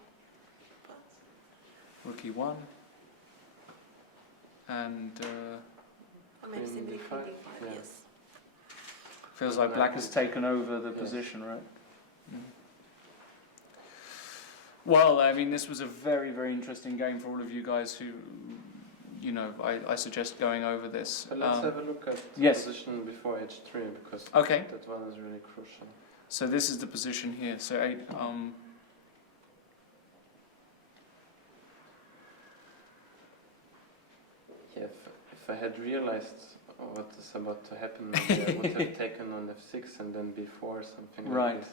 Rook e1. And Or maybe Queen simply d5, queen d5, yeah. yes. feels like black has taken over the Yes. position, right? Well, I mean, this was a very, very interesting game for all of you guys who, you know, I suggest going over this. But let's have a look at the yes. position before h3 because Okay. that one is really crucial. So this is the position here. So Yeah, if I had realized what is about to happen, maybe I would have taken on f6 and then b4 or something Right. like this,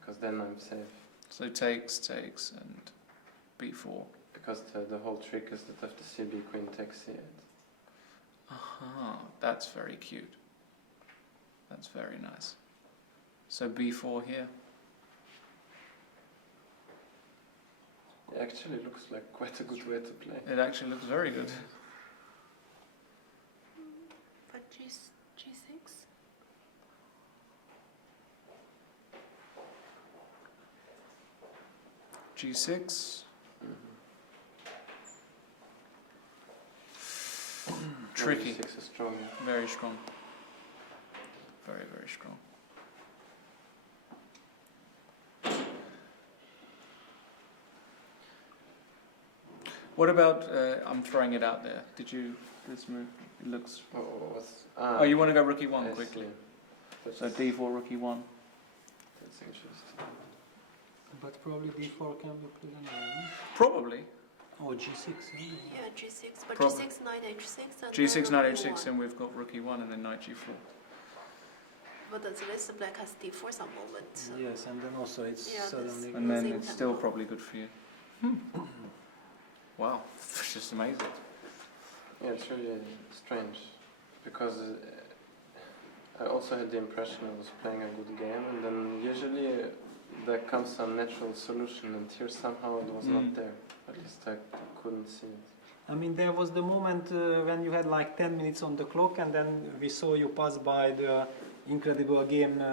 because then I'm safe. so takes, and b4. Because the whole trick is that after cb, queen takes c8. Aha, that's very cute. That's very nice. So b4 here. It actually looks like quite a good way to play. It actually looks very good. But g6? g6. Tricky. g6 is strong. Very strong. Very, very strong. What about, I'm throwing it out there. Did you, this move, it looks... Oh, what's, Oh, you want to go rook I e1 see. quickly. That's, So d4, rook e1. that's interesting. But probably d4 can be played anyway. Probably. Or g6. Yeah, g6, but Prob- g6, knight h6, and G6, then knight rook h6, e1. and we've got rook e1 and then knight g4. But at least black has d4 some moment. So. Yes, and then also it's Yeah, suddenly... And then Same it's still tempo. probably good for you. Wow, it's just amazing. Yeah, it's really strange because I also had the impression I was playing a good game, and then usually there comes some natural solution, and here somehow it was not there. At least I couldn't see it. I mean, there was the moment when you had like 10 minutes on the clock, and then we saw you pass by the incredible game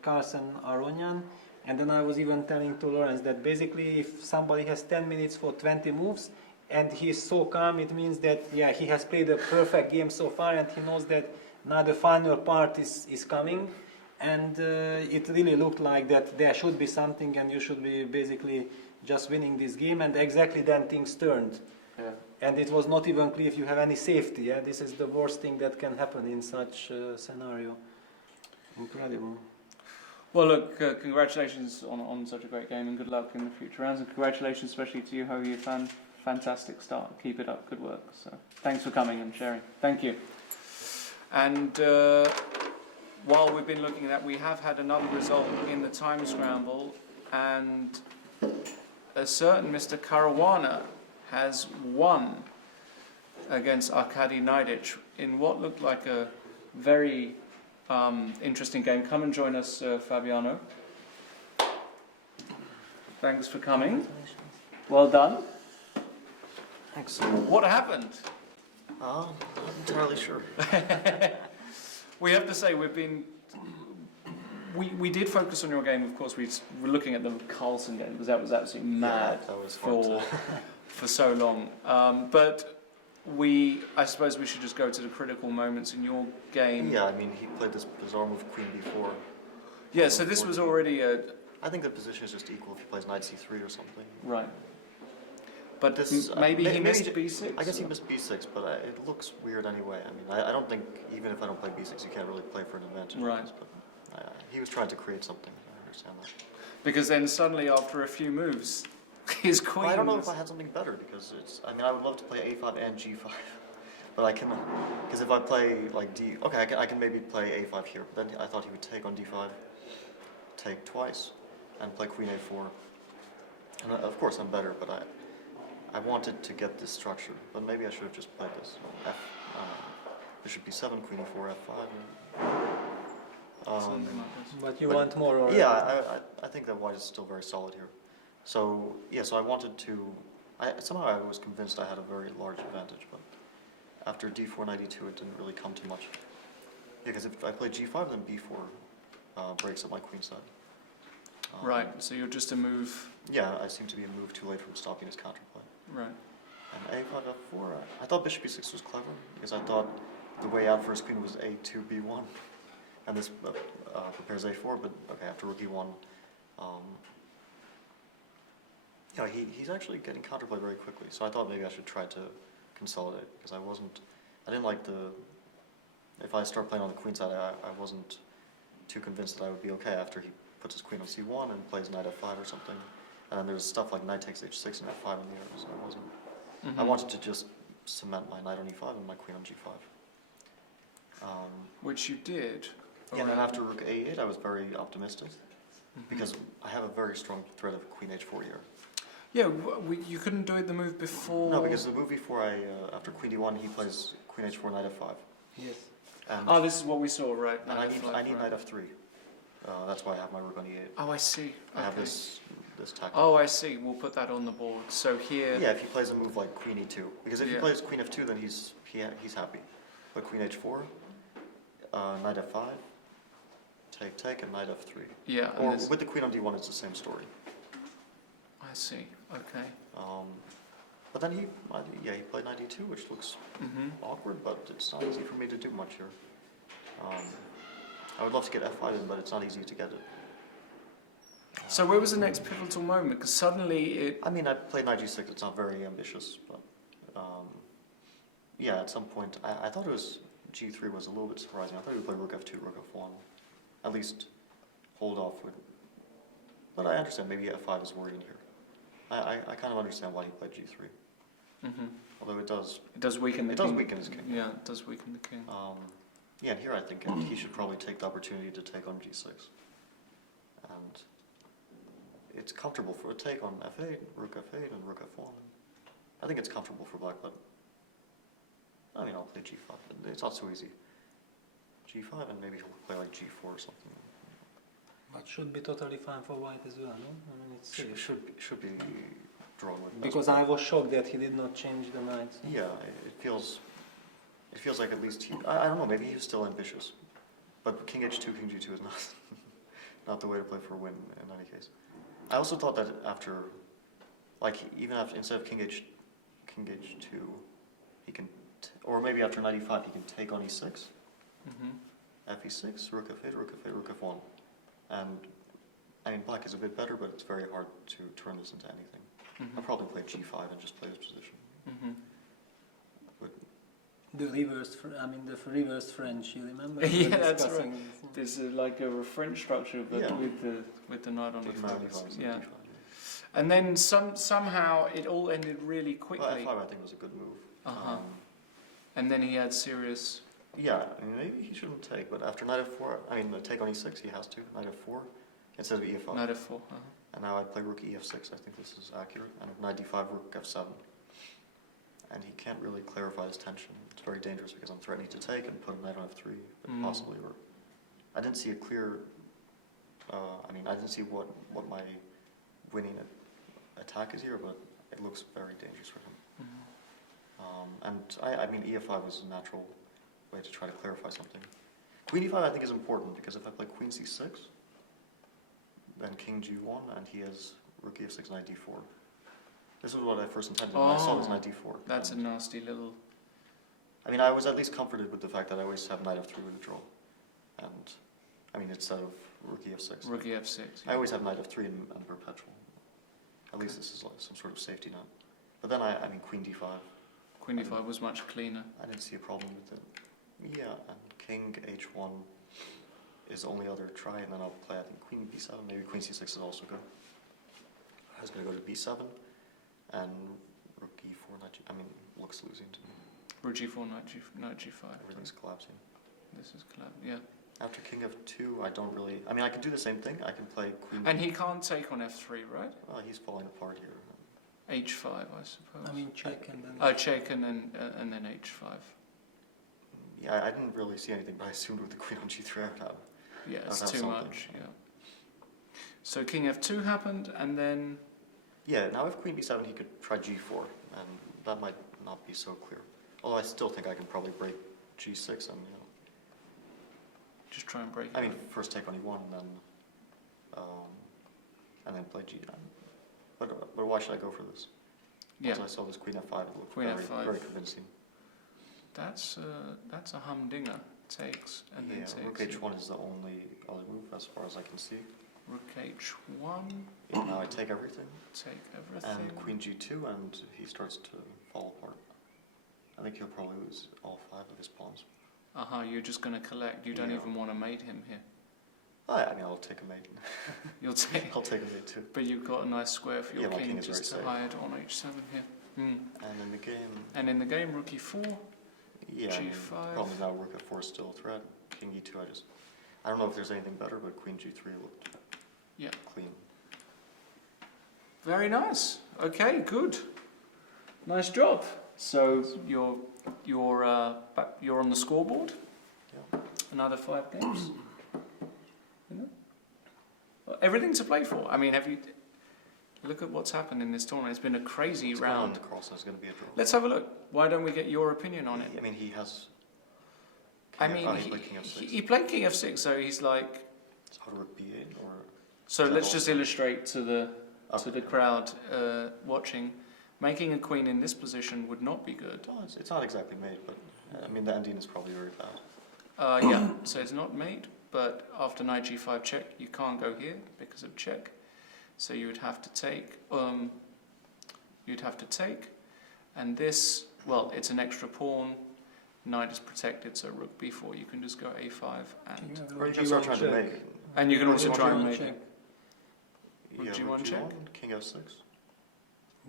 Carlsen-Aronyan, and then I was even telling to Lawrence that basically if somebody has 10 minutes for 20 moves and he's so calm, it means that yeah, he has played a perfect game so far, and he knows that now the final part is coming, and it really looked like that there should be something and you should be basically just winning this game, and exactly then things turned. Yeah. And it was not even clear if you have any safety. Yeah? This is the worst thing that can happen in such a scenario. Incredible. Well, look, congratulations on such a great game, and good luck in the future rounds, and congratulations especially to you, Howie, fantastic start. Keep it up, good work. So, thanks for coming and sharing. Thank you. And while we've been looking at that, we have had another result in the time scramble, and a certain Mr. Caruana has won against Arkady Naidic in what looked like a very interesting game. Come and join us, Fabiano. Thanks for coming. Well done. Thanks. What happened? Not entirely sure. We have to say we did focus on your game. Of course, we were looking at the Carlsen game because that was absolutely mad that was hard for so long. But I suppose we should just go to the critical moments in your game. Yeah, I mean, he played this bizarre move Queen b4. Yeah, so this was already I think the position is just equal if he plays knight c3 or something. right. But This, maybe he maybe missed j- b6. I guess he missed b6, but it looks weird anyway. I mean, I don't think, even if I don't play b6, you can't really play for an advantage. Right. But he was trying to create something. I understand that. Because then suddenly, after a few moves, his queen. Well, I don't know was- if I had something better, because I mean, I would love to play a5 and g5. But I cannot, because if I play like I can maybe play a5 here, but then I thought he would take on d5, take twice, and play queen a4. And of course I'm better, but I wanted to get this structure, but maybe I should have just played this. Bishop b7, queen e4, f5. Something like this. But you want more? Or Yeah, I think that white is still very solid here. So yeah, so I wanted to. Somehow I was convinced I had a very large advantage, but after d4 knight e2, it didn't really come to much. Yeah, because if I play g5, then b4 breaks up my queen side. Right. So you're just a move. Yeah, I seem to be a move too late from stopping his counterplay. Right. And a5, f4. I thought bishop e6 was clever because I thought the way out for his queen was a2, b1, and this prepares a4. But okay, after rook e1, yeah, he's actually getting counterplay very quickly. So I thought maybe I should try to consolidate because I didn't like the. If I start playing on the queen side, I wasn't too convinced that I would be okay after he puts his queen on c1 and plays knight f5 or something. And then there's stuff like knight takes h6 and f5 in the air, so I wasn't. I wanted to just cement my knight on e5 and my queen on g5. Which you did. Yeah, and then after rook a8, I was very optimistic because I have a very strong threat of queen h4 here. Yeah, you couldn't do it the move before. No, because the move before after queen d1, he plays queen h4, knight f5. Yes. And this is what we saw, right? and I need knight f3. That's why I have my rook on e8. Oh, I see. I have Okay. this tactic. Oh, I see. We'll put that on the board. So here. Yeah, if he plays a move like queen e2, because if he Yeah. plays queen f2, then he's happy. But queen h4, knight f5, take, and knight f3. Yeah. Or with the queen on d1, it's the same story. I see. Okay. But then he played knight e2, which looks awkward, but it's not easy for me to do much here. I would love to get f5 in, but it's not easy to get it. So where was the next pivotal moment? Because suddenly it. I mean, I played knight g6. It's not very ambitious, but yeah, at some point, I thought it was g3 was a little bit surprising. I thought he would play rook f2, rook f1, at least hold off with. But I understand maybe f5 is worrying here. I kind of understand why he played g3. Although it does weaken the it king. does weaken his king. Yeah, it does weaken the king. Yeah, and here I think he should probably take the opportunity to take on g6. And it's comfortable for a take on f8, rook f8, and rook f1. I think it's comfortable for black, but I mean, I'll play g5. It's not so easy. g5, and maybe he'll play like g4 or something. But should be totally fine for white as well, no? I mean, it's Should be drawn with. because I was shocked that he did not change the knights. Yeah, it feels like at least I don't know, maybe he's still ambitious. But king h2, king g2 is not the way to play for a win in any case. I also thought that instead of king h2, he can, or maybe after knight e5, he can take on e6, fe6, rook f8, rook f8, rook f1. And I mean, black is a bit better, but it's very hard to turn this into anything. I'll probably play g5 and just play this position. But The reverse French, you remember? Yeah, that's right. There's like a French structure, but Yeah. with the knight on with e5. knight e5, Yeah. d5, And then somehow it all ended really quickly. Well, f5 I think was a good move. And then he had serious. Yeah, I mean, maybe he shouldn't take, but after knight f4, I mean, take on e6, he has to, knight f4, instead of e5. Knight f4. And now I play rook e6, I think this is accurate, and knight d5, rook f7. And he can't really clarify his tension. It's very dangerous because I'm threatening to take and put a knight on f3, but possibly, or I didn't see a clear, I didn't see what my winning attack is here, but it looks very dangerous for him. And I mean, e5 is a natural way to try to clarify something. Queen e5 I think is important because if I play queen c6, then king g1, and he has rook e6, knight d4. This was what I first intended when I saw this knight d4. That's a nasty little. I mean, I was at least comforted with the fact that I always have knight f3 with a draw. And, I mean, instead of rook e6. Rook e6. I always have knight f3 and perpetual. At least this is like some sort of safety net. But then I mean, queen d5. Queen d5 was much cleaner. I didn't see a problem with it. Yeah, and king h1 is the only other try, and then I'll play, I think, queen b7. Maybe queen c6 is also good. I was going to go to b7, and rook e4, knight g. I mean, looks losing to me. Rook g4, knight g5. Everything's collapsing. This is collapsing, yeah. After king f2, I don't really. I mean, I can do the same thing. I can play queen. And he can't take on f3, right? Well, he's falling apart here. h5, I suppose. I mean, check and then. Oh, check and then h5. Yeah, I didn't really see anything, but I assumed with the queen on g3 I would have. Yeah, it's have too something. much. Yeah. So king f2 happened, and then. Yeah, now if queen b7, he could try g4, and that might not be so clear. Although I still think I can probably break g6 and Just try and break. I mean, first take on e1 and then play g9. But why should I go for this? Yeah. Once I saw this queen f5, it looked Queen very, f5. very convincing. That's a humdinger. Takes and then Yeah, takes. rook h1 is the only other move as far as I can see. Rook h1. Yeah, now I take everything. Take everything. And queen g2, and he starts to fall apart. I think he'll probably lose all 5 of his pawns. You're just going to collect. You don't Yeah. even want to mate him here. I mean, I'll take a mate. You'll take. I'll take a mate too. But you've got a nice square for your Yeah, my king king is just to very hide on h7 here. And in the game, And in the game, rook e4. yeah, I mean, G5. the problem is now rook f4 is still a threat. King e2, I don't know if there's anything better, but queen g3 looked clean. Very nice. Okay, good. Nice job. So you're on the scoreboard. Yeah. Another 5 games. Well, everything to play for. I mean, look at what's happened in this tournament. It's been a crazy round. The cross is going to be a draw. Let's have a look. Why don't we get your opinion on it? I mean, he has. He played king f6, so he's like. So how to rook b8 or. So let's just illustrate to the crowd watching. Making a queen in this position would not be good. Well, it's not exactly mate, but I mean the ending is probably very bad. Yeah, so it's not mate, but after knight g5 check, you can't go here because of check. So you would have to take. And this, well, it's an extra pawn. Knight is protected, so rook b4. You can just go a5 and. Or you can start trying to mate. And you can also try and G1 make. Rook Yeah, g1 rook check. g1, king f6.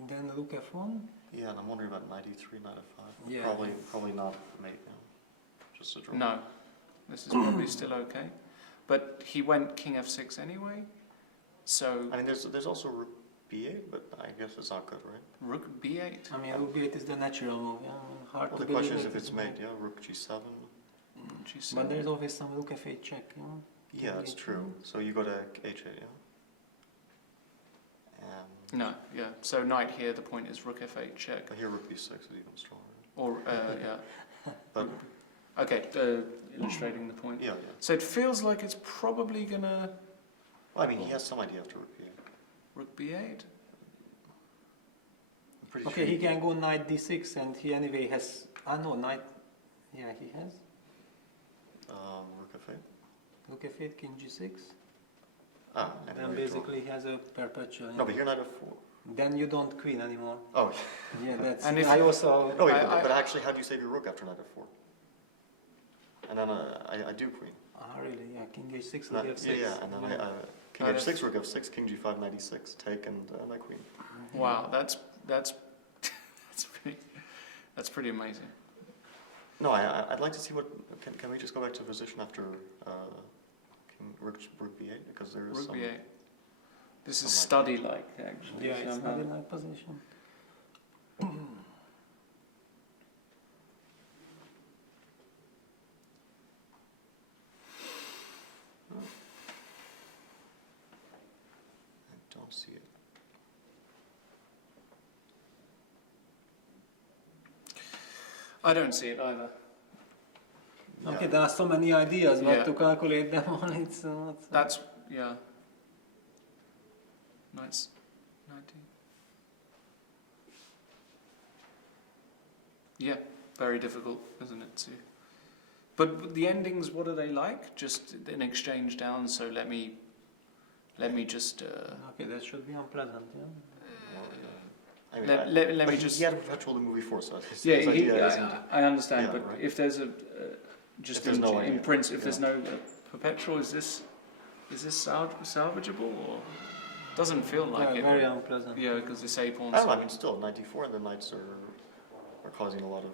Then rook f1. Yeah, and I'm wondering about knight e3, knight f5. Yeah. Probably not mate now. Just a draw. No, this is probably still okay. But he went king f6 anyway, so. I mean, there's also rook b8, but I guess it's not good, right? Rook b8. I mean, rook b8 is the natural move. Yeah, hard Well, to the question is believe if it's mate, yeah, rook g7. G7. But there's always some rook f8 check. You know? Yeah, that's true. So you go to h8, yeah. No, yeah. So knight here, the point is rook f8 check. But here rook b6 is even stronger. Or, yeah. But Okay, illustrating the point. yeah. So it feels like it's probably gonna. Well, I mean, he has some idea after rook b8. Rook b8? I'm pretty Okay, sure he can go knight d6, and he anyway has. No, knight. Yeah, he has. rook f8. Rook f8, king g6. And Then then basically he has a perpetual. No, but here knight f4. Then you don't queen anymore. Oh, Yeah, that's. And if I you- also. no, wait, I- but actually, how do you save your rook after knight f4? And then I do queen. Really? Yeah, king h6, No, rook f6. yeah, and then king Knight h6, rook f6, king g5, knight e6, take, and my queen. Wow, that's pretty amazing. No, I'd like to see what. Can we just go back to position after king rook b8 because there is Rook some. b8. This is some study-like, actually. Yeah, it's somehow. not in my position. I don't see it. I don't see it either. Okay, there are so many ideas, but Yeah. to calculate them all, it's not. That's, yeah. Nice. 19. Yeah, very difficult, isn't it? But the endings, what are they like? Just an exchange down, so let me just... Okay, that should be unpleasant, yeah? I mean, let me just... He had a perpetual the movie before, so his Yeah, idea isn't. I understand, Yeah, but right. if there's a... just If there's no in idea, Prince, if there's yeah. no perpetual, is this salvageable, or... Doesn't feel like Yeah, it. very unpleasant. Yeah, because this a pawn, I don't know, I mean, still, knight d4 and the knights are causing a lot of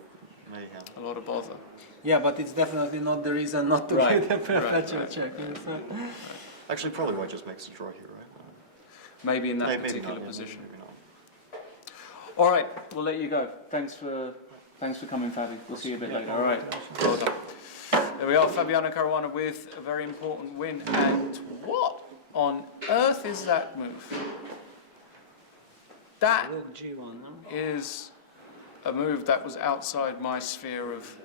mayhem. a lot of bother. Yeah, but it's definitely not the reason not to Right, get a perpetual right, check. right, It's not- Actually, probably white just makes a draw here, right? Maybe in that Maybe particular not, yeah, position. maybe not. All right, we'll let you go. Thanks for coming, Fabi. We'll see you a bit later. All right. Well done. There we are, Fabiano Caruana with a very important win. And what on earth is that move? That Rook G1, no? is a move that was outside my sphere of...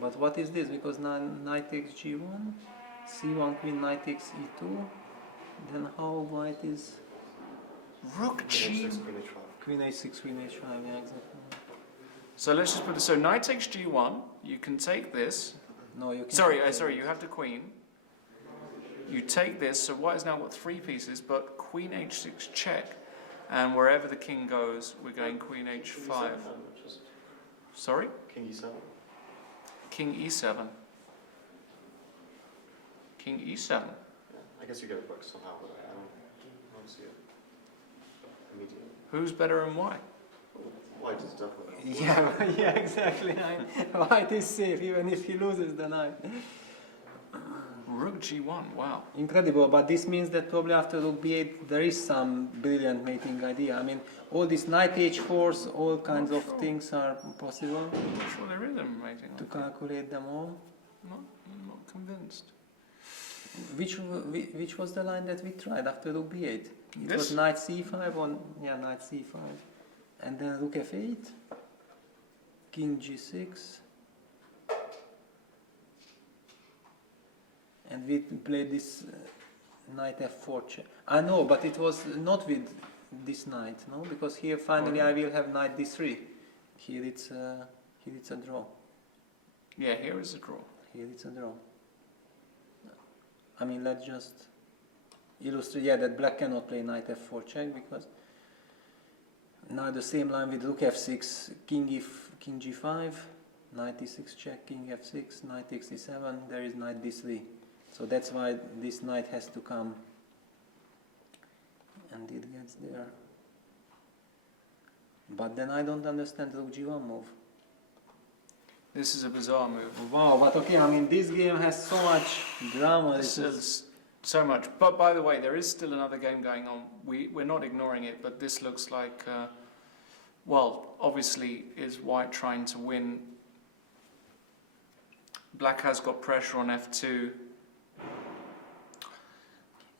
But what is this? Because knight takes G1, C1 queen, knight takes E2. Then how white is... Rook G... Queen h6, queen h5, yeah, exactly. So let's just put this. So knight takes g1. You can take this. No, you can't. Sorry. You have the queen. You take this. So white has now got 3 pieces, but queen h6 check, and wherever the king goes, we're going queen h5. Sorry. King e7. King e7. King e7. Yeah, I guess you get it back somehow, but I don't see it immediately. Who's better and why? White is definitely. Yeah, yeah, exactly. White is safe even if he loses the knight. Rook g1. Wow. Incredible, but this means that probably after rook b8 there is some brilliant mating idea. I mean, all these knight h4s, all kinds of things are possible I'm not sure there is a mating. to calculate them all. I'm not convinced. Which was the line that we tried after rook b8? It This? was knight c5 on, yeah, knight c5. And then rook f8, king g6. And we played this knight f4 check. I know, but it was not with this knight, no? Because here finally I will have knight d3. Here it's a draw. Yeah, here is a draw. Here it's a draw. I mean, let's just illustrate, yeah, that black cannot play knight f4 check because now the same line with rook f6, king g5, knight e6 check, king f6, knight takes e7, there is knight d3. So that's why this knight has to come, and it gets there. But then I don't understand rook g1 move. This is a bizarre move. Wow, but okay, I mean, this game has so much drama. This is so much. But by the way, there is still another game going on. We're not ignoring it, but this looks like, well, obviously is white trying to win. Black has got pressure on f2.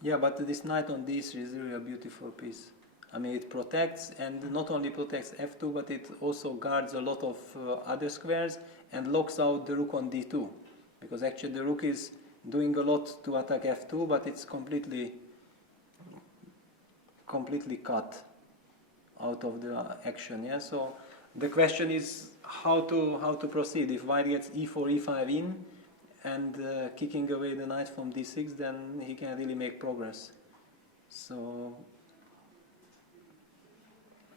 Yeah, but this knight on d3 is really a beautiful piece. I mean, it protects, and not only protects f2, but it also guards a lot of other squares and locks out the rook on d2. Because actually the rook is doing a lot to attack f2, but it's completely cut out of the action. Yeah. So the question is how to proceed. If white gets e4, e5 in, and kicking away the knight from d6, then he can really make progress. So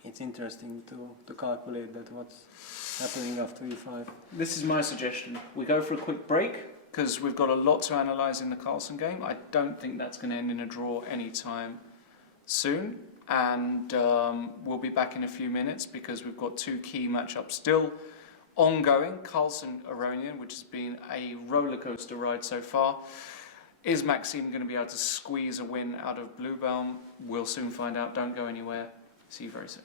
it's interesting to calculate that what's happening after e5. This is my suggestion. We go for a quick break because we've got a lot to analyse in the Carlsen game. I don't think that's going to end in a draw anytime soon. And we'll be back in a few minutes because we've got 2 key matchups still ongoing. Carlsen-Aronian, which has been a roller coaster ride so far. Is Maxime going to be able to squeeze a win out of Bluebaum? We'll soon find out. Don't go anywhere. See you very soon.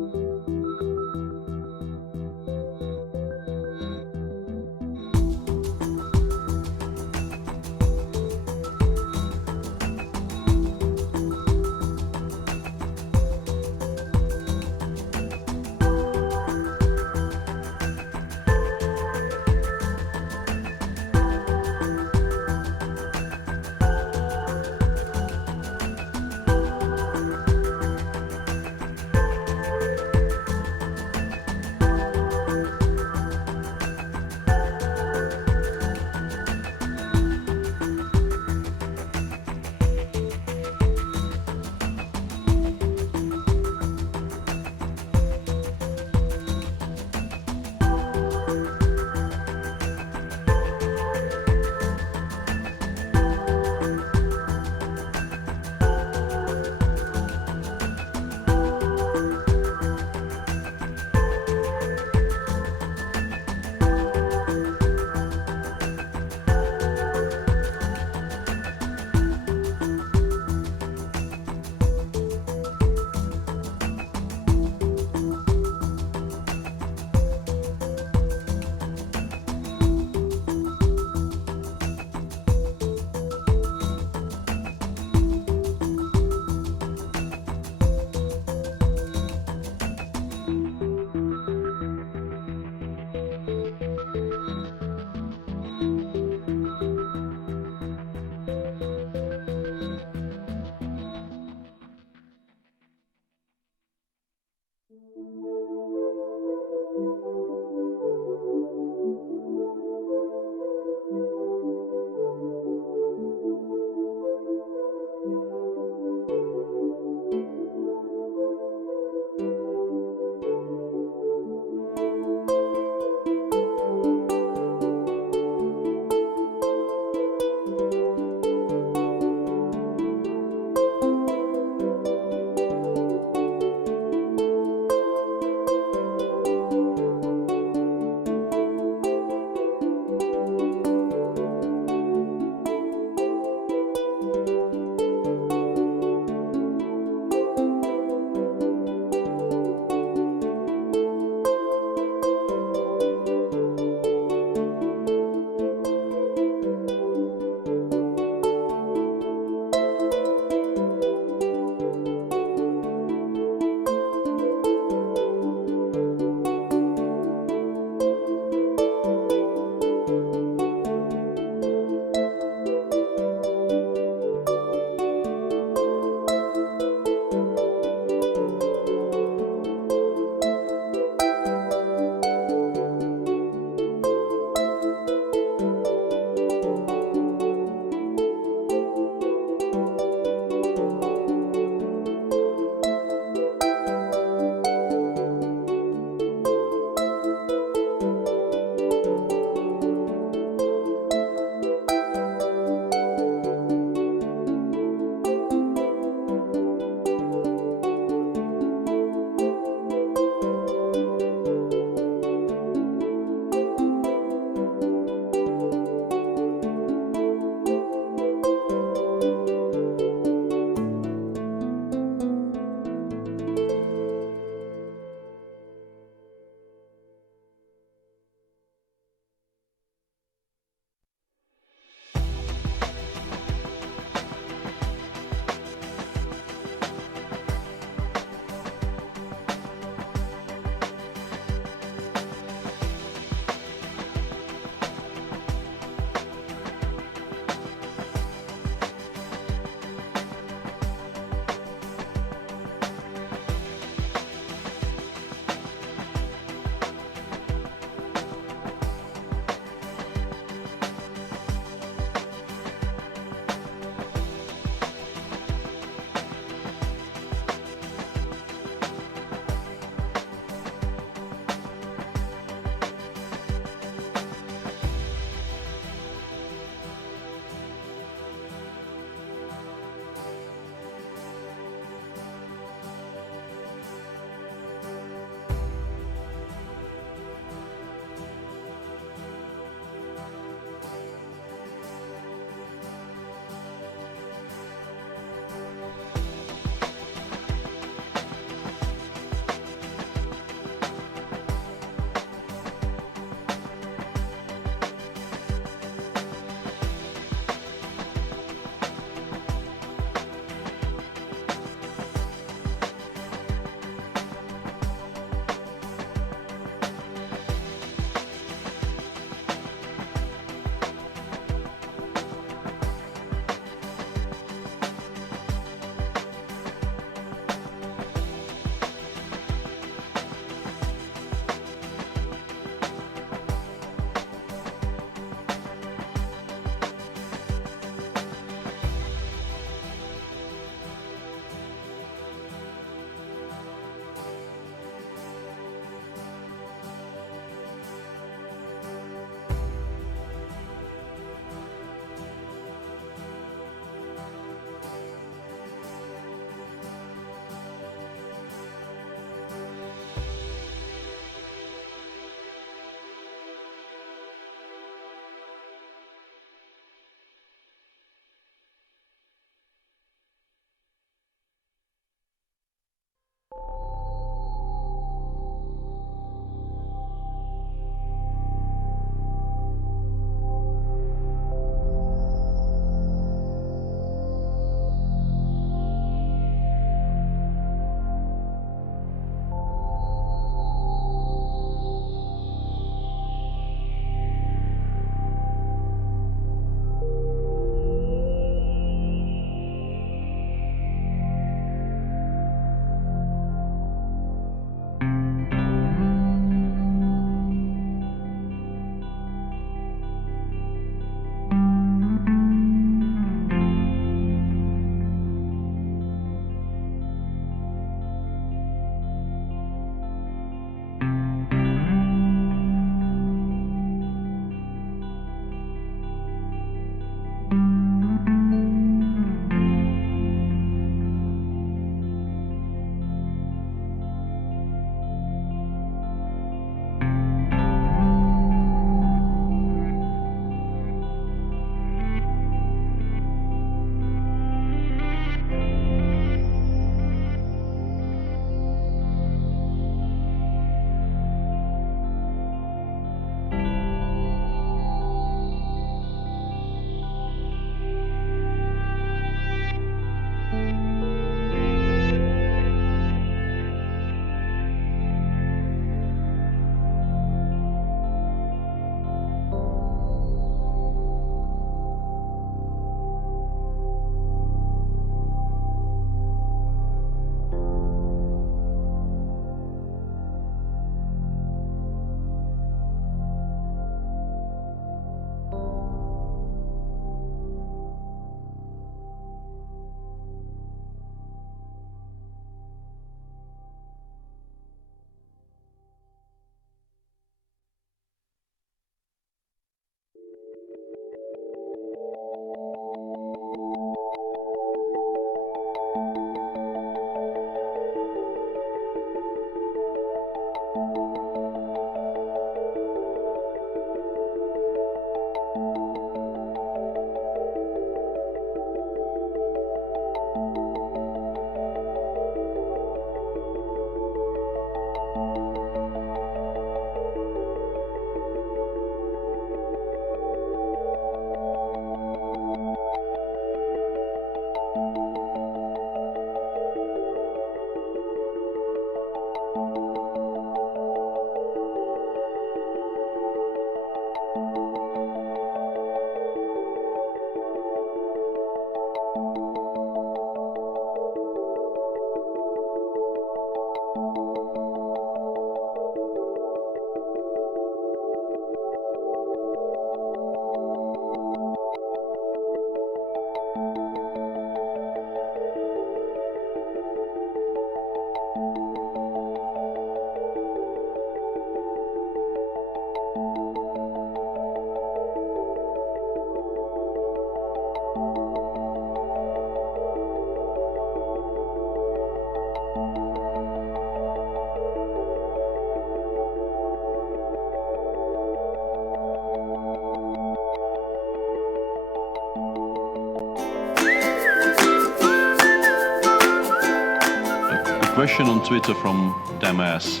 question on Twitter from Damas.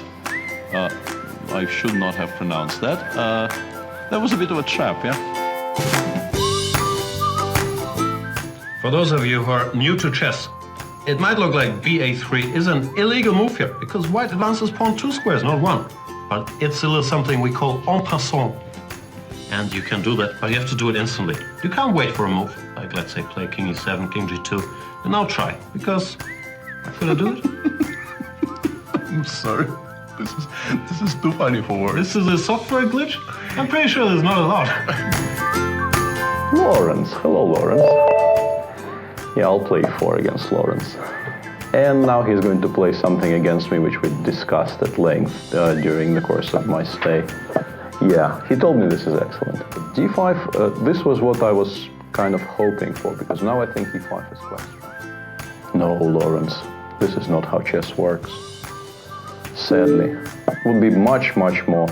I should not have pronounced that. That was a bit of a trap, yeah? For those of you who are new to chess, it might look like ba3 is an illegal move here, because white advances pawn 2 squares, not 1. But it's a little something we call en passant. And you can do that, but you have to do it instantly. You can't wait for a move, like let's say play king e7, king g2, and now try, because I'm gonna do it. I'm sorry. This is too funny for words. This is a software glitch? I'm pretty sure there's not allowed. Lawrence. Hello, Lawrence. Yeah, I'll play 4 against Lawrence. And now he's going to play something against me which we discussed at length during the course of my stay. Yeah, he told me this is excellent. d5, this was what I was kind of hoping for, because now I think e5 is quite strong. No, Lawrence, this is not how chess works. Sadly, it would be much, much more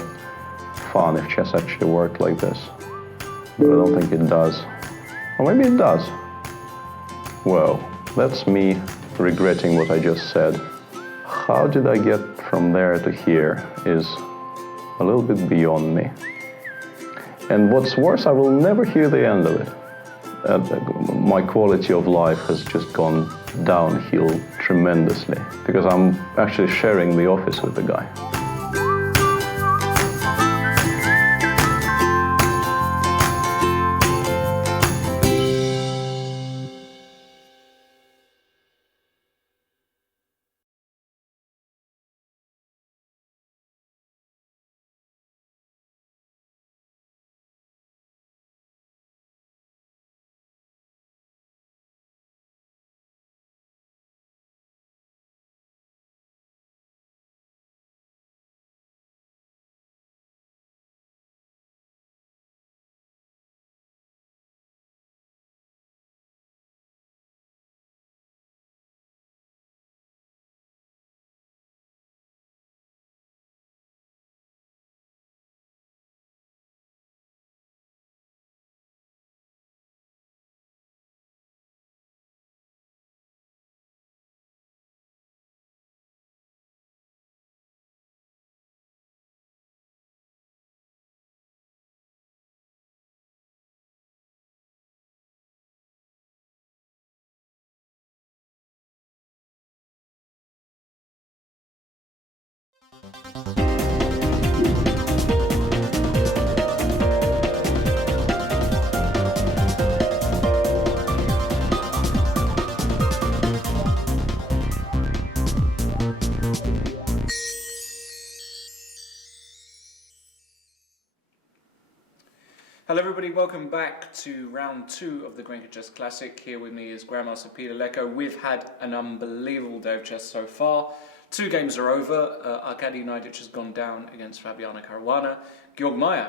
fun if chess actually worked like this. But I don't think it does. Or maybe it does. Well, that's me regretting what I just said. How did I get from there to here is a little bit beyond me. And what's worse, I will never hear the end of it. My quality of life has just gone downhill tremendously because I'm actually sharing the office with the guy. Hello everybody, welcome back to round 2 of the GRENKE Chess Classic. Here with me is Grandmaster Peter Leko. We've had an unbelievable day of chess so far. 2 games are over. Arkady Naiditsch has gone down against Fabiana Caruana. Georg Mayer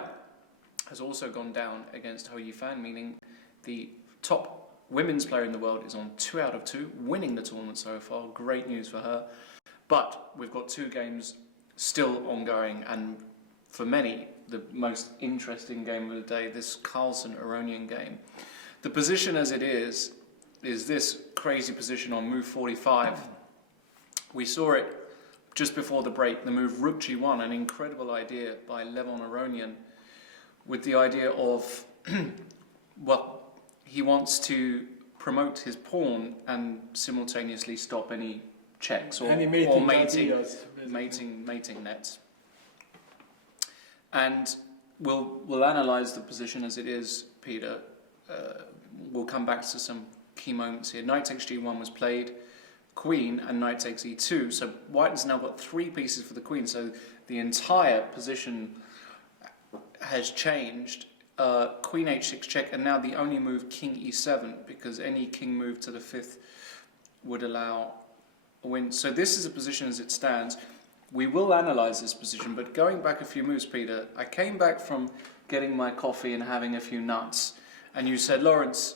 has also gone down against Hou Yifan, meaning the top women's player in the world is on 2 out of 2, winning the tournament so far. Great news for her. But we've got 2 games still ongoing, and for many, the most interesting game of the day, this Carlsen-Aronian game. The position as it is this crazy position on move 45. We saw it just before the break, the move rook g1, an incredible idea by Levon Aronian, with the idea of, well, he wants to promote his pawn and simultaneously stop any checks or mating nets. And we'll analyse the position as it is, Peter. We'll come back to some key moments here. Knight takes g1 was played, queen, and knight takes e2. So white has now got 3 pieces for the queen. So the entire position has changed. Queen h6 check, and now the only move king e7, because any king move to the 5th would allow a win. So this is a position as it stands. We will analyse this position, but going back a few moves, Peter, I came back from getting my coffee and having a few nuts, and you said, Lawrence,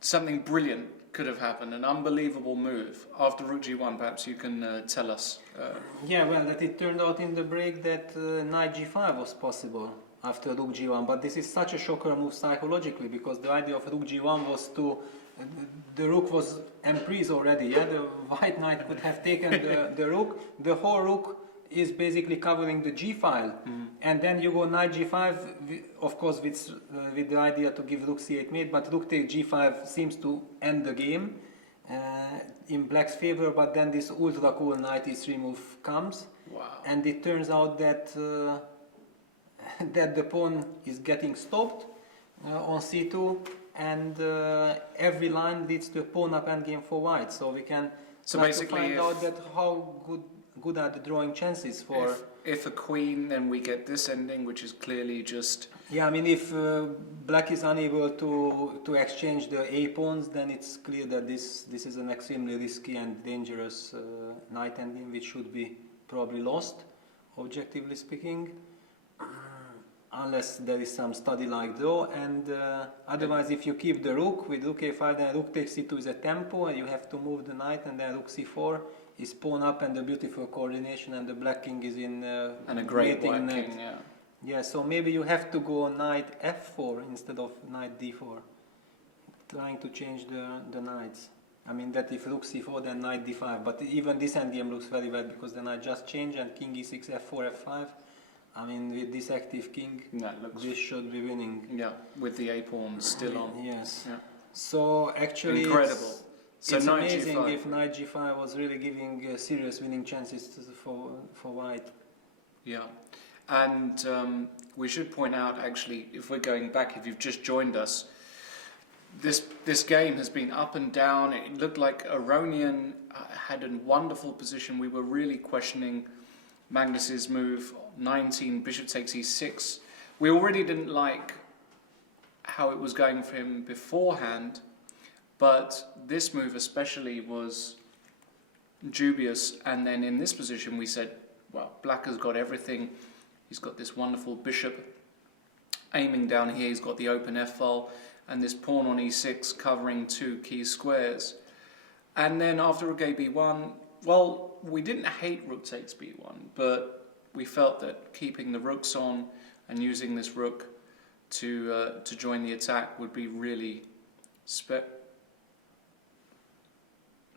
something brilliant could have happened, an unbelievable move. After rook g1, perhaps you can tell us. Yeah, well, that it turned out in the break that knight g5 was possible after rook g1, but this is such a shocker move psychologically, because the idea of rook g1 was to the rook was emprise already. Yeah, the white knight could have taken the rook. The whole rook is basically covering the g file, and then you go knight g5, of course with the idea to give rook c8 mate, but rook takes g5 seems to end the game in black's favor, but then this ultra cool knight e3 move comes. Wow. And it turns out that that the pawn is getting stopped on c2, and every line leads to a pawn up endgame for white. So we can find out that how good are the drawing chances for. If a queen, then we get this ending, which is clearly just. Yeah, I mean, if black is unable to exchange the a pawns, then it's clear that this is an extremely risky and dangerous knight ending, which should be probably lost, objectively speaking, unless there is some study like draw. And otherwise, if you keep the rook with rook a5, then rook takes c2 is a tempo, and you have to move the knight, and then rook c4 is pawn up, and the beautiful coordination, and the black king is in and a great white king, yeah. Yeah, so maybe you have to go knight f4 instead of knight d4, trying to change the knights. I mean that if rook c4 then knight d5, but even this endgame looks very bad because the knight just changed and king e6, f4, f5. I mean with this active king, this should be winning. Yeah, with the a pawn still on. Yes. Yeah. So actually incredible. It's amazing G5. If knight g5 was really giving serious winning chances for white. Yeah. And we should point out, actually, if we're going back, if you've just joined us, this game has been up and down. It looked like Aronian had a wonderful position. We were really questioning Magnus's move, 19, bishop takes e6. We already didn't like how it was going for him beforehand, but this move especially was dubious. And then in this position we said, well, black has got everything. He's got this wonderful bishop aiming down here. He's got the open f-file and this pawn on e6 covering two key squares. And then after rook a b1, well, we didn't hate rook takes b1, but we felt that keeping the rooks on and using this rook to join the attack would be really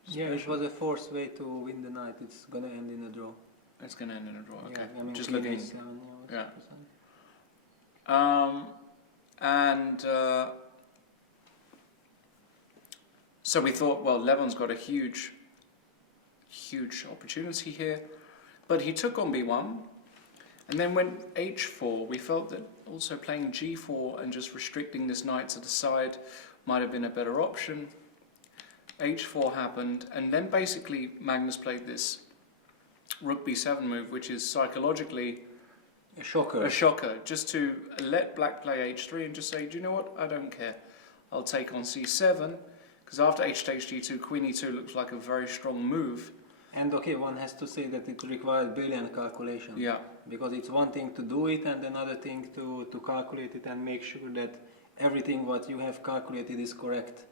yeah, it was a forced way to win the knight. It's gonna end in a draw. It's going to end in a draw, okay. Yeah, I mean, just looking. Yeah. So we thought, well, Levon's got a huge opportunity here, but he took on b1, and then went h4. We felt that also playing g4 and just restricting this knight to the side might have been a better option. h4 happened, and then basically Magnus played this rook b7 move, which is psychologically a shocker, just to let black play h3 and just say, do you know what, I don't care, I'll take on c7, because after h takes g2, queen e2 looks like a very strong move. And okay, one has to say that it required brilliant calculation. Yeah. Because it's one thing to do it and another thing to calculate it and make sure that everything what you have calculated is correct.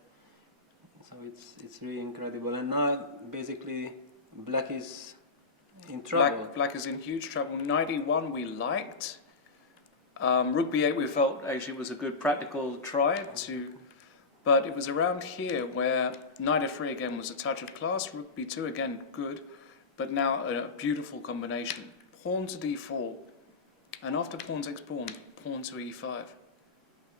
So it's really incredible. And now basically black is in trouble. Black is in huge trouble. Knight e1 we liked. Rook b8 we felt actually was a good practical try to, but it was around here where knight f3 again was a touch of class. Rook b2 again good, but now a beautiful combination. Pawn to d4, and after pawn takes pawn, pawn to e5.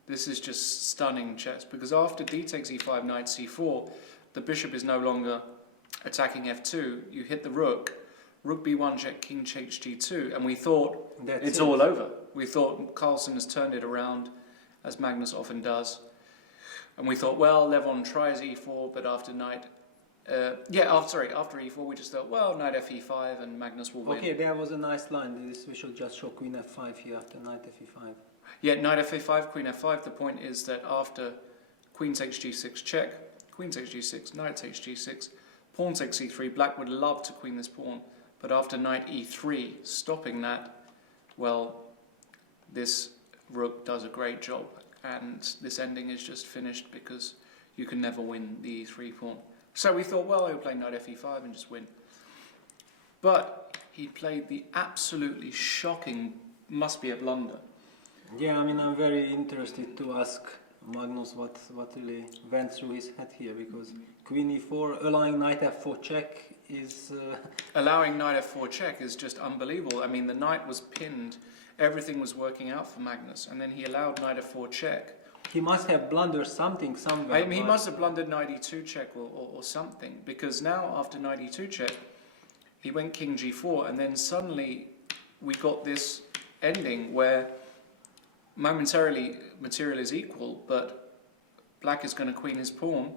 This is just stunning chess, because after d takes e5, knight c4, the bishop is no longer attacking f2. You hit the rook b1 check, king takes g2, and we thought it's all over. We thought Karlsson has turned it around, as Magnus often does. And we thought, well, Levon tries e4, but after knight... after e4 we just thought, well, knight fe5 and Magnus will win. Okay, there was a nice line. We should just show queen f5 here after knight fe5. Yeah, knight f5, queen f5. The point is that after queen takes g6 check, queen takes g6, knight takes g6, pawn takes c3. Black would love to queen this pawn, but after knight e3, stopping that, well, this rook does a great job, and this ending is just finished because you can never win the e3 pawn. So we thought, well, he'll play knight fe5 and just win. But he played the absolutely shocking, must be a blunder. Yeah, I mean, I'm very interested to ask Magnus, what really went through his head here, because Queen e4, allowing Knight f4 check is... Allowing Knight f4 check is just unbelievable. I mean, the Knight was pinned, everything was working out for Magnus, and then he allowed Knight f4 check. He must have blundered something somewhere. I mean, he must have blundered Knight e2 check or something, because now after Knight e2 check, he went King g4, and then suddenly we got this ending where momentarily material is equal, but black is going to queen his pawn,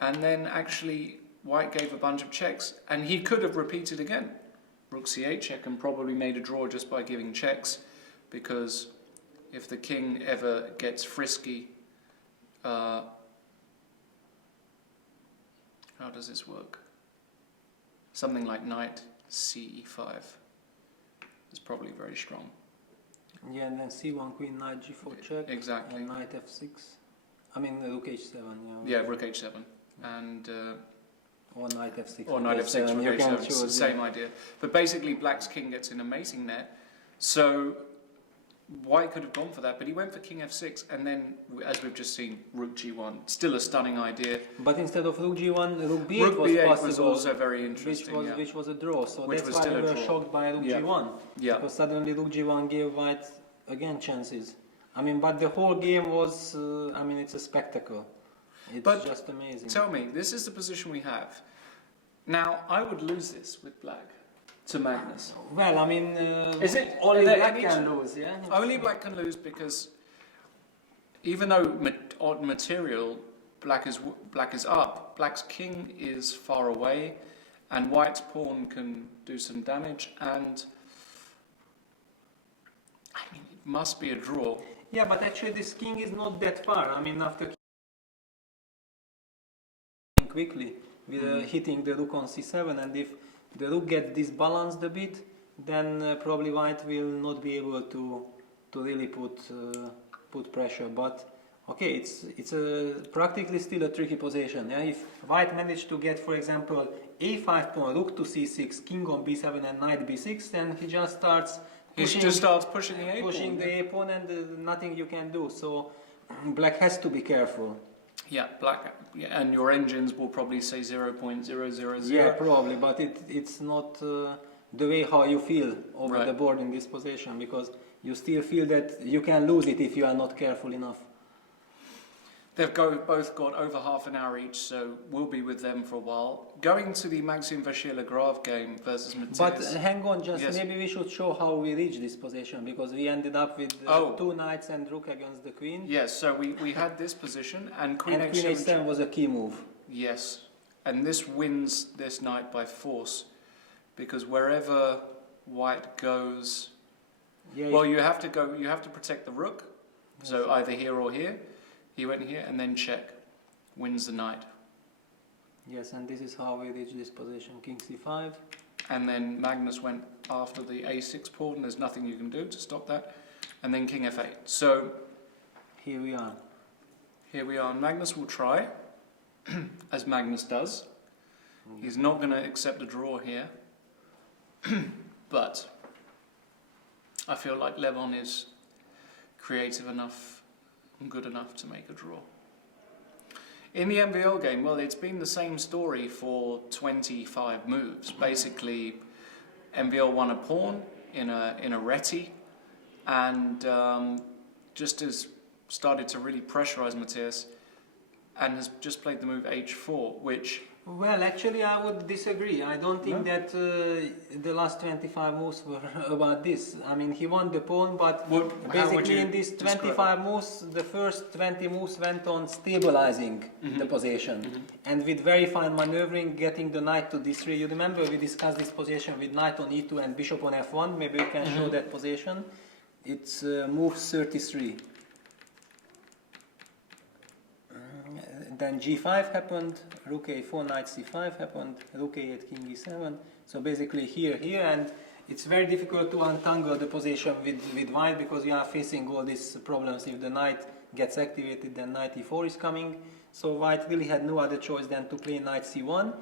and then actually white gave a bunch of checks, and he could have repeated again. Rook c8 check and probably made a draw just by giving checks, because if the king ever gets frisky, how does this work? Something like knight ce5 is probably very strong. Yeah, and then c1 queen, knight g4 check. Exactly. And knight f6. I mean, rook h7. Yeah, rook h7. And... or knight f6. Or knight f6, rook h7. It's the same idea. But basically, black's king gets in a mating net. So white could have gone for that, but he went for king f6, and then, as we've just seen, rook g1. Still a stunning idea. But instead of rook g1, rook b8 rook was b8 possible. Was also very interesting, which was a draw. So which that's was why still we a were draw. shocked by rook g1. Yeah. Because suddenly rook g1 gave white again chances. I mean, but the whole game was, I mean, it's a spectacle. It's just amazing. Tell me, this is the position we have. Now, I would lose this with black to Magnus. Well, I mean, is it only black can lose, yeah? Only black can lose because even though on material black is up, black's king is far away, and white's pawn can do some damage, and I mean it must be a draw. Yeah, but actually this king is not that far. I mean, after quickly with hitting the rook on c7, and if the rook gets disbalanced a bit, then probably white will not be able to really put pressure. But okay, it's practically still a tricky position. Yeah? If white managed to get, for example, a5 pawn, rook to c6, king on b7, and knight b6, then he just starts pushing the a pawn, and nothing you can do. So black has to be careful. Yeah, black, and your engines will probably say 0.000. Yeah, probably, but it's not the way how you feel over the board in this position, because you still feel that you can lose it if you are not careful enough. They've both got over half an hour each, so we'll be with them for a while. Going to the Maxime-Vachier game versus Matthias. But hang on, maybe we should show how we reached this position, because we ended up with two knights and rook against the queen. Yes, so we had this position, and queen h7 was a key move. Yes, and this wins this knight by force, because wherever white goes, well, you have to protect the rook, so either here or here. He went here and then check, wins the knight. Yes, and this is how we reach this position, king c5. And then Magnus went after the a6 pawn, there's nothing you can do to stop that. And then king f8. So here we are. Here we are, and Magnus will try, as Magnus does. He's not going to accept a draw here. But I feel like Levon is creative enough and good enough to make a draw. In the MVL game, well, it's been the same story for 25 moves. Basically, MVL won a pawn in a reti, and just has started to really pressurize Matthias, and has just played the move h4, which... Well, actually, I would disagree. I don't think that the last 25 moves were about this. I mean, he won the pawn, but basically in these 25 moves, the first 20 moves went on stabilizing the position. And with very fine maneuvering, getting the knight to d3. You remember we discussed this position with knight on e2 and bishop on f1. Maybe we can show that position. It's move 33. Then g5 happened, rook a4, knight c5 happened, rook a8, king e7. So basically here, and it's very difficult to untangle the position with white, because you are facing all these problems. If the knight gets activated, then knight e4 is coming. So white really had no other choice than to play knight c1,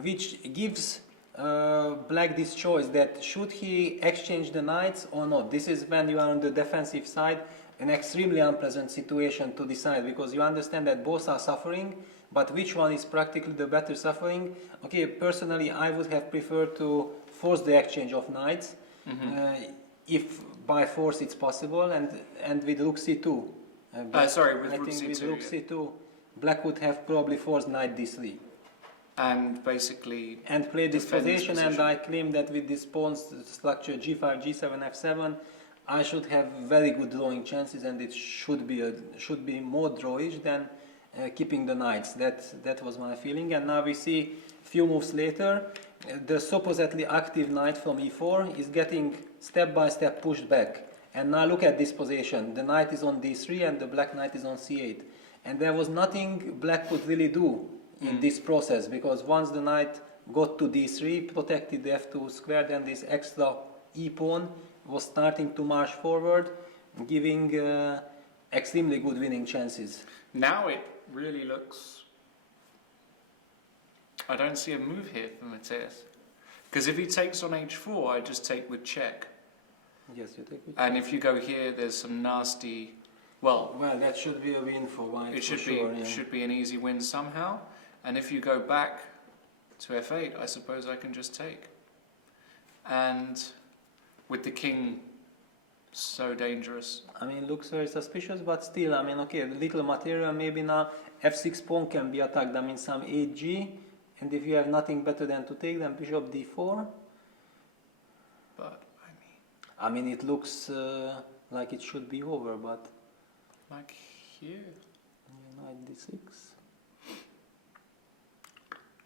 which gives black this choice that should he exchange the knights or not. This is when you are on the defensive side an extremely unpleasant situation to decide, because you understand that both are suffering, but which one is practically the better suffering? Okay, personally I would have preferred to force the exchange of knights, if by force it's possible, and with rook c2. Sorry, with I rook think c2. with rook Yeah. c2, black would have probably forced knight d3. And basically And play this defend this position, and I claim that with this pawn structure g5, g7, f7, I should have very good drawing chances, and it should be more drawish than keeping the knights. That was my feeling. And now we see a few moves later, the supposedly active knight from e4 is getting step by step pushed back. And now look at this position. The knight is on d3 and the black knight is on c8. And there was nothing black could really do in this process, because once the knight got to d3, protected the f2 square, then this extra e-pawn was starting to march forward, giving extremely good winning chances. now it really looks. I don't see a move here for Matthias, because if he takes on h4, I just take with check. Yes, you take it. And if you go here, there's some nasty. Well, that should be a win for white. it should sure, yeah. should be an easy win somehow. And if you go back to f8, I suppose I can just take. And with the king so dangerous. I mean, looks very suspicious, but still, I mean, okay, the little material, maybe now f6 pawn can be attacked. I mean, some 8g, and if you have nothing better than to take, then bishop d4. But I mean, it looks like it should be over, but like here. Knight d6.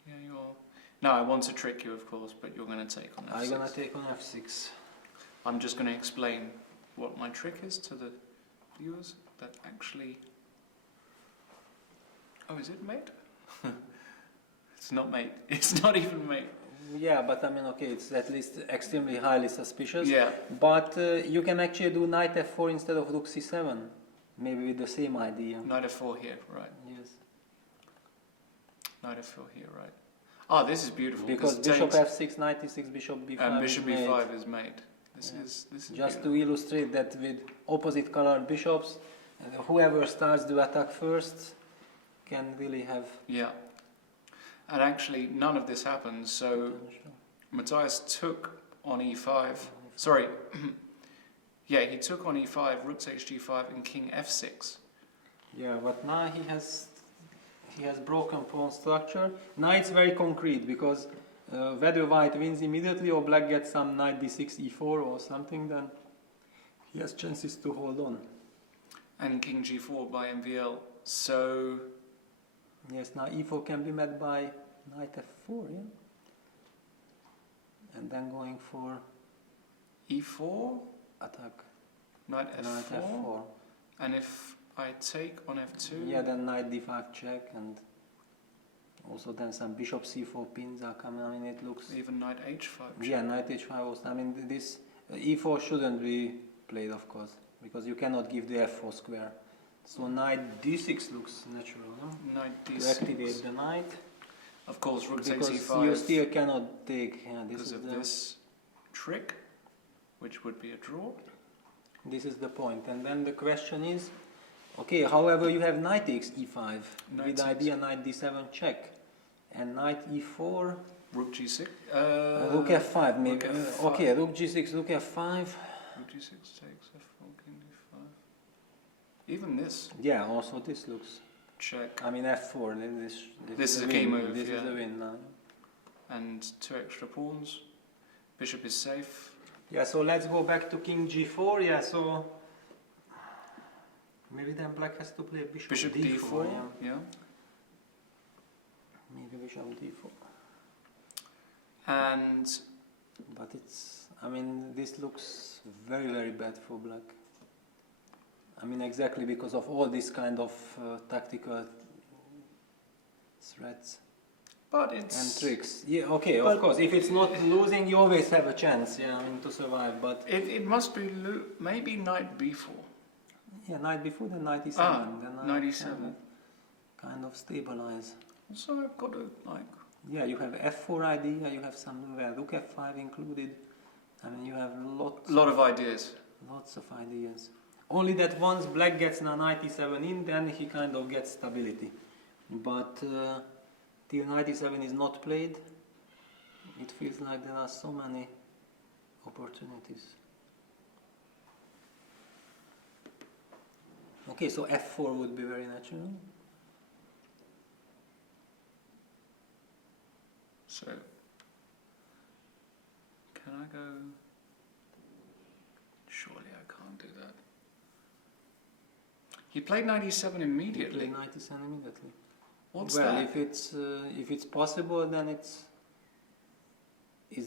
Yeah, you're. No, I want to trick you, of course, but you're going to take on f6. I'm gonna take on f6. I'm just going to explain what my trick is to the viewers. That actually. Oh, is it mate? It's not mate. It's not even mate. Yeah, but I mean, okay, it's at least extremely highly suspicious. Yeah. But you can actually do knight f4 instead of rook c7, maybe with the same idea. Knight f4 here, right? Yes. Knight f4 here, right? Ah, this is beautiful. Because bishop f6, knight e6, bishop b5. And bishop is b5 made. is made. This is Just beautiful. to illustrate that with opposite colored bishops, whoever starts the attack first can really have. Yeah. And actually, none of this happens. So Matthias took on e5. Sorry. Yeah, he took on e5, rook takes g5, and king f6. Yeah, but now he has broken pawn structure. Now it's very concrete, because whether white wins immediately or black gets some knight d6, e4 or something, then he has chances to hold on. And king g4 by MVL. So yes, now e4 can be met by knight f4, yeah? And then going for e4, attack. knight Knight f4. f4. And if I take on f2, Yeah, then knight d5 check, and also then some bishop c4 pins are coming. I mean, it looks. even knight h5. Yeah, knight h5 also. I mean, this e4 shouldn't be played, of course, because you cannot give the f4 square. So knight d6 looks natural, no? Knight To d6. activate the knight. Of course, rook takes Because e5. you still cannot take. Yeah, because of this trick, which would be a draw. This is the point. And then the question is, okay, however, you have knight takes e5 Knight with takes. idea knight d7 check, and knight e4. Rook g6. Rook f5 maybe. rook f5. Okay, rook g6, rook f5. Rook g6 takes f4, king d5. Even this Yeah, also this looks. check. I mean f4. This is a a key win. move, This is yeah. a win now. And 2 extra pawns. Bishop is safe. Yeah, so let's go back to king g4. Yeah, so maybe then black has to play bishop d4. Yeah. Yeah. Maybe bishop d4. And But it's, I mean, this looks very, very bad for black. I mean, exactly because of all this kind of tactical threats but it's and tricks. Yeah, okay, but of course. If it's not losing, you always have a chance, yeah, I mean, to survive. But it must be maybe knight b4. yeah, knight before, then knight e7. Ah, then knight e7. Kind of stabilize. So I've got to like. Yeah, you have f4 idea, you have some rook f5 included. I mean, you have Lot of ideas. lots of ideas. Only that once black gets now knight e7 in, then he kind of gets stability. But till knight e7 is not played, it feels like there are so many opportunities. Okay, so f4 would be very natural. So, can I go? Surely I can't do that. He played 97 immediately. Play 97 immediately. What's well, that? if it's possible, then it's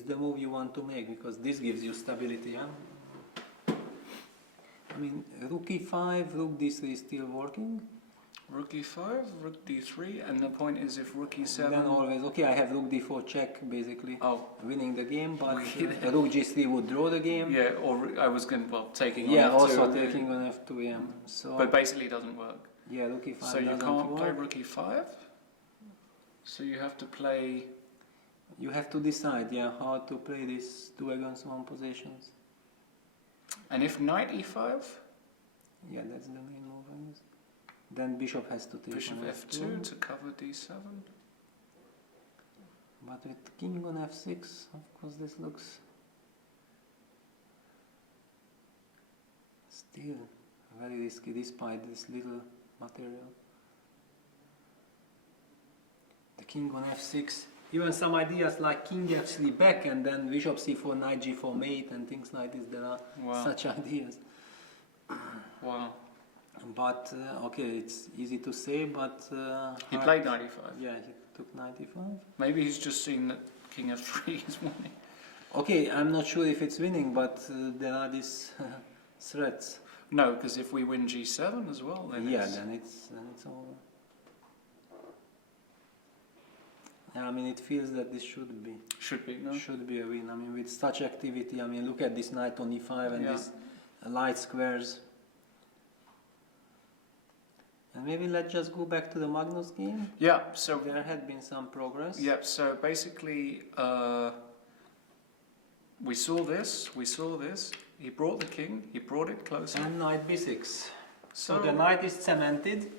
the move you want to make, because this gives you stability. Yeah? I mean, rook e5, rook d3 is still working. Rook e5, rook d3, and the point is if rook e7... Then always, okay, I have rook d4 check, basically, winning the game, but rook g3 would draw the game. Yeah, or I was going to, well, taking on yeah, f2. also taking on f2, yeah. So, but basically it doesn't work. Yeah, rook e5 so you can't play rook e5? So you have to play... You have to decide, yeah, how to play these 2 against 1 positions. And if knight e5? Yeah, that's the main move, I guess. Then bishop has to take bishop on f2 to cover d7. But with king on f6, of course, this looks still very risky despite this little material. The king on f6. Even some ideas like king f3 back and then bishop c4, knight g4 mate and things like this. There are such ideas. Wow. But okay, it's easy to say, but he played 95. Yeah, he took 95. Maybe he's just seen that king f3 is winning. Okay, I'm not sure if it's winning, but there are these threats. No, because if we win g7 as well, then then it's over. Yeah, I mean, it feels that this should be. Should be, no? Should be a win. I mean, with such activity, I mean, look at this knight on e5 and these light squares. And maybe let's just go back to the Magnus game. Yeah, so... There had been some progress. Yep, so basically, we saw this, he brought the king, he brought it closer. And knight b6. So the knight is cemented.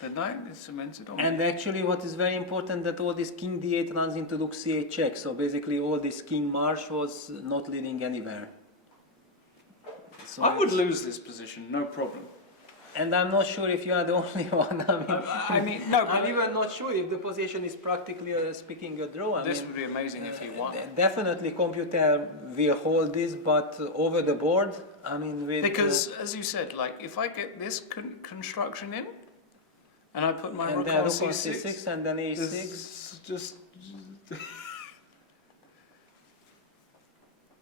The knight is cemented on. And actually what is very important that all this king d8 runs into rook c8 check. So basically all this king march was not leading anywhere. So I would lose this position, no problem. And I'm not sure if you are the only one. I mean, no, I'm even not sure if the position is practically speaking a draw. This would be amazing if he won. Definitely computer will hold this, but over the board, I mean, with... Because, as you said, like, if I get this construction in, and I put my rook on c6, and then a6... This just...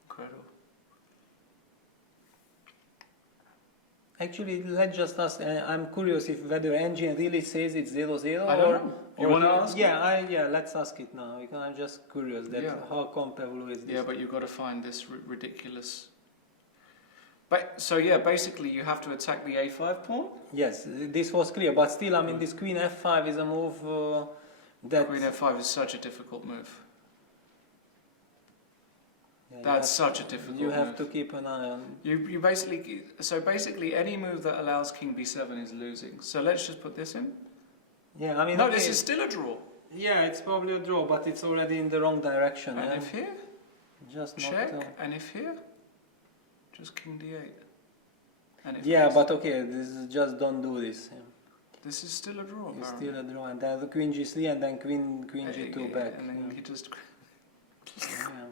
Incredible. Actually, let's just ask. I'm curious if whether engine really says it's 0-0 I don't know. You want to ask? Yeah, let's ask it now because I'm just curious that how comparable is this. Yeah, but you've got to find this ridiculous. But so yeah, basically you have to attack the a5 pawn. Yes, this was clear, but still, I mean, this queen f5 is a move that. Queen f5 is such a difficult move. Yeah, That's such a difficult move. You have to keep an eye on. You basically any move that allows king b7 is losing. So let's just put this in. Yeah, I mean. No, okay, this is still a draw. Yeah, it's probably a draw, but it's already in the wrong direction. And if here, just check, not, and if here, just king d8. And if yeah, this, but okay, this is just don't do this. Yeah. This is still a draw. It's still a draw, and then the queen g3 and then queen g2 back. And then he just. Yeah.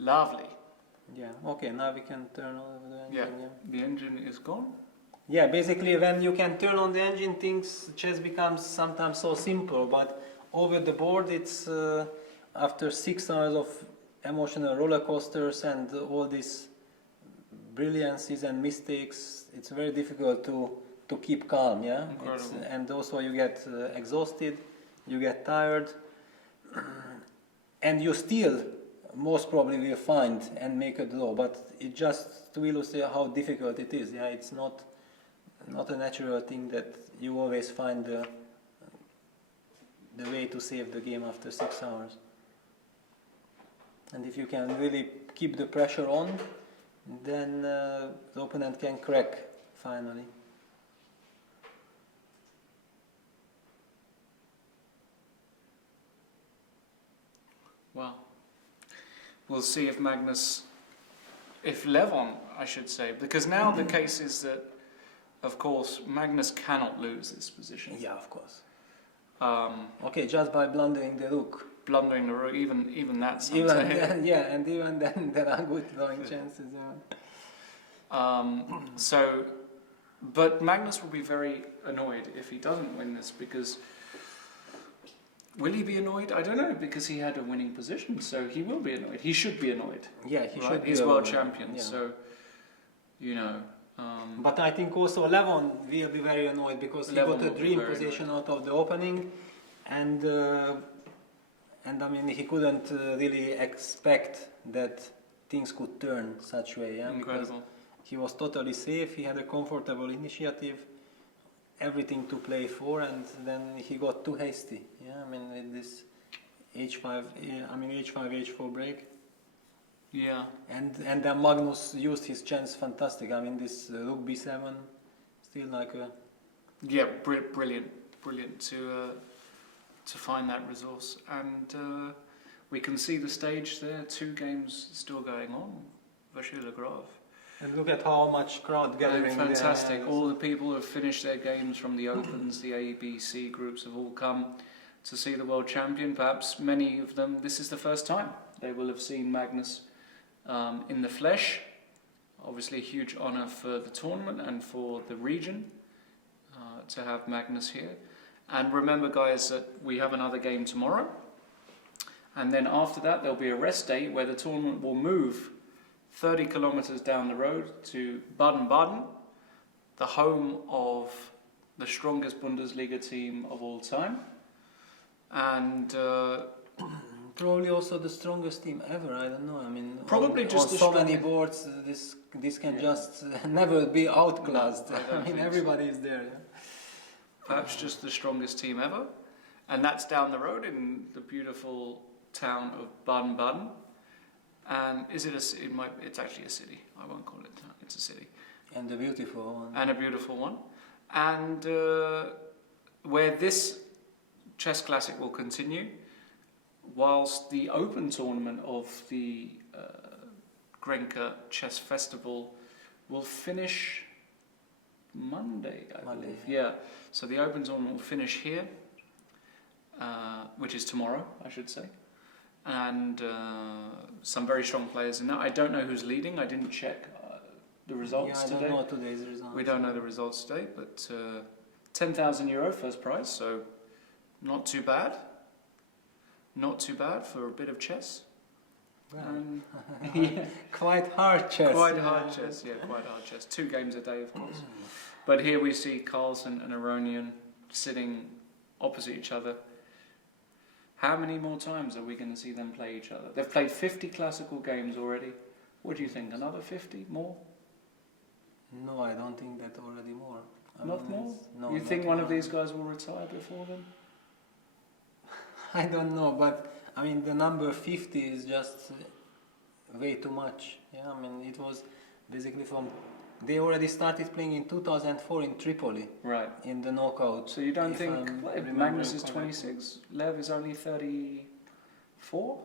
Lovely. Yeah, okay, now we can turn on the engine. Yeah, the engine is gone. Yeah, basically when you can turn on the engine, chess becomes sometimes so simple, but over the board it's after 6 hours of emotional roller coasters and all these brilliances and mistakes, it's very difficult to keep calm, yeah? And also you get exhausted, you get tired, and you still most probably will find and make a draw, but it just to illustrate how difficult it is. Yeah, it's not a natural thing that you always find the way to save the game after 6 hours. And if you can really keep the pressure on, then the opponent can crack finally. Well, we'll see if Levon, I should say, because now the case is that, of course, Magnus cannot lose this position. Yeah, of course. Okay, just by blundering the rook. Blundering the rook, even that's even then, yeah, and even then there are good drawing chances. But Magnus will be very annoyed if he doesn't win this, because will he be annoyed? I don't know, because he had a winning position, so he will be annoyed. He should be annoyed. Yeah, he should be. He's world champion, yeah. So you know. But I think also Levon will be very annoyed, because he got a dream position out of the opening, and I mean he couldn't really expect that things could turn such way. Yeah? Incredible. He was totally safe. He had a comfortable initiative, everything to play for, and then he got too hasty. Yeah, I mean with this h5, h4 break. Yeah. And then Magnus used his chance fantastic. I mean this rook b7, still like a. Yeah, brilliant to find that resource, and we can see the stage there. 2 games still going on. Vachier-Lagrave. And look at how much crowd gathering. Fantastic. All the people who have finished their games from the Opens, the A, B, C groups have all come to see the world champion. Perhaps many of them, this is the first time they will have seen Magnus in the flesh. Obviously a huge honour for the tournament and for the region to have Magnus here. And remember guys that we have another game tomorrow, and then after that there'll be a rest day where the tournament will move 30 kilometers down the road to Baden-Baden, the home of the strongest Bundesliga team of all time, and probably also the strongest team ever. I don't know. I mean, probably just on so many boards. This can just never be outclassed. No, I mean, everybody is there. Yeah? Perhaps just the strongest team ever, and that's down the road in the beautiful town of Baden-Baden. And is it it's actually a city. I won't call it town. It's a city. And a beautiful one. And a beautiful one. And where this chess classic will continue, whilst the open tournament of the GRENKE Chess Festival will finish Monday, I believe. Yeah. So the open tournament will finish here, which is tomorrow, I should say. And some very strong players in that. I don't know who's leading. I didn't check the results today. I don't know today's results. We don't know the results today, but €10,000 first prize, so not too bad. Not too bad for a bit of chess. Yeah. Quite hard chess. Quite hard chess, yeah, quite hard chess. 2 games a day, of course. But here we see Carlsen and Aronian sitting opposite each other. How many more times are we going to see them play each other? They've played 50 classical games already. What do you think? Another 50 more? No, I don't think that already more. Not more? No. You think one of these guys will retire before them? I don't know, but I mean the number 50 is just way too much. Yeah, I mean it was basically from. They already started playing in 2004 in Tripoli. Right. In the knockout. So you don't think Magnus is 26, Lev is only 34?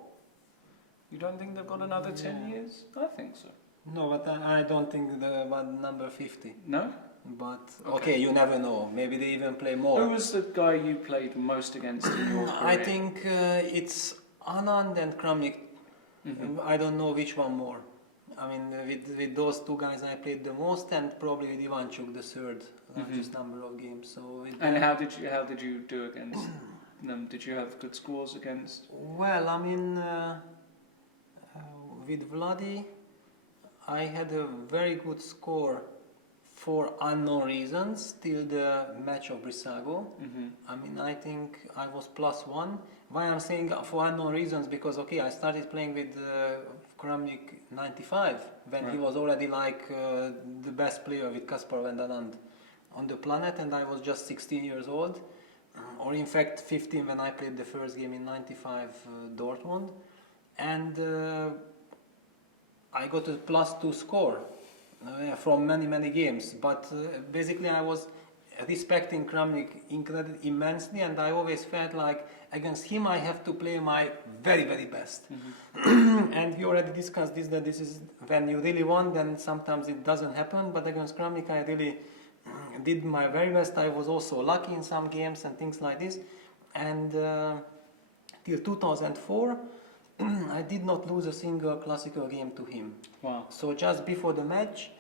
You don't think they've got another 10 years? I think so. No, but I don't think about number 50. No? But okay, you never know. Maybe they even play more. Who was the guy you played most against in your career? I think it's Anand and Kramnik. I don't know which one more. I mean, with those 2 guys I played the most, and probably with Ivanchuk the third largest number of games. So. And how did you do against them? Did you have good scores against? Well, I mean, with Vladi, I had a very good score for unknown reasons till the match of Brissago. I mean, I think I was +1. Why I'm saying for unknown reasons? Because okay, I started playing with Kramnik 95 when he was already like the best player with Kasparov and Anand on the planet, and I was just 16 years old, or in fact 15 when I played the first game in 95 Dortmund, and I got a +2 score from many games. But basically, I was respecting Kramnik immensely, and I always felt like against him I have to play my very best. And we already discussed this, that this is when you really want, then sometimes it doesn't happen. But against Kramnik I really did my very best. I was also lucky in some games and things like this. And till 2004 I did not lose a single classical game to him. Wow. So just before the match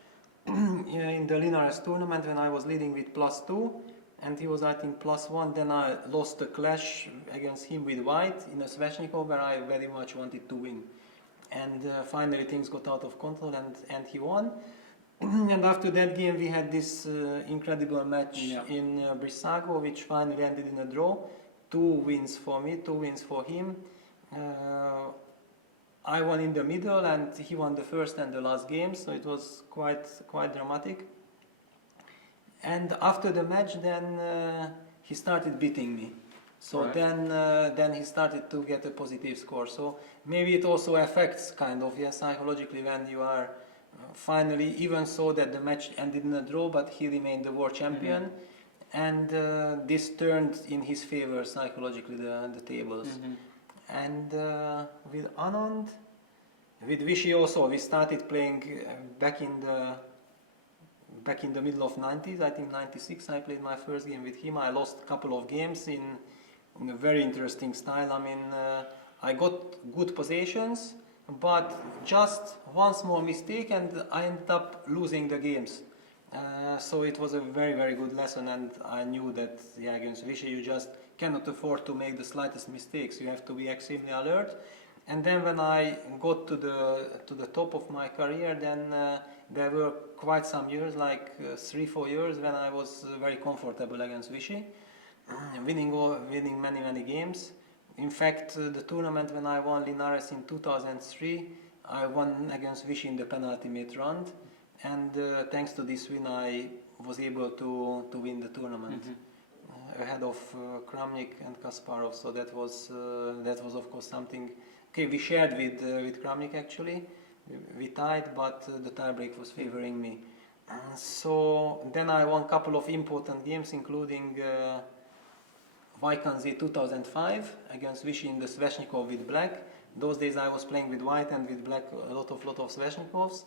in the Linares tournament, when I was leading with +2 and he was I think +1, then I lost a clash against him with white in a Sveshnikov where I very much wanted to win. And finally things got out of control and he won. And after that game we had this incredible match in Brissago, which finally ended in a draw. 2 wins for me, 2 wins for him. I won in the middle and he won the first and the last game, so it was quite dramatic. And after the match then he started beating me. So then he started to get a positive score. So maybe it also affects kind of, psychologically when you are finally, even so that the match ended in a draw, but he remained the world champion. And this turned in his favor psychologically the tables. And with Anand, with Vichy also, we started playing back in the middle of 90s. I think 96 I played my first game with him. I lost a couple of games in a very interesting style. I mean, I got good positions, but just one small mistake and I ended up losing the games. So it was a very good lesson, and I knew that against Vichy you just cannot afford to make the slightest mistakes. You have to be extremely alert. And then when I got to the top of my career, then there were quite some years, like 3-4 years, when I was very comfortable against Vichy, winning many games. In fact, the tournament when I won Linares in 2003, I won against Vichy in the penalty mate round. And thanks to this win I was able to win the tournament ahead of Kramnik and Kasparov, so that was of course something. Okay, we shared with Kramnik actually, we tied, but the tiebreak was favoring me. So then I won a couple of important games, including Vaikanzi 2005 against Vichy in the Sveshnikov with black. Those days I was playing with white and with black a lot of Sveshnikovs.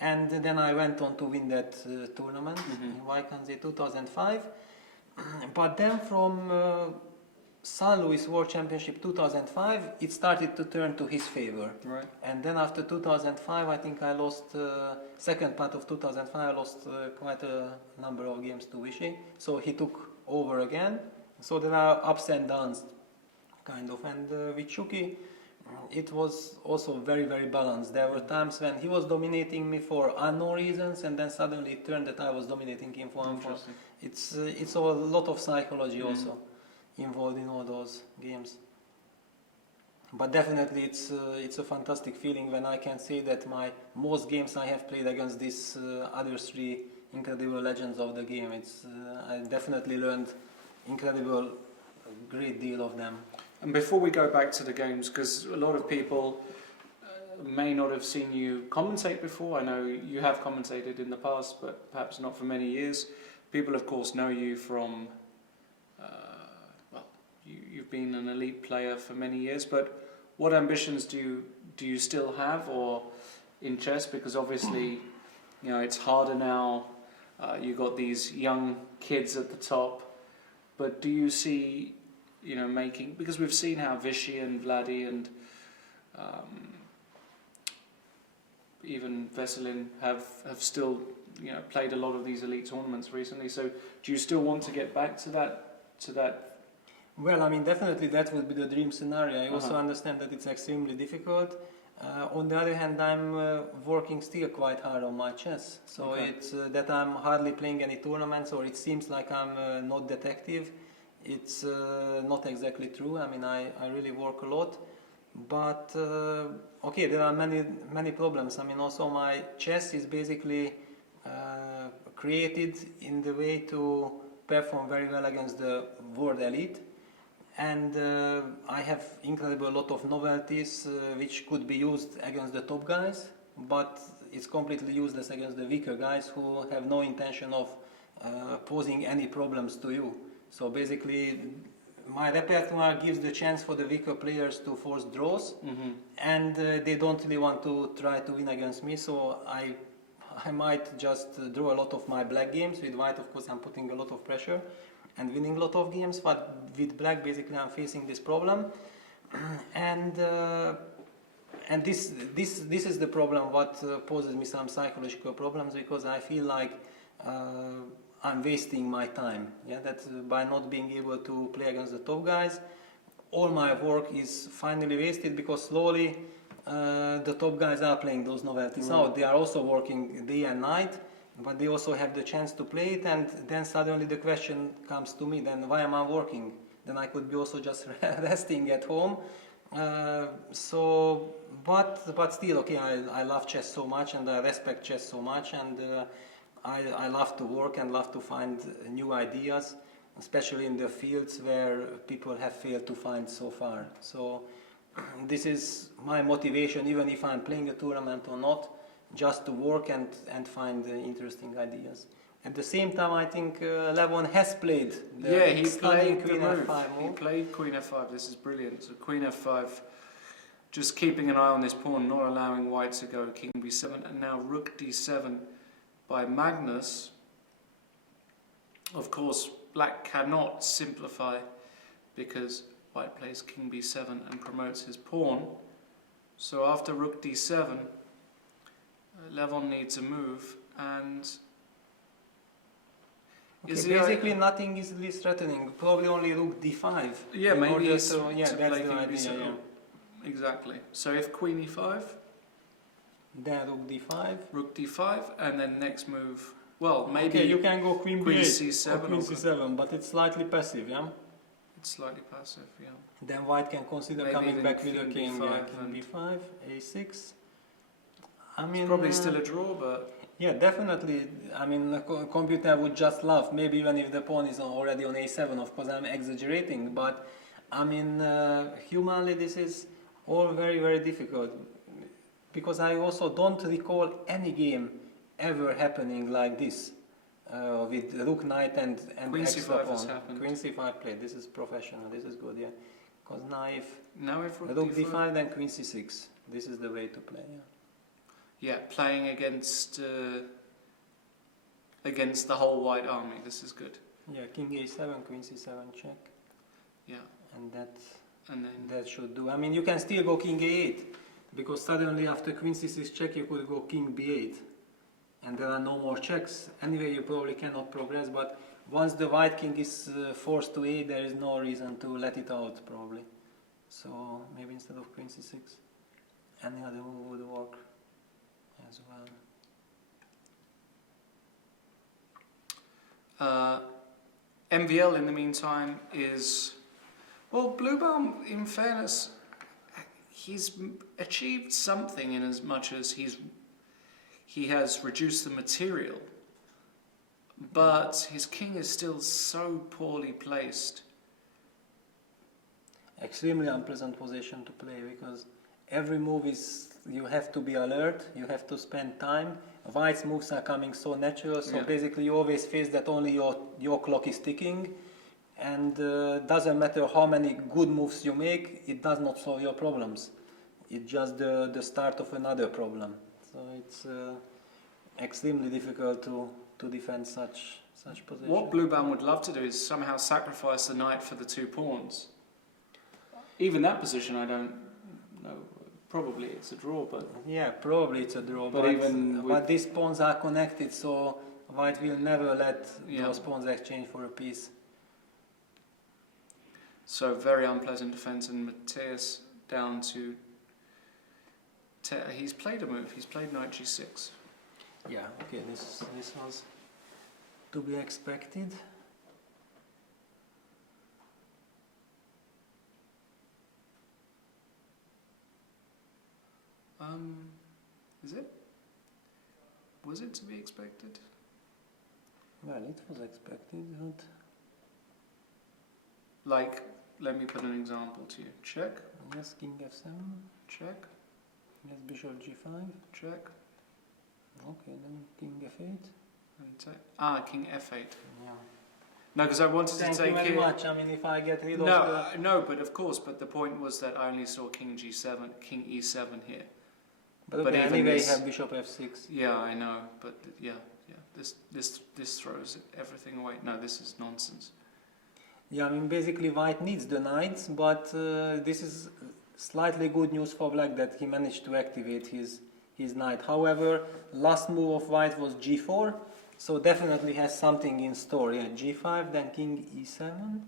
And then I went on to win that tournament in Vaikanzi 2005. But then from San Luis World Championship 2005, it started to turn to his favor. Right. And then after 2005, I think I lost, second part of 2005, I lost quite a number of games to Vichy. So he took over again. So there are ups and downs, kind of. And with Shuki, it was also very balanced. There were times when he was dominating me for unknown reasons, and then suddenly it turned that I was dominating him for unknown. It's a lot of psychology also involved in all those games. But definitely it's a fantastic feeling when I can say that most games I have played against these other 3 incredible legends of the game. I definitely learned great deal of them. And before we go back to the games, because a lot of people may not have seen you commentate before. I know you have commentated in the past, but perhaps not for many years. People, of course, know you from, you've been an elite player for many years, but what ambitions do you still have or in chess? Because obviously, it's harder now. You've got these young kids at the top, but do you see making, because we've seen how Vichy and Vladi and even Veselin have still played a lot of these elite tournaments recently. So do you still want to get back to that? Well, I mean, definitely that would be the dream scenario. I also understand that it's extremely difficult. On the other hand, I'm working still quite hard on my chess. So it's that I'm hardly playing any tournaments, or it seems like I'm not that active. It's not exactly true. I mean, I really work a lot, but there are many problems. I mean, also my chess is basically created in the way to perform very well against the world elite, and I have incredible lot of novelties which could be used against the top guys, but it's completely useless against the weaker guys who have no intention of posing any problems to you. So basically, my repertoire gives the chance for the weaker players to force draws, and they don't really want to try to win against me, so I might just draw a lot of my black games. With white, of course, I'm putting a lot of pressure and winning a lot of games, but with black, basically, I'm facing this problem. And this is the problem what poses me some psychological problems, because I feel like I'm wasting my time. Yeah, that by not being able to play against the top guys, all my work is finally wasted, because slowly the top guys are playing those novelties out. They are also working day and night, but they also have the chance to play it, and then suddenly the question comes to me, then why am I working? Then I could be also just resting at home. But still, okay, I love chess so much, and I respect chess so much, and I love to work and love to find new ideas, especially in the fields where people have failed to find so far. So this is my motivation, even if I'm playing a tournament or not, just to work and find interesting ideas. At the same time, I think Levon has played the he played Queen the move. F5 move. He played Queen F5. This is brilliant. So Queen F5, just keeping an eye on this pawn, not allowing white to go. King B7, and now Rook D7 by Magnus. Of course, black cannot simplify because white plays King B7 and promotes his pawn. So after Rook D7, Levon needs a move, and basically nothing is really threatening. Probably only Rook D5. Yeah, maybe that's to the play King idea. B7. Yeah. Exactly. So if Queen E5, Then Rook D5. Rook D5, and then next move. Well, maybe Okay, you can go Queen B8 C7 or Queen C7, but it's slightly passive, yeah. It's slightly passive, yeah. Then white can consider Maybe coming even back with a King king. B5 King B5, A6. I mean, It's probably still a draw, but yeah, definitely. I mean, a computer would just laugh. Maybe even if the pawn is already on A7. Of course, I'm exaggerating, but I mean, humanly, this is all very, very difficult, because I also don't recall any game ever happening like this with Rook Knight and Queen extra C5 has pawn. happened. Queen C5 played. This is professional. This is good, yeah. Because now if Rook D5, then Queen C6. This is the way to play. Yeah. Yeah, playing against the whole white army. This is good. Yeah, King A7, Queen C7 check. Yeah, And then that should do. I mean, you can still go King A8, because suddenly after Queen C6 check you could go King B8, and there are no more checks. Anyway, you probably cannot progress, but once the white king is forced to A8, there is no reason to let it out, probably. So maybe instead of Queen C6, any other move would work as well. MVL in the meantime is, well, Bluebaum, in fairness, he's achieved something in as much as he has reduced the material, but his king is still so poorly placed. Extremely unpleasant position to play, because every move is, you have to be alert, you have to spend time. White's moves are coming so natural, so basically you always face that only your clock is ticking, and doesn't matter how many good moves you make, it does not solve your problems. It's just the start of another problem. So it's extremely difficult to defend such position. What Bluebaum would love to do is somehow sacrifice the knight for the two pawns. Even that position, I don't know. Probably it's a draw, but yeah, probably it's a draw. But these pawns are connected, so white will never let those pawns exchange for a piece. So very unpleasant defense, and Matthias down to. He's played a move. He's played knight G6. Yeah. Okay. This was to be expected. Is it? Was it to be expected? Well, it was expected, but... Like, let me put an example to you. Check. Yes, King F7. Check. Yes, Bishop G5. Check. Okay, then king f8. King f8. Yeah. No, because I wanted Thank to take you very here. much. I mean, if I get rid of the... No, but of course, but the point was that I only saw king g7, king e7 here. But okay, but even anyway, this- you have bishop f6. Yeah, I know, but yeah. This throws everything away. No, this is nonsense. Yeah, I mean, basically white needs the knights, but this is slightly good news for black that he managed to activate his knight. However, last move of white was g4, so definitely has something in store. Yeah, g5, then king e7.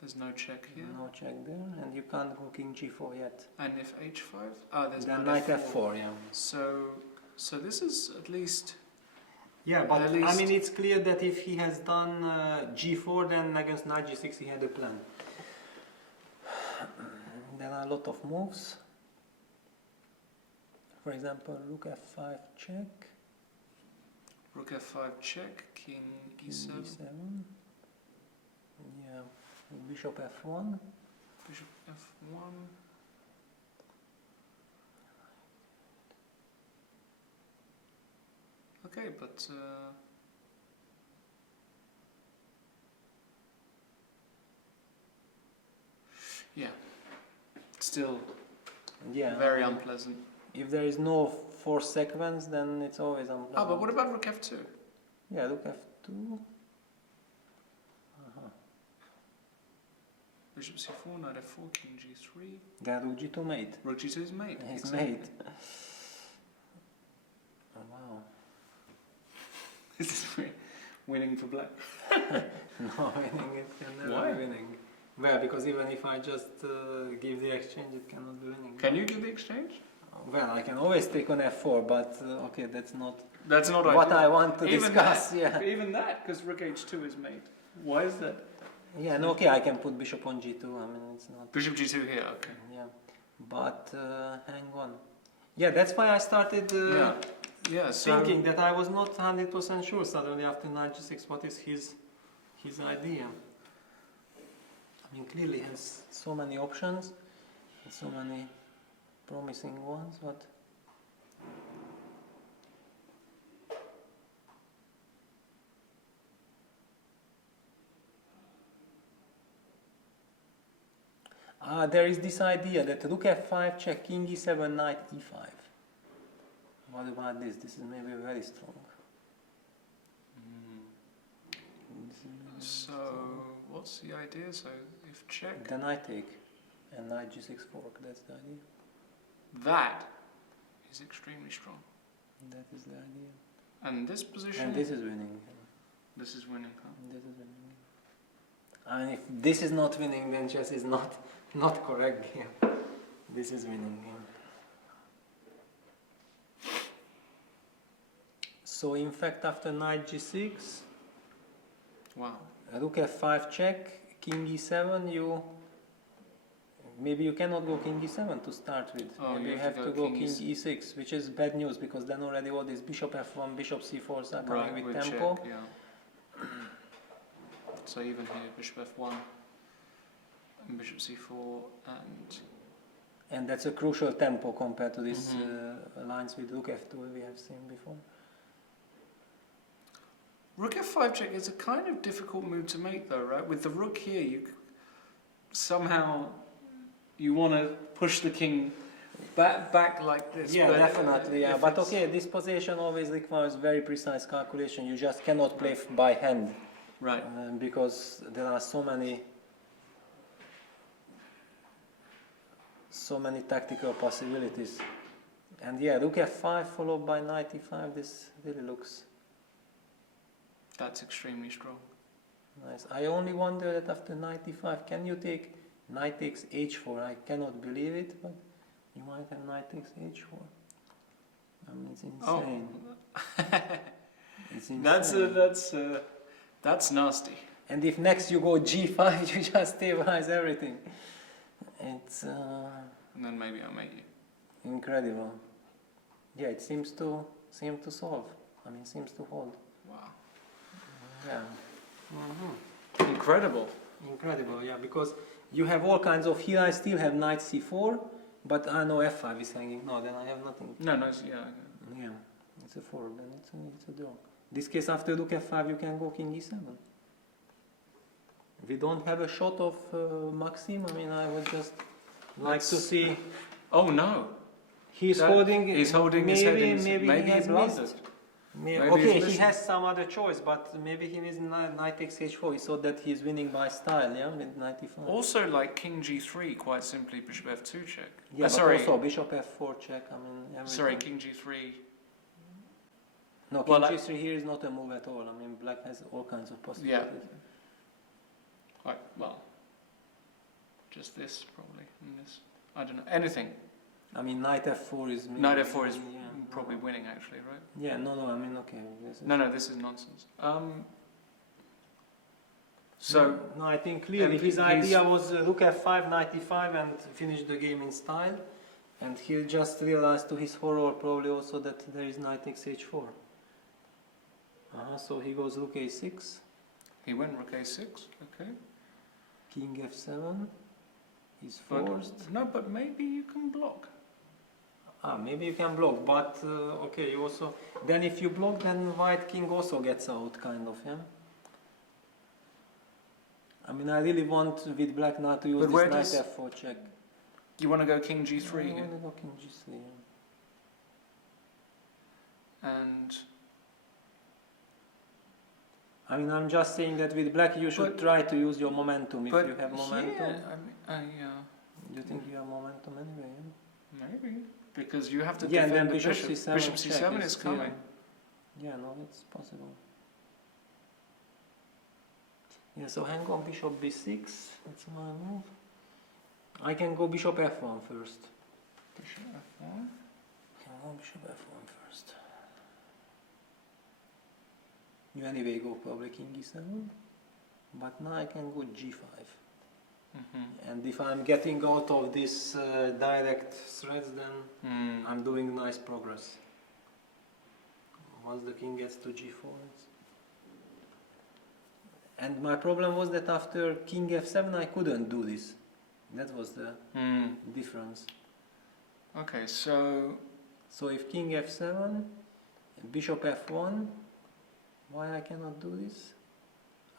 There's no check here. No check there, and you can't go king g4 yet. And if h5? There's Then knight knight f4. f4, yeah. So this is at least... Yeah, but At I least- mean, it's clear that if he has done g4, then against knight g6 he had a plan. There are a lot of moves. For example, rook f5 check, Rook f5 check, king e7, Yeah, bishop f1. bishop f1. Okay, but yeah, still Yeah, very unpleasant. If there is no forced sequence, then it's always unpleasant. But what about rook f2? Yeah, rook f2. Bishop c4, knight f4, king g3. Then rook g2 mate. Rook g2 is mate. He's exactly. mate. Oh, wow. This is winning for black. No, winning it can never Why? be winning. Well, because even if I just give the exchange, it cannot be winning. Can you give the exchange? Well, I can always take on f4, but okay, that's not ideal. what I want to Even discuss. That, yeah. Even that, because rook h2 is mate. Why is that? Yeah, no, okay, I can put bishop on g2. I mean, it's not. Bishop g2 here, okay. Yeah, but hang on. Yeah, that's why I started Yeah, so thinking that I was not 100% sure suddenly after knight g6 what is his idea. I mean, clearly he has so many options, and so many promising ones, but there is this idea that rook f5 check, king e7, knight e5. What about this? This is maybe very strong. So what's the idea? So if check, Then I take, and knight g6 fork, that's the idea. that is extremely strong. That is the idea. And this position, And this is winning. this is winning, huh? This is winning. And if this is not winning, then chess is not correct game. This is winning game. So in fact, after knight g6, Wow. rook f5 check, king e7, maybe you cannot go king e7 to start with. Oh, Maybe you have to go king e6, which is bad news because then already all these bishop f1, bishop c4s are coming with tempo. Check, yeah. So even here, bishop f1, and bishop c4, And that's a crucial tempo compared to these lines with rook f2 we have seen before. rook f5 check is a kind of difficult move to make, though, right? With the rook here, somehow you want to push the king back like this. Yeah, but definitely. Yeah, if but it's- okay, this position always requires very precise calculation. You just cannot play by hand, Right. because there are so many tactical possibilities. And yeah, rook f5 followed by knight e5. This really looks That's extremely strong. nice. I only wonder that after knight e5, can you take knight takes h4? I cannot believe it, but you might have knight takes h4. I mean, it's insane. It's insane. That's nasty. And if next you go g5, you just stabilize everything. It's And then maybe I'll make you. incredible. Yeah, it seems to solve. I mean, seems to hold. Wow. Yeah. Incredible. Incredible, yeah, because you have all kinds of, here I still have knight c4, but I know f5 is hanging. No, then I have nothing. No, yeah. Yeah. It's a 4, then it's a draw. This case, after rook f5, you can go king e7. We don't have a shot of Maxime. I mean, I would just like to see. Oh no! He's holding. He's holding his head. Maybe he he has blundered. missed. Maybe Okay, he's he has some other choice, but maybe he is knight takes h4. He thought that he's winning by style, yeah, with knight e5. Also, like king g3, quite simply bishop f2 check. Yeah, but sorry. also bishop f4 check. I mean, Sorry, time. king g3. No, king g3 here is not a move at all. I mean, black has all kinds of possibilities. Yeah. Right, well, just this probably. And this. I don't know. Anything. I mean, knight f4 is... Knight f4 is probably winning, actually, right? Yeah, no, I mean, okay. No, this is nonsense. So... No, I think clearly his idea was rook f5, knight e5 and finish the game in style. And he just realized to his horror probably also that there is knight takes h4. So he goes rook a6. He went rook a6, okay. King f7. He's forced. But maybe you can block. Maybe you can block, but okay, you also... Then if you block, then white king also gets out, kind of, yeah? I mean, I really want with black not to use this knight f4 check. You want to go king g3 I here? want to go king g3, yeah. And... I mean, I'm just saying that with black you should try to use your momentum if you have momentum. Yeah, Do you think you have momentum anyway? Yeah? Maybe. Because you have to defend defend the bishop. c7 Bishop c7 is coming. Yeah, no, it's possible. Yeah, so hang on bishop b6. That's my move. I can go bishop f1 first. Bishop f1? Can go bishop f1 first. You anyway go probably king e7. But now I can go g5. And if I'm getting out of this direct threads, then I'm doing nice progress. Once the king gets to g4. And my problem was that after king f7 I couldn't do this. That was the difference. Okay, so if king f7, bishop f1, why I cannot do this?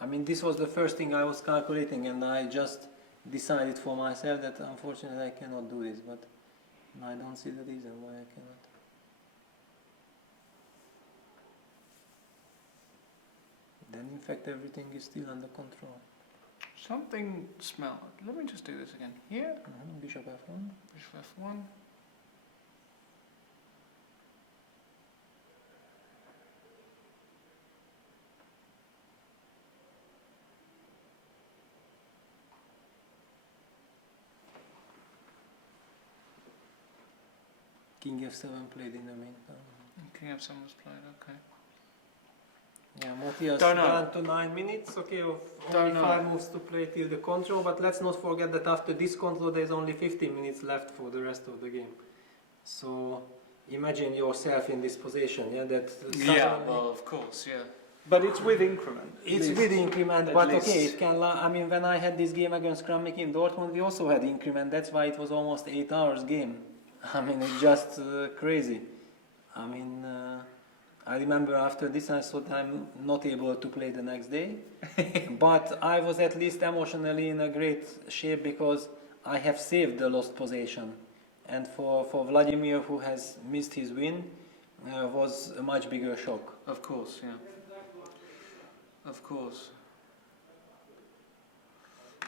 I mean, this was the first thing I was calculating, and I just decided for myself that unfortunately I cannot do this, but I don't see the reason why I cannot. Then in fact everything is still under control. something smelled. Let me just do this again. Here. Bishop f1. Bishop f1. King f7 played in the meantime. King f7 was played, okay. Yeah, Matthias Don't know. down to 9 minutes, okay, of only 5 moves to play till the control, but let's not forget that after this control there's only 15 minutes left for the rest of the game. So imagine yourself in this position, yeah, that... Yeah, well, of course, yeah. But it's with increment. It's with increment, but okay, it can. I mean, when I had this game against GRENKE in Dortmund, we also had increment. That's why it was almost 8 hours game. I mean, it's just crazy. I mean, I remember after this I thought I'm not able to play the next day. But I was at least emotionally in a great shape because I have saved the lost possession. And for Vladimir, who has missed his win, was a much bigger shock. Of course, yeah. Of course.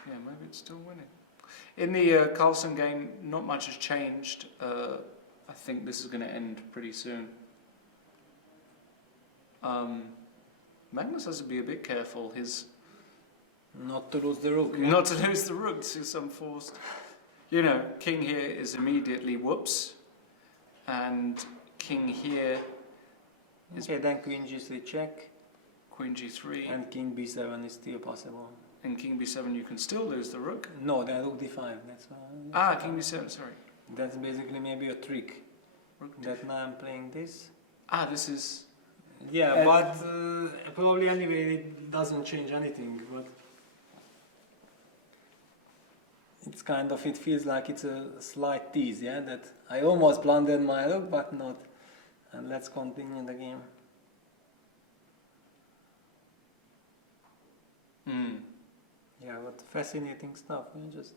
Yeah, maybe it's still winning. In the Karlsruhe game, not much has changed. I think this is going to end pretty soon. Magnus has to be a bit careful. Not to lose the rook. Not to lose the rook to some forced... You know, king here is immediately whoops. And king here is... Okay, then queen g3 check. Queen g3. And king b7 is still possible. And king b7 you can still lose the rook. No, then rook d5. That's king b7, sorry. That's basically maybe a trick. That now I'm playing this. This is... Yeah, but probably anyway it doesn't change anything. But it's kind of, it feels like it's a slight tease, yeah? That I almost blundered my rook, but not. and let's continue the game. Yeah, but fascinating stuff, just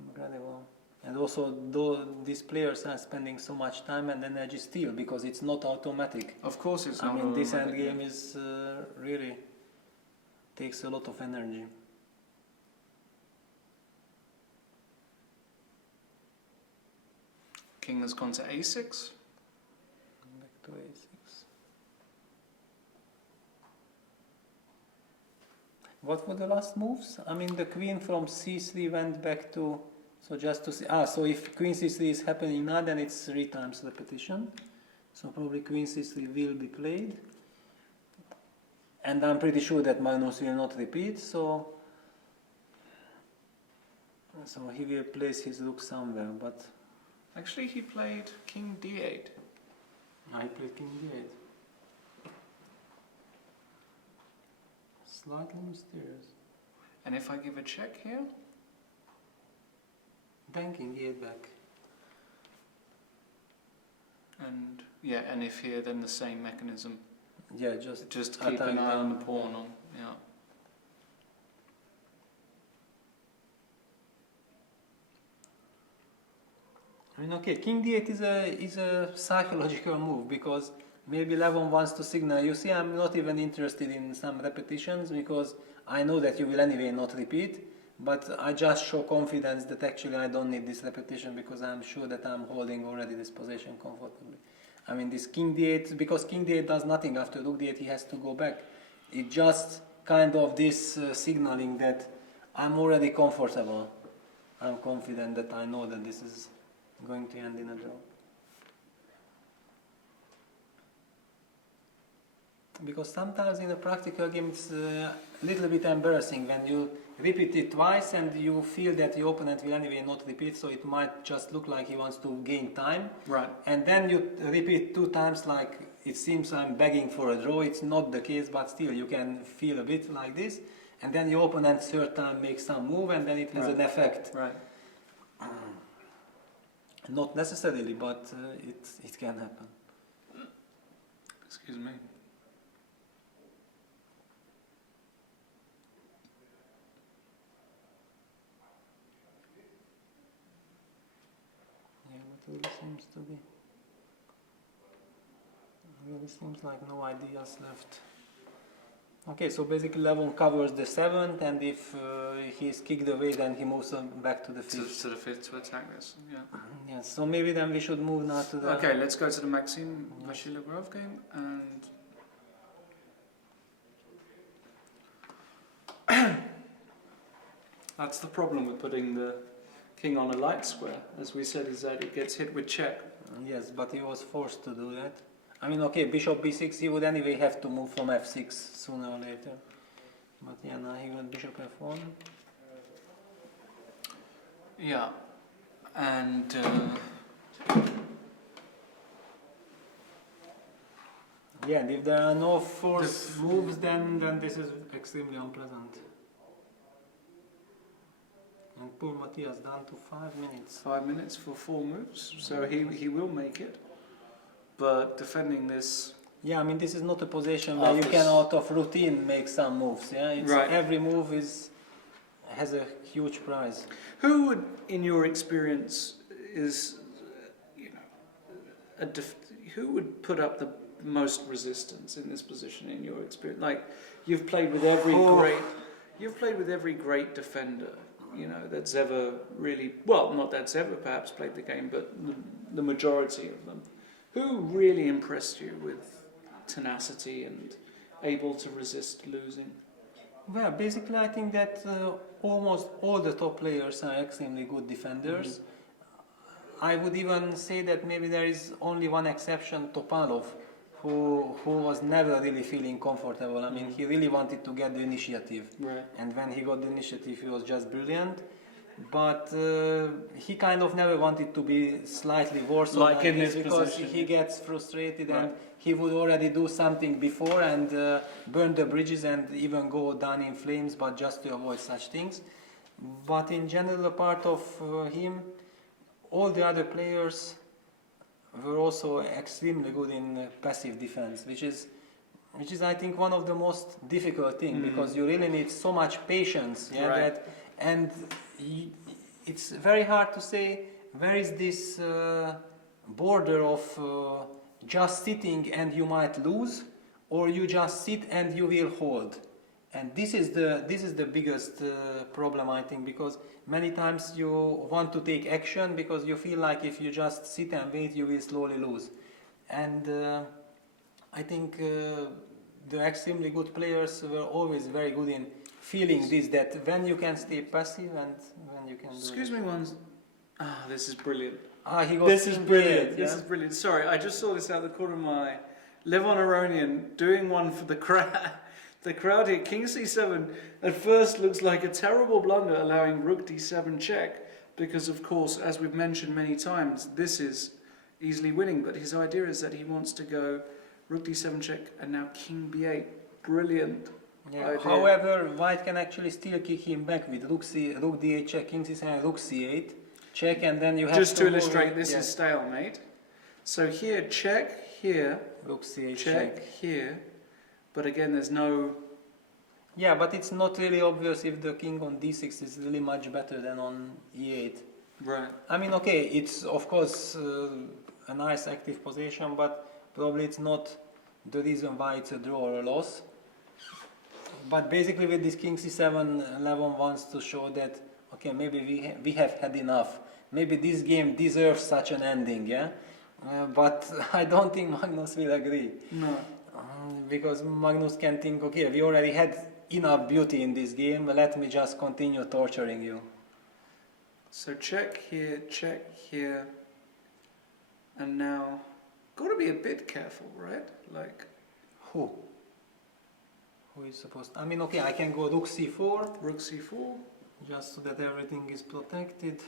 incredible. And also, though these players are spending so much time and energy still, because it's not automatic. Of course it's not I mean, this automatic, endgame is really takes a lot of energy. King has gone to a6. Back to a6. What were the last moves? I mean, the queen from c3 went back to, so just to see, so if queen c3 is happening now, then it's 3 times repetition. So probably queen c3 will be played. And I'm pretty sure that Magnus will not repeat, so he will place his rook somewhere, but... Actually, he played king d8. I played king d8. Slightly mysterious. And if I give a check here? Then king d8 back. And yeah, and if here, then the same mechanism. Yeah, just keep an eye on the pawn. Yeah. I mean, okay, king d8 is a psychological move, because maybe Levon wants to signal, you see, I'm not even interested in some repetitions, because I know that you will anyway not repeat, but I just show confidence that actually I don't need this repetition, because I'm sure that I'm holding already this position comfortably. I mean, this king d8, because king d8 does nothing after rook d8, he has to go back. It's just kind of this signaling that I'm already comfortable. I'm confident that I know that this is going to end in a draw. Because sometimes in a practical game it's a little bit embarrassing when you repeat it twice and you feel that the opponent will anyway not repeat, so it might just look like he wants to gain time. Right. And then you repeat 2 times like it seems I'm begging for a draw. It's not the case, but still you can feel a bit like this. And then your opponent 3rd time makes some move and then it has an effect. Right. Not necessarily, but it can happen. Excuse me. Yeah, but it really seems to be. Really seems like no ideas left. Okay, so basically Levon covers the 7th, and if he's kicked away, then he moves back to the 5th. To the 5th to attack this, yeah. Yes, so maybe then we should move now to the... Okay, let's go to the maxime-vachier game, and... That's the problem with putting the king on a light square, as we said, is that it gets hit with check. Yes, but he was forced to do that. I mean, okay, bishop b6, he would anyway have to move from f6 sooner or later. But yeah, now he got bishop f1. Yeah, and... yeah, and if there are no force moves, then this is extremely unpleasant. And poor Matthias down to 5 minutes. 5 minutes for 4 moves, so he will make it. But defending this... Yeah, I mean, this is not a position where you can out of routine make some moves. Yeah, it's right. Every move has a huge prize. Who would, in your experience, who would put up the most resistance in this position in your experience? Like, you've played with every great defender, that's ever really, well, not that's ever perhaps played the game, but the majority of them. Who really impressed you with tenacity and able to resist losing? Well, basically I think that almost all the top players are extremely good defenders. I would even say that maybe there is only one exception, Topalov, who was never really feeling comfortable. I mean, he really wanted to get the initiative. Right. And when he got the initiative, he was just brilliant. But he kind of never wanted to be slightly worse like in this because position. he gets frustrated, Right. and he would already do something before and burn the bridges and even go down in flames, but just to avoid such things. But in general, a part of him, all the other players were also extremely good in passive defense, which is I think one of the most difficult things, because you really need so much patience. Yeah, Right. it's very hard to say where is this border of just sitting and you might lose, or you just sit and you will hold. And this is the biggest problem, I think, because many times you want to take action because you feel like if you just sit and wait, you will slowly lose. And I think the extremely good players were always very good in feeling this, that when you can stay passive and when you can. Excuse me, one. Ah, this is brilliant. He got This is king brilliant. b8, This yeah? is brilliant. Sorry, I just saw this out the corner of my eye. Levon Aronian doing one for the crowd. The crowd here, King c7, at first looks like a terrible blunder, allowing Rook d7 check, because of course, as we've mentioned many times, this is easily winning, but his idea is that he wants to go Rook d7 check and now King b8. Brilliant. Yeah. idea. However, White can actually still kick him back with Rook d8 check, King c7, Rook c8 check, and then you have Just to move illustrate, it. this Yeah. is stalemate. So here, check, here, Rook c8 check, here, but again, there's no... Yeah, but it's not really obvious if the king on d6 is really much better than on e8. Right. I mean, okay, it's of course a nice active position, but probably it's not the reason why it's a draw or a loss. But basically with this king c7, Levon wants to show that, okay, maybe we have had enough. Maybe this game deserves such an ending, yeah? But I don't think Magnus will agree. No. Because Magnus can think, okay, we already had enough beauty in this game, let me just continue torturing you. So check here, and now, got to be a bit careful, right? Like, Who is supposed to, I mean, okay, I can go Rook c4, Rook c4. just so that everything is protected.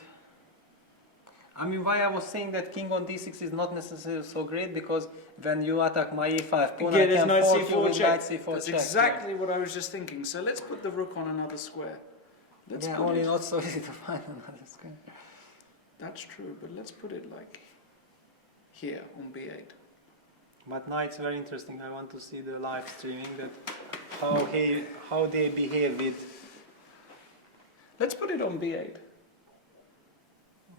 I mean, why I was saying that king on d6 is not necessarily so great, because when you attack my e5 pawn, I can knight force you c4 with check. knight c4 That's check. exactly what I was just thinking. So let's put the rook on another square. Let's Yeah, put only it. not so easy to find another square. That's true, but let's put it like here on b8. But now it's very interesting. I want to see the live streaming, that how they behave with. Let's put it on b8.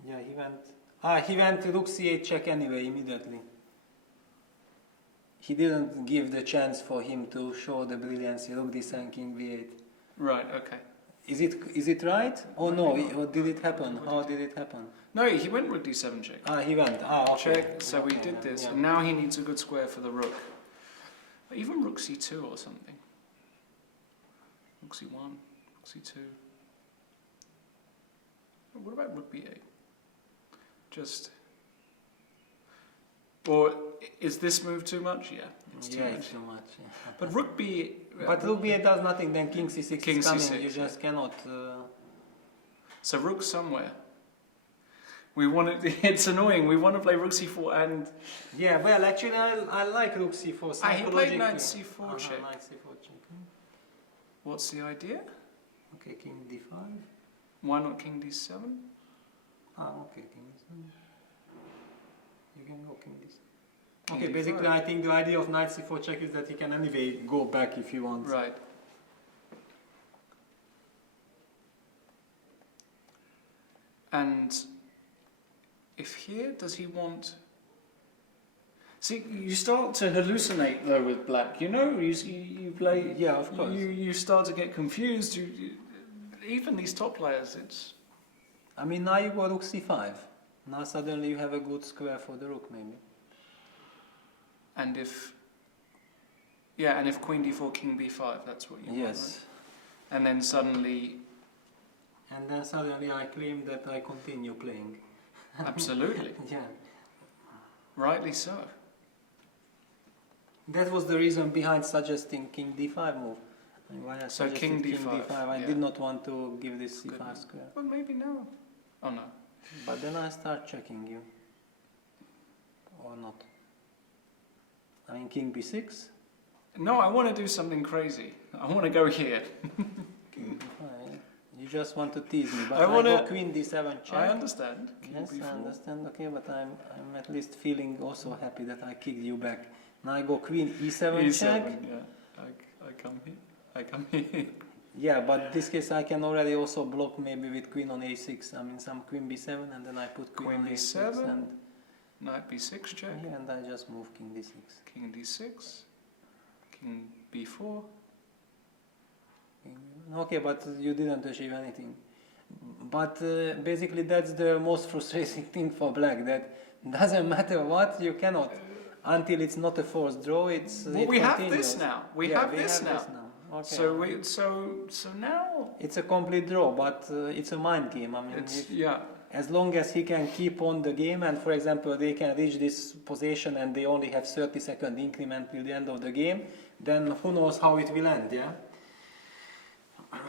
Yeah, he went Rook c8 check anyway immediately. He didn't give the chance for him to show the brilliancy. Rook d7 king b8. Right. Okay. Is it right? Oh no, or did it happen? How did it happen? No, he went rook d7 check. He went. Okay. Check. So we Okay, did this, yeah. and now he needs a good square for the rook. But even rook c2 or something. Rook c1, rook c2. What about rook b8? Just. Or is this move too much? Yeah, it's too much. It's too much. Yeah. But rook b. But Rook b8 does nothing. Then king c6 King is coming. c6, You just cannot. So rook somewhere. We want to. It's annoying. We want to play rook c4 and. Yeah, well, actually, I like Rook c4. He played Psychologically. knight c4 check. Knight c4 check. What's the idea? Okay, king d5. Why not king d7? Okay, king d7. You can go king d7. King Okay, d5. basically, I think the idea of knight c4 check is that he can anyway go back if he wants. Right. And if here, does he want... See, you start to hallucinate though with black, you know? You play... Yeah, of course. You start to get confused. Even these top players, it's... I mean, now you go rook c5. Now suddenly you have a good square for the rook, maybe. And if... Yeah, and if queen d4, king b5, that's what you want, Yes. right? And then suddenly... And then suddenly I claim that I continue playing. Absolutely. Yeah. Rightly so. That was the reason behind suggesting king d5 move. And why I So suggested king d5, I yeah. did not want to give this Good. c5 square. Well, maybe no. Oh, no. But then I start checking you. Or not. I mean, king b6. No, I want to do something crazy. I want to go here. King b5. You just want to tease me, but I I wanna- go queen d7 check. I understand. King Yes, B4. I understand. Okay, but I'm at least feeling also happy that I kicked you back. Now I go queen e7 check. E7, yeah. I come here. I come here. Yeah, but in this case I can already also block maybe with queen on a6. I mean some queen b7 and then I put queen on Queen a6 b7, and knight b6 check, yeah, and I just move king d6. king d6, king b4. Okay, but you didn't achieve anything. But basically that's the most frustrating thing for black, that doesn't matter what, you cannot. Until it's not a forced draw, it's Well, it we have continues. this now. We Yeah, have this now. Okay. So now It's a complete draw, but it's a mind game. I mean, it's yeah. as long as he can keep on the game, and for example, they can reach this position and they only have 30-second increment till the end of the game, then who knows how it will end, yeah?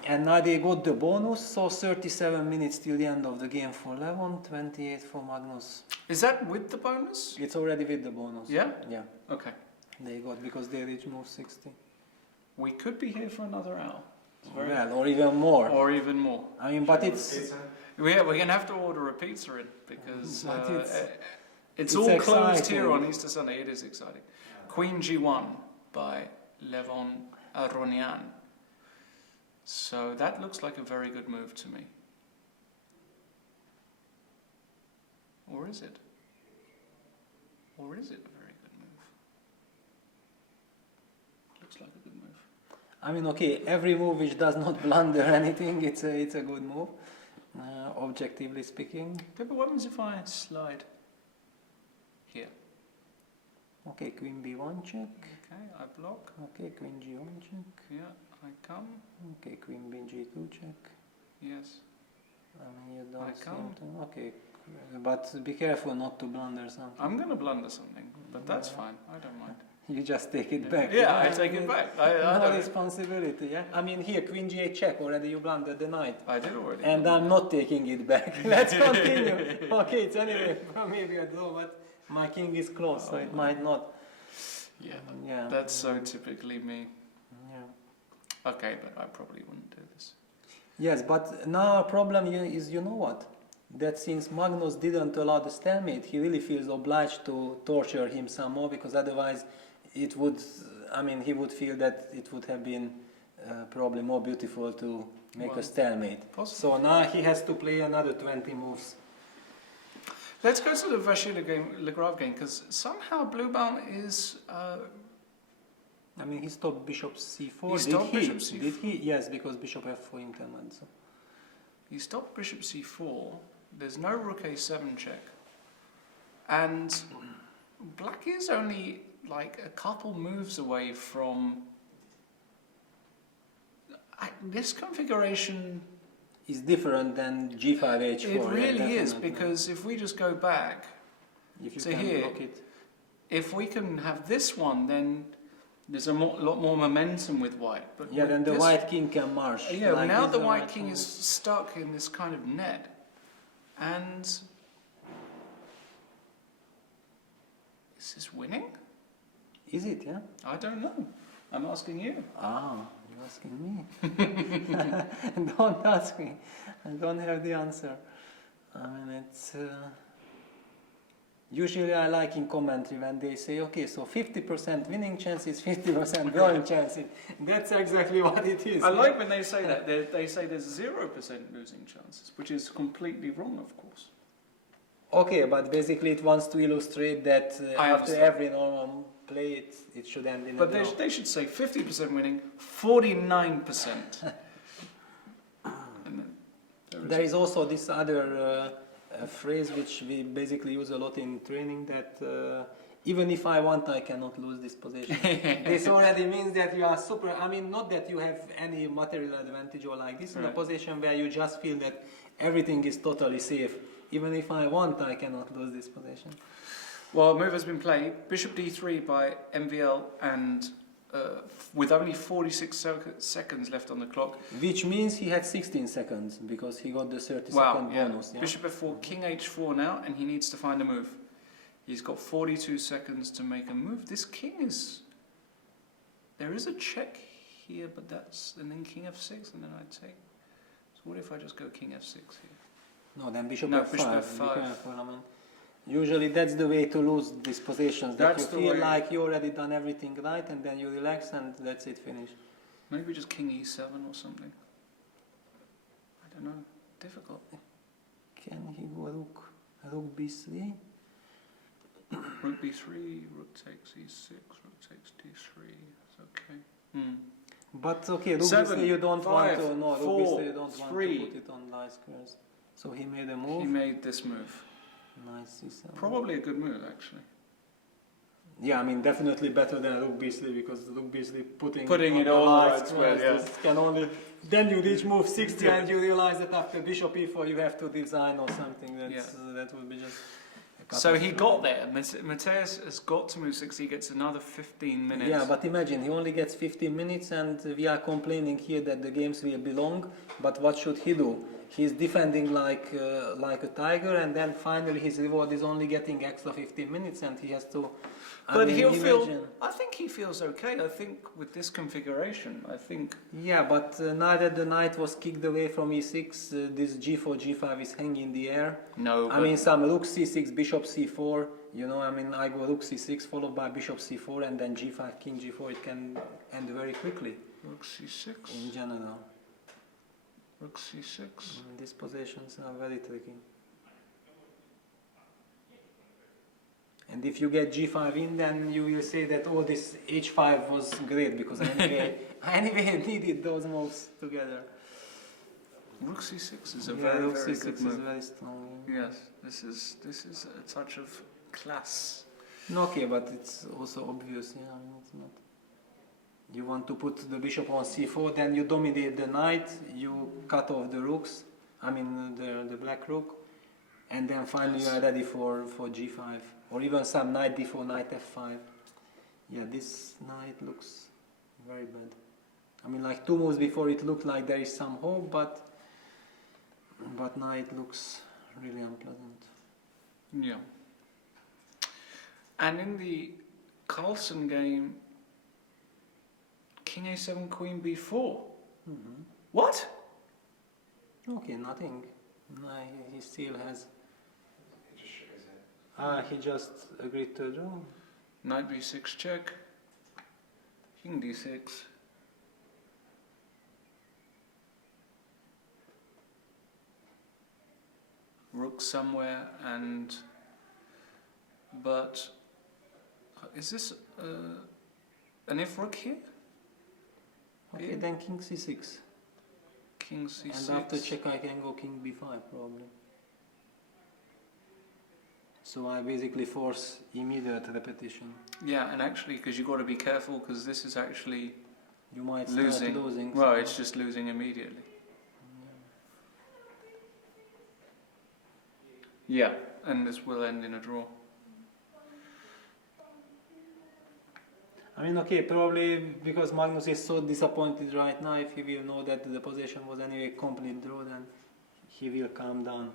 And now they got the bonus, so 37 minutes till the end of the game for Levon, 28 for Magnus. Is that with the bonus? It's already with the bonus. Yeah? Yeah. Okay. They got, because they reached move 60. We could be here for another hour. It's very- Well, or even more. Or even more. I mean, but it's... We're going to have to order a pizza in because But it's it's all closed exciting. here on Easter Sunday. It is exciting. Queen G1 by Levon Aronian. So that looks like a very good move to me. Or is it? Or is it a very good move? Looks like a good move. I mean, okay, every move which does not blunder anything, it's a good move, objectively speaking. Okay, but what happens if I slide here? Okay, queen b1 check. Okay, I block. Okay, queen g1 check. Yeah, I come. Okay, queen bg2 check. Yes. I mean, you I don't seem come. to... Okay, but be careful not to blunder something. I'm going to blunder something, but that's fine. I don't mind. You just take it back. Yeah, I take it back. I No don't. responsibility, yeah? I mean, here, queen g8 check, already you blundered the knight. I did already. And I'm not taking it back. Let's continue. Okay, it's anyway maybe a draw, but my king is close, so it might not. Yeah, Yeah. that's so typically me. Yeah. Okay, but I probably wouldn't do this. Yes, but now our problem is, you know what? That since Magnus didn't allow the stalemate, he really feels obliged to torture him some more, because otherwise it would, I mean, he would feel that it would have been probably more beautiful to make Well, a stalemate. possibly. So now he has to play another 20 moves. Let's go to the Vachier-Lagrave game, because somehow Bluebaum is... I mean, he stopped bishop c4. He stopped bishop c4. Did he? Yes, because bishop f4 interment. So. He stopped bishop c4. There's no rook a7 check. And black is only like a couple moves away from... this configuration... Is different than g5 h4. It really is, definitely. because if we just go back if you to can here, block it. if we can have this one, then there's a lot more momentum with white. But Yeah, with then the this, white king can march. Yeah, like now this, the white king move. is stuck in this kind of net, and is this winning? Is it? Yeah. I don't know. I'm asking you. Ah, you're asking me. Don't ask me. I don't have the answer. I mean, it's... Usually I like in commentary when they say, okay, so 50% winning chances, 50% drawing chances. That's exactly what it is. I like when they say that. They say there's 0% losing chances, which is completely wrong, of course. Okay, but basically it wants to illustrate that I after understand. every normal play, it should end in But a draw. they should say 50% winning, 49%. And then There is also this other phrase which we basically use a lot in training, that even if I want, I cannot lose this position. This already means that you are super, I mean, not that you have any material advantage or like this, in a Right. position where you just feel that everything is totally safe. Even if I want, I cannot lose this position. Well, a move has been played. Bishop d3 by MVL, and with only 46 seconds left on the clock. Which means he had 16 seconds, because he got the 30-second Wow, yeah. bonus. Yeah? Bishop f4, king h4 now, and he needs to find a move. He's got 42 seconds to make a move. This king is... There is a check here, but that's... And then king f6, and then I take... what if I just go king f6 here? No, then bishop No, f5. bishop Be f5. careful, I mean, usually that's the way to lose these positions. That That's you the feel way. like you already done everything right, and then you relax, and that's it, finish. Maybe just king e7 or something. I don't know. Difficult. Can he go rook b3? Rook b3, rook takes e6, rook takes d3. It's okay. Hmm. But okay, rook Seven, b3 you don't five, want to. No, four, rook b3 you don't three. want to put it on light squares. So he made a move. He made this move. Nice c7. Probably a good move, actually. Yeah, I mean definitely better than rook b3 because rook b3 Putting it on on the light right square, squares, yeah. this can only. Then you reach move 60 and you realize that after bishop e4 you have to design or something. That's, that would be just. So he got there. Mateus has got to move 6. He gets another 15 minutes. Yeah, but imagine he only gets 15 minutes, and we are complaining here that the games will be long. But what should he do? He's defending like a tiger, and then finally his reward is only getting extra 15 minutes, and he has to. But he'll feel. I think he feels okay. I think with this configuration, I think. Yeah, but now that the knight was kicked away from e6, this g4, g5 is hanging in the air. No. I mean, some rook c6, bishop c4. You know, I mean, I go rook c6 followed by bishop c4, and then g5, king g4. It can end very quickly. Rook c6. In general. Rook c6. These positions are very tricky. And if you get g5 in, then you will say that all this h5 was great because anyway, I needed those moves together. Rook c6 is a very, rook very c6 good is move. very strong. Yes, this is a touch of class. No, okay, but it's also obvious. Yeah, I mean, it's not. You want to put the bishop on c4, then you dominate the knight, you cut off the rooks. I mean the black rook, and then finally you are ready for g5. Or even some knight d4, knight f5. Yeah, this knight looks very bad. I mean, like 2 moves before it looked like there is some hope, but now it looks really unpleasant. Yeah. And in the Carlsruhe game, king a7, queen b4. Mm-hmm. What? Okay, nothing. No, he still has. He just agreed to draw. Knight b6 check. King d6. Rook somewhere, and but is this an if rook here? Okay, Here? then king c6. King c6. And after check I can go king b5 probably. So I basically force immediate repetition. Yeah, and actually, because you've got to be careful, because this is actually you might losing. start losing. Well, it's just losing immediately. Yeah, and this will end in a draw. I mean, okay, probably because Magnus is so disappointed right now, if he will know that the position was anyway complete draw, then he will calm down.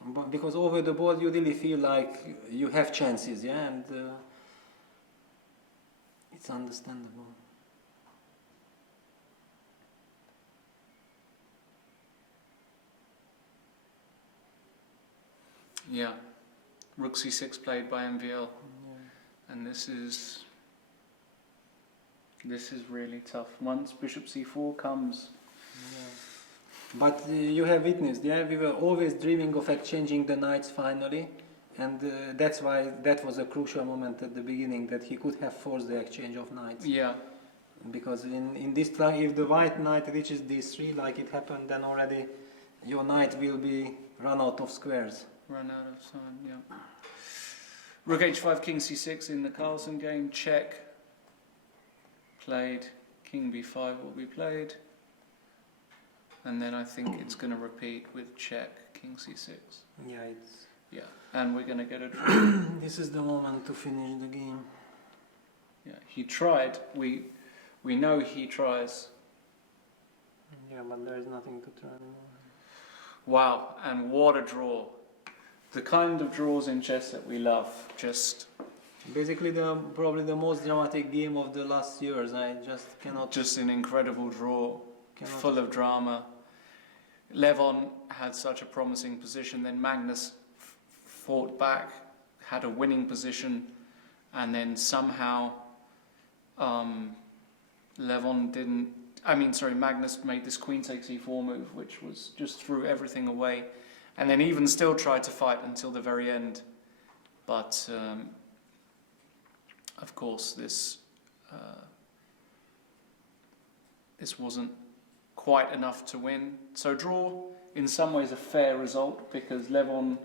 But because over the board you really feel like you have chances, yeah, and it's understandable. Yeah, Rook c6 played by MVL, and this is really tough. Once Bishop c4 comes. Yeah. But you have witnessed, yeah, we were always dreaming of exchanging the knights finally, and that's why that was a crucial moment at the beginning, that he could have forced the exchange of knights. Yeah. Because in this time, if the white knight reaches d3 like it happened, then already your knight will be run out of squares. Run out of time, yeah. Rook h5, king c6 in the Carlsruhe game, check. Played, king b5 will be played. And then I think it's going to repeat with check, king c6. Yeah, it's... Yeah, and we're going to get a draw. This is the moment to finish the game. Yeah, he tried. We know he tries. Yeah, but there is nothing to try anymore. Wow, and what a draw. The kind of draws in chess that we love. Just Basically, probably the most dramatic game of the last years. I just cannot. Just an incredible draw, Cannot- full of drama. Levon had such a promising position, then Magnus fought back, had a winning position, and then somehow Magnus made this queen takes e4 move, which was just threw everything away, and then even still tried to fight until the very end. But of course, this wasn't quite enough to win. So draw, in some ways, a fair result because Levon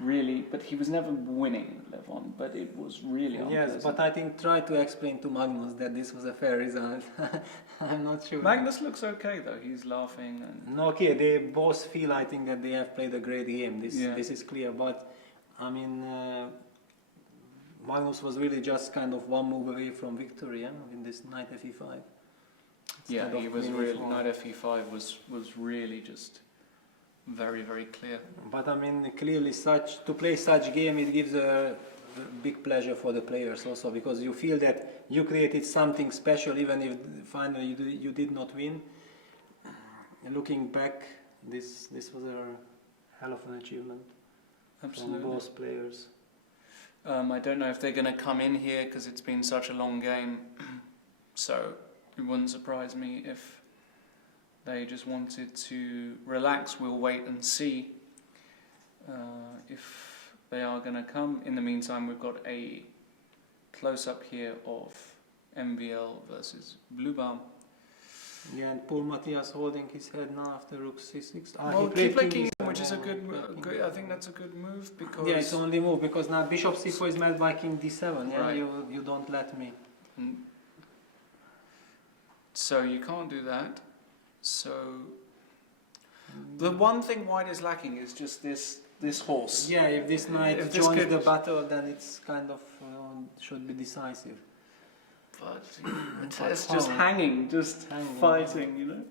really, but he was never winning, Levon, but it was really unpleasant. Yes, but I think try to explain to Magnus that this was a fair result. I'm not sure. Magnus looks okay though, he's laughing. And No, okay, they both feel, I think, that they have played a great game. This is clear, but I mean, Magnus was really just kind of one move away from victory, in this knight fe5. yeah, Instead he of was queen really, e4. knight fe5 was really just very, very clear. But I mean, clearly, to play such game, it gives a big pleasure for the players also, because you feel that you created something special, even if finally you did not win. Looking back, this was a hell of an achievement Absolutely. from both players. I don't know if they're going to come in here because it's been such a long game, so it wouldn't surprise me if they just wanted to relax. We'll wait and see if they are going to come. In the meantime, we've got a close-up here of MVL versus Bluebaum. Yeah, and poor Matthias holding his head now after rook c6. Well, he played king, E7, which is a yeah, good, king good. I E7. think that's a good move because. Yeah, it's only move because now bishop c4 is met by king d7. Yeah, Right. you don't let me. So you can't do that. So the one thing white is lacking is just this horse. Yeah, if this knight If this joins could- the battle, then it's kind of should be decisive. But it's just hanging, just Hanging. fighting, you know.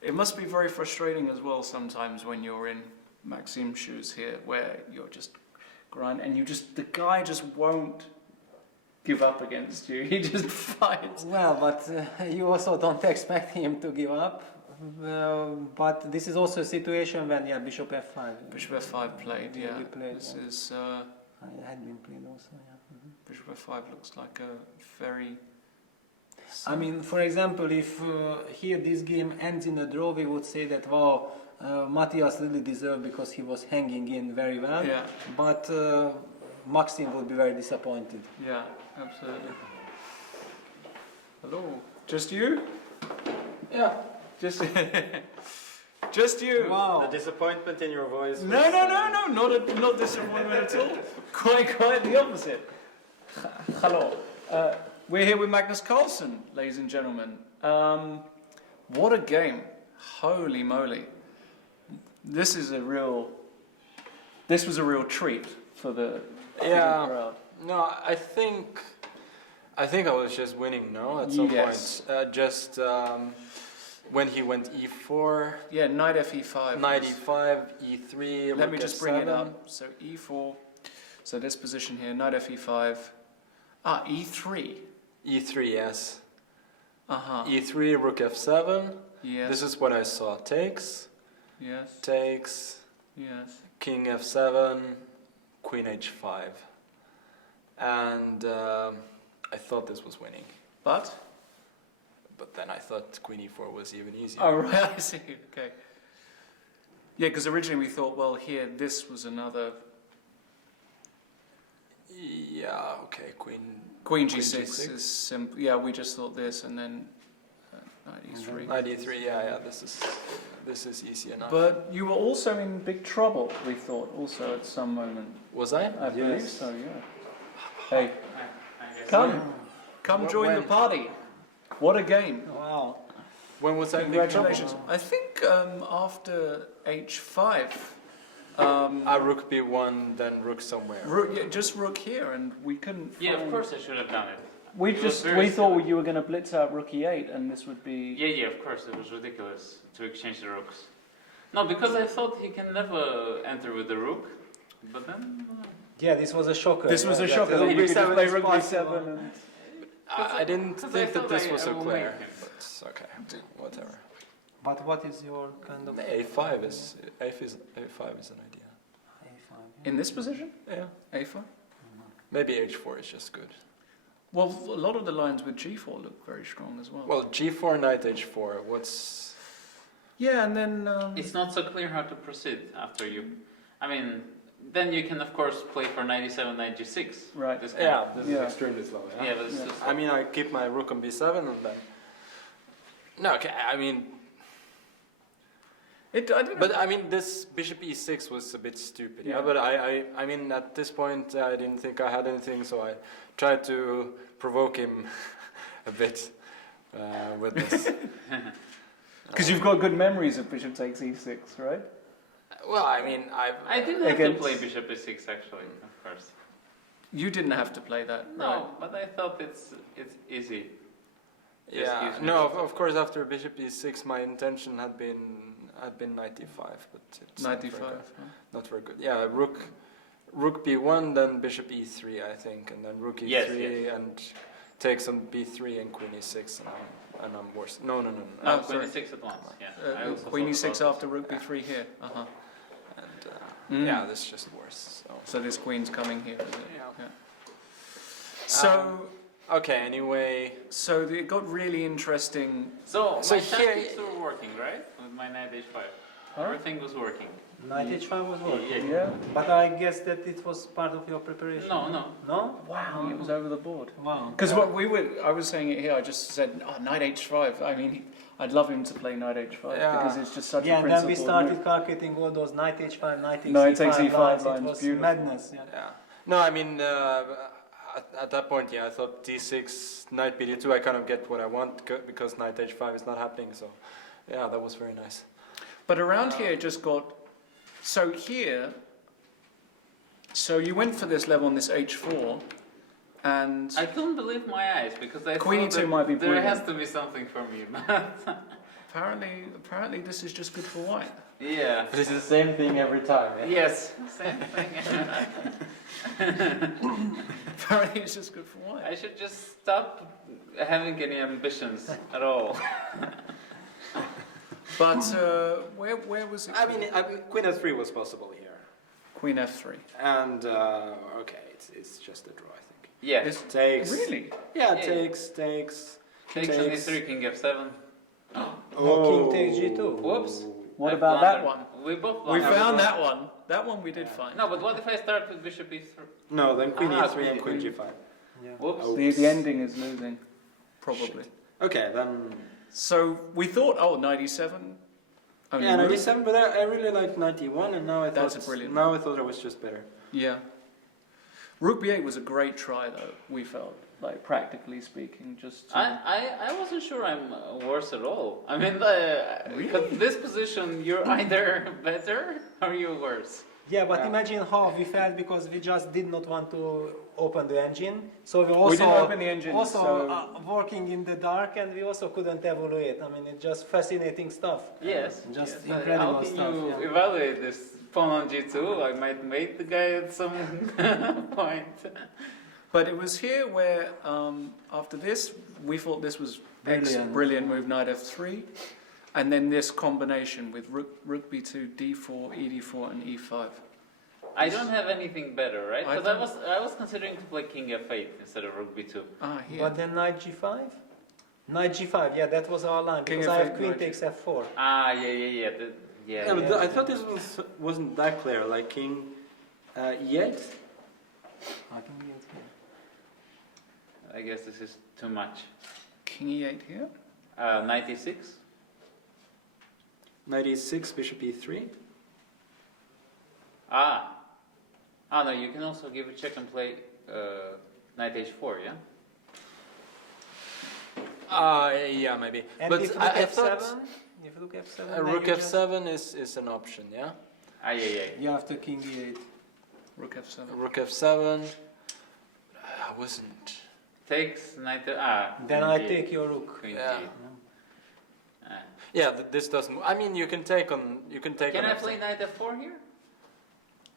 It must be very frustrating as well sometimes when you're in Maxime's shoes here, where you're just grind and the guy just won't give up against you. He just fights. Well, but you also don't expect him to give up. But this is also a situation when bishop f5. Bishop f5 played, yeah. We played, This yeah. is It had been played also, yeah. Bishop f5 looks like a very. I mean, for example, if here this game ends in a draw, we would say that, wow, Matthias really deserved because he was hanging in very well. Yeah. But Maxime would be very disappointed. Yeah, absolutely. Hello. Just you? Yeah. Just just you. Wow. The disappointment in your voice. No, not disappointment at all. Quite the opposite. Hello. We're here with Magnus Carlsen, ladies and gentlemen. What a game! Holy moly! This was a real treat for the crowd. No, I think I was just winning. No, at some Yes. point, when he went e4. Yeah, knight fe5. Knight e5, e3. Let me rook just bring it f7. up. So e4. So this position here, knight fe5. E3. E3, yes. E3, rook f7. Yes. This is what I saw. Takes. Yes. Takes. Yes. King f7. Queen h5. And I thought this was winning. But then I thought queen e4 was even easier. Oh, right, I see. Okay. Yeah, because originally we thought, well, here, this was another. Yeah, okay, Queen g6 is simple. Yeah, we just thought this, and then knight e3. Knight e3, yeah, this is easy enough. But you were also in big trouble, we thought, also at some moment. Was I? I believe so, yeah. Hey, come join the party. What a game. Wow. When was I in big trouble? Congratulations. I think after h5. Rook b1, then rook somewhere. Just rook here, and we couldn't. Yeah, of course I should have done it. We thought you were going to blitz out rook e8, and this would be. Yeah, of course it was ridiculous to exchange the rooks. No, because I thought he can never enter with the rook, but then Yeah, this was a shocker. This was a that shocker. That you could just play is rugby possible. 7 and I didn't think that this was so will clear, make him. but it's okay, whatever. But what is your kind of A5 is an idea. A5? in this position, Yeah, A5. maybe H4 is just good. Well, a lot of the lines with G4 look very strong as well. Well, G4, Knight H4. What's yeah, and then It's not so clear how to proceed after you. I mean, then you can of course play for 97, knight G6. right. This this Yeah. is extremely slow. Yeah, but it's Yeah. just I mean, I keep my rook on B7 and then. No, okay. I mean, I don't but I mean, this bishop E6 was a bit stupid. Yeah, Yeah. but I mean, at this point, I didn't think I had anything, so I tried to provoke him a bit with this. because you've got good memories of bishop takes E6, right? Well, I mean, I didn't have Against- to play bishop E6 actually, of course. You didn't have to play that. No, right? but I thought it's easy. Just Yeah, use no, bishop. of course, after bishop E6, my intention had been knight E5, but it's not very 95. good. Huh? Not very good. Yeah, rook B1, then bishop E3, I think, and then rook E3 Yes, and takes on B3 and queen E6, and I'm worse. No. Oh, Queen sorry. E6 at once. Yeah. I also Queen thought E6 about after rook B3 here. Uh-huh. And yeah, this is just worse. So this queen's coming here, is it? Yeah. So, Okay. Anyway, so it got really interesting. So So my here- tactics were working, right? With my knight H5. Huh? Everything was working. Knight H5 was working. Yeah. But I guess that it was part of your preparation. No. No? Wow, it was over the board. Wow. Because I was saying it here. I just said, oh, knight H5. I mean, I'd love him to play knight H5 Yeah. because it's just such Yeah, a and then we principled started move. calculating all those knight H5, knight takes Knight E5 takes E5 lines. lines, It was beautiful. madness. Yeah. yeah. No, I mean, at that point, yeah, I thought D6, knight BD2. I kind of get what I want because knight H5 is not happening. So, yeah, that was very nice. But around here, it just got. So here. So you went for this level on this H4, and I couldn't believe my eyes because I Queen thought E2 might be there brilliant. has to be something for me. apparently this is just good for white. Yeah. But it's the same thing every time. Yeah? Yes. Same thing. Apparently it's just good for white. I should just stop having any ambitions at all. But where was it? I mean, Queen F3 was possible here. Queen F3. And, okay, it's just a draw, I think. Yes. Takes. Really? Yeah, Yeah. takes. Takes on E3, King F7. King takes G2. Whoops. What I about that blundered. one? We both We blundered. found that one. That one we did find. No, but what if I start with bishop E3? No, then Queen Ah, E3 and Queen Queen. G5. Yeah. Whoops. The ending is losing, probably. Okay, then. So we thought, oh, 97. Only Yeah, move. 97, but I really like 91, and now I thought That's a brilliant Now I thought it was just better. Yeah. Rook B8 was a great try, though. We felt like, practically speaking, just. I wasn't sure I'm worse at all. I mean, this position, you're either better or you're worse. Yeah, but imagine how we felt because we just did not want to open the engine. So we also didn't open the engine, so- working in the dark, and we also couldn't evaluate. I mean, it's just fascinating stuff. Yes. Just yes. incredible How can stuff. you Yeah. evaluate this pawn on G2? I might mate the guy at some point. But it was here where, after this, we thought this was brilliant move, knight F3. And then this combination with rook B2, D4, ED4, and E5. I don't have anything better, right? I Because I was considering to play King F8 instead of Rook B2. Ah, here. But then knight G5? Knight G5, yeah, that was our line King because I F8, have queen knight takes F4. Ah, yeah. Yeah, but I thought this wasn't that clear. Like King E8. I guess this is too much. King E8 here. Knight E6. Knight E6, Bishop E3. No, you can also give a check and play Knight H4, yeah? Yeah, maybe. And but if you look I F7, thought if you look F7, then Rook you just- F7 is an option, yeah? Yeah. You have to King E8. Rook F7. Rook F7. I wasn't. Takes Knight. Then Queen I G8. take your rook. Queen Yeah. G8. Yeah, this doesn't. I mean, you can take on. You can take. Can on I F7. play Knight F4 here?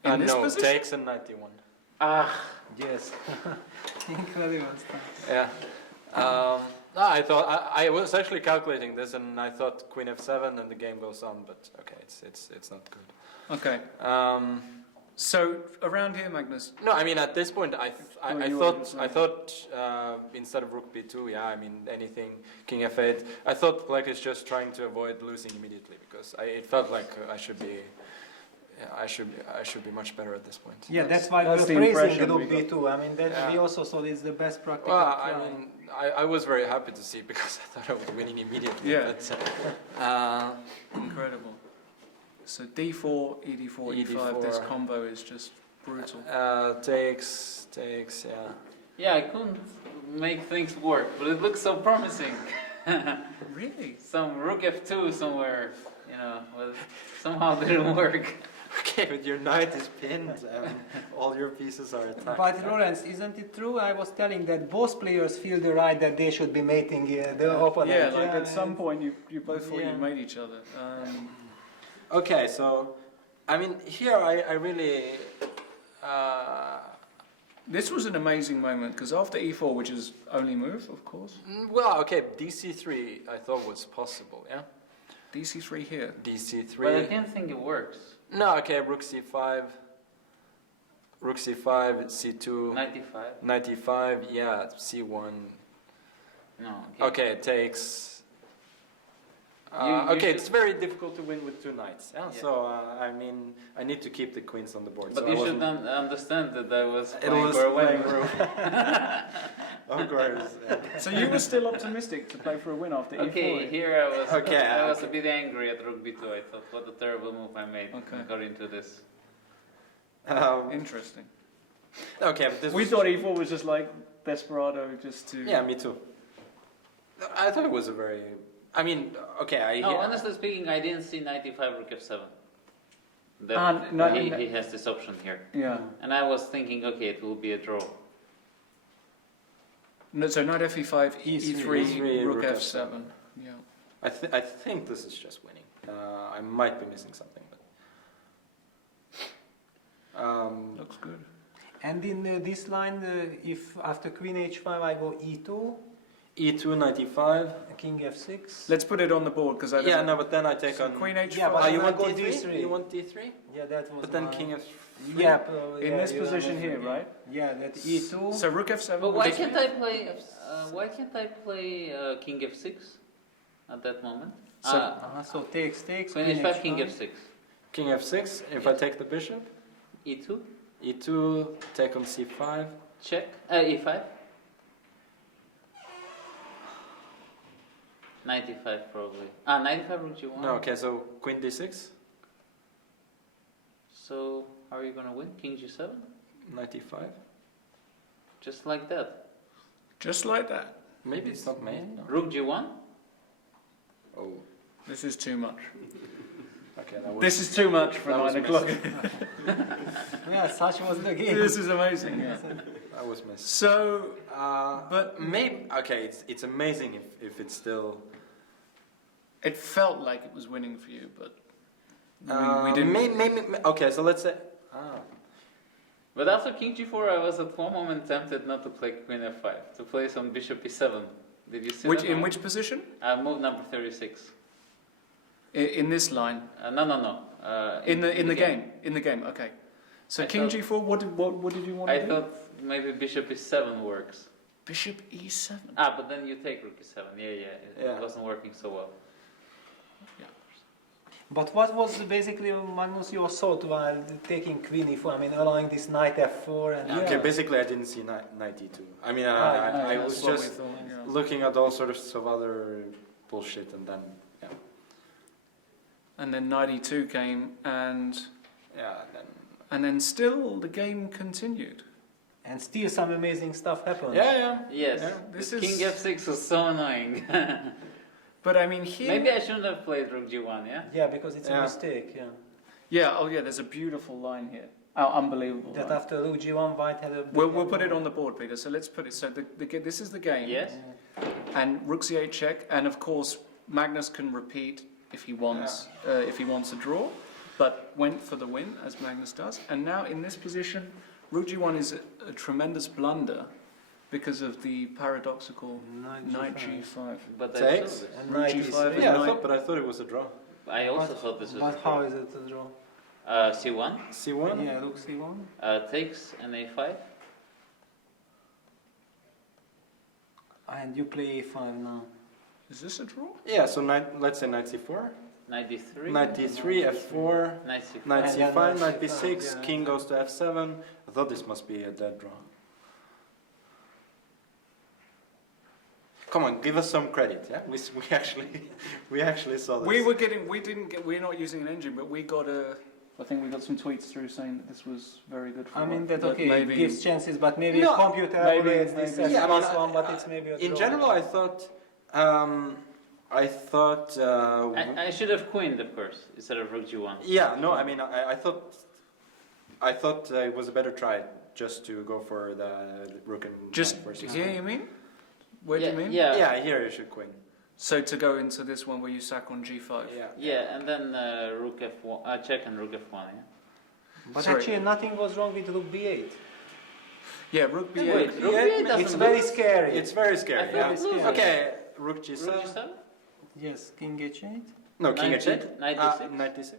In this no, position? takes and Knight E1. Ah. Yes. Incredible stuff. Yeah. No, I thought I was actually calculating this, and I thought Queen F7, and the game goes on. But okay, it's not good. Okay. So around here, Magnus. No, I mean at this point, I thought instead of Rook B2, yeah, I mean anything King F8. I thought Black is just trying to avoid losing immediately because it felt like I should be much better at this point. Yeah, that's why we're praising Rook B2. I mean, we also thought it's the best practical. Well, I mean, I was very happy to see because I thought I was winning immediately. Yeah. But, incredible. So D4, ED4, E5. This combo is just brutal. Takes, yeah. Yeah, I couldn't make things work, but it looks so promising. Really? Some Rook F2 somewhere, well, somehow didn't work. Okay, but your knight is pinned and all your pieces are attacked. But Lawrence, isn't it true? I was telling that both players feel the right that they should be mating the opponent. Yeah, like at some point you both thought you'd mate each other. Okay, so, I mean, here I really... This was an amazing moment, because after E4, which is only move, of course. Well, okay, DC3 I thought was possible, yeah? DC3 here. DC3. But I can't think it works. No, okay, Rook C5. Rook C5, C2. 95. 95, yeah, C1. No. Okay, it takes... okay, it's very difficult to win with two knights. Yeah? Yeah. So, I mean, I need to keep the queens on the board. But so you should understand that I was playing for a winning room. Of course. So you were still optimistic to play for a win after E4? Okay, here I was. Okay, I was a bit angry at Rook B2. I thought, what a terrible move I made according to this. Interesting. Okay, but this we thought E4 was just like desperado, just to... Yeah, me too. I thought it was a very... I mean, okay, honestly speaking, I didn't see 95 Rook F7. He has this option here. Yeah. And I was thinking, okay, it will be a draw. No, so knight Fe5, E3, Rook F7. Yeah. I think this is just winning. I might be missing something, but looks good. And in this line, if after Queen H5 I go E2. E2, 95. King F6. Let's put it on the board because I don't Yeah, no, but then I take on Queen H5. Yeah, but you want go D3? You want D3? Yeah, that was. But then King F3. Yeah, in this position here, right? Yeah, that E2. So Rook F7. But why can't I play? Why can't I play King F6 at that moment? So takes. Queen H5, King F6. King F6. If I take the bishop. E2. E2. Take on C5. Check. E5. 95 probably. 95 Rook G1. No, okay, so Queen D6. So, how are you gonna win? King G7? 95. Just like that. Just like that. Maybe it's not made. No. Rook G1? Oh. This is too much. Okay, that was, this is too much for 9 o'clock. Yeah, such was the game. This is amazing. Yeah. That was missed. So, but maybe, okay, it's amazing if it's still... It felt like it was winning for you, but we didn't. Maybe, okay, so let's say... But after King G4, I was at one moment tempted not to play Queen F5, to play some Bishop E7. Did you see that? In which position? Move number 36. In this line? No. In the game. In the game. Okay. So King G4. What did you want to do? I thought maybe Bishop E7 works. Bishop E7. But then you take Rook E7. Yeah. It wasn't working so well. Yeah. But what was basically, Magnus, your thought while taking Queen E4? I mean, allowing this Knight F4 and... Okay, basically I didn't see Knight E2. I mean, I was just looking at all sorts of other bullshit and then, yeah. And then Knight E2 came and... Yeah, and then still the game continued. And still some amazing stuff happened. Yeah. Yes. Yeah, this is... King F6 was so annoying. But I mean here... Maybe I shouldn't have played Rook G1, yeah? Yeah, because it's a mistake, Yeah, there's a beautiful line here. Unbelievable. That after Rook G1, White had a... We'll put it on the board, Peter. So let's put it... So this is the game. Yes. And Rook C8 check. And of course, Magnus can repeat if he wants a draw. But went for the win, as Magnus does. And now in this position, Rook G1 is a tremendous blunder because of the paradoxical Knight G5. But Takes? And Rook knight G5 is- and but I thought it was a draw. I also thought this was But a how draw. is it a draw? C1 C1? Yeah, rook c1. takes and A5. And you play a5 now. Is this a draw? Yeah, so let's say knight c4. Knight D3. Knight d3, f4, Knight C5. knight And then c5, knight knight c5, b6, yeah, king goes to f7. I thought this must be a dead draw. Come on, give us some credit, yeah? We actually saw this. We're not using an engine, but I think we got some tweets through saying that this was very good for I mean, that but okay, maybe it gives chances, but maybe No, computer maybe- evaluates this maybe- as Yeah, I mean, +1, but it's maybe a in draw. general, I thought. I should have queened, of course, instead of rook G1. Yeah, no, I mean, I thought it was a better try just to go for the rook and just knight versus here, queen. you mean? Where do you mean? Yeah. Yeah, here you should queen. So to go into this one where you sack on G5. Yeah. Yeah, and then rook F1, check and rook F1. Yeah. But Sorry. actually, nothing was wrong with rook b8. Yeah, rook B8. Wait, rook B8 doesn't It's very lose. scary. It's very scary. I thought Yeah. it loses. Okay, rook g7. Rook G7. Yes, king h8. No, king Knight h8. D- knight D6? Knight d6.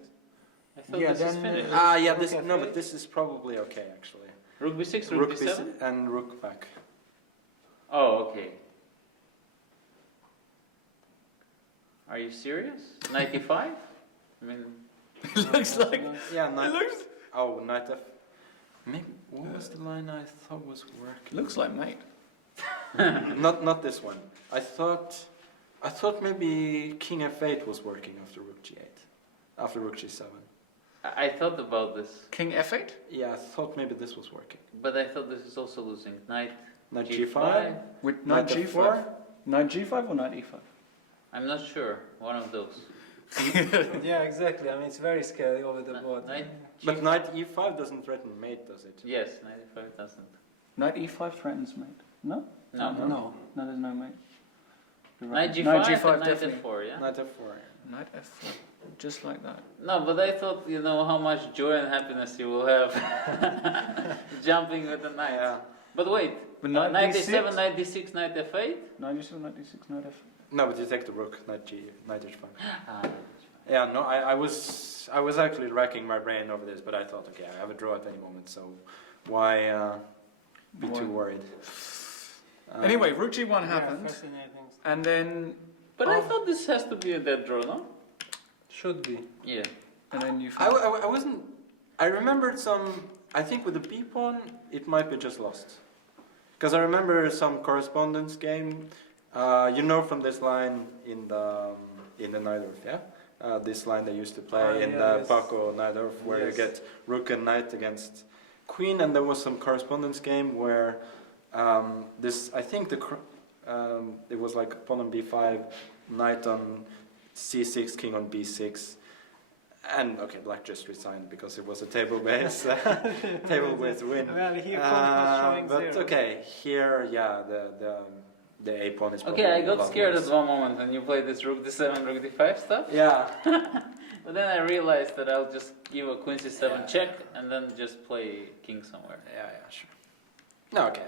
I thought Yeah, this is then, finished. Yeah, rook this no, f8. but this is probably okay actually. Rook B6, rook b6 D7. and rook back. Oh, okay. Are you serious? 95? I mean, It looks like. Yeah, knight. It looks. Oh, knight f. Maybe what was the line I thought was working? Looks like mate. Not this one. I thought maybe king f8 was working after rook g8, after rook g7. I thought about this, King F8. Yeah, I thought maybe this was working. but I thought this is also losing. Knight Knight G5. g5. With Knight knight G5. Knight G5 or knight E5? I'm not sure. One of those. Yeah, exactly. I mean, it's very scary over the board. Knight But G5. knight e5 doesn't threaten mate, does it? Yes, 95 doesn't. Knight E5 threatens mate. No? No. No. No, there's no mate. You're Knight right. G5, Knight G5 and Knight definitely. F4, yeah? Knight f4. Knight F4. Just like that. No, but I thought, you know, how much joy and happiness you will have jumping with the knight. Yeah. But wait, But knight knight D6? D7, knight D6, knight F8? Knight G7, knight D6, knight F. No, but you take the rook, knight h5. Ah, Yeah, no, I was actually racking my brain over this, but I thought, okay, I have a draw at any moment, so why be too worried? Anyway, rook G1 Yeah, happened, fascinating. and then. but I thought this has to be a dead draw, no? Should be. Yeah. And then you. I wasn't. I remembered some. I think with the b pawn, it might be just lost, because I remember some correspondence game. You know, from this line in the Najdorf, yeah. This line they used to play in the yes. Paco Najdorf, where Yes. you get rook and knight against queen, and there was some correspondence game where this. I think it was like pawn on b5, knight on c6, king on b6. And okay, black just resigned because it was a table-based table-based win. Well, here was showing but zero. okay, here, yeah, the a pawn is probably Okay, I a got lot scared worse. at one moment and you played this rook d7, rook d5 stuff. Yeah, But then I realized that I'll just give a queen c7 Yeah. check and then just play king somewhere. yeah, sure. No, okay.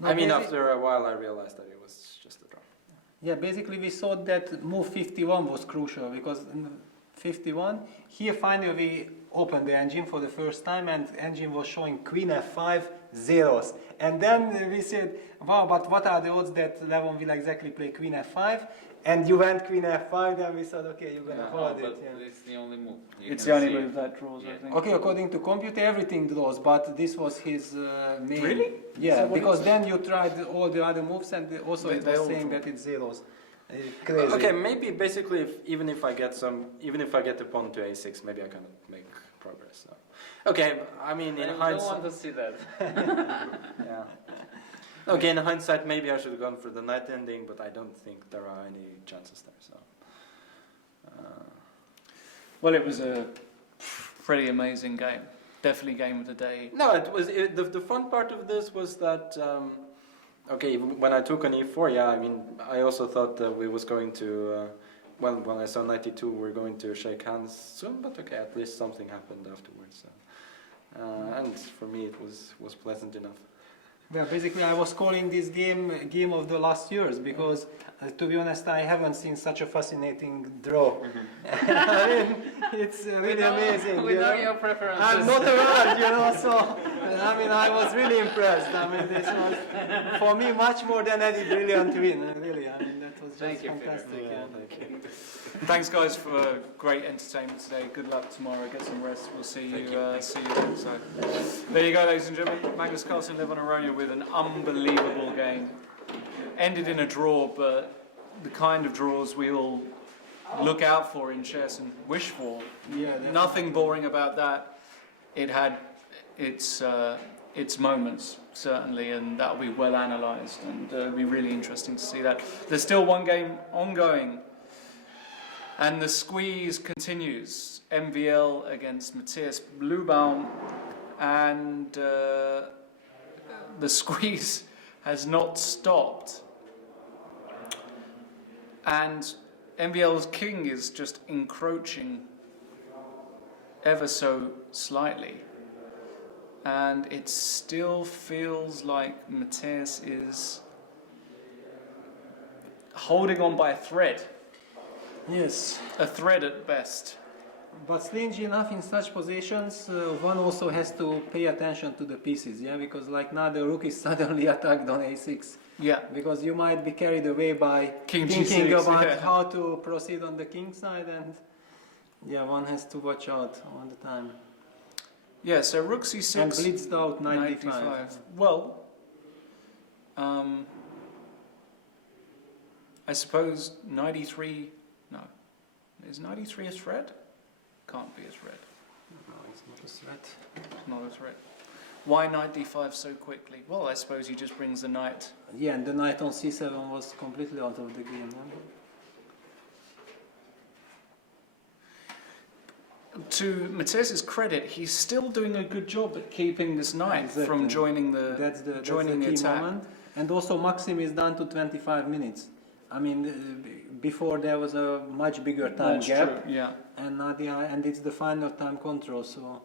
No, I mean, basi- after a while, I realized that it was just a draw. Yeah, basically we thought that move 51 was crucial because in 51, here finally we opened the engine for the first time and engine was showing queen f5 zeros. And then we said, wow, but what are the odds that Levon will exactly play queen f5? And you went queen f5, then we thought, okay, you're gonna Yeah. hold but it. Yeah. it's the only move. You It's can the only see it. move that draws, I Yeah. think. Okay, according to computer, everything draws, but this was his main. Really? Is Yeah, that what because it then you tried all the other moves and also They- it they was all saying draw. that it's zeros. Crazy. Okay, maybe basically, even if I get the pawn to a6, maybe I cannot make progress. So. Okay, I mean, in I don't hindsight, want to see that. yeah. Okay, in hindsight, maybe I should have gone for the knight ending, but I don't think there are any chances there. So. Well, it was a pretty amazing game. Definitely game of the day. No, it was the fun part of this was that okay, when I took an e4, yeah, I mean, I also thought that we was going to well, when I saw 92, we're going to shake hands soon, but okay, at least something happened afterwards. So. and for me it was pleasant enough. Yeah, basically I was calling this game of the last years because to be honest I haven't seen such a fascinating draw. I mean, it's really amazing. We know your preferences. I'm not around, so I mean I was really impressed. I mean this was for me much more than any brilliant win. Really, I mean that was just fantastic. Thank you. Thanks, guys, for great entertainment today. Good luck tomorrow. Get some rest. We'll see you then. So, there you go, ladies and gentlemen. Magnus Carlsen, Levon Aronia with an unbelievable game. Ended in a draw, but the kind of draws we all look out for in chess and wish for. Yeah, nothing boring about that. It had its moments, certainly, and that'll be well analysed, and it'll be really interesting to see that. There's still one game ongoing. And the squeeze continues. MVL against Matthias Blubaum, and the squeeze has not stopped. And MVL's king is just encroaching ever so slightly. And it still feels like Matthias is holding on by a thread. Yes. A thread at best. But strangely enough, in such positions, one also has to pay attention to the pieces, because like now the rook is suddenly attacked on a6. Yeah. Because you might be carried away by thinking G6, about how to proceed on the king side, and one has to watch out all the time. Yeah, so rook c6. And blitzed out knight d5. Well, I suppose knight e3. No, is knight e3 a threat? Can't be a threat. No, it's not a threat. It's not a threat. Why knight d5 so quickly? Well, I suppose he just brings the knight. Yeah, and the knight on c7 was completely out of the game. To Matthias's credit, he's still doing a good job at keeping this knight from joining the key attack. Moment. And also Maxim is down to 25 minutes. I mean, before there was a much bigger time gap. True, yeah. And it's the final time control, so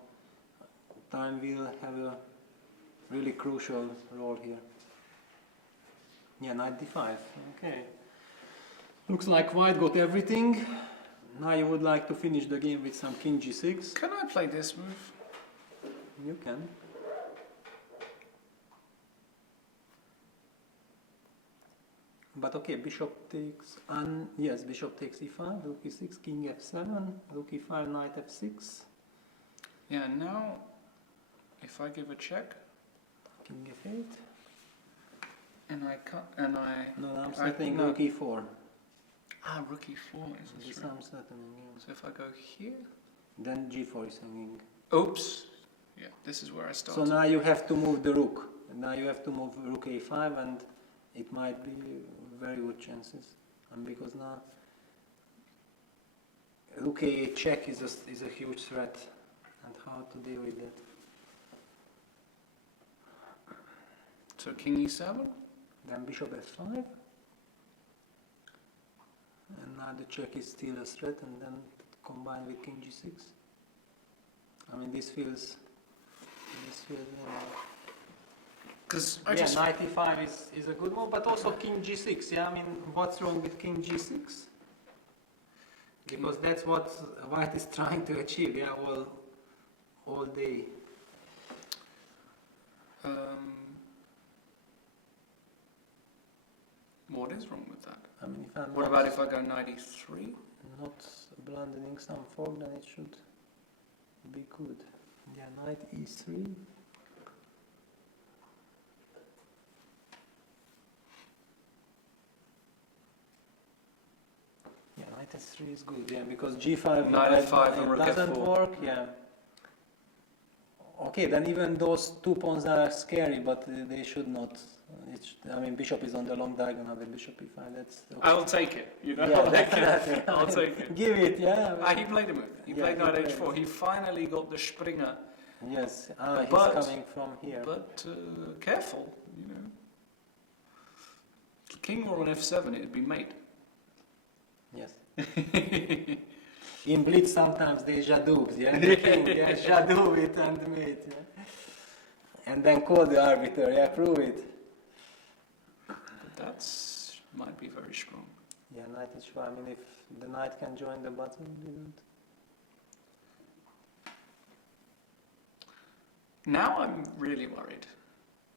time will have a really crucial role here. Yeah, knight d5. Okay. Looks like white got everything. Now you would like to finish the game with some king g6. Can I play this move? You can. But okay, bishop takes, yes, bishop takes e5, rook e6, king f7, rook e5, knight f6. Yeah, now, if I give a check, king f8, and I cut, and I. No, I'm setting rook e4. Ah, rook e4 is a This I'm setting. Yeah. So if I go here, then g4 is hanging. Oops. Yeah, this is where I start. So now you have to move the rook. Now you have to move rook a5, and it might be very good chances. And because now rook a8 check is a huge threat, and how to deal with that. So king e7. Then bishop f5. And now the check is still a threat, and then combined with king g6. I mean, this feels. Because knight e5 is a good move, but also king g6. Yeah, I mean, what's wrong with king g6? Because that's what white is trying to achieve. Yeah, all day. What is wrong with that? I mean, if I'm what about if I go knight e3? Not abandoning some fork, then it should be good. Yeah, knight e3. Yeah, knight s3 is good. Yeah, because g5 knight f5 and rook doesn't f4. work. Yeah. Okay, then even those two pawns are scary, but they should not. I mean, bishop is on the long diagonal with bishop e5. That's. Okay. I'll take it. You know, Yeah, I'll take it. Give it, yeah. He played a move. He played knight h4. He finally got the Springer. Yes, he's coming from here. But careful, you know. King were on f7, it'd be mate. Yes. In Blitz sometimes they jadoob, yeah? The king, yeah, jadoob it and mate, yeah? And then call the arbiter, yeah, prove it. But that's might be very strong. Yeah, knight h4, I mean, if the knight can join the button, didn't. Now I'm really worried.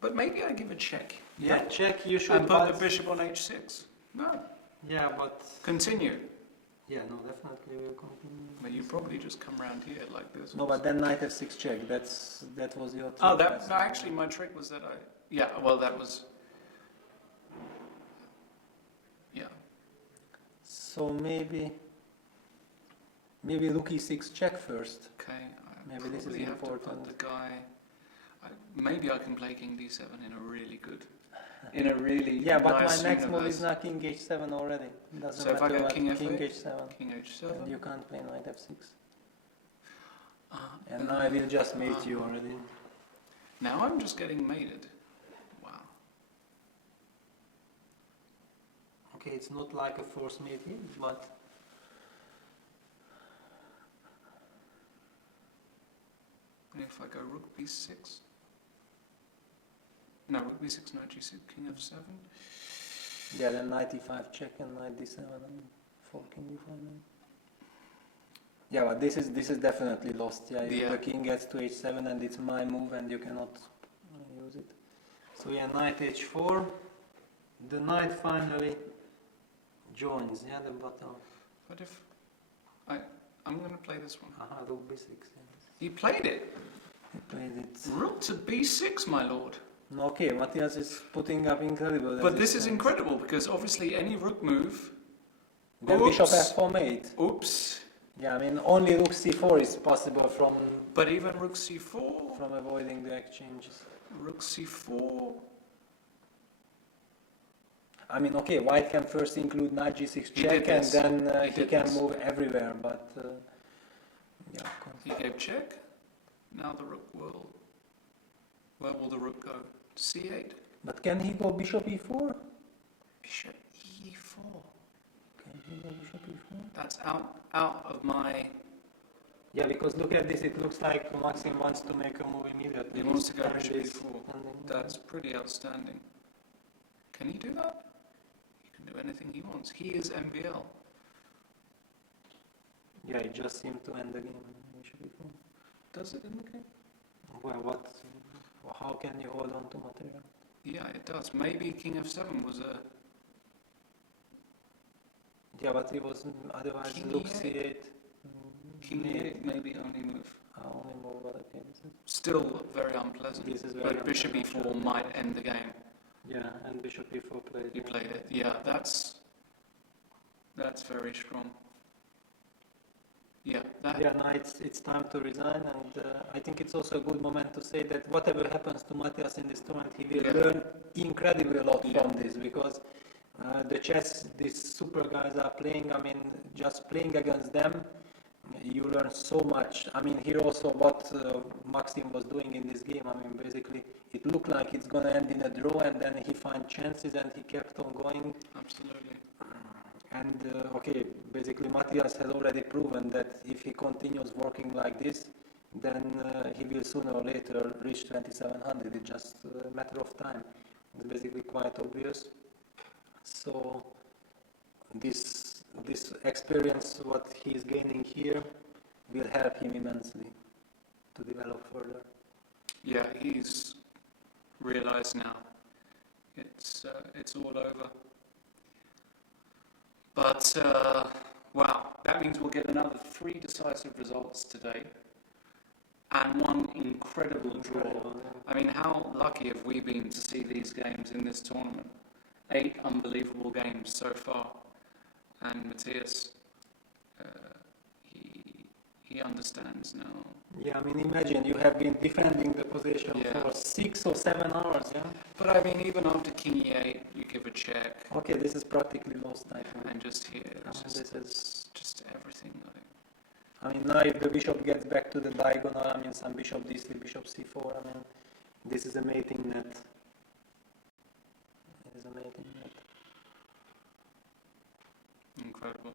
But maybe I give a check. Yeah, check, you should. And put the bishop on h6. No. Yeah, but... Continue. Yeah, no, definitely we'll continue. But you probably just come around here like this. No, but then knight f6 check, that was your trick. Oh, no, actually my trick was that yeah, well that was... Yeah. So maybe rook e6 check first. Okay, Maybe this is have to important. put the guy... maybe I can play king d7 in a really good... In a really yeah, but nice my next universe. move is not king h7 already. Doesn't So if I matter go what, king f8, king h7, king h7, and you can't play knight f6. And now I will just mate you already. now I'm just getting mated. Wow. Okay, it's not like a force mating, but And if I go rook b6, no, rook b6, knight g6, king f7. yeah, then knight e5 check and knight d7 and for king e5. Yeah, but this is definitely lost. Yeah, if the king gets to h7 and it's my move and you cannot use it. So yeah, knight h4. The knight finally joins. Yeah, the bottom. But if I'm going to play this one. Aha, rook b6. Yeah. He played it. He played it. Rook to b6, my lord. Okay, Matthias is putting up incredible. But this is incredible because obviously any rook move. Then bishop f4 mate. Oops. Yeah, I mean only rook c4 is possible from. But even rook c4. From avoiding the exchanges. Rook c4. I mean, okay, white can first include knight g6 check and then he can move everywhere, but yeah. He gave check. Now the rook will. Where will the rook go? c8. But can he go bishop e4? Bishop e4. Can he go bishop e4? That's out of my. Yeah, because look at this. It looks like Maxim wants to make a move immediately. He wants to go bishop e4. That's pretty outstanding. Can he do that? He can do anything he wants. He is MVL. Yeah, it just seemed to end the game. Bishop e4. Does it in the game? Well, how can you hold on to material? Yeah, it does. Maybe king f7 was a... Yeah, but it was otherwise king rook e8. c8. King e8 maybe only move. Only move, but okay. Still very unpleasant. This is very but bishop e4 might end the game. Yeah, and bishop e4 played. He played it. Yeah, that's very strong. Yeah. Yeah, now it's time to resign, and I think it's also a good moment to say that whatever happens to Matthias in this tournament, he will learn incredibly a lot from this, because the chess these super guys are playing, I mean, just playing against them, you learn so much. I mean, here also what Maxim was doing in this game, I mean, basically, it looked like it's going to end in a draw, and then he found chances, and he kept on going. Absolutely. And okay, basically Matthias has already proven that if he continues working like this, then he will sooner or later reach 2700. It's just a matter of time. It's basically quite obvious. So this experience, what he is gaining here, will help him immensely to develop further. Yeah, he's realised now it's all over. But, wow, that means we'll get another 3 decisive results today and one incredible draw. I mean, how lucky have we been to see these games in this tournament? 8 unbelievable games so far. And Matthias, he understands now. Yeah, I mean, imagine you have been defending the position for 6 or 7 hours, yeah? But I mean, even after king e8, you give a check. Okay, this is practically lost, I think. And just here, this is just everything. I mean, now if the bishop gets back to the diagonal, I mean, some bishop d3, bishop c4, I mean, this is a mating net. It is a mating net. Incredible.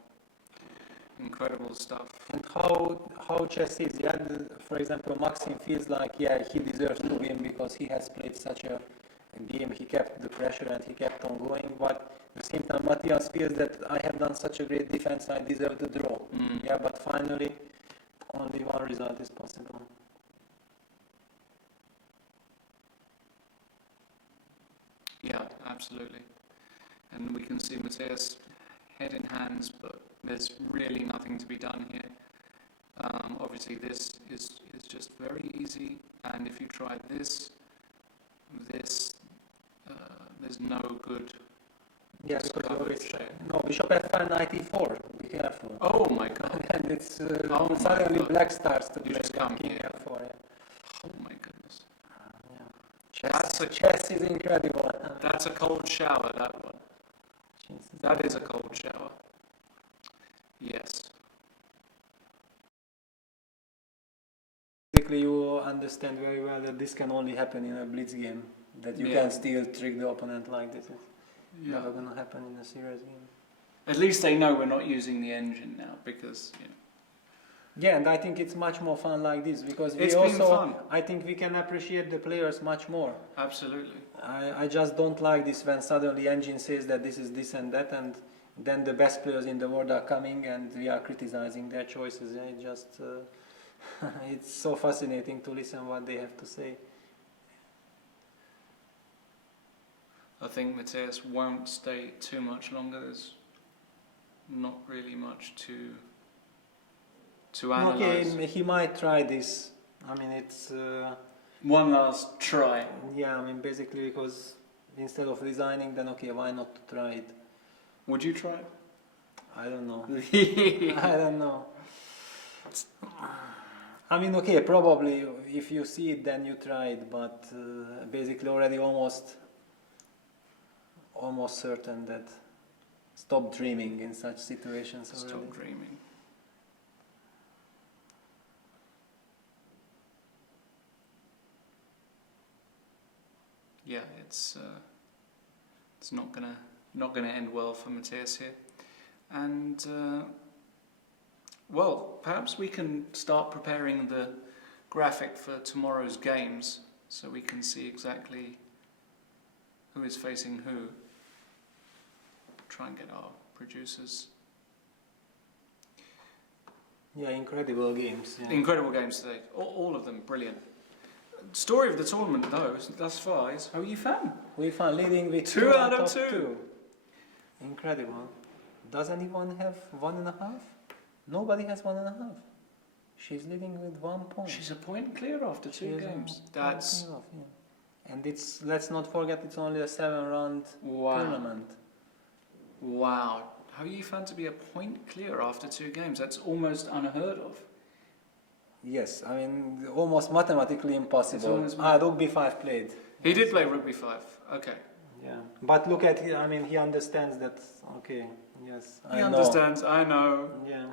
Incredible stuff. And how chess is, yeah, for example, Maxime feels like, yeah, he deserves to win because he has played such a game, he kept the pressure and he kept on going, but at the same time Matthias feels that I have done such a great defense, I deserve the draw. Yeah, but finally only one result is possible. Yeah, absolutely. And we can see Matthias head in hands, but there's really nothing to be done here. Obviously this is just very easy, and if you try this, there's no good. Yeah, because you always no, bishop f5 94, be careful. Oh my god. And it's suddenly black starts to you play just come king here. f4, yeah. Oh my goodness. Chess is incredible. That's a cold shower, that one. That is a cold shower. Yes. Basically, you understand very well that this can only happen in a blitz game. That you can still trick the opponent like this. It's never going to happen in a serious game. At least they know we're not using the engine now, because, you know. Yeah, and I think it's much more fun like this, because we It's also, been fun. I think we can appreciate the players much more. Absolutely. I just don't like this when suddenly engine says that this is this and that, and then the best players in the world are coming and we are criticizing their choices. Yeah, it just, it's so fascinating to listen what they have to say. I think Matthias won't stay too much longer. There's not really much to analyze. Okay, he might try this. I mean, it's... one last try. Yeah, I mean, basically because instead of resigning, then okay, why not to try it? Would you try it? I don't know. I don't know. I mean, okay, probably if you see it, then you try it, but basically already almost certain that stop dreaming in such situations already. Stop dreaming. Yeah, it's not gonna end well for Matthias here, and well, perhaps we can start preparing the graphic for tomorrow's games, so we can see exactly who is facing who. Try and get our producers. Yeah, incredible games. Yeah. Incredible games today, all of them brilliant. Story of the tournament, though, thus far is Hou Yifan. Hou Yifan leading with 2 out of 2. Incredible. Does anyone have 1.5? Nobody has 1.5. She's leading with 1 point. She's a point clear after 2 games. That's... Off, yeah. And it's, let's not forget, it's only a 7-round tournament. Wow. Hou Yifan to be a point clear after 2 games, that's almost unheard of. Yes, I mean, almost mathematically impossible. Rook b5 played. He did play Rook b5, okay. Yeah, but look at him, I mean, he understands that, okay, yes. He understands, I know. Yeah.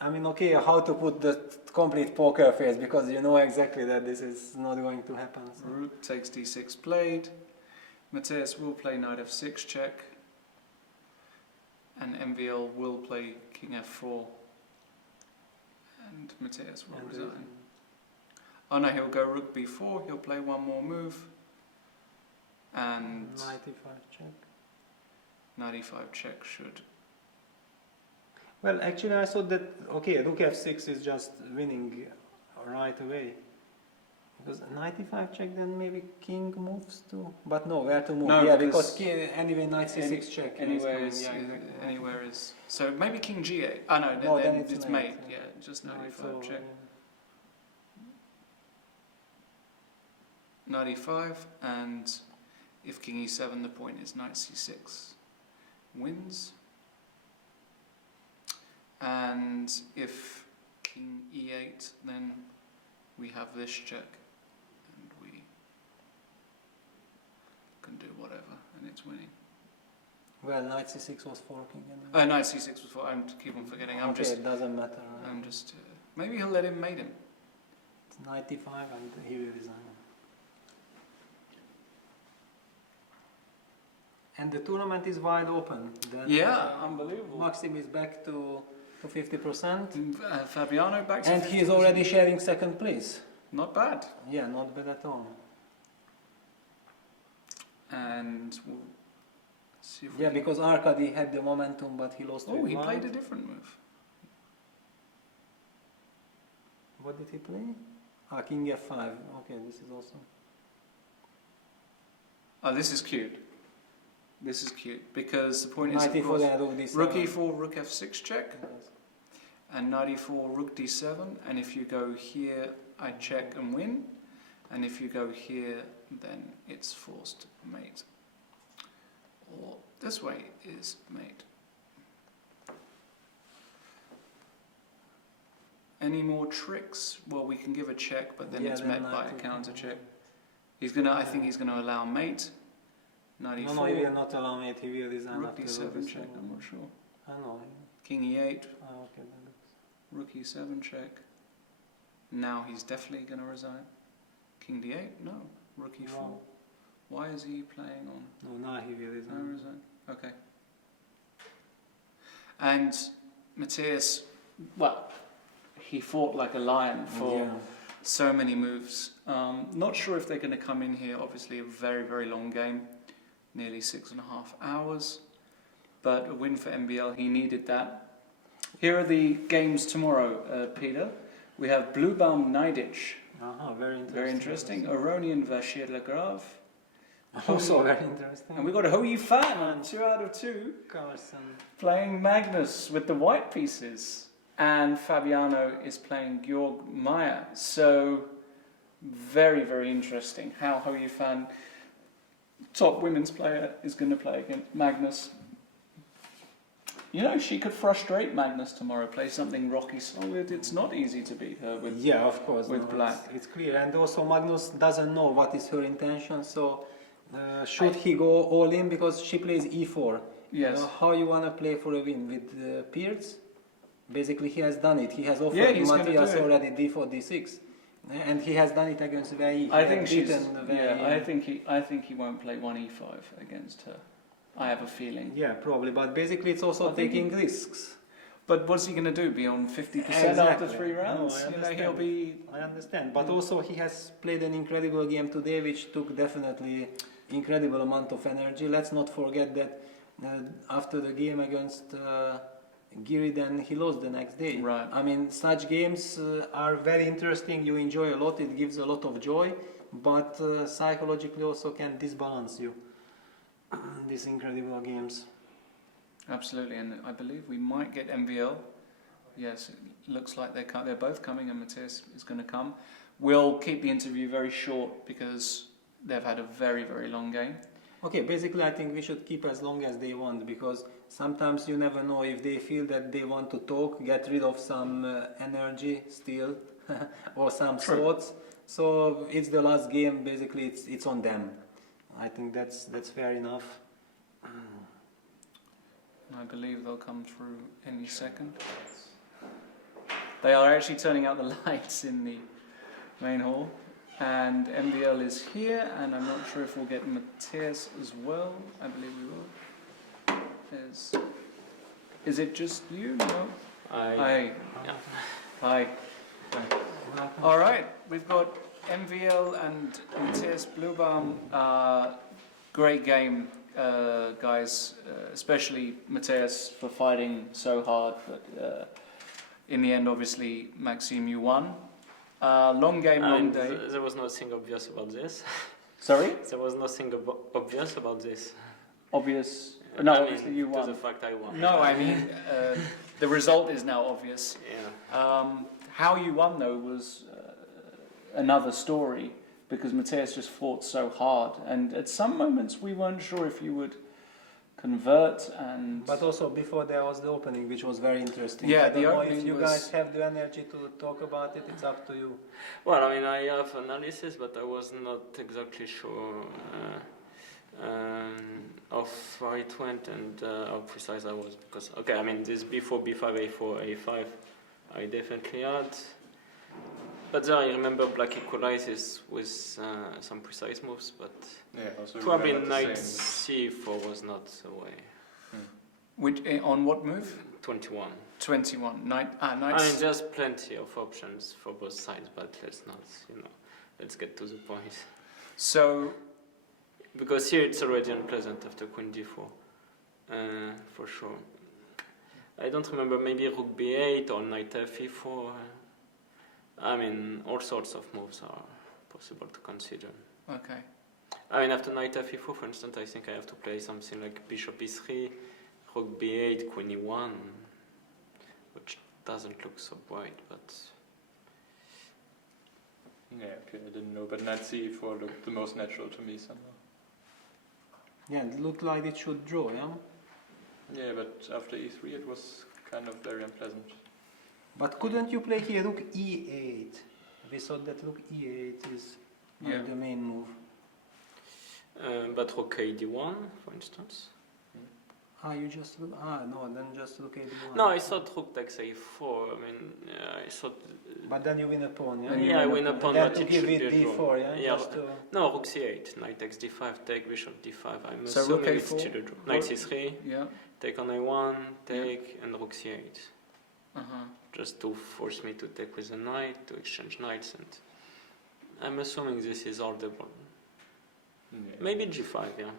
I mean, okay, how to put the complete poker face, because you know exactly that this is not going to happen. So. Rook takes d6 played. Matthias will play knight f6 check. And MVL will play king f4. And Matthias will resign. Oh no, he'll go rook b4, he'll play one more move. And... knight e5 check. Knight e5 check should... Well, actually I thought that, okay, rook f6 is just winning right away. Because knight e5 check, then maybe king moves too. But no, where to move? No, yeah, because king, anyway, knight c6 check. Anywhere is, anywhere is... So maybe king g8. Oh no, then it's mate. Yeah, just knight e5 check. Knight e5, and if king e7, the point is knight c6 wins. And if king e8, then we have this check. Can do whatever, and it's winning. Well, knight c6 was forking. Oh, knight c6 was forking. I keep on forgetting. I'm just. It doesn't matter. I'm just. Maybe he'll let him mate him. It's knight e5, and he will resign. And the tournament is wide open. Then yeah, unbelievable. Maxime is back to to 50%. Fabiano back to And 50%. he is already sharing second place. Not bad. Yeah, not bad at all. And we'll see if we Yeah, can... because Arkady had the momentum, but he lost. Oh, with he white. played a different move. What did he play? King F5. Okay, this is also. Oh, this is cute. This is cute because the point is, Knight of E4 course, and rook D7. rook e4, rook f6 check, Yes. and knight e4, rook d7. And if you go here, I check and win. And if you go here, then it's forced mate. Or this way is mate. Any more tricks? Well, we can give a check, but then Yeah, it's then met by knight a E4. counter check. He's gonna. I think he's gonna allow mate. Knight e4. No, he will not allow me. He will design Rook after d7 rook check. D7. I'm not sure. I know. King e8. Okay, then it's. Rook e7 check. Now he's definitely going to resign. King d8? No. Rook e4. Wow. Why is he playing on? No, now he will No resign. resign. Okay. And Matthias, well, he fought like a lion for Yeah. so many moves. Not sure if they're going to come in here. Obviously, a very, very long game, nearly 6.5 hours. But a win for MBL, he needed that. Here are the games tomorrow, Peter. We have Bluebaum Neidic. Very interesting. Very interesting. Aronian Vachier-Lagrave. Also very interesting. And we've got Hou Yifan, 2 out of 2. Carlsruhe. Playing Magnus with the white pieces. And Fabiano is playing Georg Meyer. So, very, very interesting how Hou Yifan, top women's player, is going to play against Magnus. You know, she could frustrate Magnus tomorrow, play something rocky solid. It's not easy to beat her with, Yeah, of course. with black. It's clear. And also Magnus doesn't know what is her intention, so should he go all in because she plays e4. Yes. How you want to play for a win with Peers? Basically, he has done it. He has offered Yeah, he's gonna do Matthias it. already d4, d6. And he has done it against Vei. I think she's. Yeah, I think he won't play 1e5 against her. I have a feeling. Yeah, probably. But basically, it's also I think taking risks. But what's he going to do? Be on 50% Exactly. after 3 rounds? No, I You know, understand. he'll be. I understand. But also, he has played an incredible game today, which took definitely incredible amount of energy. Let's not forget that after the game against Giri, then he lost the next day. Right. I mean, such games are very interesting. You enjoy a lot. It gives a lot of joy, but psychologically also can disbalance you. These incredible games. Absolutely, and I believe we might get MVL. Yes, it looks like they're both coming, and Matthias is going to come. We'll keep the interview very short because they've had a very, very long game. Okay, basically I think we should keep as long as they want, because sometimes you never know if they feel that they want to talk, get rid of some energy still, or some thoughts. So it's the last game, basically it's on them. I think that's fair enough. I believe they'll come through any second. They are actually turning out the lights in the main hall. And MVL is here, and I'm not sure if we'll get Matthias as well. I believe we will. Is it just you? No? Hi. Yeah. Hi. All right, we've got MVL and Matthias Bluebaum. Great game, guys, especially Matthias for fighting so hard. But in the end, obviously, Maxime, you won. Long game, long day. There was nothing obvious about this. Sorry? There was nothing obvious about this. Obvious? No, I mean, obviously you won. To the fact I won. No, I mean, the result is now obvious. Yeah. How you won, though, was another story, because Matthias just fought so hard. And at some moments, we weren't sure if you would convert and... But also before there was the opening, which was very interesting. Yeah, I don't the know opening if you was... guys have the energy to talk about it, it's up to you. Well, I mean, I have analysis, but I was not exactly sure of how it went and how precise I was. Because, okay, I mean, this b4, b5, a4, a5, I definitely had. But then I remember black equalizes with some precise moves, but Yeah, also probably remember the knight same. c4 was not the way. On what move? 21. 21. Knight. I mean, there's plenty of options for both sides, but let's not, let's get to the point. So, because here it's already unpleasant after Queen D4, for sure. I don't remember, maybe Rook B8 or Knight F4. I mean, all sorts of moves are possible to consider. Okay. I mean, after Knight F4, for instance, I think I have to play something like Bishop E3, Rook B8, Queen E1, which doesn't look so bright, but... Yeah, okay, I didn't know, but Knight C4 looked the most natural to me somehow. Yeah, it looked like it should draw, yeah? Yeah, but after E3 it was kind of very unpleasant. But couldn't you play here Rook E8? We thought that Rook E8 is the main move. But Rook KD1, for instance. You just look. No, then just Rook A1. No, I thought Rook takes A4. I mean, I thought. But then you win a pawn, yeah? Yeah, I win a pawn, but it give should it be a draw. D4, yeah? Yeah. Just to... No, Rook C8, Knight takes D5, take Bishop D5. I'm so assuming Rook it's A4, still a draw. Knight C3, yeah. take on A1, take, and Rook C8. Uh-huh. Just to force me to take with a knight, to exchange knights, and I'm assuming this is audible. Yeah. Maybe G5, yeah.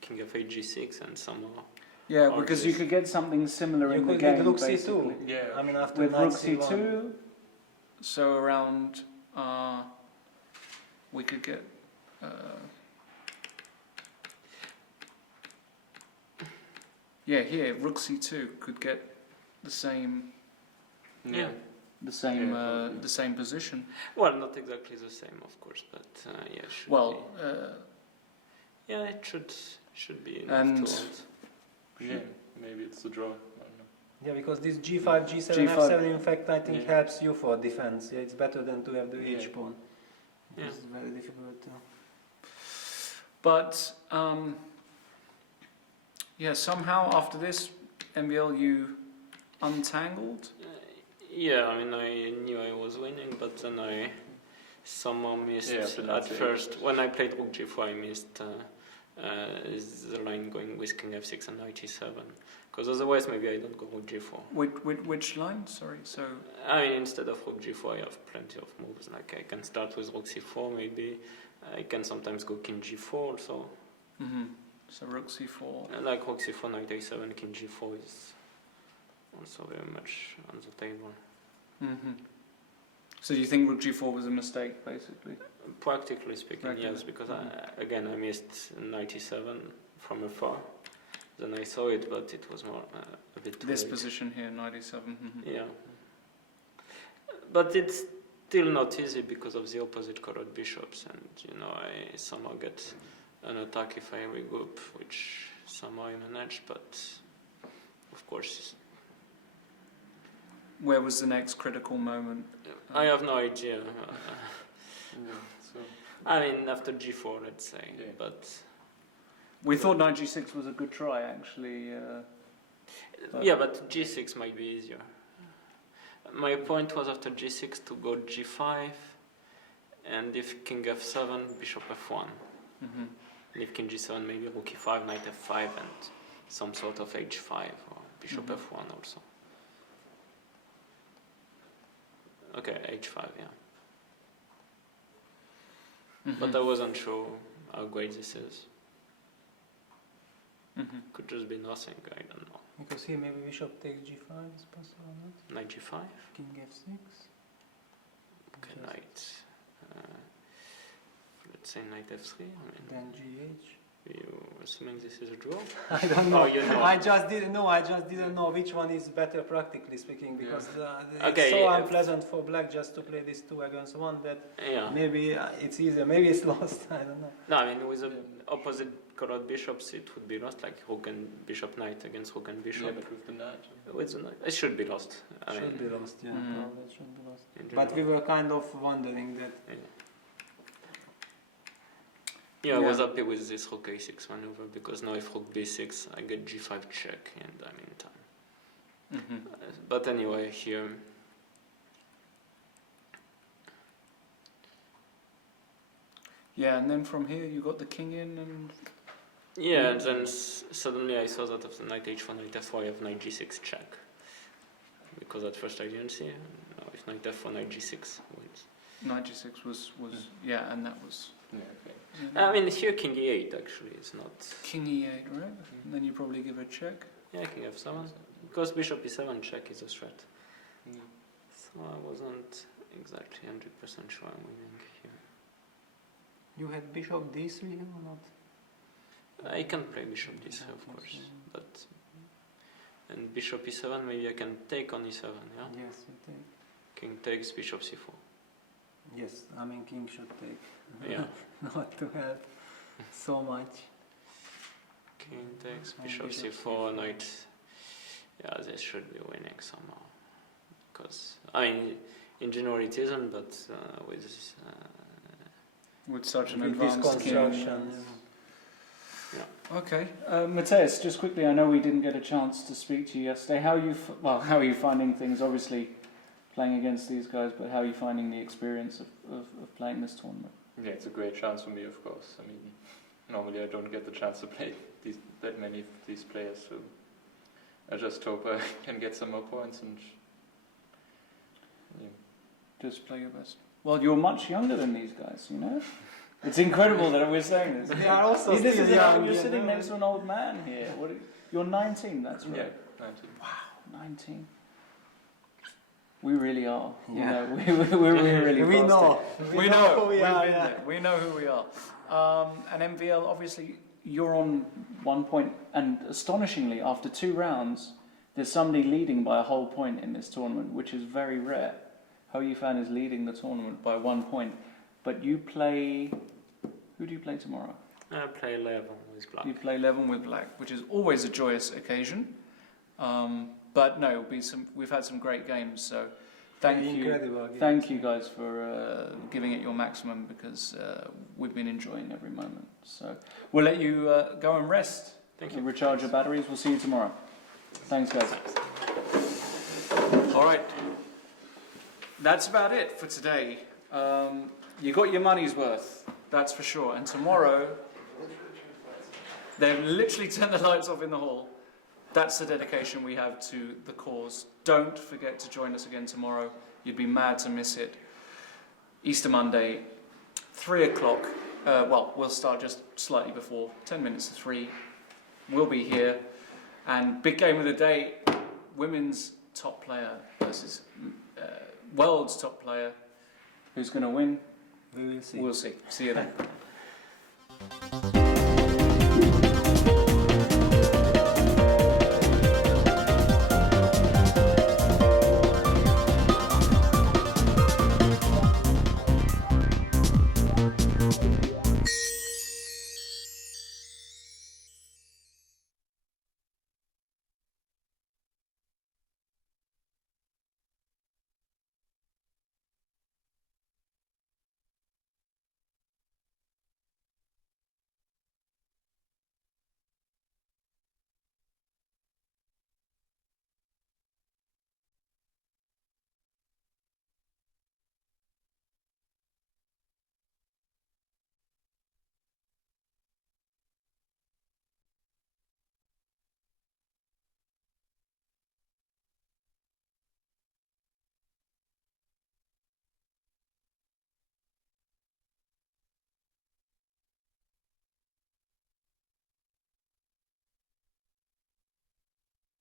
King f8, G6, and some more. Yeah, because you could get something similar in the game. You could get Rook basically. C2. Yeah. I mean, after with Knight Rook C1. C2, so around, we could get, yeah, here, Rook C2 could get the same, Yeah. the same position. Well, not exactly the same, of course, but yeah, should Well, be. Yeah, it should be enough and to hold. Yeah, maybe it's the draw. I don't know. Yeah, because this G5, G7, G5, F7, in fact, I think helps you for defense. Yeah, it's better than to have the H pawn. Yeah. It's very difficult. But, yeah, somehow after this, MBL, you untangled? Yeah, I mean, I knew I was winning, but then I somehow missed Yeah, at first. When I played Rook G4, I missed the line going with King F6 and Knight E7. Because otherwise, maybe I don't go Rook G4. Which line? Sorry, so... I mean, instead of Rook G4, I have plenty of moves. Like, I can start with Rook C4, maybe. I can sometimes go King G4 also. Mm-hmm. So Rook C4. Like Rook C4, Knight A7, King G4 is also very much on the table. Mm-hmm. So you think Rook G4 was a mistake, basically? Practically speaking, yes, because again, I missed Knight E7 from afar. Then I saw it, but it was more a bit too This late. position here, Knight E7. Mm-hmm. Yeah. But it's still not easy because of the opposite colored bishops, and I somehow get an attack if I regroup, which somehow I manage, but of course. Where was the next critical moment? I have no idea. So I mean, after G4, let's say, but... We thought Knight G6 was a good try, actually. Yeah, but G6 might be easier. My point was after G6 to go G5, and if King F7, Bishop F1. Mm-hmm. And if King G7, maybe Rook E5, Knight F5, and some sort of H5 or Bishop F1 also. Okay, H5, yeah. Mm-hmm. But I wasn't sure how great this is. Mm-hmm. Could just be nothing, I don't know. Because here maybe Bishop takes G5 is possible, not? Knight G5? King F6. Okay, Knight. Let's say Knight F3. I mean, Then GH. you assuming this is a draw? I don't know. Oh, you know. I just didn't know which one is better practically speaking, because Okay, it's so unpleasant for black just to play this 2 against 1 that maybe it's easier, maybe it's lost, I don't know. No, I mean with the opposite colored bishops it would be lost, like Rook and Bishop Knight against Rook and Bishop. yeah, but with the knight. With the knight, it should be lost. Should be lost, yeah. Probably it should be lost. In But we general. were kind of wondering that. Yeah, I was happy with this Rook A6 maneuver because now if Rook B6 I get G5 check and I'm in time. Mm-hmm. But anyway, here Yeah, and then from here you got the king in, and Yeah, and then suddenly I saw that after knight h4, knight f4, I have knight g6 check. Because at first I didn't see. Now if knight f4, knight g6 wins. Knight g6 was yeah, and that was. Yeah, okay. I mean here king e8 actually is not. King e8, right? And then you probably give a check. Yeah, king f7. Because bishop e7 check is a threat. So I wasn't exactly 100% sure I'm winning here. You had bishop d3 or not? I can play bishop d3 of course, but and bishop e7 maybe I can take on e7, yeah? Yes, you take. King takes bishop c4. Yes, I mean king should take. Yeah. Not to help so much. King takes bishop c4, knight. Yeah, this should be winning somehow. Because I mean, in general it isn't, but with such an with advanced this construction. Yeah. Okay, Matthias, just quickly, I know we didn't get a chance to speak to you yesterday. How are you finding things? Obviously, playing against these guys, but how are you finding the experience of playing this tournament? Yeah, it's a great chance for me, of course. I mean, normally I don't get the chance to play that many of these players, so I just hope I can get some more points and just play your best. Well, you're much younger than these guys, you know? It's incredible that we're saying this. They are also this still is young. You're sitting next to an old man here. You're 19, that's right. Yeah, 19. Wow, 19. We really are. Yeah. You know, we're really we fast. know. We know who we are. Yeah. We know who we are. And MVL, obviously, you're on 1 point, and astonishingly, after 2 rounds, there's somebody leading by a whole point in this tournament, which is very rare. How Yifan is leading the tournament by 1 point, but you play. Who do you play tomorrow? I play 11 with black. You play 11 with black, which is always a joyous occasion. But no, we've had some great games, so thank you guys for giving it your maximum, because we've been enjoying every moment. So we'll let you go and rest. Thank you. Recharge your batteries. We'll see you tomorrow. Thanks, guys. All right. That's about it for today. You got your money's worth, that's for sure. And tomorrow, they've literally turned the lights off in the hall. That's the dedication we have to the cause. Don't forget to join us again tomorrow. You'd be mad to miss it. Easter Monday, 3 o'clock. Well, we'll start just slightly before, 10 minutes to 3. We'll be here. And big game of the day, women's top player versus world's top player. Who's going to win? We will see. We'll see. See you then.